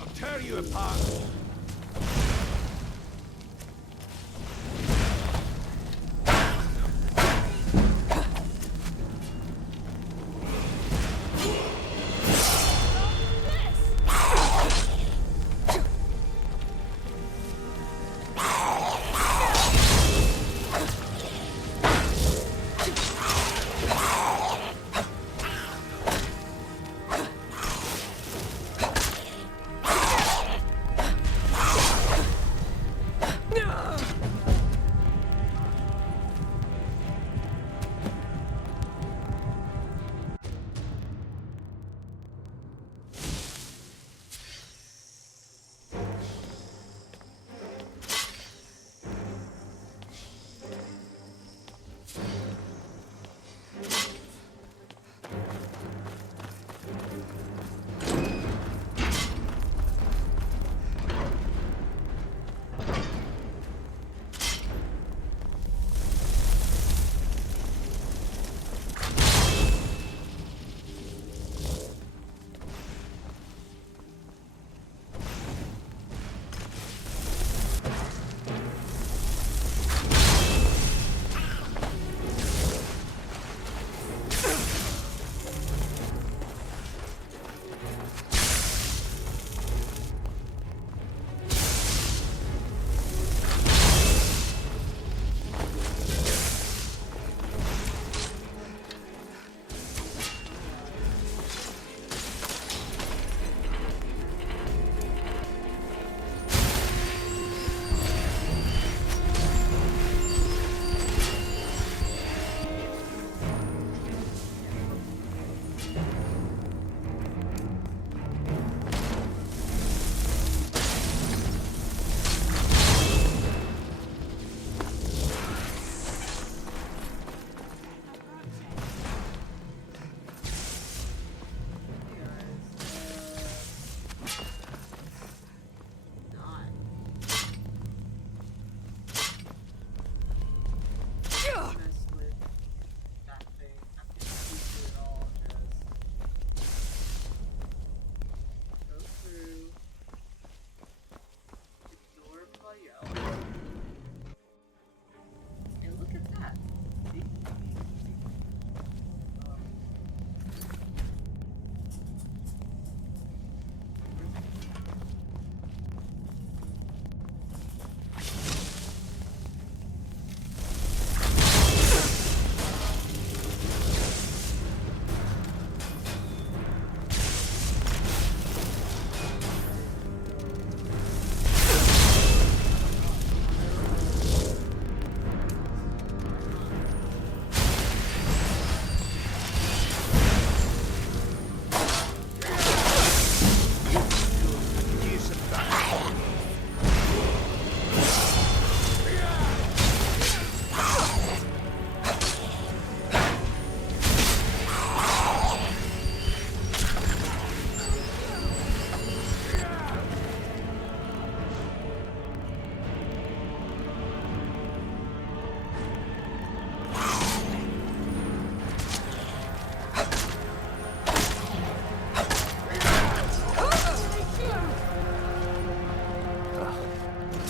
I'll tear you apart!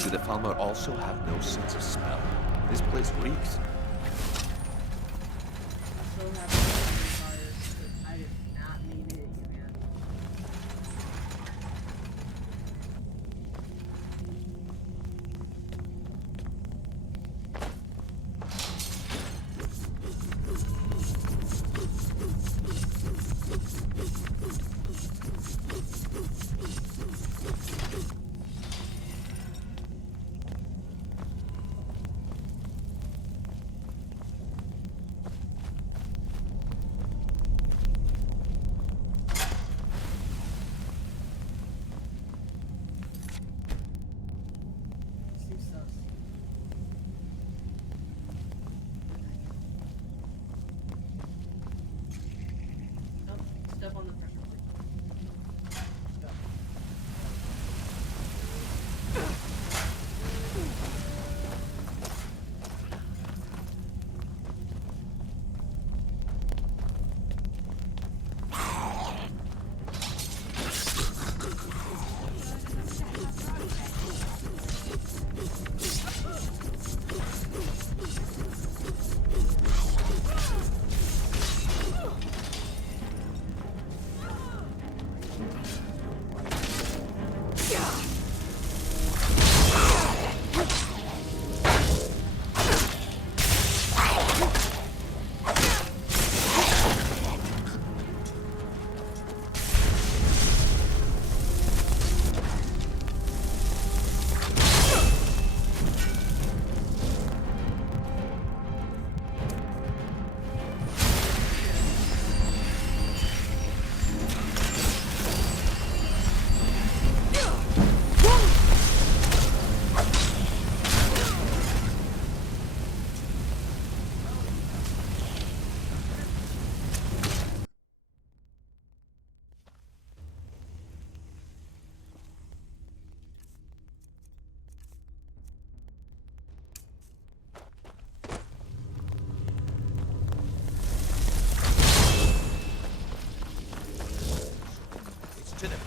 Do the Falmer also have no sense of smell? This place reeks. I did not mean to hit you, man.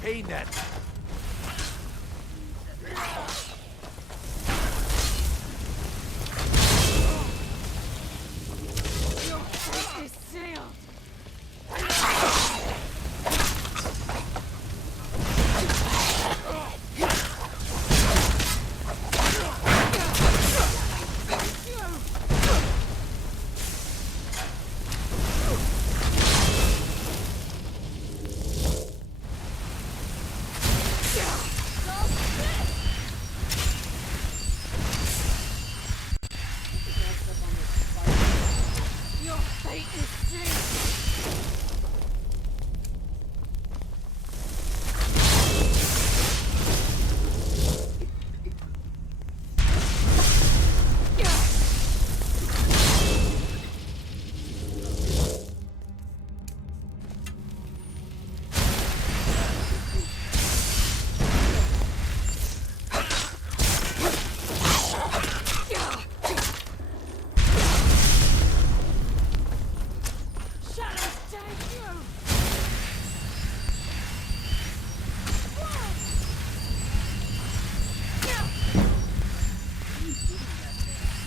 Entertain that. Your fate is sealed! Your fate is sealed! Shadows take you!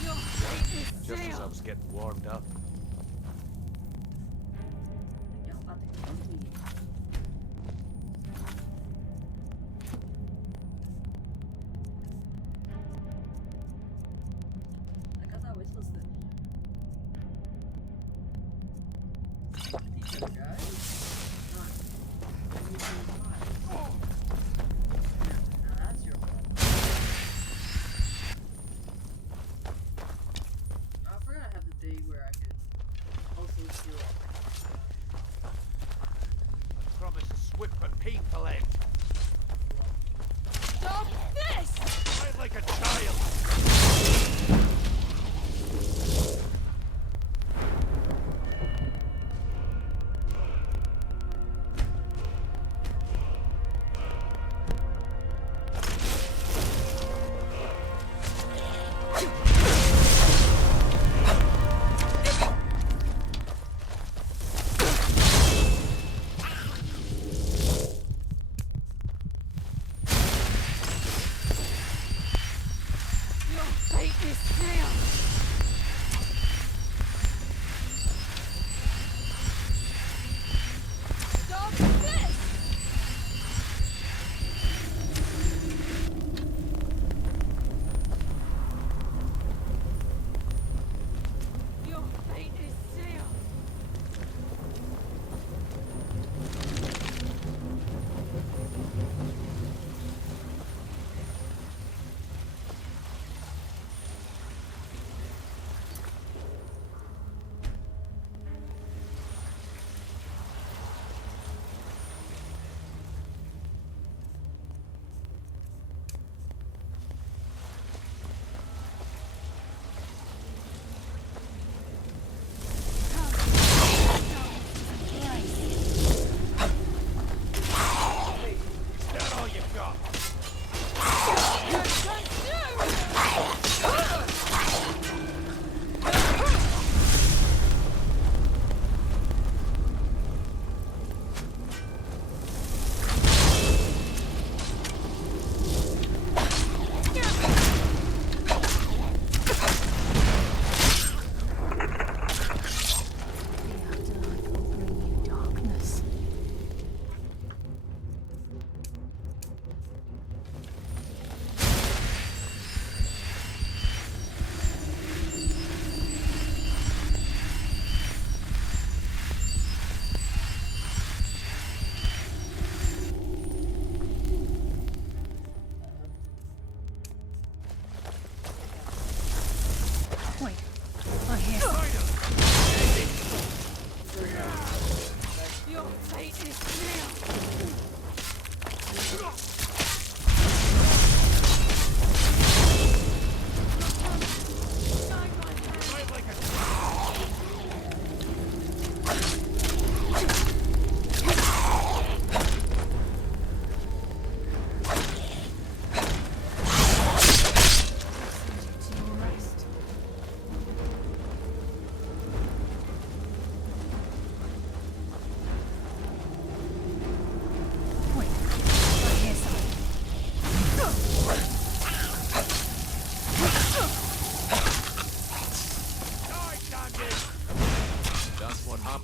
Your fate is Just as I sealed! was getting warmed up. Promise a swift but painful end. Stop this! Fight like a child.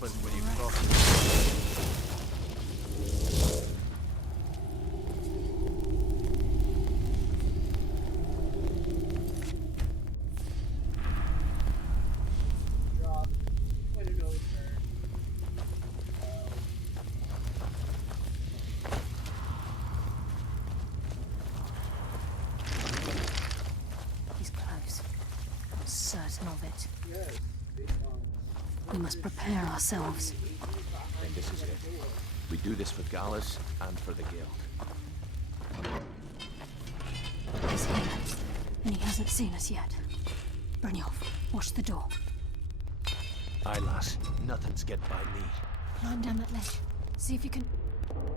happens when you cross. He's close. I'm certain of it. We must prepare ourselves. And this is it. We do this for Gallus and for the Guild. He's here, and he hasn't seen us yet. Brynjolf, watch the door. Aye, lass. Nothing's get by me. Climb down that ledge. See if you can...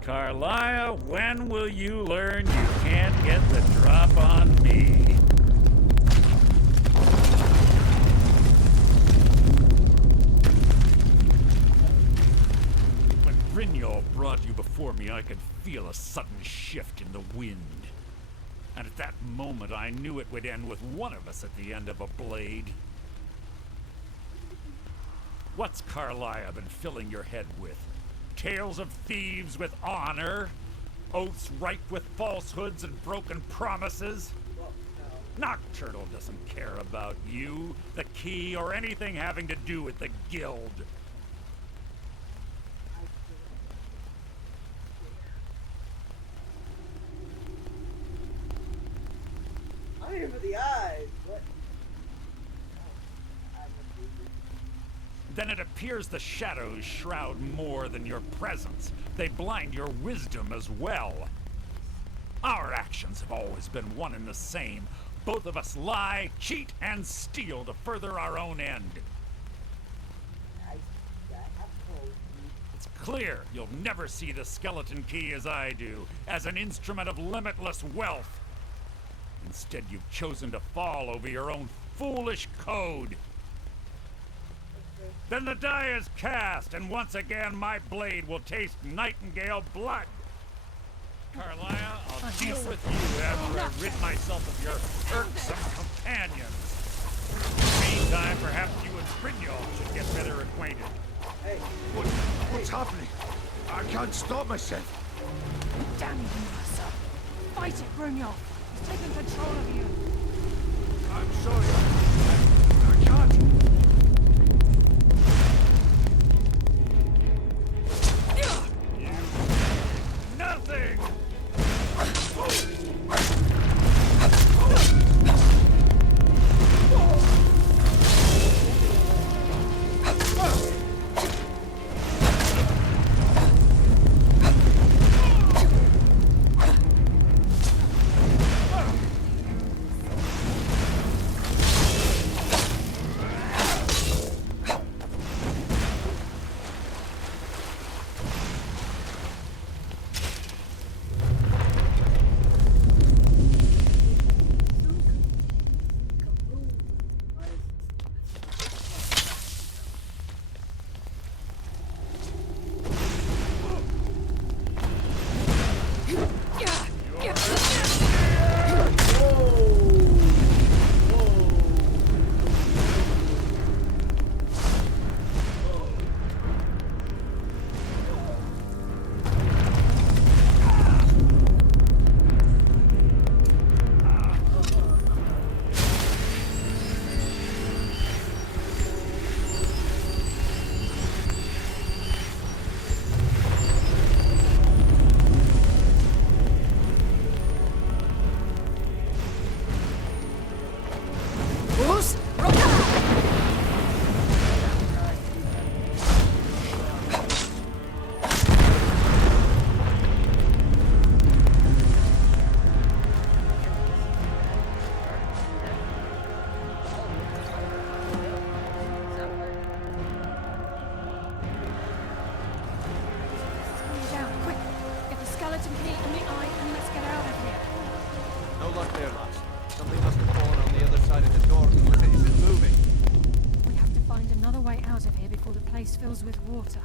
Carlia, when will you learn you can't get the drop on me? When Brynjolf brought you before me, I could feel a sudden shift in the wind. And at that moment, I knew it would end with one of us at the end of a blade. What's Carlia been filling your head with? Tales of thieves with honor? Oaths ripe with falsehoods and broken promises? Nocturnal doesn't care about you, the key, or anything having to do with the guild. I'm here for the eyes. What? Then it appears the shadows shroud more than your presence. They blind your wisdom as well. Our actions have always been one and the same. Both of us lie, cheat, and steal to further our own end. It's clear you'll never see the skeleton key as I do, as an instrument of limitless wealth. Instead, you've chosen to fall over your own foolish code. Then the die is cast, and once again my blade will taste nightingale blood. Carlia, I'll deal with you after I rid myself of your irksome companions. Meantime, perhaps you and Brynjolf should get better acquainted. Hey. What's happening? I can't stop myself. Damn you, Mercer. Fight it, Brynjolf. He's taken control of you. I'm sorry. I can't. Nothing! Fills with water.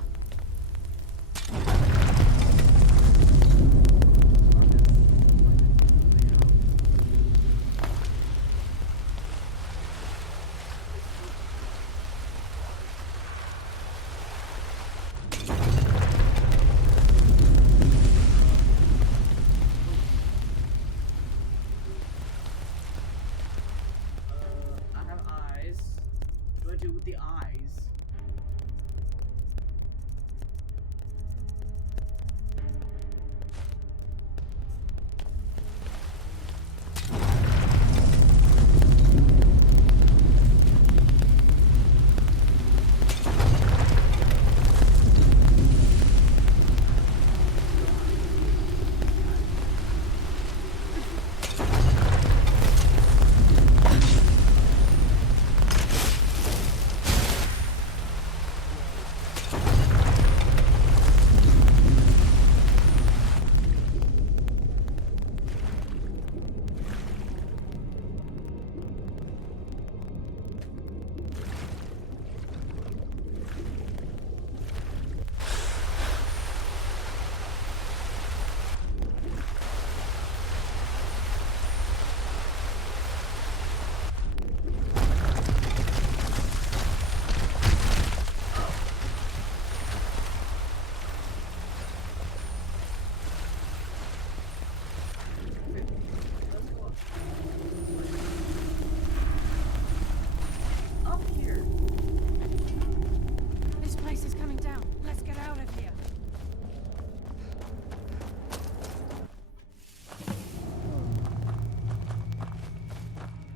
out of here.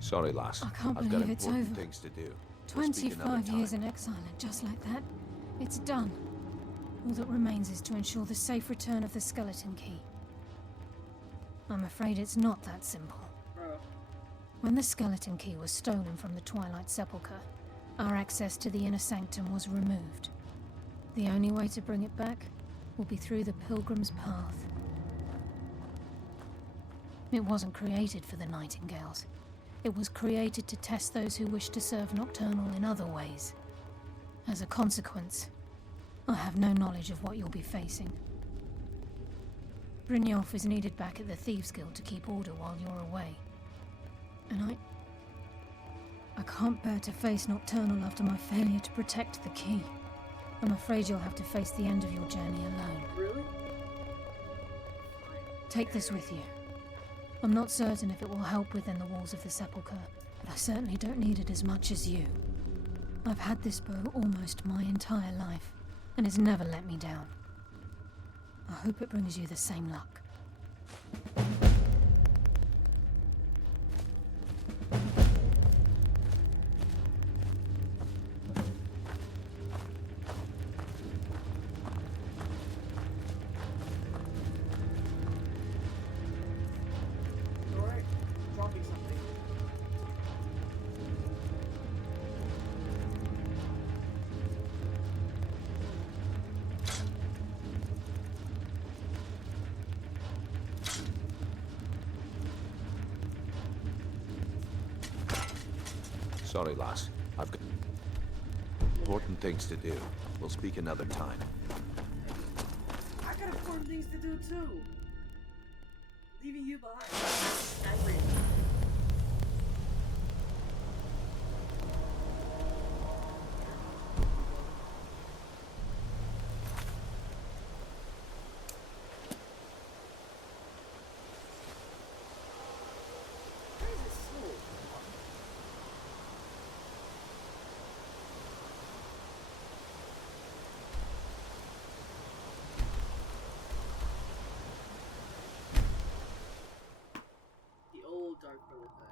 Sorry, lass. I can't I've got believe it's important over. things to do. We'll speak another 25 years time. in exile, and just like that, it's done. All that remains is to ensure the safe return of the skeleton key. I'm afraid it's not that simple. When the skeleton key was stolen from the Twilight Sepulchre, our access to the inner sanctum was removed. The only way to bring it back will be through the Pilgrim's Path. It wasn't created for the Nightingales. It was created to test those who wish to serve Nocturnal in other ways. As a consequence, I have no knowledge of what you'll be facing. Brynjolf is needed back at the Thieves' Guild to keep order while you're away. And I can't bear to face Nocturnal after my failure to protect the key. I'm afraid you'll have to face the end of your journey alone. Really? Take this with you. I'm not certain if it will help within the walls of the Sepulchre, but I certainly don't need it as much as you. I've had this bow almost my entire life, and it's never let me down. I hope it brings you the same luck. Alright, drop me something. Sorry, lass. I've got important things to do. We'll speak another time. I got important things to do too. Leaving you behind. Skyrim. Why is it slow? The old Dark Brother thing.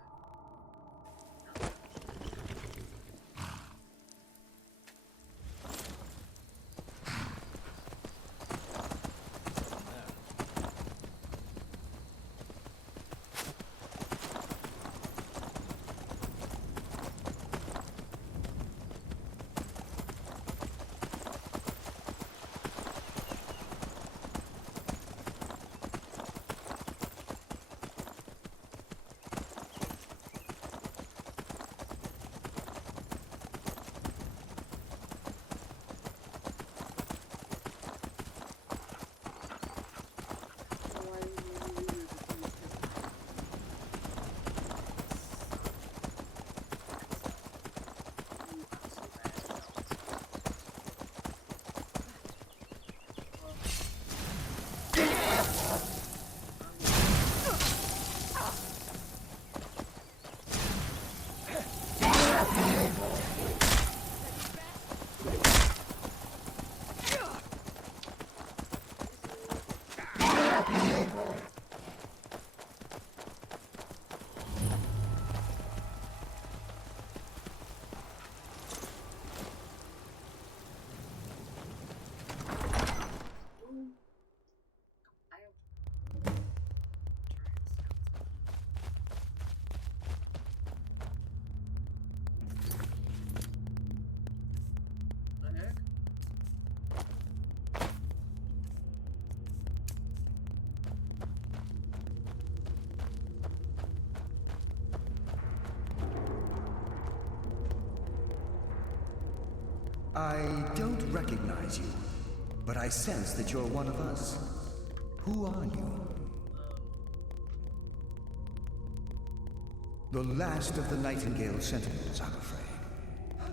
I don't recognize you, but I sense that you're one of us. Who are you? The last of the Nightingale Sentinels, I'm afraid.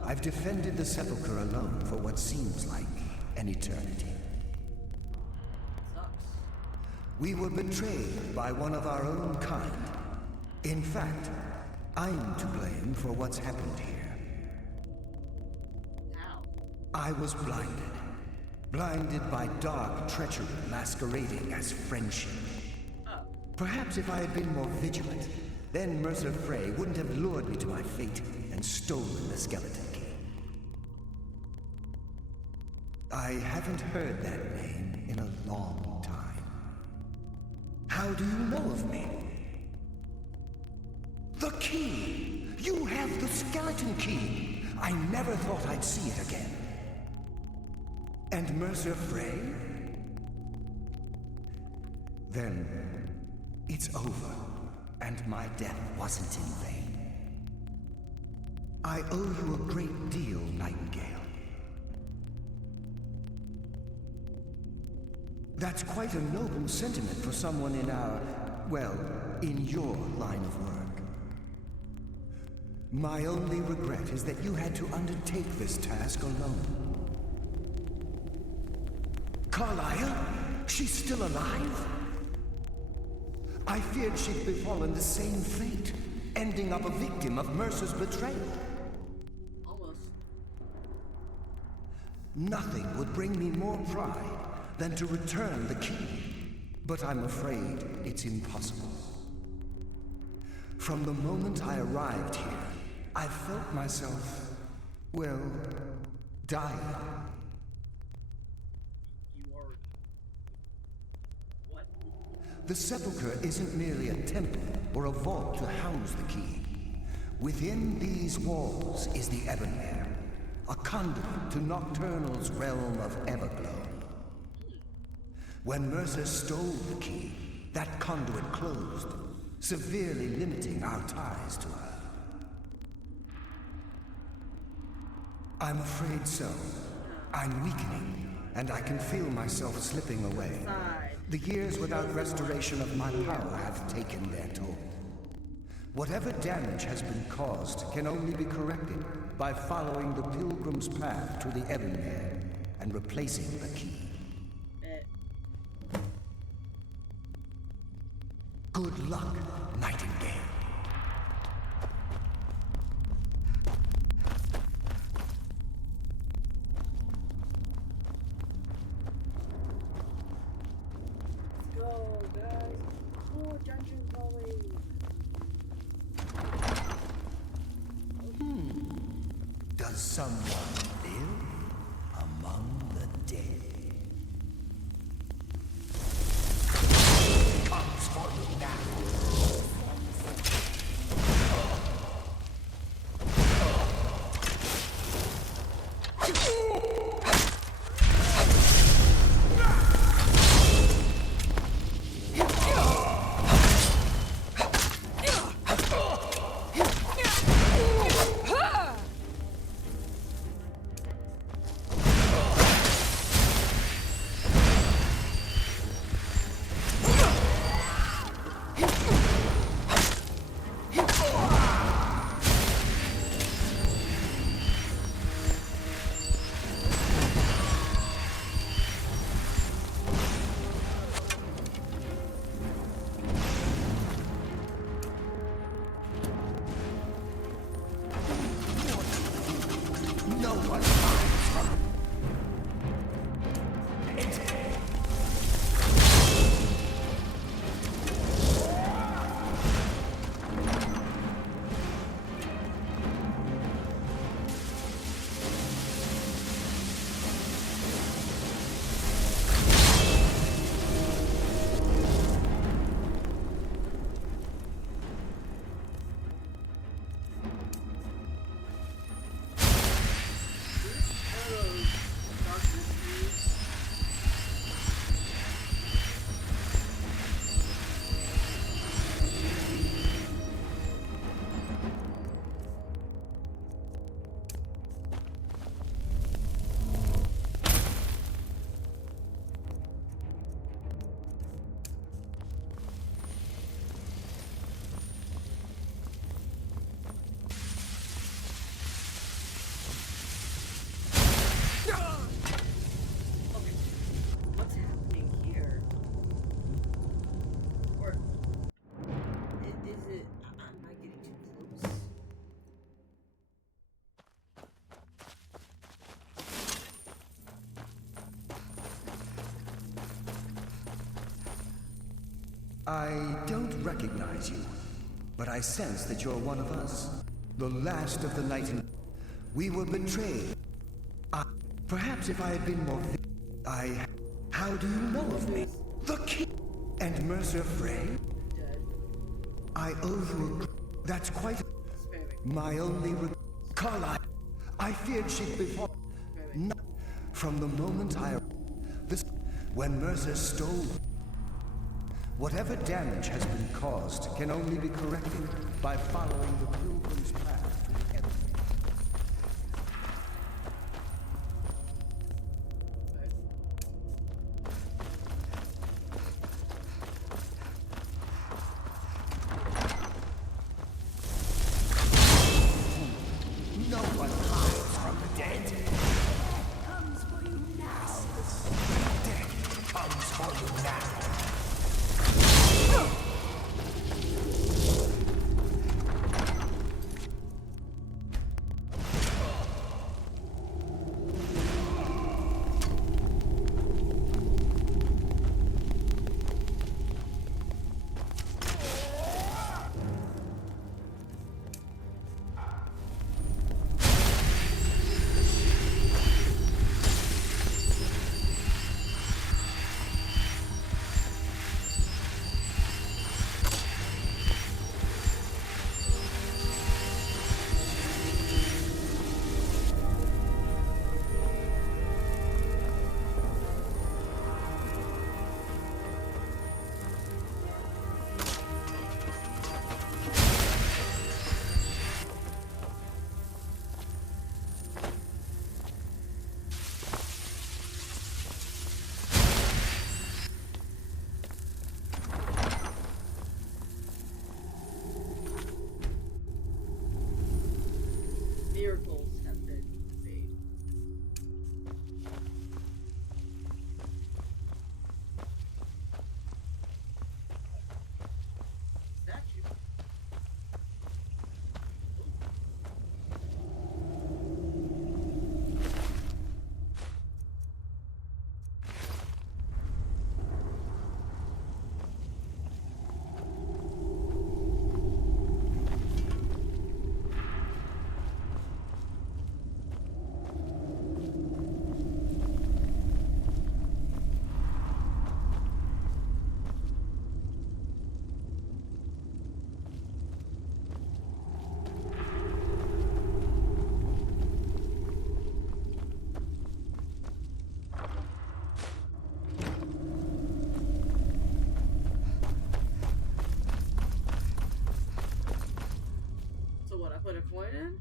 I've defended the Sepulchre alone for what seems like an eternity. We were betrayed by one of our own kind. In fact, I'm to blame for what's happened here. I was blinded. blinded by dark treachery masquerading as friendship. Perhaps if I had been more vigilant, then Mercer Frey wouldn't have lured me to my fate and stolen the skeleton key. I haven't heard that name in a long time. How do you know of me? The key! You have the skeleton key! I never thought I'd see it again. And Mercer Frey? Then it's over, and my death wasn't in vain. I owe you a great deal, Nightingale. That's quite a noble sentiment for someone in our, well, in your line of work. My only regret is that you had to undertake this task alone. Carlyle? She's still alive? I feared she'd befallen the same fate, ending up a victim of Mercer's betrayal. Almost. Nothing would bring me more pride than to return the key, but I'm afraid it's impossible. From the moment I arrived here, I felt myself, well, dying. The Sepulchre isn't merely a temple or a vault to house the key. Within these walls is the Ebonmere, a conduit to Nocturnal's realm of Everglow. When Mercer stole the key, that conduit closed, severely limiting our ties to her. I'm afraid so. I'm weakening, and I can feel myself slipping away. The years without restoration of my power have taken their toll. Whatever damage has been caused can only be corrected by following the Pilgrim's path to the Ebonmere and replacing the key. Good luck, Nightingale. Let's go, guys. Oh, dungeon going. Does someone live among the dead? Comes for you now. I don't recognize you, but I sense that you're one of us. The last of the Nightingale. We were betrayed. Perhaps if I had been more How do you know of me? The king and Mercer Frey? I owe you a... That's quite... My only Carlyle. I feared she'd before... Not from the moment I... When Mercer stole... Whatever damage has been caused can only be corrected by following the pilgrim's path to the end. No one hides from the dead. Comes for you now. Death comes for you now. Miracles have been made. Statue. So what, I put a coin in?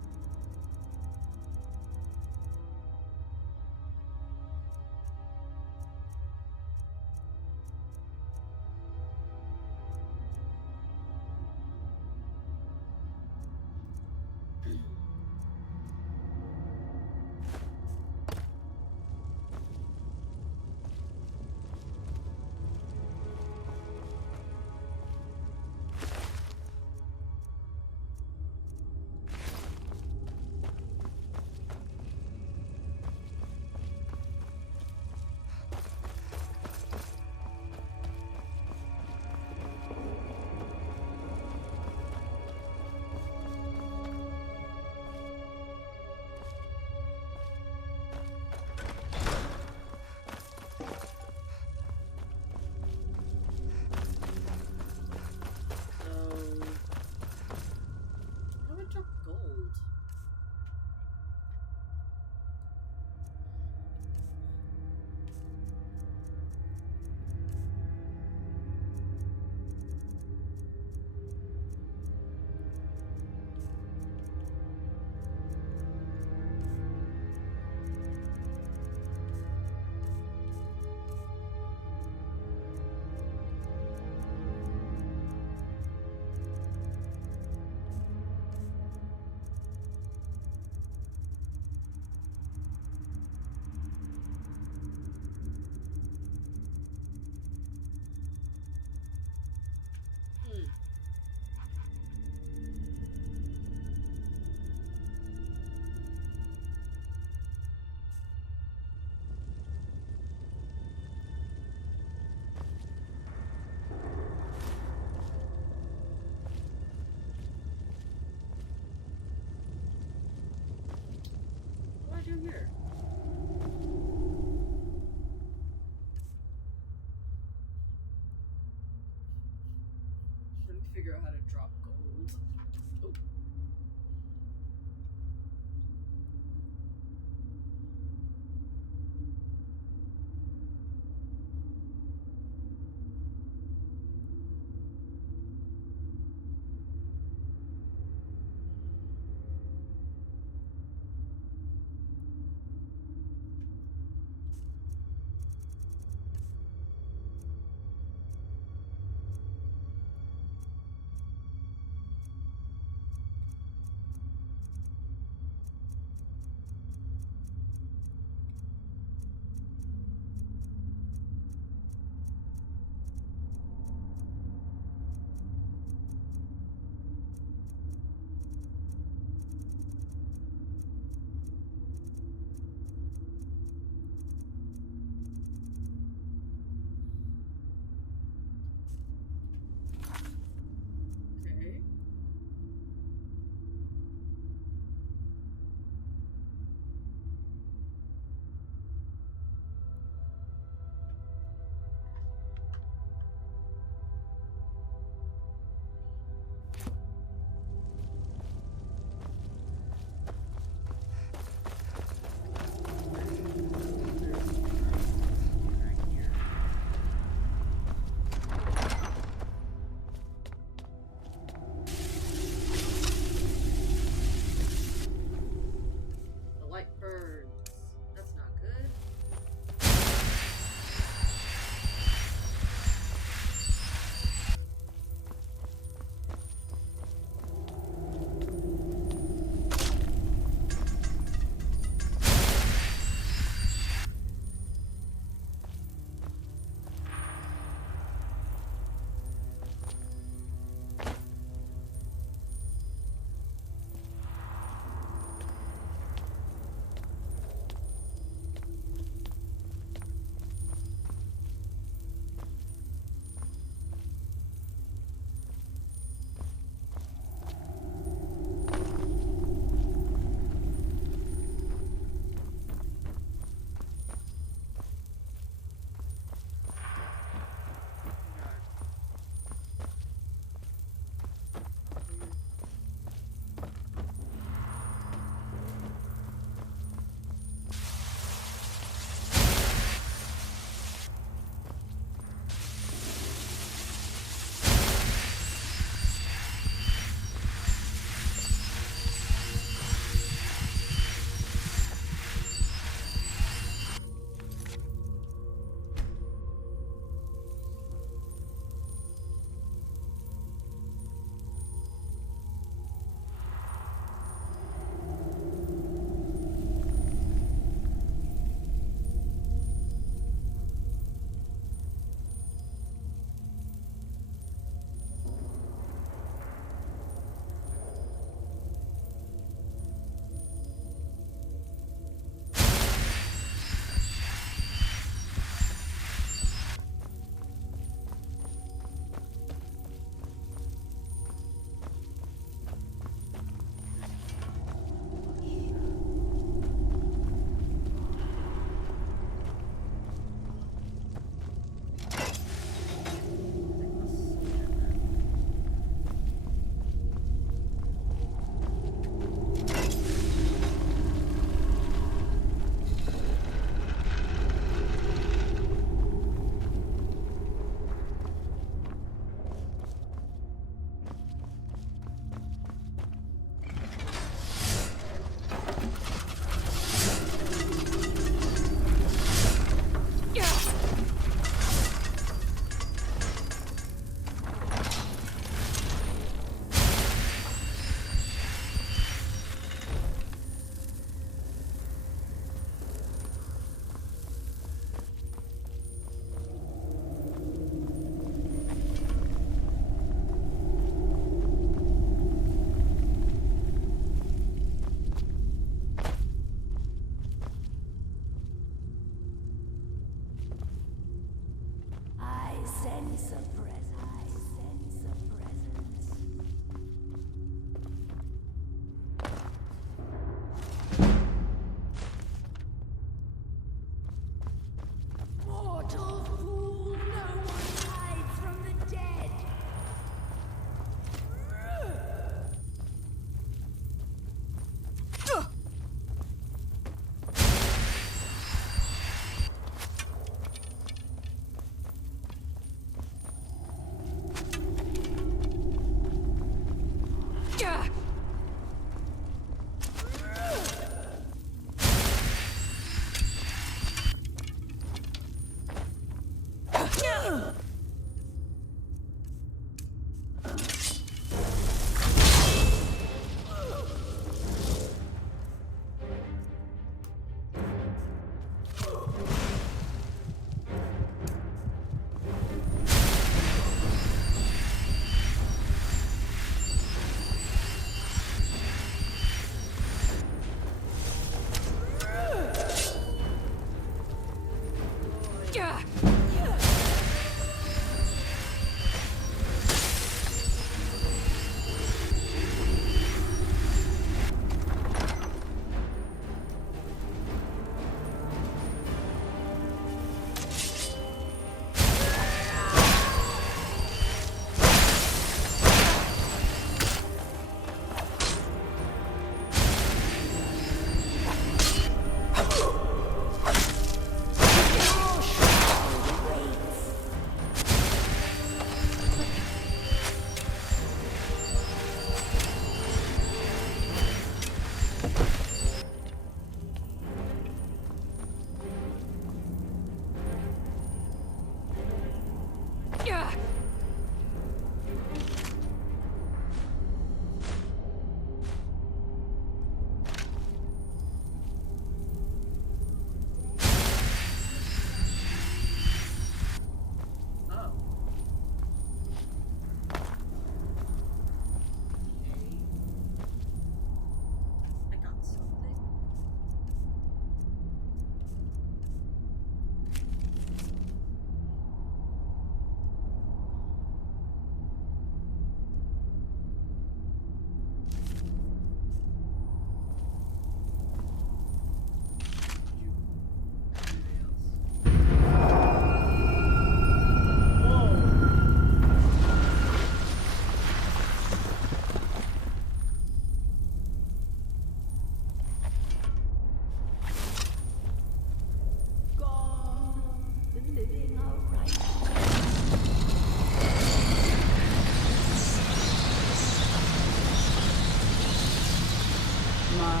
My.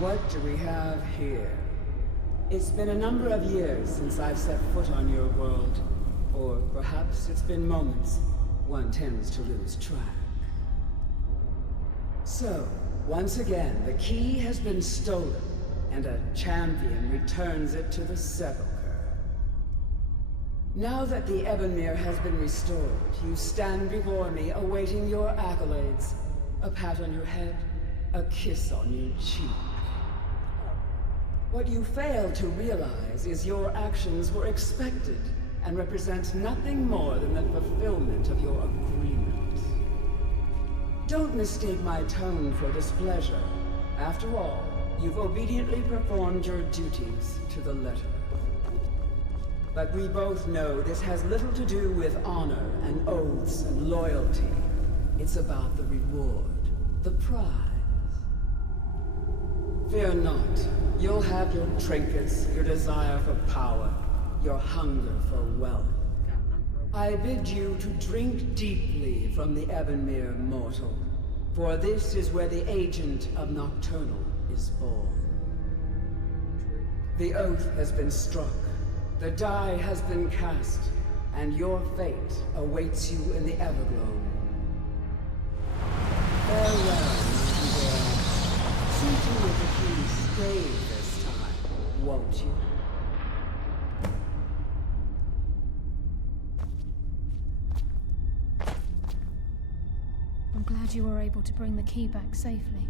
What do we have here? It's been a number of years since I've set foot on your world. Or perhaps it's been moments. One tends to lose track. So, once again, the key has been stolen, and a champion returns it to the sepulchre. Now that the Ebonmere has been restored, you stand before me awaiting your accolades. A pat on your head, a kiss on your cheek. What you fail to realize is your actions were expected and represent nothing more than the fulfillment of your agreement. Don't mistake my tone for displeasure. After all, you've obediently performed your duties to the letter. But we both know this has little to do with honor and oaths and loyalty. It's about the reward, the prize. Fear not. You'll have your trinkets, your desire for power, your hunger for wealth. I bid you to drink deeply from the Ebonmere mortal, for this is where the agent of Nocturnal is born. The oath has been struck, the die has been cast, and your fate awaits you in the Everglow. Farewell, Nightingale. See to it that you stay this time, won't you? I'm glad you were able to bring the key back safely.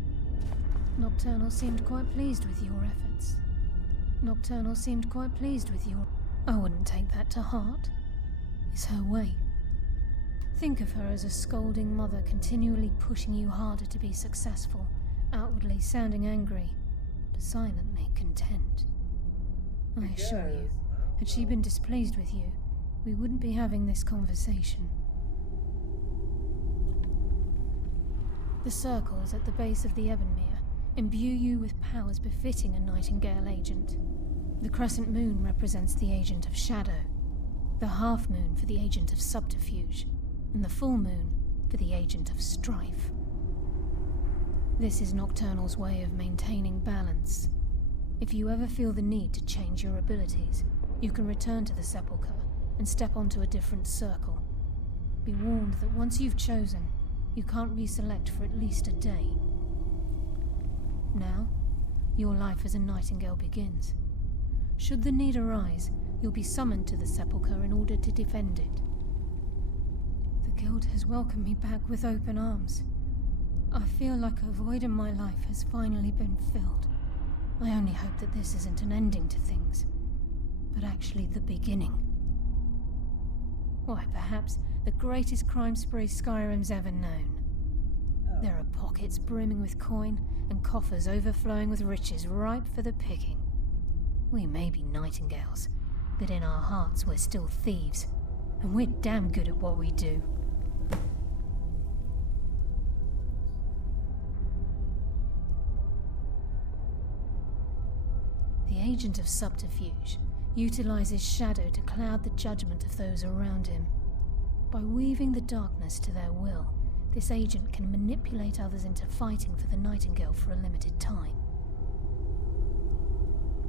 Nocturnal seemed quite pleased with your efforts. Nocturnal seemed quite pleased with your... I wouldn't take that to heart. It's her way. Think of her as a scolding mother continually pushing you harder to be successful, outwardly sounding angry, but silently content. I assure you, had she been displeased with you, we wouldn't be having this conversation. The circles at the base of the Ebonmere imbue you with powers befitting a Nightingale agent. The crescent moon represents the agent of shadow, the half moon for the agent of subterfuge, and the full moon for the agent of strife. This is Nocturnal's way of maintaining balance. If you ever feel the need to change your abilities, you can return to the sepulchre and step onto a different circle. Be warned that once you've chosen, you can't reselect for at least a day. Now, your life as a Nightingale begins. Should the need arise, you'll be summoned to the sepulchre in order to defend it. The Guild has welcomed me back with open arms. I feel like a void in my life has finally been filled. I only hope that this isn't an ending to things, but actually the beginning. Why, perhaps the greatest crime spree Skyrim's ever known. There are pockets brimming with coin and coffers overflowing with riches ripe for the picking. We may be Nightingales, but in our hearts we're still thieves, and we're damn good at what we do. The agent of subterfuge utilizes shadow to cloud the judgment of those around him. By weaving the darkness to their will, this agent can manipulate others into fighting for the Nightingale for a limited time.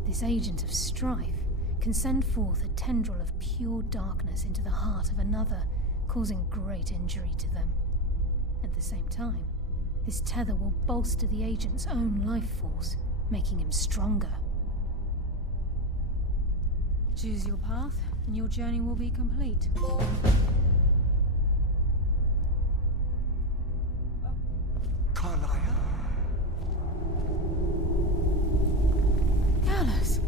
This agent of strife can send forth a tendril of pure darkness into the heart of another, causing great injury to them. At the same time, this tether will bolster the agent's own life force, making him stronger. Choose your path, and your journey will be complete. Carlisle? Gallus!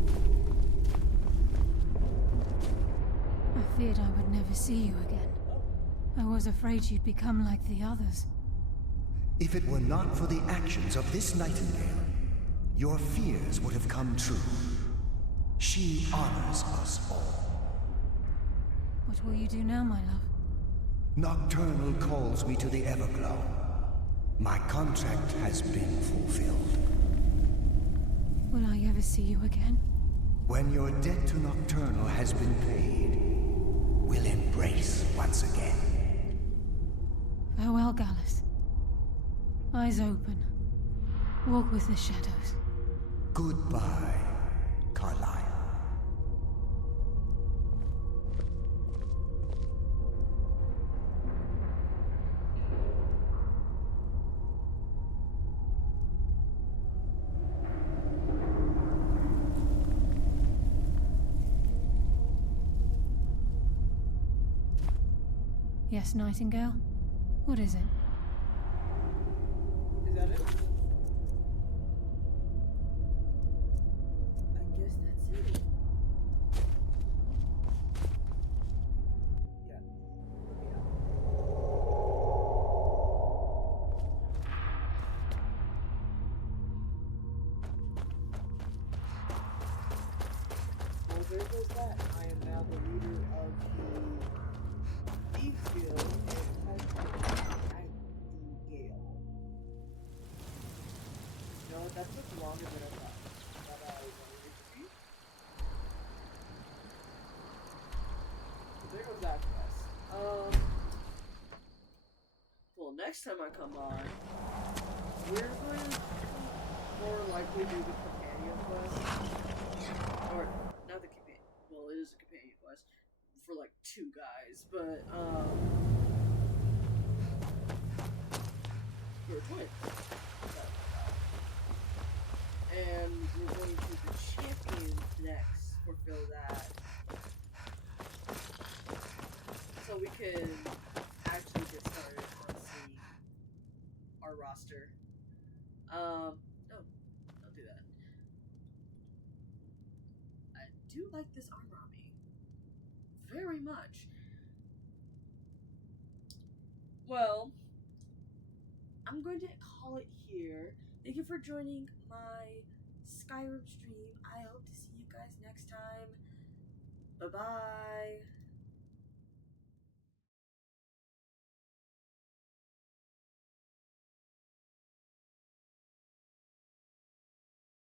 I feared I would never see you again. I was afraid you'd become like the others. If it were not for the actions of this Nightingale, your fears would have come true. She honors us all. What will you do now, my love? Nocturnal calls me to the Everglow. My contract has been fulfilled. Will I ever see you again? When your debt to Nocturnal has been paid, we'll embrace once again. Farewell, Gallus. Eyes open. Walk with the shadows. Goodbye, Carlyle. Yes, Nightingale? What is it? Is that it? I guess that's it. Yeah. Well, there goes that. I am now the leader of the Thieves Guild and Nightingale. You know what? That took longer than I thought. But I wanted it to be. So there goes that quest. Well, next time I come by, we're going to more likely do the companion quest. Or, not the companion. Well, it is a companion quest for like 2 guys, but, we're twins. And we're going to the champions next, fulfill that. So we can actually get started on seeing our roster. No, don't do that. I do like this armor on me. Very much. Well, I'm going to call it here. Thank you for joining my Skyrim stream. I hope to see you guys next time. Bye-bye.